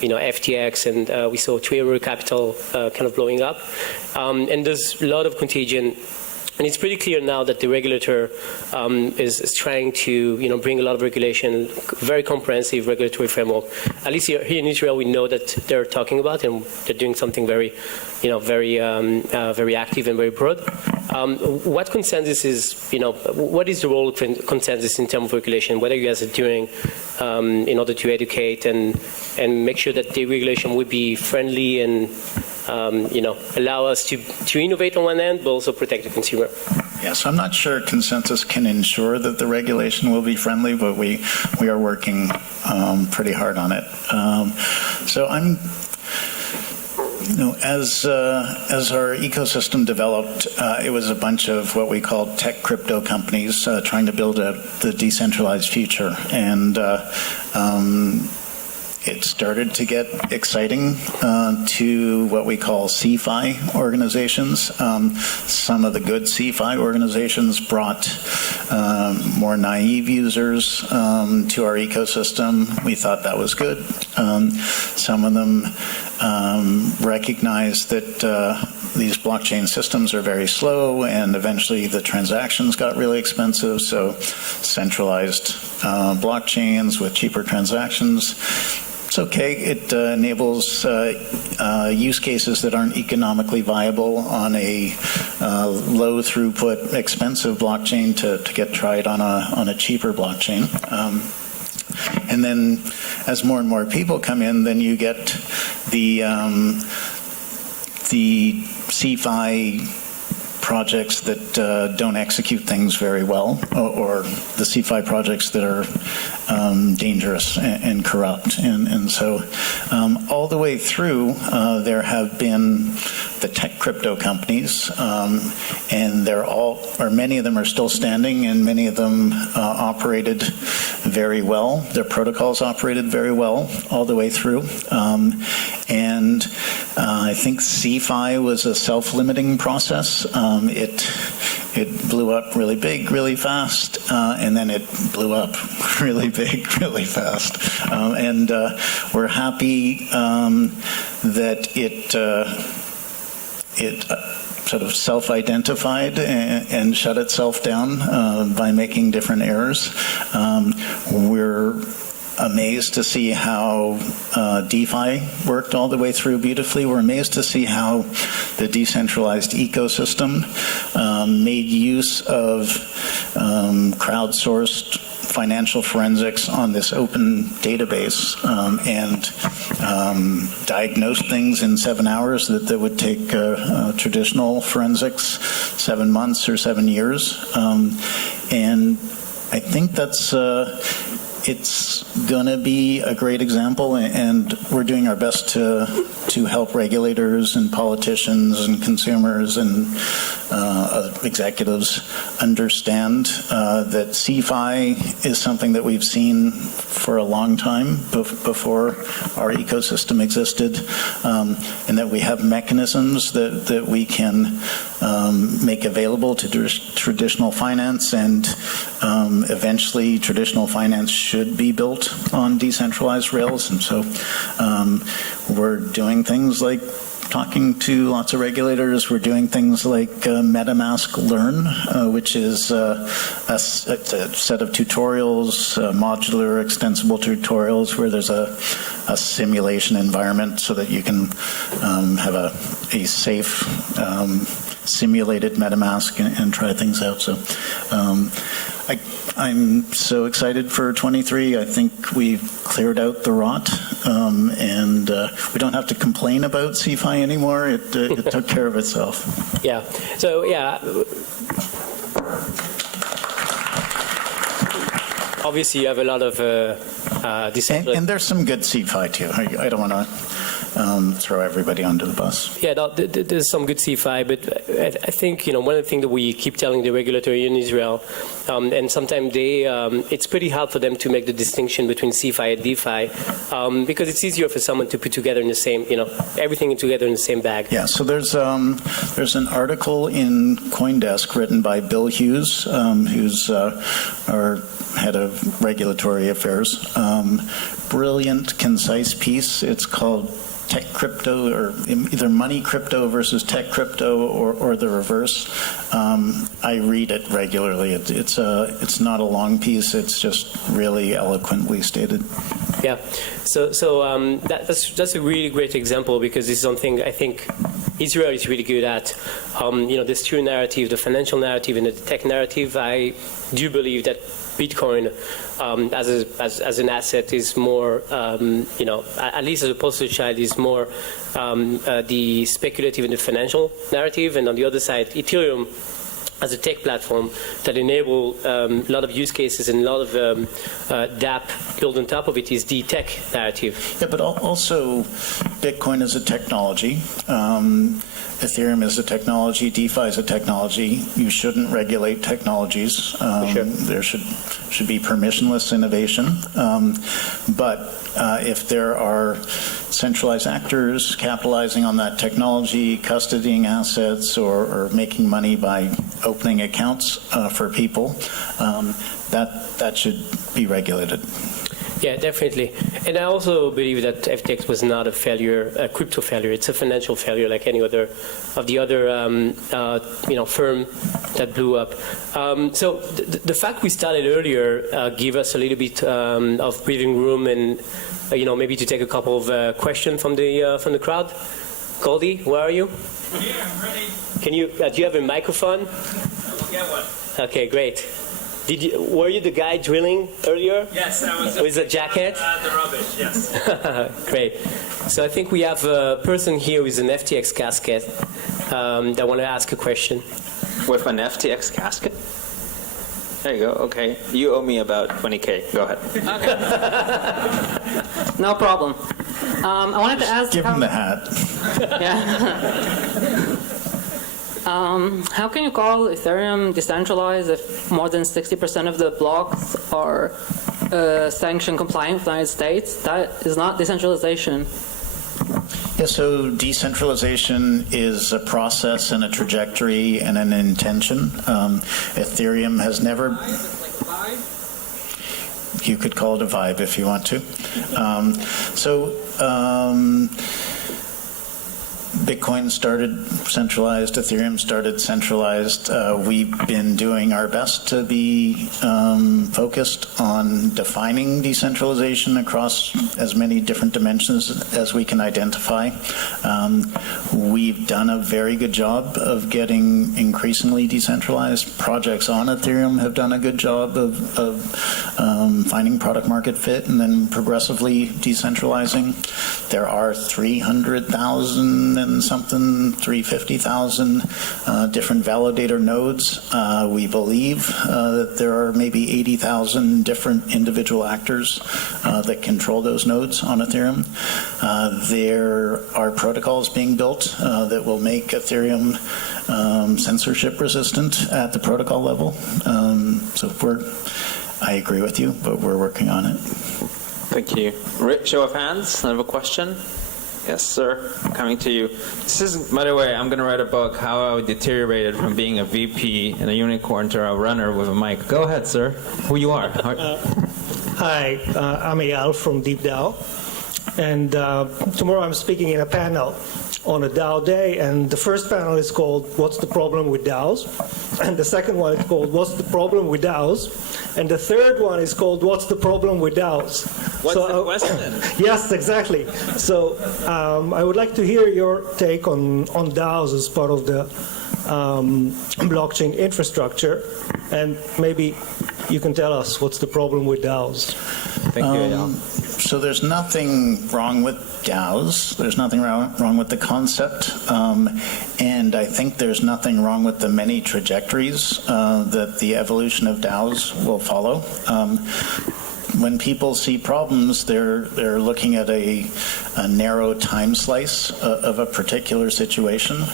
FTX, and we saw Twitter Capital kind of blowing up, and there's a lot of contagion. And it's pretty clear now that the regulator is trying to, bring a lot of regulation, very comprehensive regulatory framework. At least here in Israel, we know that they're talking about, and they're doing something very, very active and very broad. What consensus is, what is the role of consensus in terms of regulation? What are you guys doing in order to educate and make sure that the regulation would be friendly and allow us to innovate on one end, but also protect the consumer? Yes, I'm not sure consensus can ensure that the regulation will be friendly, but we are working pretty hard on it. So I'm, as our ecosystem developed, it was a bunch of what we called tech crypto companies trying to build the decentralized future, and it started to get exciting to what we call CeFi organizations. Some of the good CeFi organizations brought more naive users to our ecosystem. We thought that was good. Some of them recognized that these blockchain systems are very slow, and eventually the transactions got really expensive, so centralized blockchains with cheaper transactions. It's okay. It enables use cases that aren't economically viable on a low throughput, expensive blockchain to get tried on a cheaper blockchain. And then as more and more people come in, then you get the CeFi projects that don't execute things very well, or the CeFi projects that are dangerous and corrupt. And so all the way through, there have been the tech crypto companies, and many of them are still standing, and many of them operated very well. Their protocols operated very well all the way through. And I think CeFi was a self-limiting process. it blew up really big, really fast, and then it blew up really big, really fast. And we're happy that it sort of self-identified and shut itself down by making different errors. We're amazed to see how DeFi worked all the way through beautifully. We're amazed to see how the decentralized ecosystem made use of crowdsourced financial forensics on this open database and diagnosed things in 7 hours that would take traditional forensics 7 months or 7 years. And I think that's it's going to be a great example, and we're doing our best to help regulators and politicians and consumers and executives understand that CeFi is something that we've seen for a long time before our ecosystem existed, and that we have mechanisms that we can make available to traditional finance, and eventually traditional finance should be built on decentralized rails. And so we're doing things like talking to lots of regulators. We're doing things like MetaMask Learn, which is a set of tutorials, modular, extensible tutorials, where there's a simulation environment so that you can have a safe simulated MetaMask and try things out. So I'm so excited for 23. I think we've cleared out the rot, and we don't have to complain about CeFi anymore. It took care of itself. Yeah. So yeah. Obviously, you have a lot of and there's some good CeFi too. I don't want to throw everybody under the bus. Yeah, there's some good CeFi, but I think one of the things that we keep telling the regulator in Israel, and sometimes it's pretty hard for them to make the distinction between CeFi and DeFi, because it's easier for someone to put together in the same, everything together in the same bag. Yeah. So there's an article in CoinDesk written by Bill Hughes, who's our head of regulatory affairs. Brilliant, concise piece. It's called Tech Crypto, or either Money Crypto versus Tech Crypto, or the reverse. I read it regularly. It's not a long piece. It's just really eloquently stated. Yeah. So that's a really great example, because this is something I think Israel is really good at. This two narrative, the financial narrative and the tech narrative. I do believe that Bitcoin as an asset is more, at least as a poster child, is more the speculative and the financial narrative. And on the other side, Ethereum as a tech platform that enable a lot of use cases and a lot of DApp built on top of it is the tech narrative. Yeah, but also Bitcoin is a technology. Ethereum is a technology. DeFi is a technology. You shouldn't regulate technologies. Sure. There should be permissionless innovation. But if there are centralized actors capitalizing on that technology, custodying assets, or making money by opening accounts for people, that should be regulated. Yeah, definitely. And I also believe that FTX was not a failure, a crypto failure. It's a financial failure, like any other of the other firm that blew up. So the fact we started earlier gave us a little bit of breathing room, and maybe to take a couple of questions from the crowd. Goldie, where are you? Here, I'm ready. Do you have a microphone? We'll get one. Okay, great. Were you the guy drilling earlier? Yes, I was. With a jacket? The rubbish, yes. Great. So I think we have a person here with an FTX casket that want to ask a question. With an FTX casket? There you go. Okay. You owe me about 20K. Go ahead. Okay. No problem. I wanted to ask. Give him the hat. Yeah. How can you call Ethereum decentralized if more than 60% of the blocks are sanction compliant with the United States? That is not decentralization. Yeah, so decentralization is a process and a trajectory and an intention. Ethereum has never... You could call it a vibe if you want to. Bitcoin started centralized, Ethereum started centralized. We've been doing our best to be focused on defining decentralization across as many different dimensions as we can identify. We've done a very good job of getting increasingly decentralized. Projects on Ethereum have done a good job of finding product market fit and then progressively decentralizing. There are 300,000 and something, 350,000 different validator nodes. We believe that there are maybe 80,000 different individual actors that control those nodes on Ethereum. There are protocols being built that will make Ethereum censorship resistant at the protocol level. I agree with you, but we're working on it. Thank you. Show of hands. I have a question. Yes, sir. Coming to you. This is, by the way, I'm going to write a book, How I Deteriorated from Being a VP and a Unicorn to a Runner with a Mic. Go ahead, sir. Who you are. Hi, I'm Eyal from DeepDAO. And tomorrow I'm speaking in a panel on a DAO day, and the first panel is called What's the Problem with DAOs? And the second one is called What's the Problem with DAOs? And the third one is called What's the Problem with DAOs? What's the question? Yes, exactly. So I would like to hear your take on DAOs as part of the blockchain infrastructure, and maybe you can tell us what's the problem with DAOs. Thank you, Eyal. So there's nothing wrong with DAOs. There's nothing wrong with the concept. And I think there's nothing wrong with the many trajectories that the evolution of DAOs will follow. When people see problems, they're looking at a narrow time slice of a particular situation.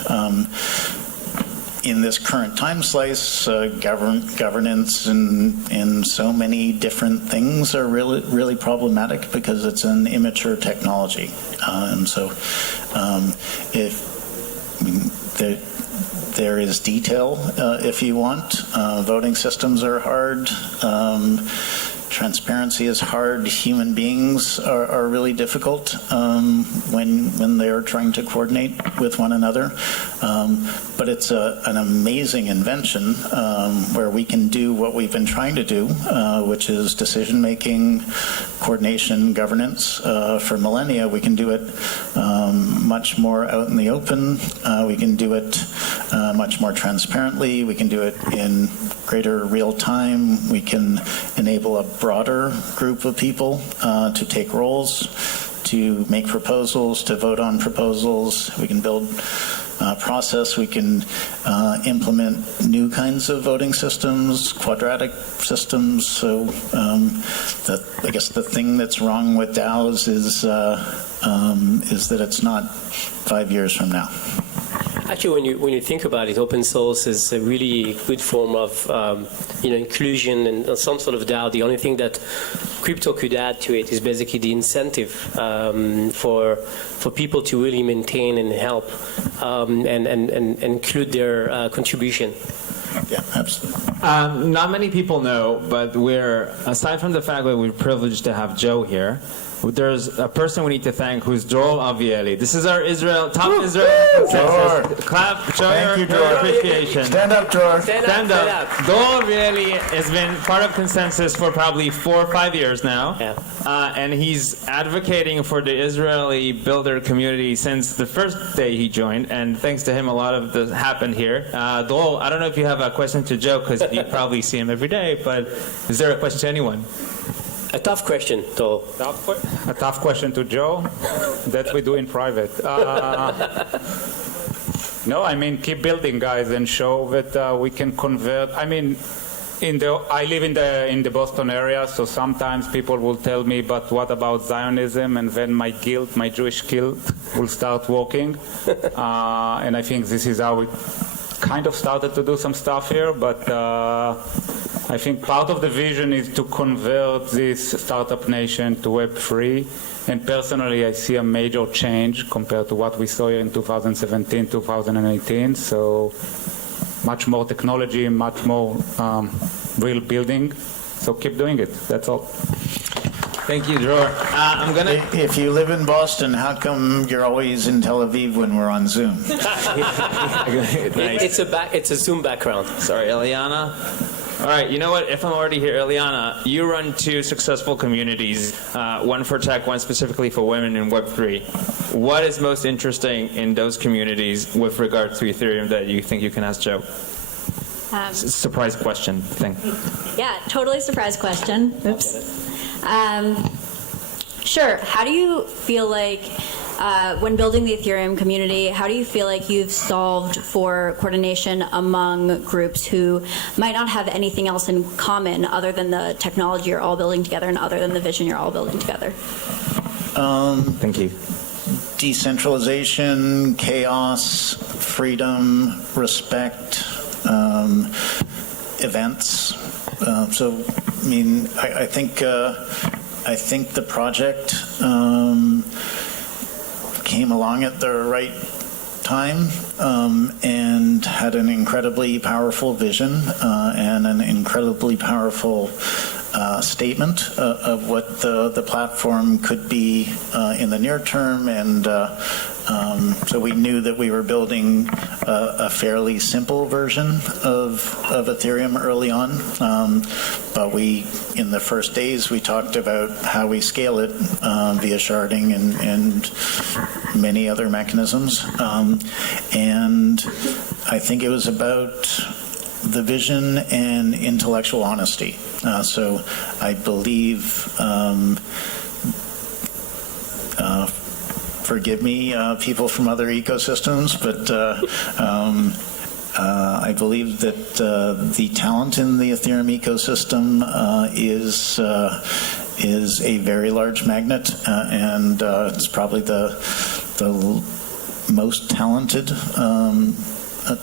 In this current time slice, governance and so many different things are really problematic because it's an immature technology. There is detail if you want. Voting systems are hard. Transparency is hard. Human beings are really difficult when they are trying to coordinate with one another. But it's an amazing invention where we can do what we've been trying to do, which is decision-making, coordination, governance. For millennia, we can do it much more out in the open. We can do it much more transparently. We can do it in greater real time. We can enable a broader group of people to take roles, to make proposals, to vote on proposals. We can build process. We can implement new kinds of voting systems, quadratic systems. So I guess the thing that's wrong with DAOs is that it's not 5 years from now. Actually, when you think about it, open source is a really good form of inclusion and some sort of DAO. The only thing that crypto could add to it is basically the incentive for people to really maintain and help and include their contribution. Yeah, absolutely. Not many people know, but aside from the fact that we're privileged to have Joe here, there's a person we need to thank who's Joel Avieli. This is our top Israel consensus. Clap, show your appreciation. Stand up, Joel. Stand up. Joel Avieli has been part of consensus for probably 4 or 5 years now. Yeah. And he's advocating for the Israeli builder community since the first day he joined. And thanks to him, a lot of this happened here. Joel, I don't know if you have a question to Joe because you probably see him every day, but is there a question to anyone? A tough question, though. A tough question to Joe? That we do in private. No, I mean, keep building, guys, and show that we can convert. I mean, I live in the Boston area, so sometimes people will tell me, but what about Zionism? And then my Jewish guilt will start working. And I think this is how we kind of started to do some stuff here, but I think part of the vision is to convert this startup nation to Web3. And personally, I see a major change compared to what we saw here in 2017, 2018. So much more technology, much more real building. So keep doing it. That's all. Thank you, Dror. I'm gonna. If you live in Boston, how come you're always in Tel Aviv when we're on Zoom? Nice. It's a Zoom background. Sorry, Eliana. All right, you know what? If I'm already here, Eliana, you run two successful communities, one for tech, one specifically for women in Web3. What is most interesting in those communities with regard to Ethereum that you think you can ask Joe? Surprise question thing. Yeah, totally surprise question. Oops. Sure. How do you feel like, when building the Ethereum community, how do you feel like you've solved for coordination among groups who might not have anything else in common other than the technology you're all building together and other than the vision you're all building together? Thank you. Decentralization, chaos, freedom, respect, events. So, I mean, I think the project came along at the right time and had an incredibly powerful vision and an incredibly powerful statement of what the platform could be in the near term, and so we knew that we were building a fairly simple version of Ethereum early on, but in the first days we talked about how we scale it via sharding and many other mechanisms, and I think it was about the vision and intellectual honesty. So I believe, forgive me, people from other ecosystems, but I believe that the talent in the Ethereum ecosystem is a very large magnet, and it's probably the most talented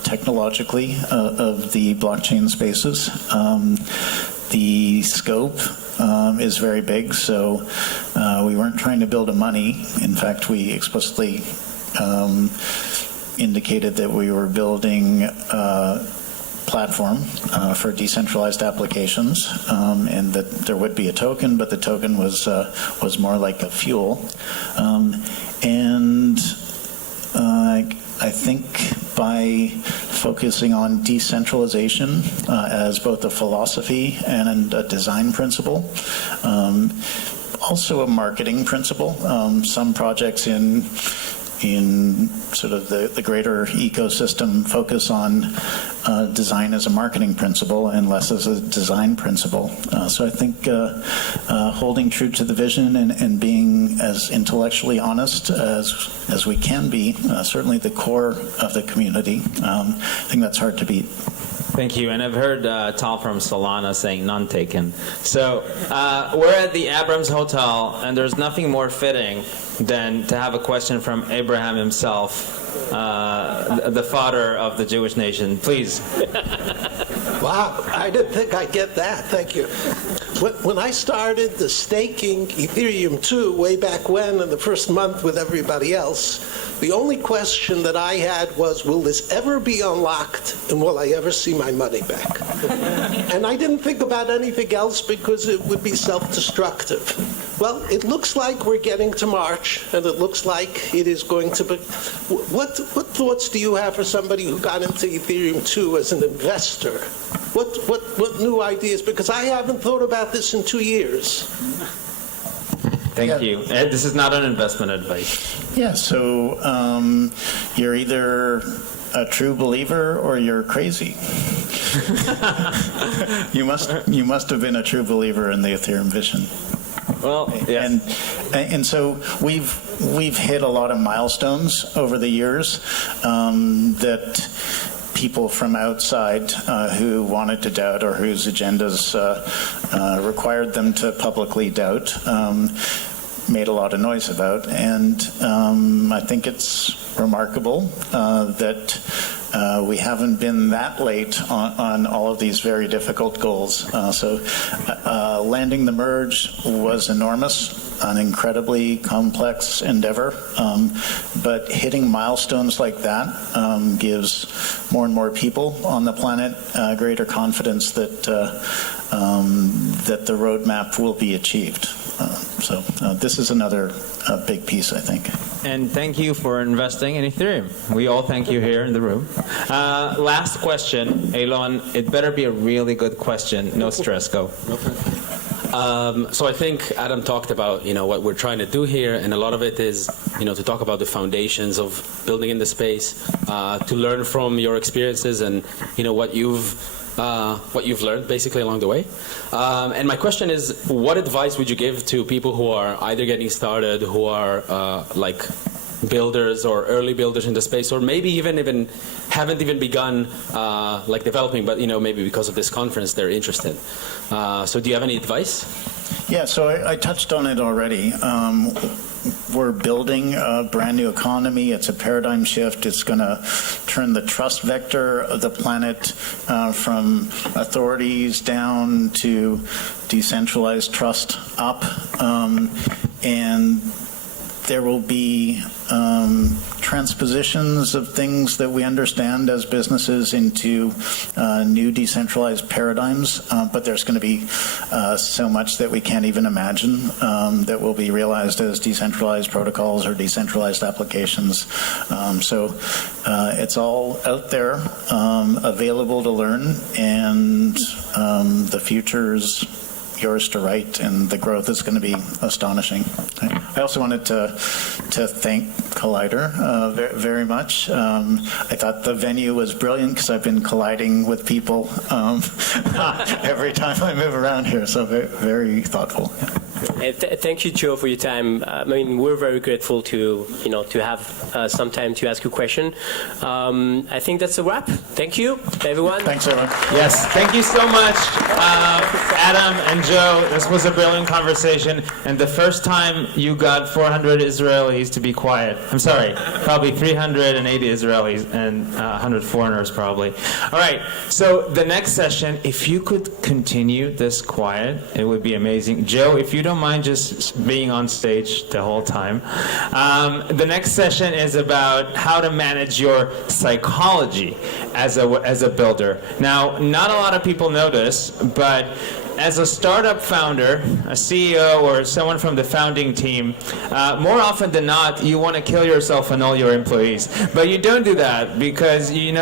technologically of the blockchain spaces. The scope is very big, so we weren't trying to build a money. In fact, we explicitly indicated that we were building a platform for decentralized applications, and that there would be a token, but the token was more like a fuel. And I think by focusing on decentralization as both a philosophy and a design principle, also a marketing principle. Some projects in sort of the greater ecosystem focus on design as a marketing principle and less as a design principle. So I think holding true to the vision and being as intellectually honest as we can be, certainly the core of the community, I think that's hard to beat. Thank you. And I've heard Tal from Solana saying none taken. So we're at the Abrams Hotel, and there's nothing more fitting than to have a question from Abraham himself, the father of the Jewish nation. Please. Wow, I didn't think I'd get that. Thank you. When I started the staking Ethereum 2 way back when in the first month with everybody else, the only question that I had was, will this ever be unlocked and will I ever see my money back? And I didn't think about anything else because it would be self-destructive. Well, it looks like we're getting to March, and it looks like it is going to be. What thoughts do you have for somebody who got into Ethereum 2 as an investor? What new ideas? Because I haven't thought about this in 2 years. Thank you. Ed, this is not an investment advice. Yeah, so you're either a true believer or you're crazy. You must have been a true believer in the Ethereum vision. Well, yes. And so we've hit a lot of milestones over the years that people from outside who wanted to doubt or whose agendas required them to publicly doubt made a lot of noise about. And I think it's remarkable that we haven't been that late on all of these very difficult goals. So landing the merge was enormous, an incredibly complex endeavor, but hitting milestones like that gives more and more people on the planet greater confidence that that the roadmap will be achieved. So this is another big piece, I think. And thank you for investing in Ethereum. We all thank you here in the room. Last question, Elon. It better be a really good question. No stress. Go. So I think Adam talked about, what we're trying to do here, and a lot of it is, to talk about the foundations of building in the space, to learn from your experiences and, what you've learned basically along the way. And my question is, what advice would you give to people who are either getting started, who are like builders or early builders in the space, or maybe even haven't even begun like developing, but maybe because of this conference they're interested. So do you have any advice? Yeah, so I touched on it already. We're building a brand new economy. It's a paradigm shift. It's going to turn the trust vector of the planet from authorities down to decentralized trust up. And there will be transpositions of things that we understand as businesses into new decentralized paradigms, but there's going to be so much that we can't even imagine that will be realized as decentralized protocols or decentralized applications. So it's all out there, available to learn, and the future's yours to write, and the growth is going to be astonishing. I also wanted to thank Collider very much. I thought the venue was brilliant because I've been colliding with people every time I move around here, so very thoughtful. And thank you, Joe, for your time. I mean, we're very grateful to have some time to ask you a question. I think that's a wrap. Thank you, everyone. Thanks, everyone. Yes, thank you so much, Adam and Joe. This was a brilliant conversation, and the first time you got 400 Israelis to be quiet. I'm sorry, probably 380 Israelis and 100 foreigners probably. All right, so the next session, if you could continue this quiet, it would be amazing. Joe, if you don't mind just being on stage the whole time. The next session is about how to manage your psychology as a builder. Now, not a lot of people know this, but as a startup founder, a CEO, or someone from the founding team, more often than not, you want to kill yourself and all your employees. But you don't do that because you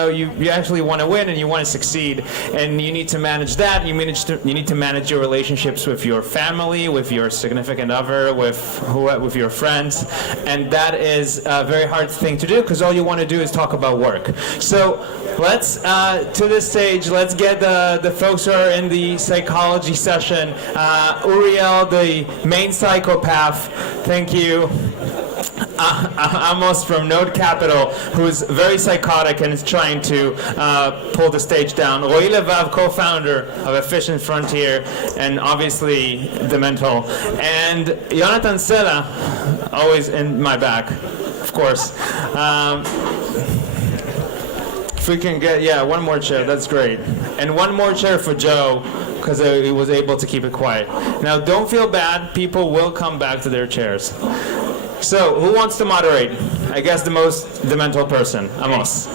actually want to win and you want to succeed, and you need to manage that. You need to manage your relationships with your family, with your significant other, with your friends, and that is a very hard thing to do because all you want to do is talk about work. So let's to this stage. Let's get the folks who are in the psychology session. Uriel, the main psychopath. Thank you. Amos from Node Capital, who's very psychotic and is trying to pull the stage down. Roy Levav, co-founder of Efficient Frontier, and obviously the mental. And Jonathan Sela, always in my back, of course. If we can get, one more chair, that's great. And one more chair for Joe, because he was able to keep it quiet. Now, don't feel bad. People will come back to their chairs. So, who wants to moderate? I guess the mental person, Amos.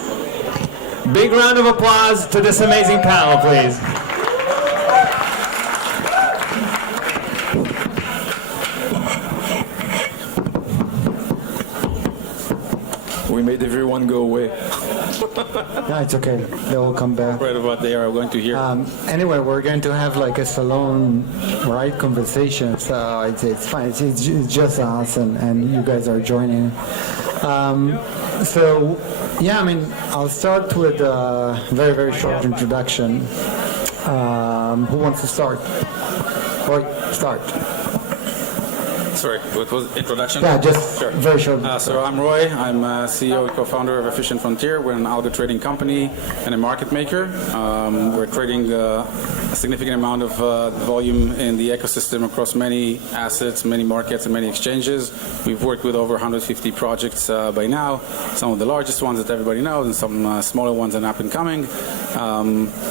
Big round of applause to this amazing panel, please. We made everyone go away. No, it's okay. They will come back. Right about they are going to hear. Anyway, we're going to have like a salon, right, conversation. So it's fine. It's just us, and you guys are joining. So, yeah, I mean, I'll start with a very, very short introduction. Who wants to start? Roy, start. Sorry, what was introduction? Yeah, just sure. very short. So I'm Roy. I'm CEO and co-founder of Efficient Frontier. We're an algo trading company and a market maker. We're trading a significant amount of volume in the ecosystem across many assets, many markets, and many exchanges. We've worked with over 150 projects by now, some of the largest ones that everybody knows and some smaller ones that are up and coming.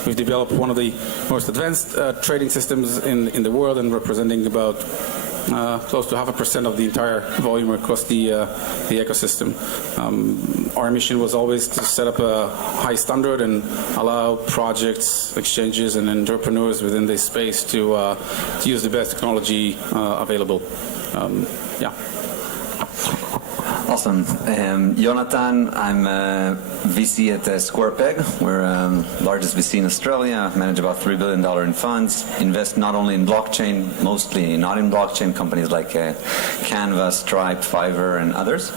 We've developed one of the most advanced trading systems in the world and representing about close to 0.5% of the entire volume across the ecosystem. Our mission was always to set up a high standard and allow projects, exchanges, and entrepreneurs within this space to use the best technology available. Yeah. Awesome. Jonathan, I'm a VC at SquarePeg. We're largest VC in Australia, manage about $3 billion in funds, invest not only in blockchain, mostly not in blockchain, companies like Canva, Stripe, Fiverr, and others.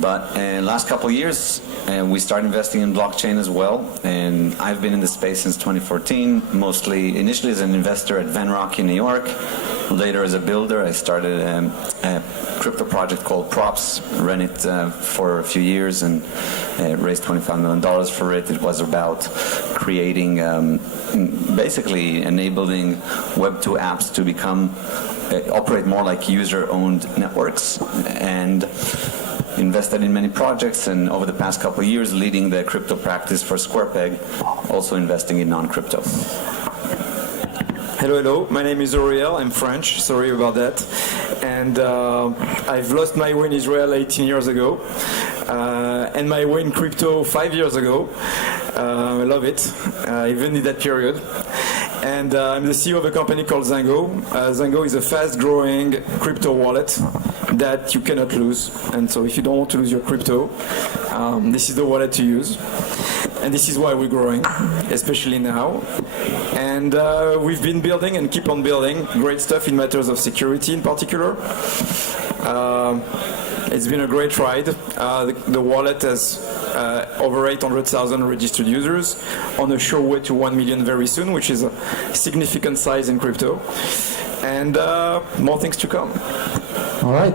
But last couple of years, we started investing in blockchain as well, and I've been in the space since 2014, mostly initially as an investor at Venrock in New York. Later as a builder, I started a crypto project called Props, ran it for a few years and raised $25 million for it. It was about creating, basically enabling Web2 apps to become, operate more like user-owned networks, and invested in many projects, and over the past couple of years leading the crypto practice for SquarePeg, also investing in non-crypto. Hello, my name is Auriel, I'm French, sorry about that. And I've lost my way in Israel 18 years ago, and my way in crypto 5 years ago. I love it, even in that period. And I'm the CEO of a company called Zango. Zango is a fast-growing crypto wallet that you cannot lose. And so if you don't want to lose your crypto, this is the wallet to use. And this is why we're growing, especially now. And we've been building and keep on building great stuff in matters of security in particular. It's been a great ride. The wallet has over 800,000 registered users on a sure way to 1 million very soon, which is a significant size in crypto. And more things to come. All right.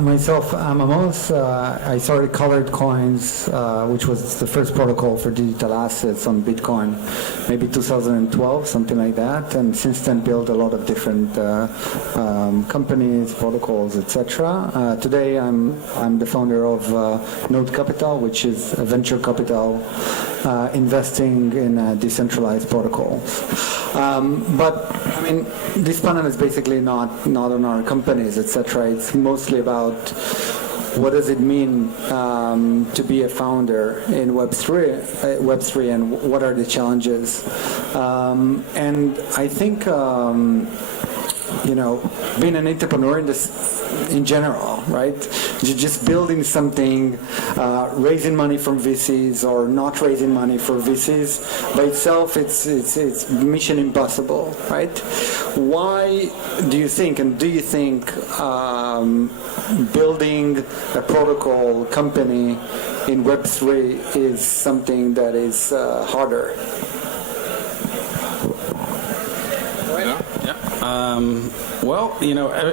Myself, I'm Amos. I started Colored Coins, which was the first protocol for digital assets on Bitcoin, maybe 2012, something like that. And since then, built a lot of different companies, protocols, etc. Today, I'm the founder of Node Capital, which is a venture capital investing in decentralized protocols. But I mean, this panel is basically not on our companies, etc. It's mostly about what does it mean to be a founder in Web3 and what are the challenges. And I think being an entrepreneur in general, right? Just building something, raising money from VCs or not raising money for VCs by itself, it's mission impossible, right? Why do you think, and do you think building a protocol company in Web3 is something that is harder? Well,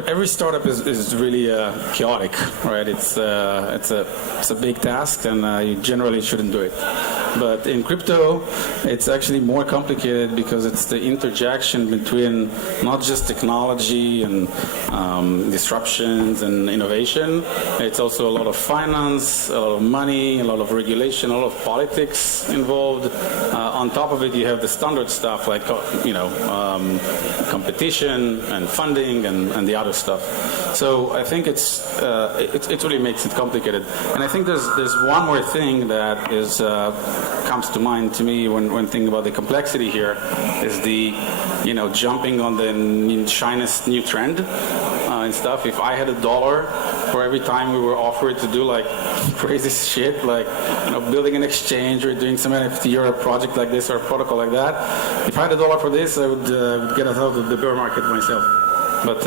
every startup is really chaotic, right? It's a big task, and you generally shouldn't do it. But in crypto, it's actually more complicated because it's the interjection between not just technology and disruptions and innovation. It's also a lot of finance, a lot of money, a lot of regulation, a lot of politics involved. On top of it, you have the standard stuff like competition and funding and the other stuff. So I think it really makes it complicated. And I think there's one more thing that is comes to mind to me when thinking about the complexity here is the jumping on the shiniest new trend and stuff. If I had $1 for every time we were offered to do like crazy shit, like building an exchange or doing some NFT or a project like this or a protocol like that, if I had $1 for this, I would get out of the bear market myself. But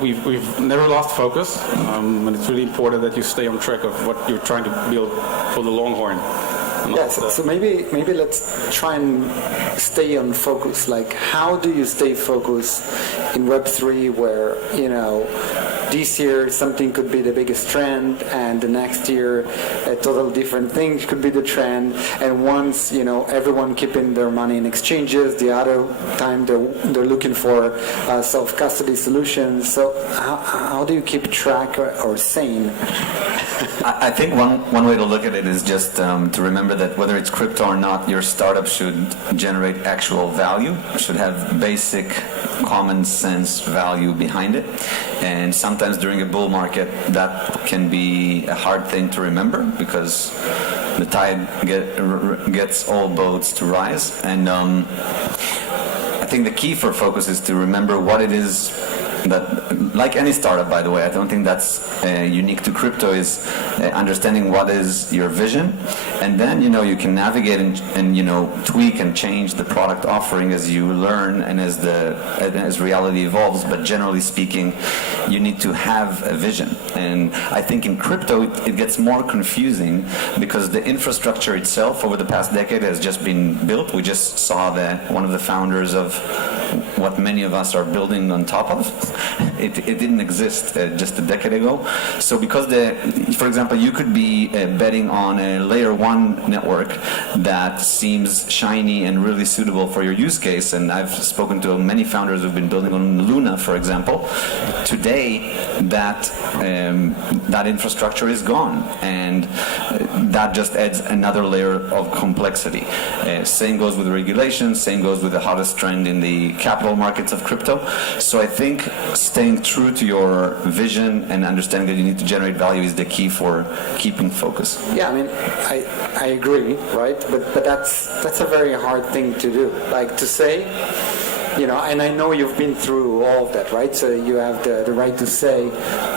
we've never lost focus, and it's really important that you stay on track of what you're trying to build for the long horn. Yes, so maybe let's try and stay on focus. Like, how do you stay focused in Web3 where, this year something could be the biggest trend and the next year a total different thing could be the trend, and once, everyone keeping their money in exchanges, the other time they're looking for self-custody solutions. So how do you keep track or sane? I think one way to look at it is just to remember that whether it's crypto or not, your startup should generate actual value, should have basic common sense value behind it. And sometimes during a bull market, that can be a hard thing to remember because the tide gets all boats to rise. And I think the key for focus is to remember what it is that, like any startup, by the way, I don't think that's unique to crypto, is understanding what is your vision, and then you can navigate and tweak and change the product offering as you learn and as reality evolves. But generally speaking, you need to have a vision. And I think in crypto it gets more confusing because the infrastructure itself over the past decade has just been built. We just saw that one of the founders of what many of us are building on top of. It didn't exist just a decade ago. So because for example, you could be betting on a layer 1 network that seems shiny and really suitable for your use case. And I've spoken to many founders who've been building on Luna, for example. Today, that infrastructure is gone, and that just adds another layer of complexity. Same goes with regulations. Same goes with the hottest trend in the capital markets of crypto. So I think staying true to your vision and understanding that you need to generate value is the key for keeping focus. Yeah, I mean, I agree, right? But that's a very hard thing to do. Like to say, and I know you've been through all of that, right? So you have the right to say,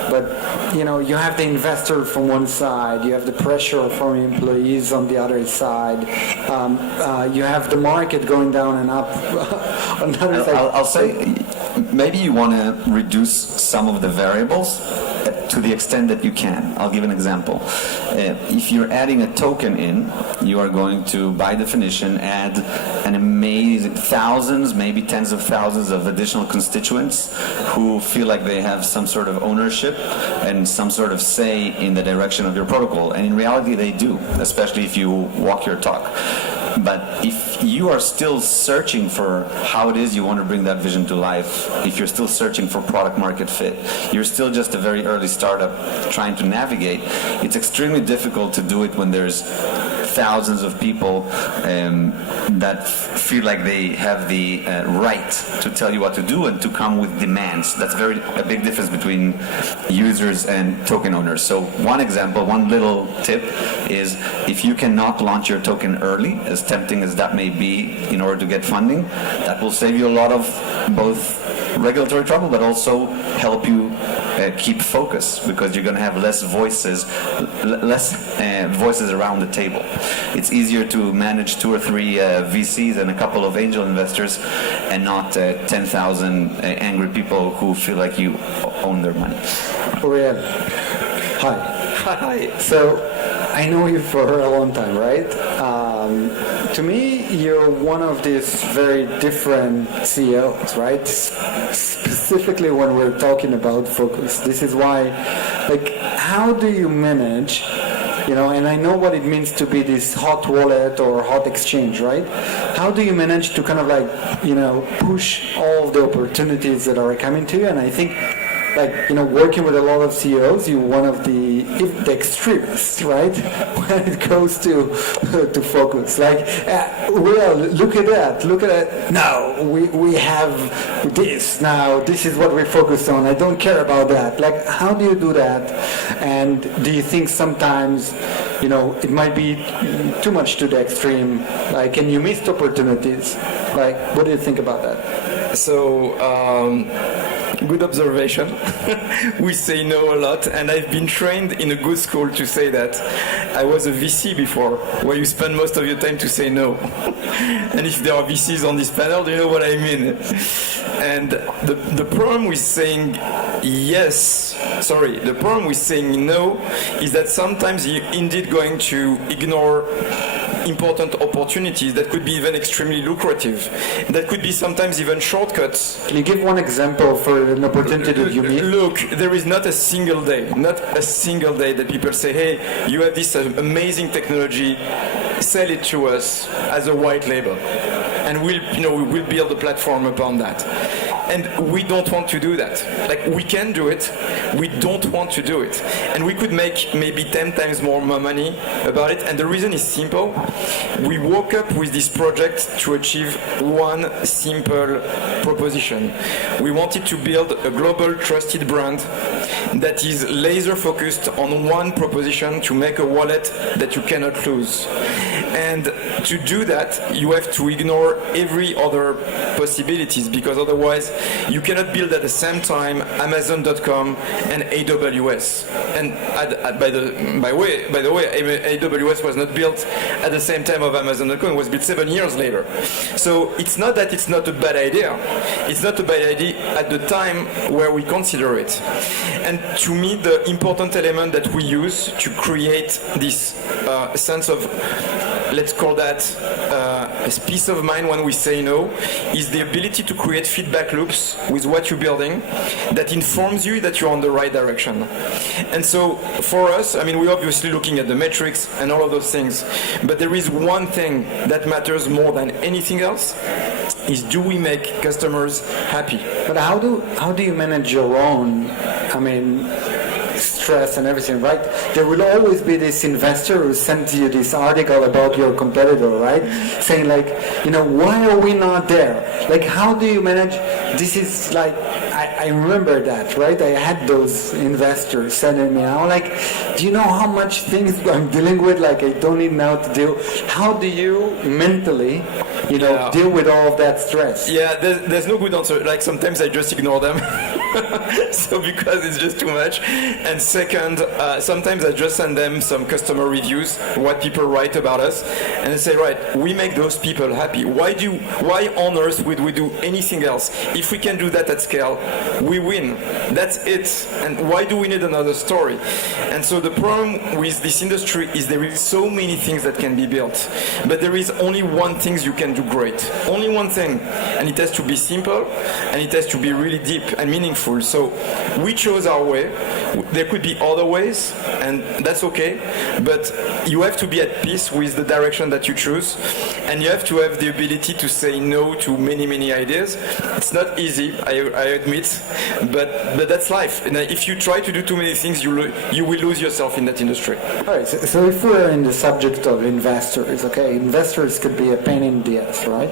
but you have the investor from one side, you have the pressure from employees on the other side, you have the market going down and up on the other side. I'll say, maybe you want to reduce some of the variables to the extent that you can. I'll give an example. If you're adding a token in, you are going to, by definition, add an amazing thousands, maybe tens of thousands of additional constituents who feel like they have some sort of ownership and some sort of say in the direction of your protocol. And in reality, they do, especially if you walk your talk. But if you are still searching for how it is you want to bring that vision to life, if you're still searching for product market fit, you're still just a very early startup trying to navigate, it's extremely difficult to do it when there's thousands of people that feel like they have the right to tell you what to do and to come with demands. That's a big difference between users and token owners. So one example, one little tip is if you cannot launch your token early, as tempting as that may be in order to get funding, that will save you a lot of both regulatory trouble, but also help you keep focus because you're going to have less voices around the table. It's easier to manage 2 or 3 VCs and a couple of angel investors and not 10,000 angry people who feel like you own their money. Uriel, hi. Hi. So I know you for a long time, right? To me, you're one of these very different CEOs, right? Specifically when we're talking about focus. This is why, how do you manage, and I know what it means to be this hot wallet or hot exchange, right? How do you manage to kind of push all of the opportunities that are coming to you? And I think working with a lot of CEOs, you're one of the extremists, right? When it goes to focus. Well, look at that. No, we have this now. This is what we focus on. I don't care about that. How do you do that? And do you think sometimes, it might be too much to the extreme? And you missed opportunities? What do you think about that? So, good observation. We say no a lot, and I've been trained in a good school to say that. I was a VC before, where you spend most of your time to say no. And if there are VCs on this panel, do you know what I mean? And the problem with saying the problem with saying no is that sometimes you're indeed going to ignore important opportunities that could be even extremely lucrative, that could be sometimes even shortcuts. Can you give one example for an opportunity that you meet? Look, there is not a single day that people say, hey, you have this amazing technology, sell it to us as a white label, and we'll build a platform upon that. And we don't want to do that. Like, we can do it, we don't want to do it. And we could make maybe 10 times more money about it, and the reason is simple. We woke up with this project to achieve one simple proposition. We wanted to build a global trusted brand that is laser focused on one proposition, to make a wallet that you cannot lose. And to do that, you have to ignore every other possibilities, because otherwise you cannot build at the same time Amazon.com and AWS. And by the way, AWS was not built at the same time of Amazon.com. It was built 7 years later. So it's not that it's not a bad idea. It's not a bad idea at the time where we consider it. And to me, the important element that we use to create this sense of, let's call that peace of mind when we say no, is the ability to create feedback loops with what you're building that informs you that you're on the right direction. And so for us, I mean, we're obviously looking at the metrics and all of those things, but there is one thing that matters more than anything else, is do we make customers happy? But how do you manage your own, stress and everything, right? There will always be this investor who sends you this article about your competitor, right? Saying like, why are we not there? Like, how do you manage? This is like, I remember that, right? I had those investors sending me, I'm like, do you know how much things I'm dealing with? Like, I don't even know how to deal. How do you mentally, deal with all of that stress? Yeah, there's no good answer. Like, sometimes I just ignore them. So because it's just too much. And second, sometimes I just send them some customer reviews, what people write about us, and I say, right, we make those people happy. Why on earth would we do anything else? If we can do that at scale, we win. That's it. And why do we need another story? And so the problem with this industry is there is so many things that can be built, but there is only one thing you can do great. Only one thing. And it has to be simple, and it has to be really deep and meaningful. So we chose our way. There could be other ways, and that's okay, but you have to be at peace with the direction that you choose, and you have to have the ability to say no to many, many ideas. It's not easy, I admit, but that's life. And if you try to do too many things, you will lose yourself in that industry. All right, so if we're in the subject of investors, okay, investors could be a pain in the ass, right?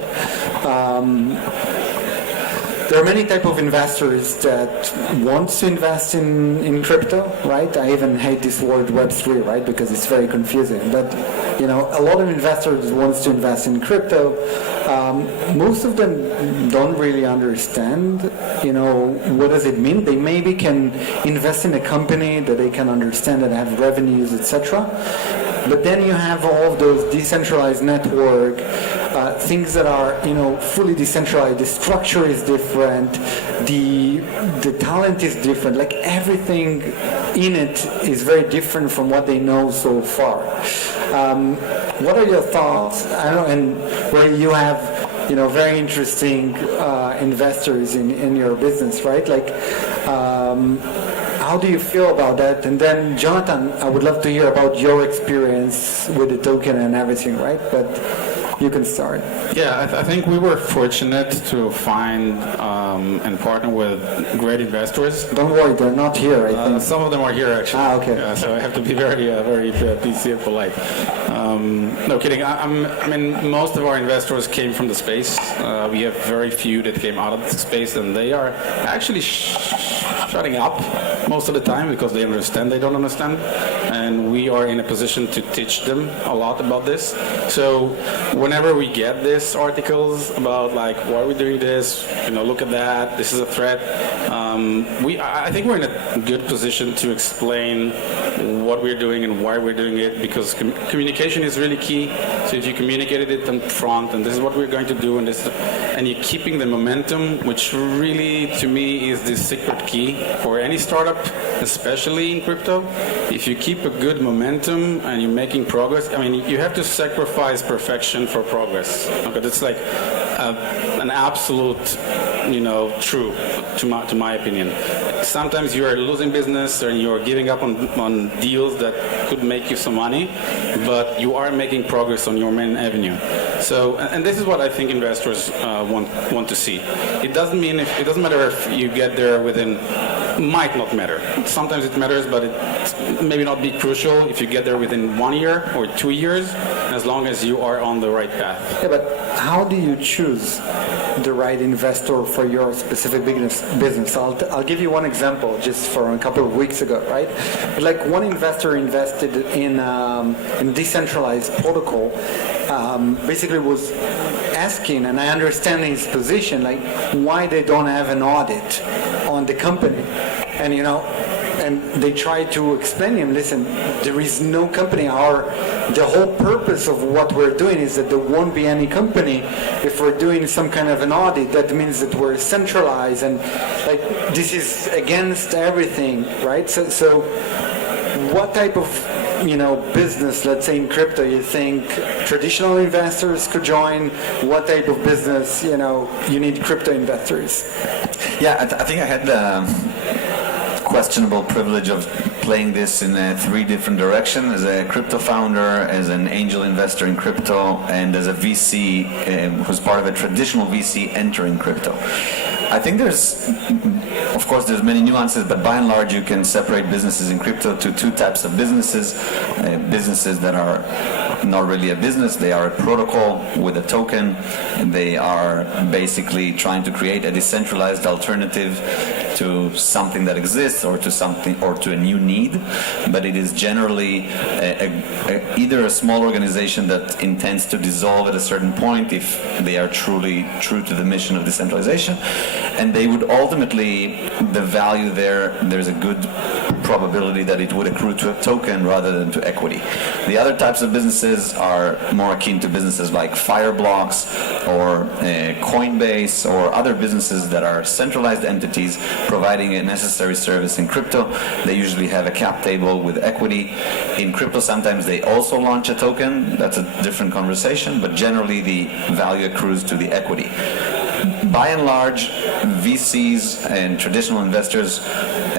There are many type of investors that want to invest in crypto, right? I even hate this word Web3, right? Because it's very confusing. But a lot of investors wants to invest in crypto. Most of them don't really understand, what does it mean? They maybe can invest in a company that they can understand and have revenues, etc. But then you have all of those decentralized network, things that are, fully decentralized. The structure is different. The talent is different. Like, everything in it is very different from what they know so far. What are your thoughts? I don't know, and where you have, very interesting investors in your business, right? Like, how do you feel about that? And then, Jonathan, I would love to hear about your experience with the token and everything, right? But you can start. Yeah, I think we were fortunate to find and partner with great investors. Don't worry, they're not here, I think. Some of them are here, actually. Okay. So I have to be very PC and polite. No kidding. Most of our investors came from the space. We have very few that came out of the space, and they are actually shutting up most of the time because they understand they don't understand, and we are in a position to teach them a lot about this. So whenever we get these articles about like, why are we doing this, look at that, this is a threat, I think we're in a good position to explain what we're doing and why we're doing it, because communication is really key. So if you communicated it in front, and this is what we're going to do, and you're keeping the momentum, which really, to me, is the secret key for any startup, especially in crypto. If you keep a good momentum and you're making progress, I mean, you have to sacrifice perfection for progress. Okay, that's like an absolute, true to my opinion. Sometimes you are losing business and you are giving up on deals that could make you some money, but you are making progress on your main avenue. So, and this is what I think investors want to see. It doesn't matter if you get there within. Might not matter. Sometimes it matters, but it maybe not be crucial if you get there within 1 year or 2 years, as long as you are on the right path. Yeah, but how do you choose the right investor for your specific business? I'll give you one example just from a couple of weeks ago, right? Like one investor invested in decentralized protocol, basically was asking, and I understand his position, like why they don't have an audit on the company. And and they try to explain to him, listen, there is no company. The whole purpose of what we're doing is that there won't be any company if we're doing some kind of an audit. That means that we're centralized, and like this is against everything, right? So what type of business, let's say in crypto, you think traditional investors could join? What type of business, you need crypto investors? Yeah, I think I had the questionable privilege of playing this in 3 different directions: as a crypto founder, as an angel investor in crypto, and as a VC who's part of a traditional VC entering crypto. I think there's many nuances, but by and large you can separate businesses in crypto to 2 types of businesses. Businesses that are not really a business, they are a protocol with a token. They are basically trying to create a decentralized alternative to something that exists or to a new need, but it is generally either a small organization that intends to dissolve at a certain point if they are truly true to the mission of decentralization, and they would ultimately, the value there's a good probability that it would accrue to a token rather than to equity. The other types of businesses are more akin to businesses like Fireblocks or Coinbase or other businesses that are centralized entities providing a necessary service in crypto. They usually have a cap table with equity. In crypto, sometimes they also launch a token. That's a different conversation, but generally the value accrues to the equity. By and large, VCs and traditional investors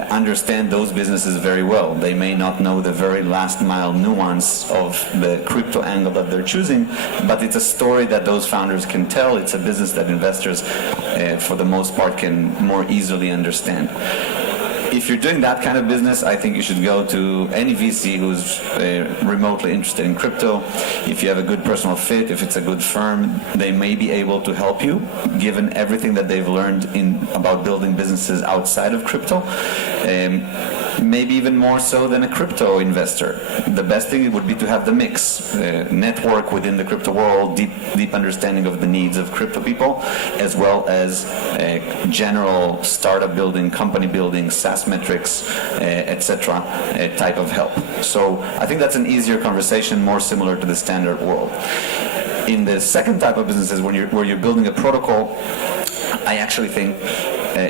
understand those businesses very well. They may not know the very last mile nuance of the crypto angle that they're choosing, but it's a story that those founders can tell. It's a business that investors, for the most part, can more easily understand. If you're doing that kind of business, I think you should go to any VC who's remotely interested in crypto. If you have a good personal fit, if it's a good firm, they may be able to help you, given everything that they've learned about building businesses outside of crypto. Maybe even more so than a crypto investor. The best thing would be to have the mix, network within the crypto world, deep understanding of the needs of crypto people, as well as general startup building, company building, SaaS metrics, etc. Type of help. So I think that's an easier conversation, more similar to the standard world. In the second type of businesses, where you're building a protocol, I actually think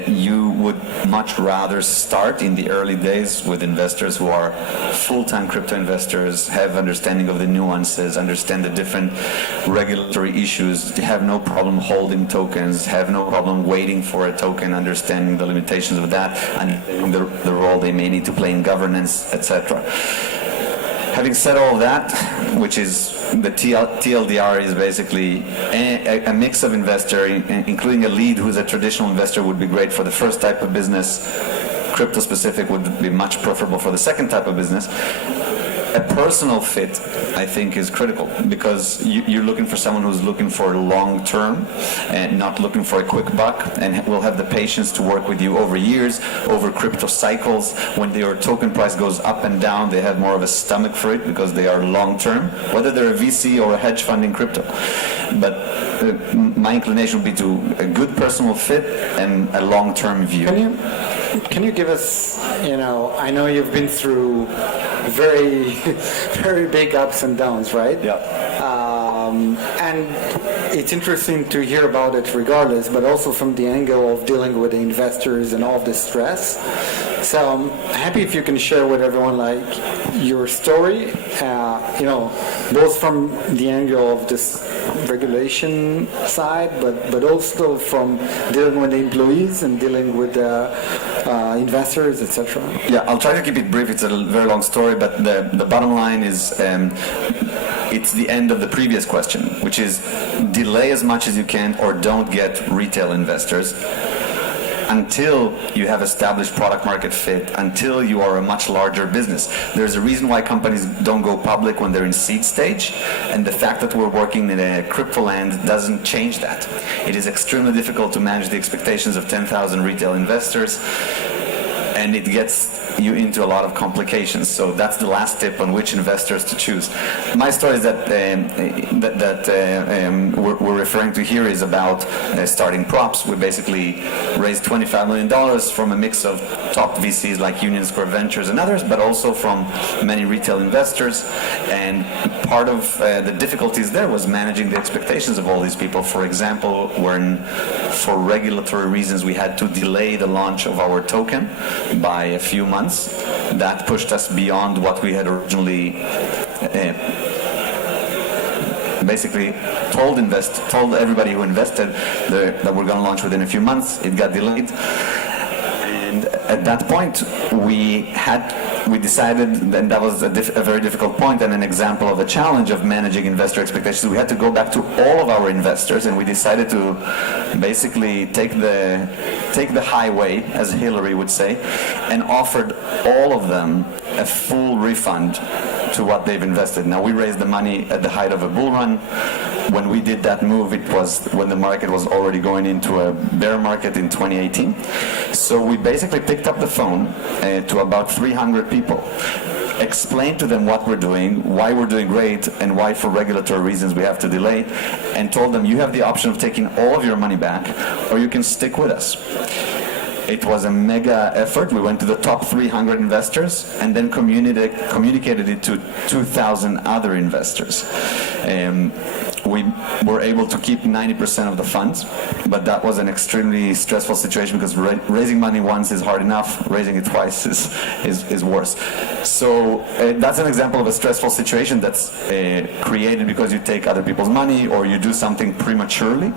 you would much rather start in the early days with investors who are full-time crypto investors, have understanding of the nuances, understand the different regulatory issues, have no problem holding tokens, have no problem waiting for a token, understanding the limitations of that, and the role they may need to play in governance, etc. Having said all of that, which is the TLDR is basically a mix of investor, including a lead who's a traditional investor would be great for the first type of business. Crypto specific would be much preferable for the second type of business. A personal fit, I think, is critical because you're looking for someone who's looking for long term and not looking for a quick buck, and will have the patience to work with you over years, over crypto cycles. When your token price goes up and down, they have more of a stomach for it because they are long term, whether they're a VC or a hedge fund in crypto. But my inclination would be to a good personal fit and a long term view. can you give us, I know you've been through very, very big ups and downs, right? Yeah. And it's interesting to hear about it regardless, but also from the angle of dealing with the investors and all of the stress. So I'm happy if you can share with everyone your story, both from the angle of this regulation side, but also from dealing with the employees and dealing with the investors, etc. Yeah, I'll try to keep it brief. It's a very long story, but the bottom line is it's the end of the previous question, which is delay as much as you can or don't get retail investors until you have established product market fit, until you are a much larger business. There's a reason why companies don't go public when they're in seed stage, and the fact that we're working in a crypto land doesn't change that. It is extremely difficult to manage the expectations of 10,000 retail investors, and it gets you into a lot of complications. So that's the last tip on which investors to choose. My story is that we're referring to here is about starting props. We basically raised $25 million from a mix of top VCs like Union Square Ventures and others, but also from many retail investors. And part of the difficulties there was managing the expectations of all these people. For example, when for regulatory reasons we had to delay the launch of our token by a few months, that pushed us beyond what we had originally basically told everybody who invested that we're going to launch within a few months. It got delayed, and at that point we decided, and that was a very difficult point and an example of a challenge of managing investor expectations. We had to go back to all of our investors, and we decided to basically take the highway, as Hillary would say, and offered all of them a full refund to what they've invested. Now, we raised the money at the height of a bull run. When we did that move, it was when the market was already going into a bear market in 2018. So we basically picked up the phone to about 300 people, explained to them what we're doing, why we're doing great, and why for regulatory reasons we have to delay, and told them you have the option of taking all of your money back, or you can stick with us. It was a mega effort. We went to the top 300 investors and then communicated it to 2,000 other investors. We were able to keep 90% of the funds, but that was an extremely stressful situation because raising money once is hard enough, raising it twice is worse. So that's an example of a stressful situation that's created because you take other people's money or you do something prematurely.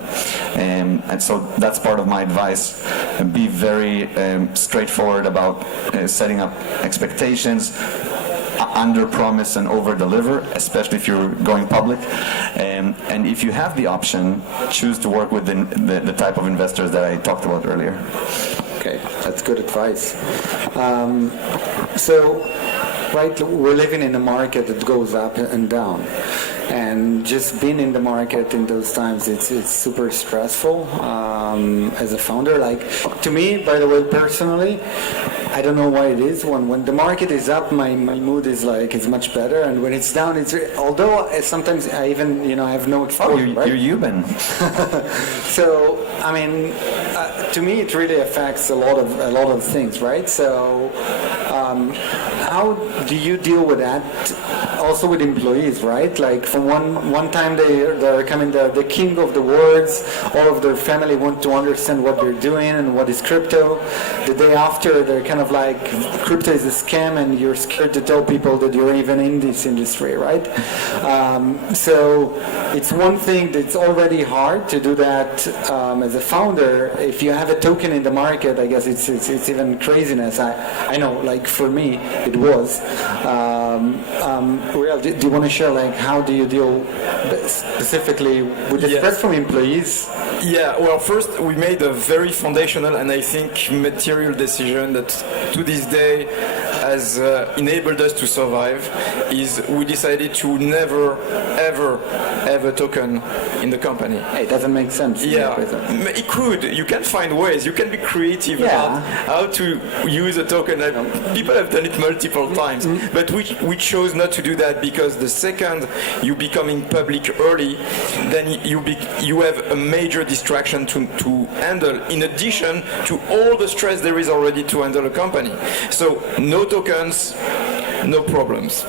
And so that's part of my advice. Be very straightforward about setting up expectations, under promise and over deliver, especially if you're going public. And if you have the option, choose to work with the type of investors that I talked about earlier. Okay, that's good advice. Right, we're living in a market that goes up and down. And just being in the market in those times, it's super stressful as a founder. To me, by the way, personally, I don't know why it is. When the market is up, my mood is it's much better, and when it's down, although sometimes I even I have no exposure. You're human. So I mean, to me, it really affects a lot of things, right? So how do you deal with that? Also with employees, right? From one time they're coming the king of the words. All of their family want to understand what they're doing and what is crypto. The day after, they're kind of crypto is a scam, and you're scared to tell people that you're even in this industry, right? So it's one thing that's already hard to do that as a founder. If you have a token in the market, I guess it's even craziness. I know, for me, it was. Uriel, do you want to share how do you deal specifically with the stress from employees? Yeah, well, first we made a very foundational and I think material decision that to this day has enabled us to survive is we decided to never, ever token in the company. It doesn't make sense. Yeah, it could. You can find ways. You can be creative about how to use a token. People have done it multiple times, but we chose not to do that because the second you becoming public early, then you have a major distraction to handle, in addition to all the stress there is already to handle a company. So no tokens, no problems.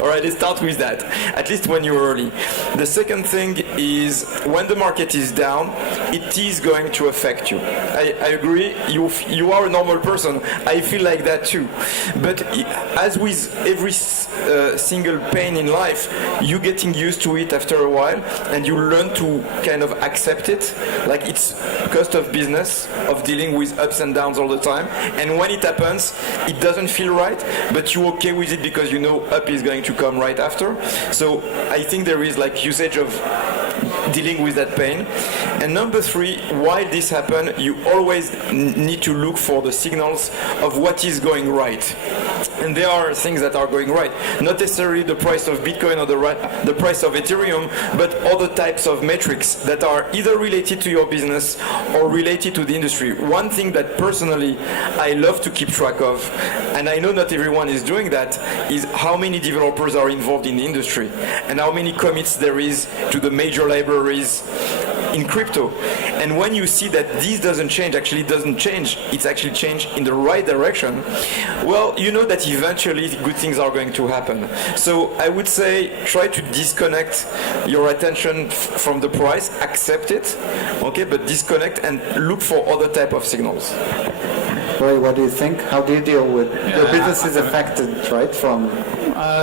All right, let's start with that, at least when you're early. The second thing is when the market is down, it is going to affect you. I agree, you are a normal person. I feel like that too. But as with every single pain in life, you're getting used to it after a while, and you learn to kind of accept it. Like it's cost of business, of dealing with ups and downs all the time. And when it happens, it doesn't feel right, but you're okay with it because you know up is going to come right after. So I think there is like usage of dealing with that pain. And number three, while this happens, you always need to look for the signals of what is going right. And there are things that are going right. Not necessarily the price of Bitcoin or the price of Ethereum, but other types of metrics that are either related to your business or related to the industry. One thing that personally I love to keep track of, and I know not everyone is doing that, is how many developers are involved in the industry and how many commits there is to the major libraries in crypto. And when you see that this doesn't change, actually doesn't change, it's actually changed in the right direction, well, you know that eventually good things are going to happen. So I would say try to disconnect your attention from the price, accept it, okay, but disconnect and look for other type of signals. Ray, what do you think? How do you deal with your business is affected, right, from...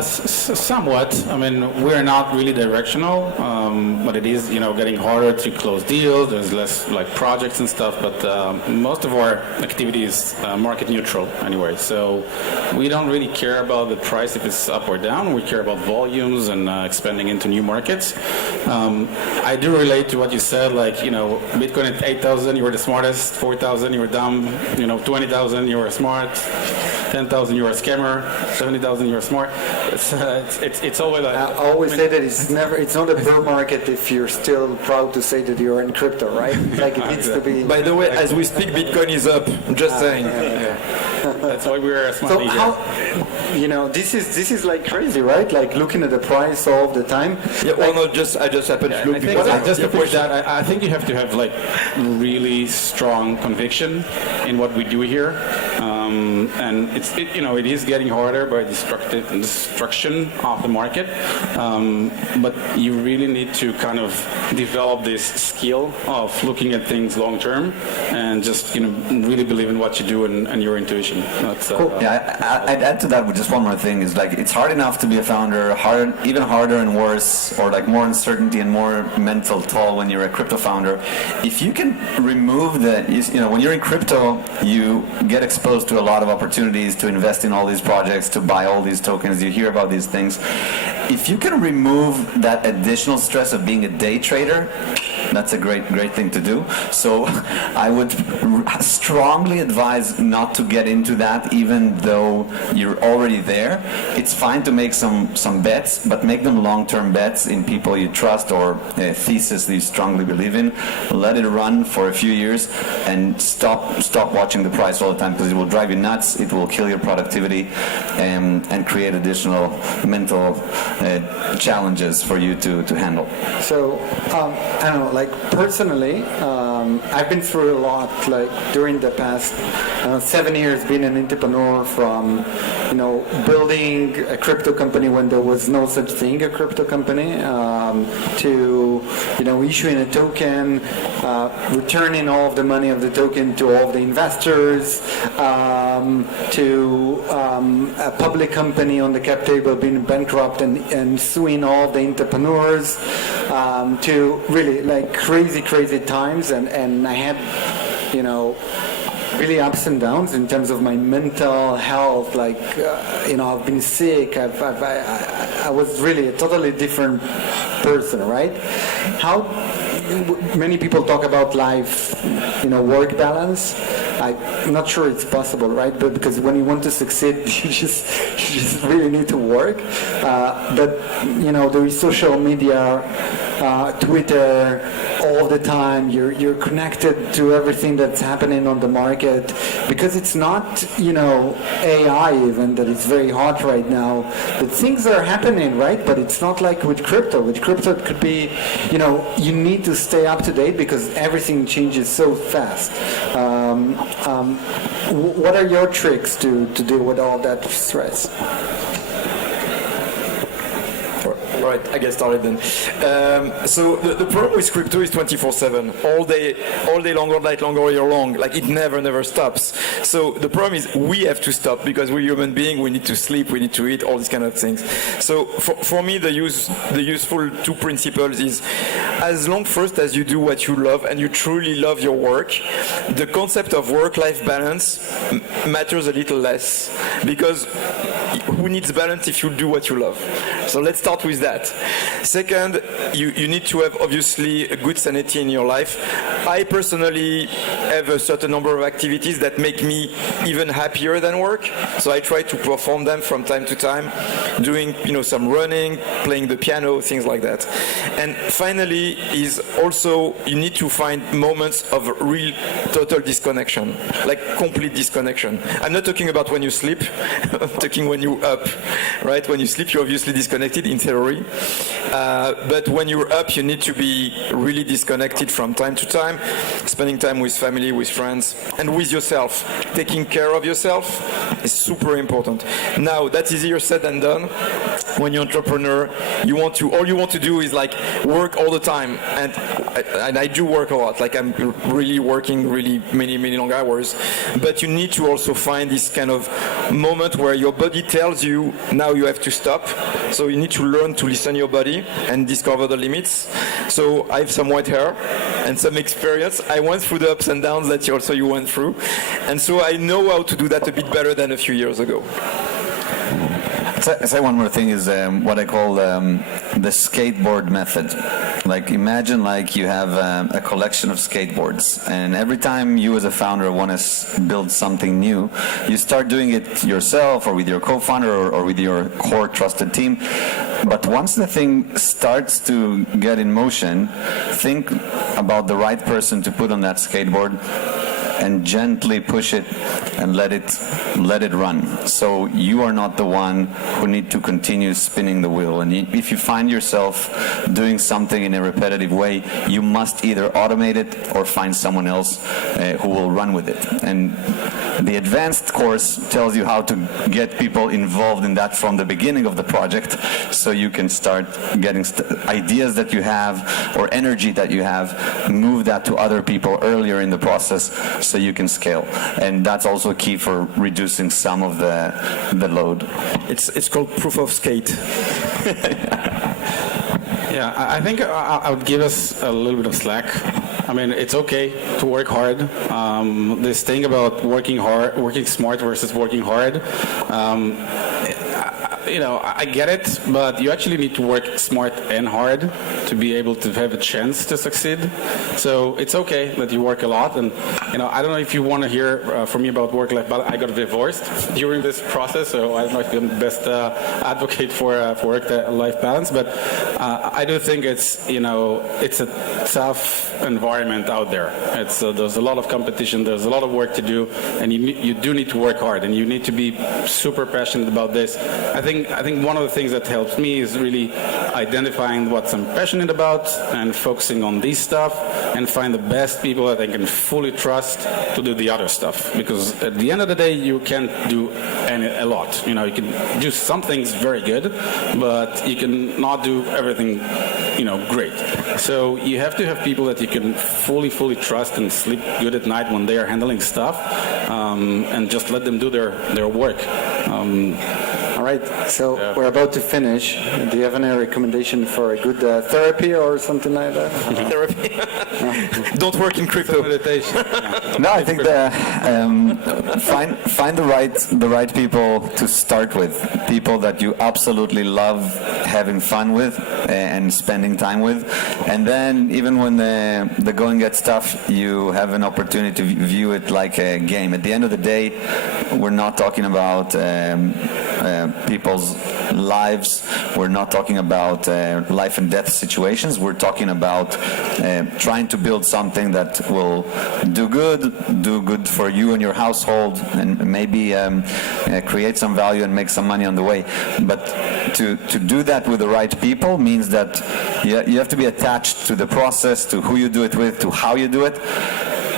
Somewhat. I mean, we're not really directional, but it is, getting harder to close deals. There's less like projects and stuff, but most of our activity is market neutral anyway. So we don't really care about the price if it's up or down. We care about volumes and expanding into new markets. I do relate to what you said, like, Bitcoin at 8,000, you were the smartest. 4,000, you were dumb. 20,000, you were smart. 10,000, you were a scammer. 70,000, you were smart. It's always like... I always say that it's not a bear market if you're still proud to say that you're in crypto, right? Like it needs to be... By the way, as we speak, Bitcoin is up. I'm just saying. That's why we're a smart So leader. how, this is like crazy, right? Like looking at the price all the time. Yeah, well, no, I just happened to look because Just to push that, I think you have to have like really strong conviction in what we do here, and it is getting harder by destruction of the market, but you really need to kind of develop this skill of looking at things long term and just really believe in what you do and your intuition. That's, Cool. I'd add to that with just one more thing. Is like it's hard enough to be a founder, even harder and worse, or like more uncertainty and more mental toll when you're a crypto founder. If you can remove when you're in crypto, you get exposed to a lot of opportunities to invest in all these projects, to buy all these tokens. You hear about these things. If you can remove that additional stress of being a day trader, that's a great thing to do. So I would strongly advise not to get into that, even though you're already there. It's fine to make some bets, but make them long-term bets in people you trust or a thesis that you strongly believe in. Let it run for a few years and stop watching the price all the time, because it will drive you nuts. It will kill your productivity and create additional mental challenges for you to handle. So I don't know, like personally, I've been through a lot, like during the past 7 years, being an entrepreneur, from building a crypto company when there was no such thing, a crypto company, to issuing a token, returning all of the money of the token to all of the investors, to a public company on the cap table being bankrupt and suing all the entrepreneurs, to really like crazy times, and I had really ups and downs in terms of my mental health. Like I've been sick. I was really a totally different person, right? How many people talk about life, work balance. I'm not sure it's possible, right? But because when you want to succeed, you just really need to work. But there is social media, Twitter, all the time. You're connected to everything that's happening on the market, because it's not AI even that is very hot right now. But things are happening, right? But it's not like with crypto. With crypto, it could be, you need to stay up to date because everything changes so fast. What are your tricks to deal with all that stress? Right, I get started then. So the problem with crypto is 24/7, all day long, all night long, all year long. Like it never stops. So the problem is we have to stop because we're human beings. We need to sleep, we need to eat, all these kind of things. So for me, the useful two principles is as long first as you do what you love and you truly love your work, the concept of work-life balance matters a little less, because who needs balance if you do what you love? So let's start with that. Second, you need to have obviously a good sanity in your life. I personally have a certain number of activities that make me even happier than work, so I try to perform them from time to time, doing some running, playing the piano, things like that. And finally is also you need to find moments of real total disconnection, like complete disconnection. I'm not talking about when you sleep, I'm talking when you're up, right? When you sleep, you're obviously disconnected in theory, but when you're up, you need to be really disconnected from time to time, spending time with family, with friends, and with yourself. Taking care of yourself is super important. Now, that's easier said than done. When you're an entrepreneur, all you want to do is like work all the time, and I do work a lot. Like I'm really working really many long hours, but you need to also find this kind of moment where your body tells you now you have to stop. So you need to learn to listen to your body and discover the limits. So I have some white hair and some experience. I went through the ups and downs that you went through, and so I know how to do that a bit better than a few years ago. Say one more thing is what I call the skateboard method. Like imagine like you have a collection of skateboards, and every time you as a founder want to build something new, you start doing it yourself or with your co-founder or with your core trusted team. But once the thing starts to get in motion, think about the right person to put on that skateboard and gently push it and let it run. So you are not the one who need to continue spinning the wheel. And if you find yourself doing something in a repetitive way, you must either automate it or find someone else who will run with it. And the advanced course tells you how to get people involved in that from the beginning of the project, so you can start getting ideas that you have or energy that you have, move that to other people earlier in the process, so you can scale. And that's also key for reducing some of the load. It's called proof of skate. Yeah, I think I would give us a little bit of slack. I mean, it's okay to work hard. This thing about working smart versus working hard, I get it, but you actually need to work smart and hard to be able to have a chance to succeed. So it's okay that you work a lot. And, I don't know if you want to hear from me about work-life balance. I got divorced during this process, so I don't know if I'm the best advocate for work-life balance. But I do think it's a tough environment out there. There's a lot of competition. There's a lot of work to do, and you do need to work hard, and you need to be super passionate about this. I think one of the things that helps me is really identifying what I'm passionate about and focusing on this stuff, and find the best people that I can fully trust to do the other stuff. Because at the end of the day, you can't do a lot. You can do some things very good, but you can not do everything, great. So you have to have people that you can fully trust and sleep good at night when they are handling stuff, and just let them do their work. All right, so we're about to finish. Do you have any recommendation for a good therapy or something like that? Therapy. Don't work in crypto. Meditation. No, I think find the right people to start with, people that you absolutely love having fun with and spending time with, and then even when the going gets tough, you have an opportunity to view it like a game. At the end of the day, we're not talking about people's lives. We're not talking about life and death situations. We're talking about trying to build something that will do good for you and your household, and maybe create some value and make some money on the way. But to do that with the right people means that you have to be attached to the process, to who you do it with, to how you do it.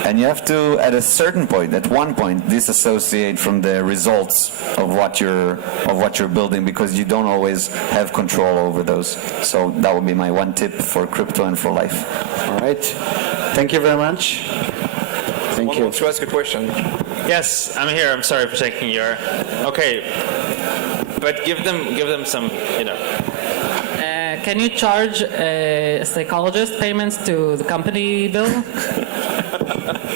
And you have to, at a certain point, at one point, disassociate from the results of what you're building, because you don't always have control over those. So that would be my one tip for crypto and for life. All right. Thank you very much. Thank you. Wants to ask a question. Yes, I'm here. I'm sorry for taking your. Okay, but give them some, you know. Can you charge psychologist payments to the company bill?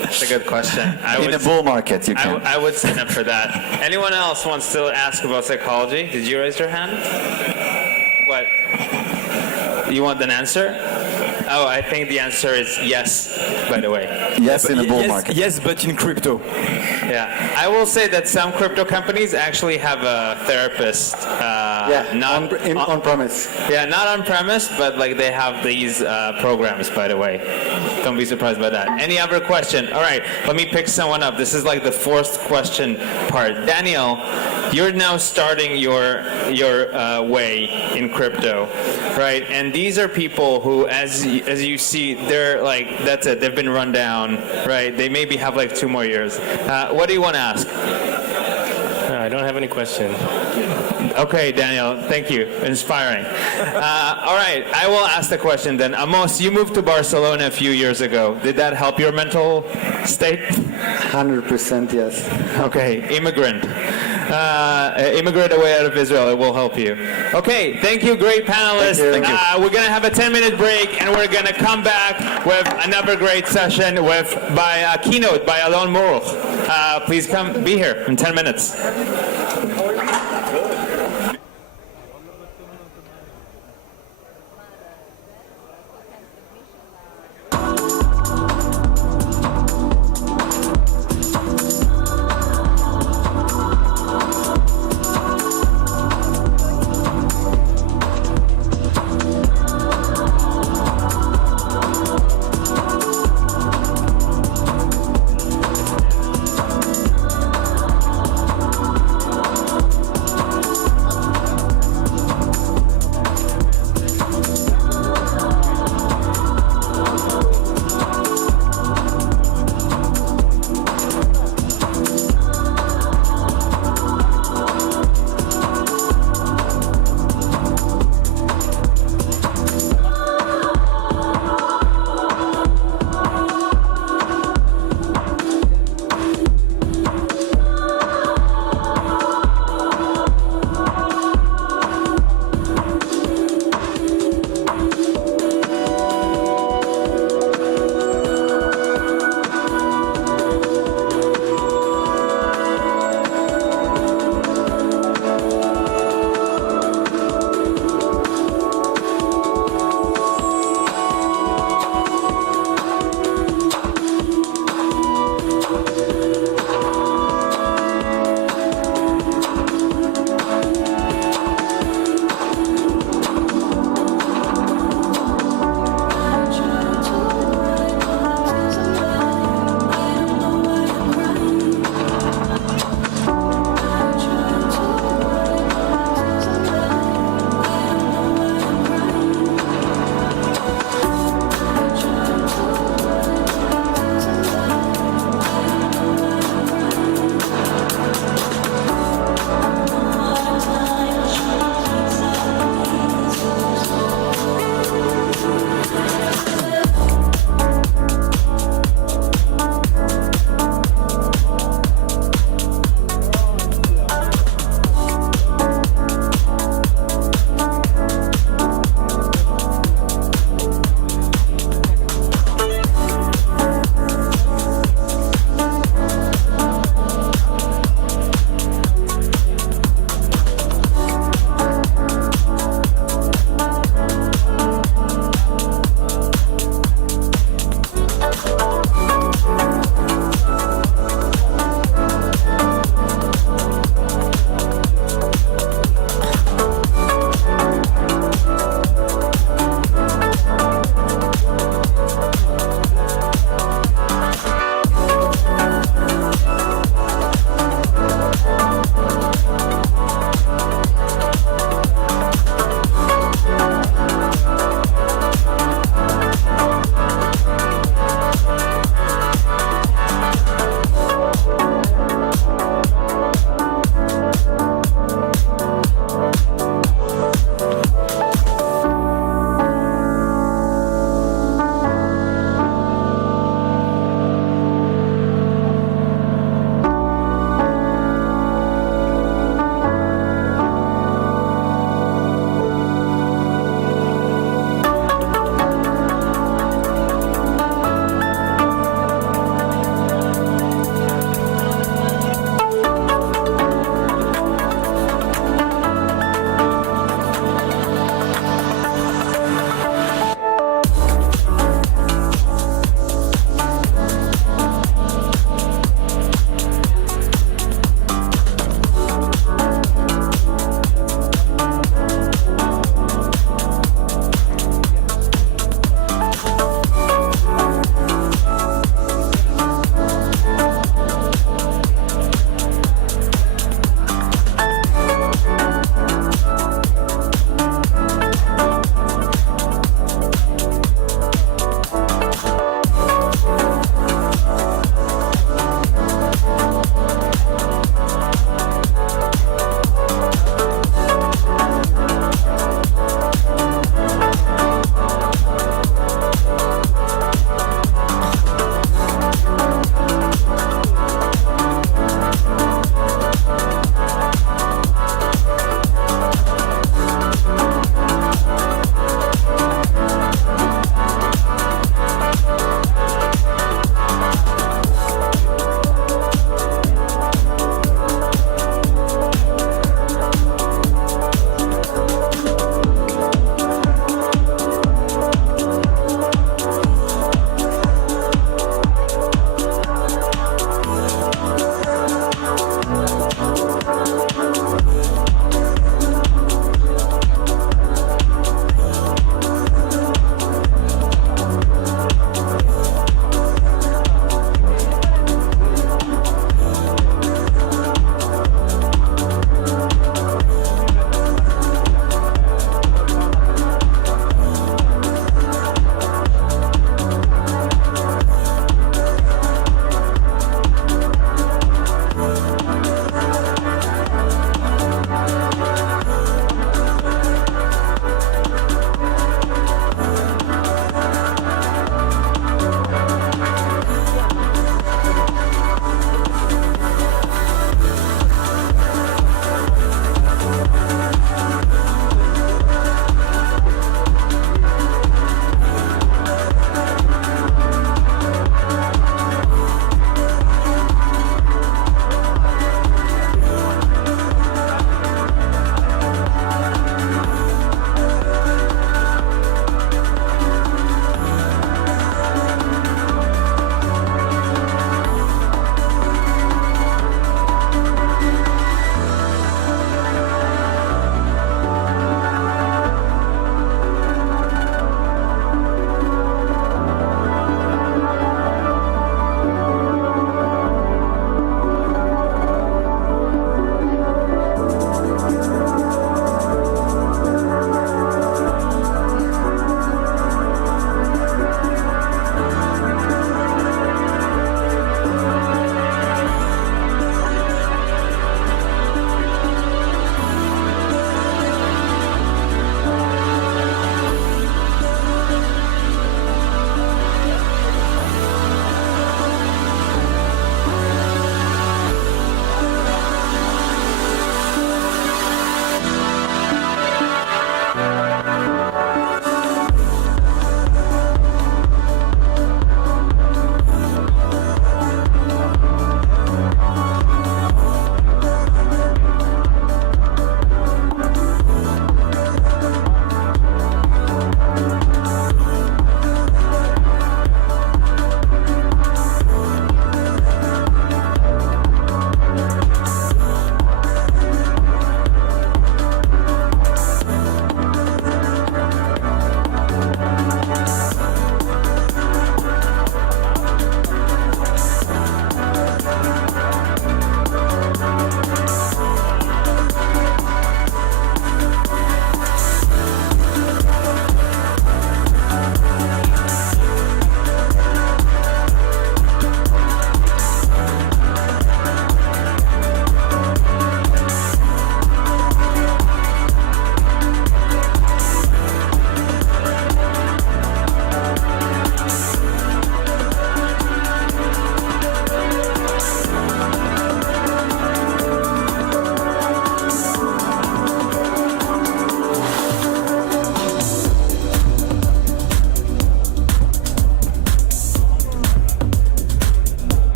That's a good question. In a bull market, you can. I would sign up for that. Anyone else wants to ask about psychology? Did you raise your hand? What? You want an answer? Oh, I think the answer is yes, by the way. Yes, in a bull market. Yes, but in crypto. Yeah, I will say that some crypto companies actually have a therapist. Not on premise. Yeah, not on premise, but like they have these programs. By the way, don't be surprised by that. Any other question? All right, let me pick someone up. This is like the fourth question part. Daniel, you're now starting your way in crypto, right? And these are people who, as you see, they're like, that's it. They've been run down, right? They maybe have like 2 more years. What do you want to ask? I don't have any question. Okay, Daniel, thank you. Inspiring. All right, I will ask the question then. Amos, you moved to Barcelona a few years ago. Did that help your mental state? 100% yes. Okay, immigrant away out of Israel, it will help you. Okay, thank you, great panelists. Thank you. We're going to have a 10-minute break, and we're going to come back with another great session by a keynote by Alon Moruch. Please come be here in 10 minutes.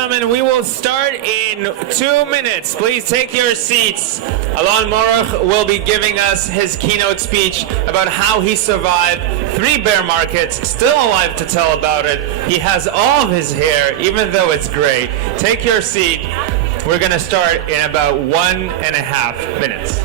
gentlemen, we will start in 2 minutes. Please take your seats. Alon Moruch will be giving us his keynote speech about how he survived 3 bear markets, still alive to tell about it. He has all of his hair, even though it's gray. Take your seat. We're going to start in about 1.5 minutes.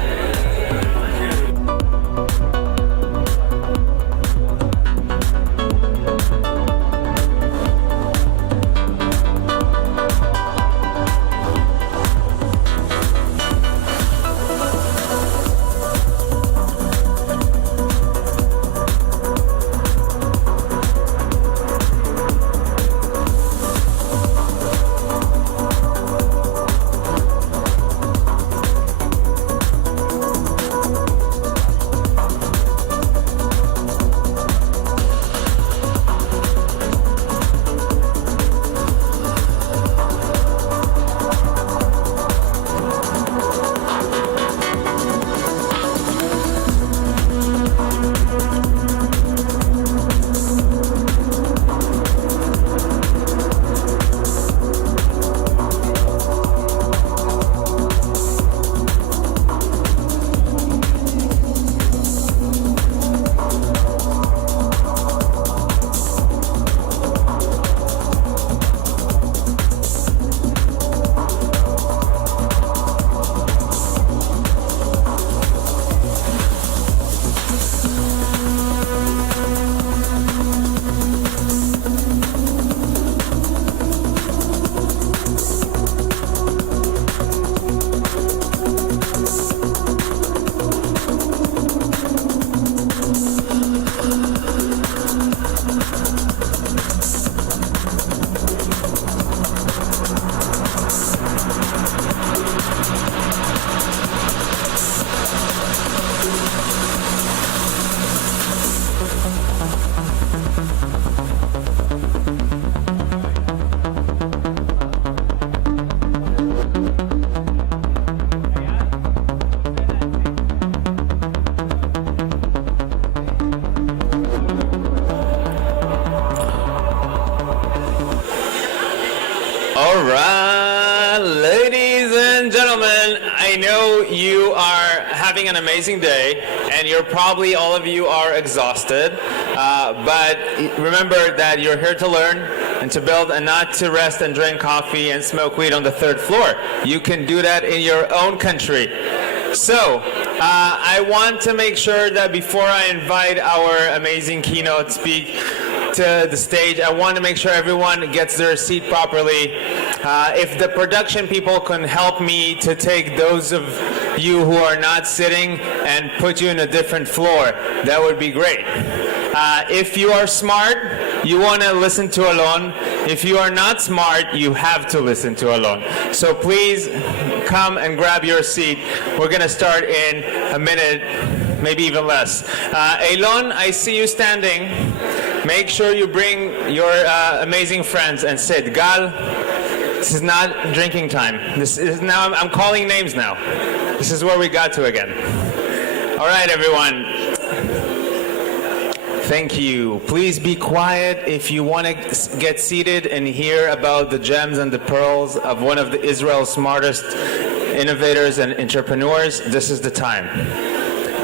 All right, ladies and gentlemen, I know you are having an amazing day, and you're probably, all of you are exhausted, but remember that you're here to learn and to build and not to rest and drink coffee and smoke weed on the 3rd floor. You can do that in your own country. So, I want to make sure that before I invite our amazing keynote speaker to the stage, I want to make sure everyone gets their seat properly. If the production people can help me to take those of you who are not sitting and put you in a different floor, that would be great. If you are smart, you want to listen to Alon. If you are not smart, you have to listen to Alon. So please come and grab your seat. We're going to start in a minute, maybe even less. Alon, I see you standing. Make sure you bring your amazing friends and sit. Gal, this is not drinking time. This is now, I'm calling names now. This is where we got to again. All right, everyone. Thank you. Please be quiet if you want to get seated and hear about the gems and the pearls of one of Israel's smartest innovators and entrepreneurs. This is the time.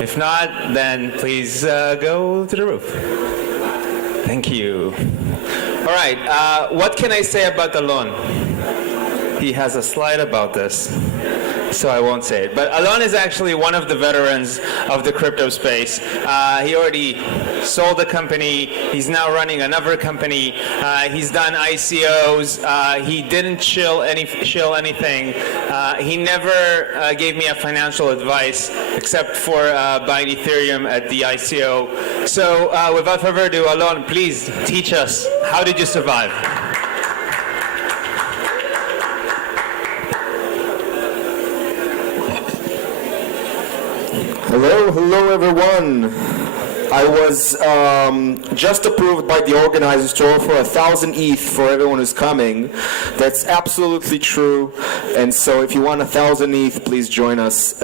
If not, then please go to the roof. Thank you. All right, what can I say about Alon? He has a slide about this, so I won't say it. But Alon is actually one of the veterans of the crypto space. He already sold a company. He's now running another company. He's done ICOs. He didn't shill anything. He never gave me a financial advice except for buying Ethereum at the ICO. So without further ado, Alon, please teach us, how did you survive? Hello everyone. I was just approved by the organizers to offer 1,000 ETH for everyone who's coming. That's absolutely true. And so if you want 1,000 ETH, please join us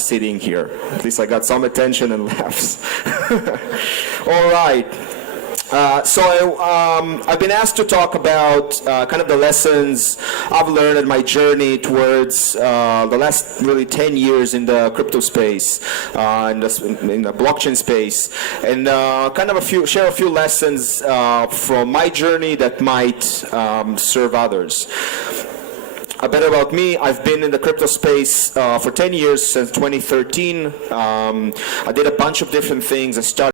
sitting here. At least I got some attention and laughs. All right. I've been asked to talk about kind of the lessons I've learned in my journey towards the last really 10 years in the crypto space, in the blockchain space, and kind of share a few lessons from my journey that might serve others. A bit about me: I've been in the crypto space for 10 years, since 2013. I did a bunch of different things. I started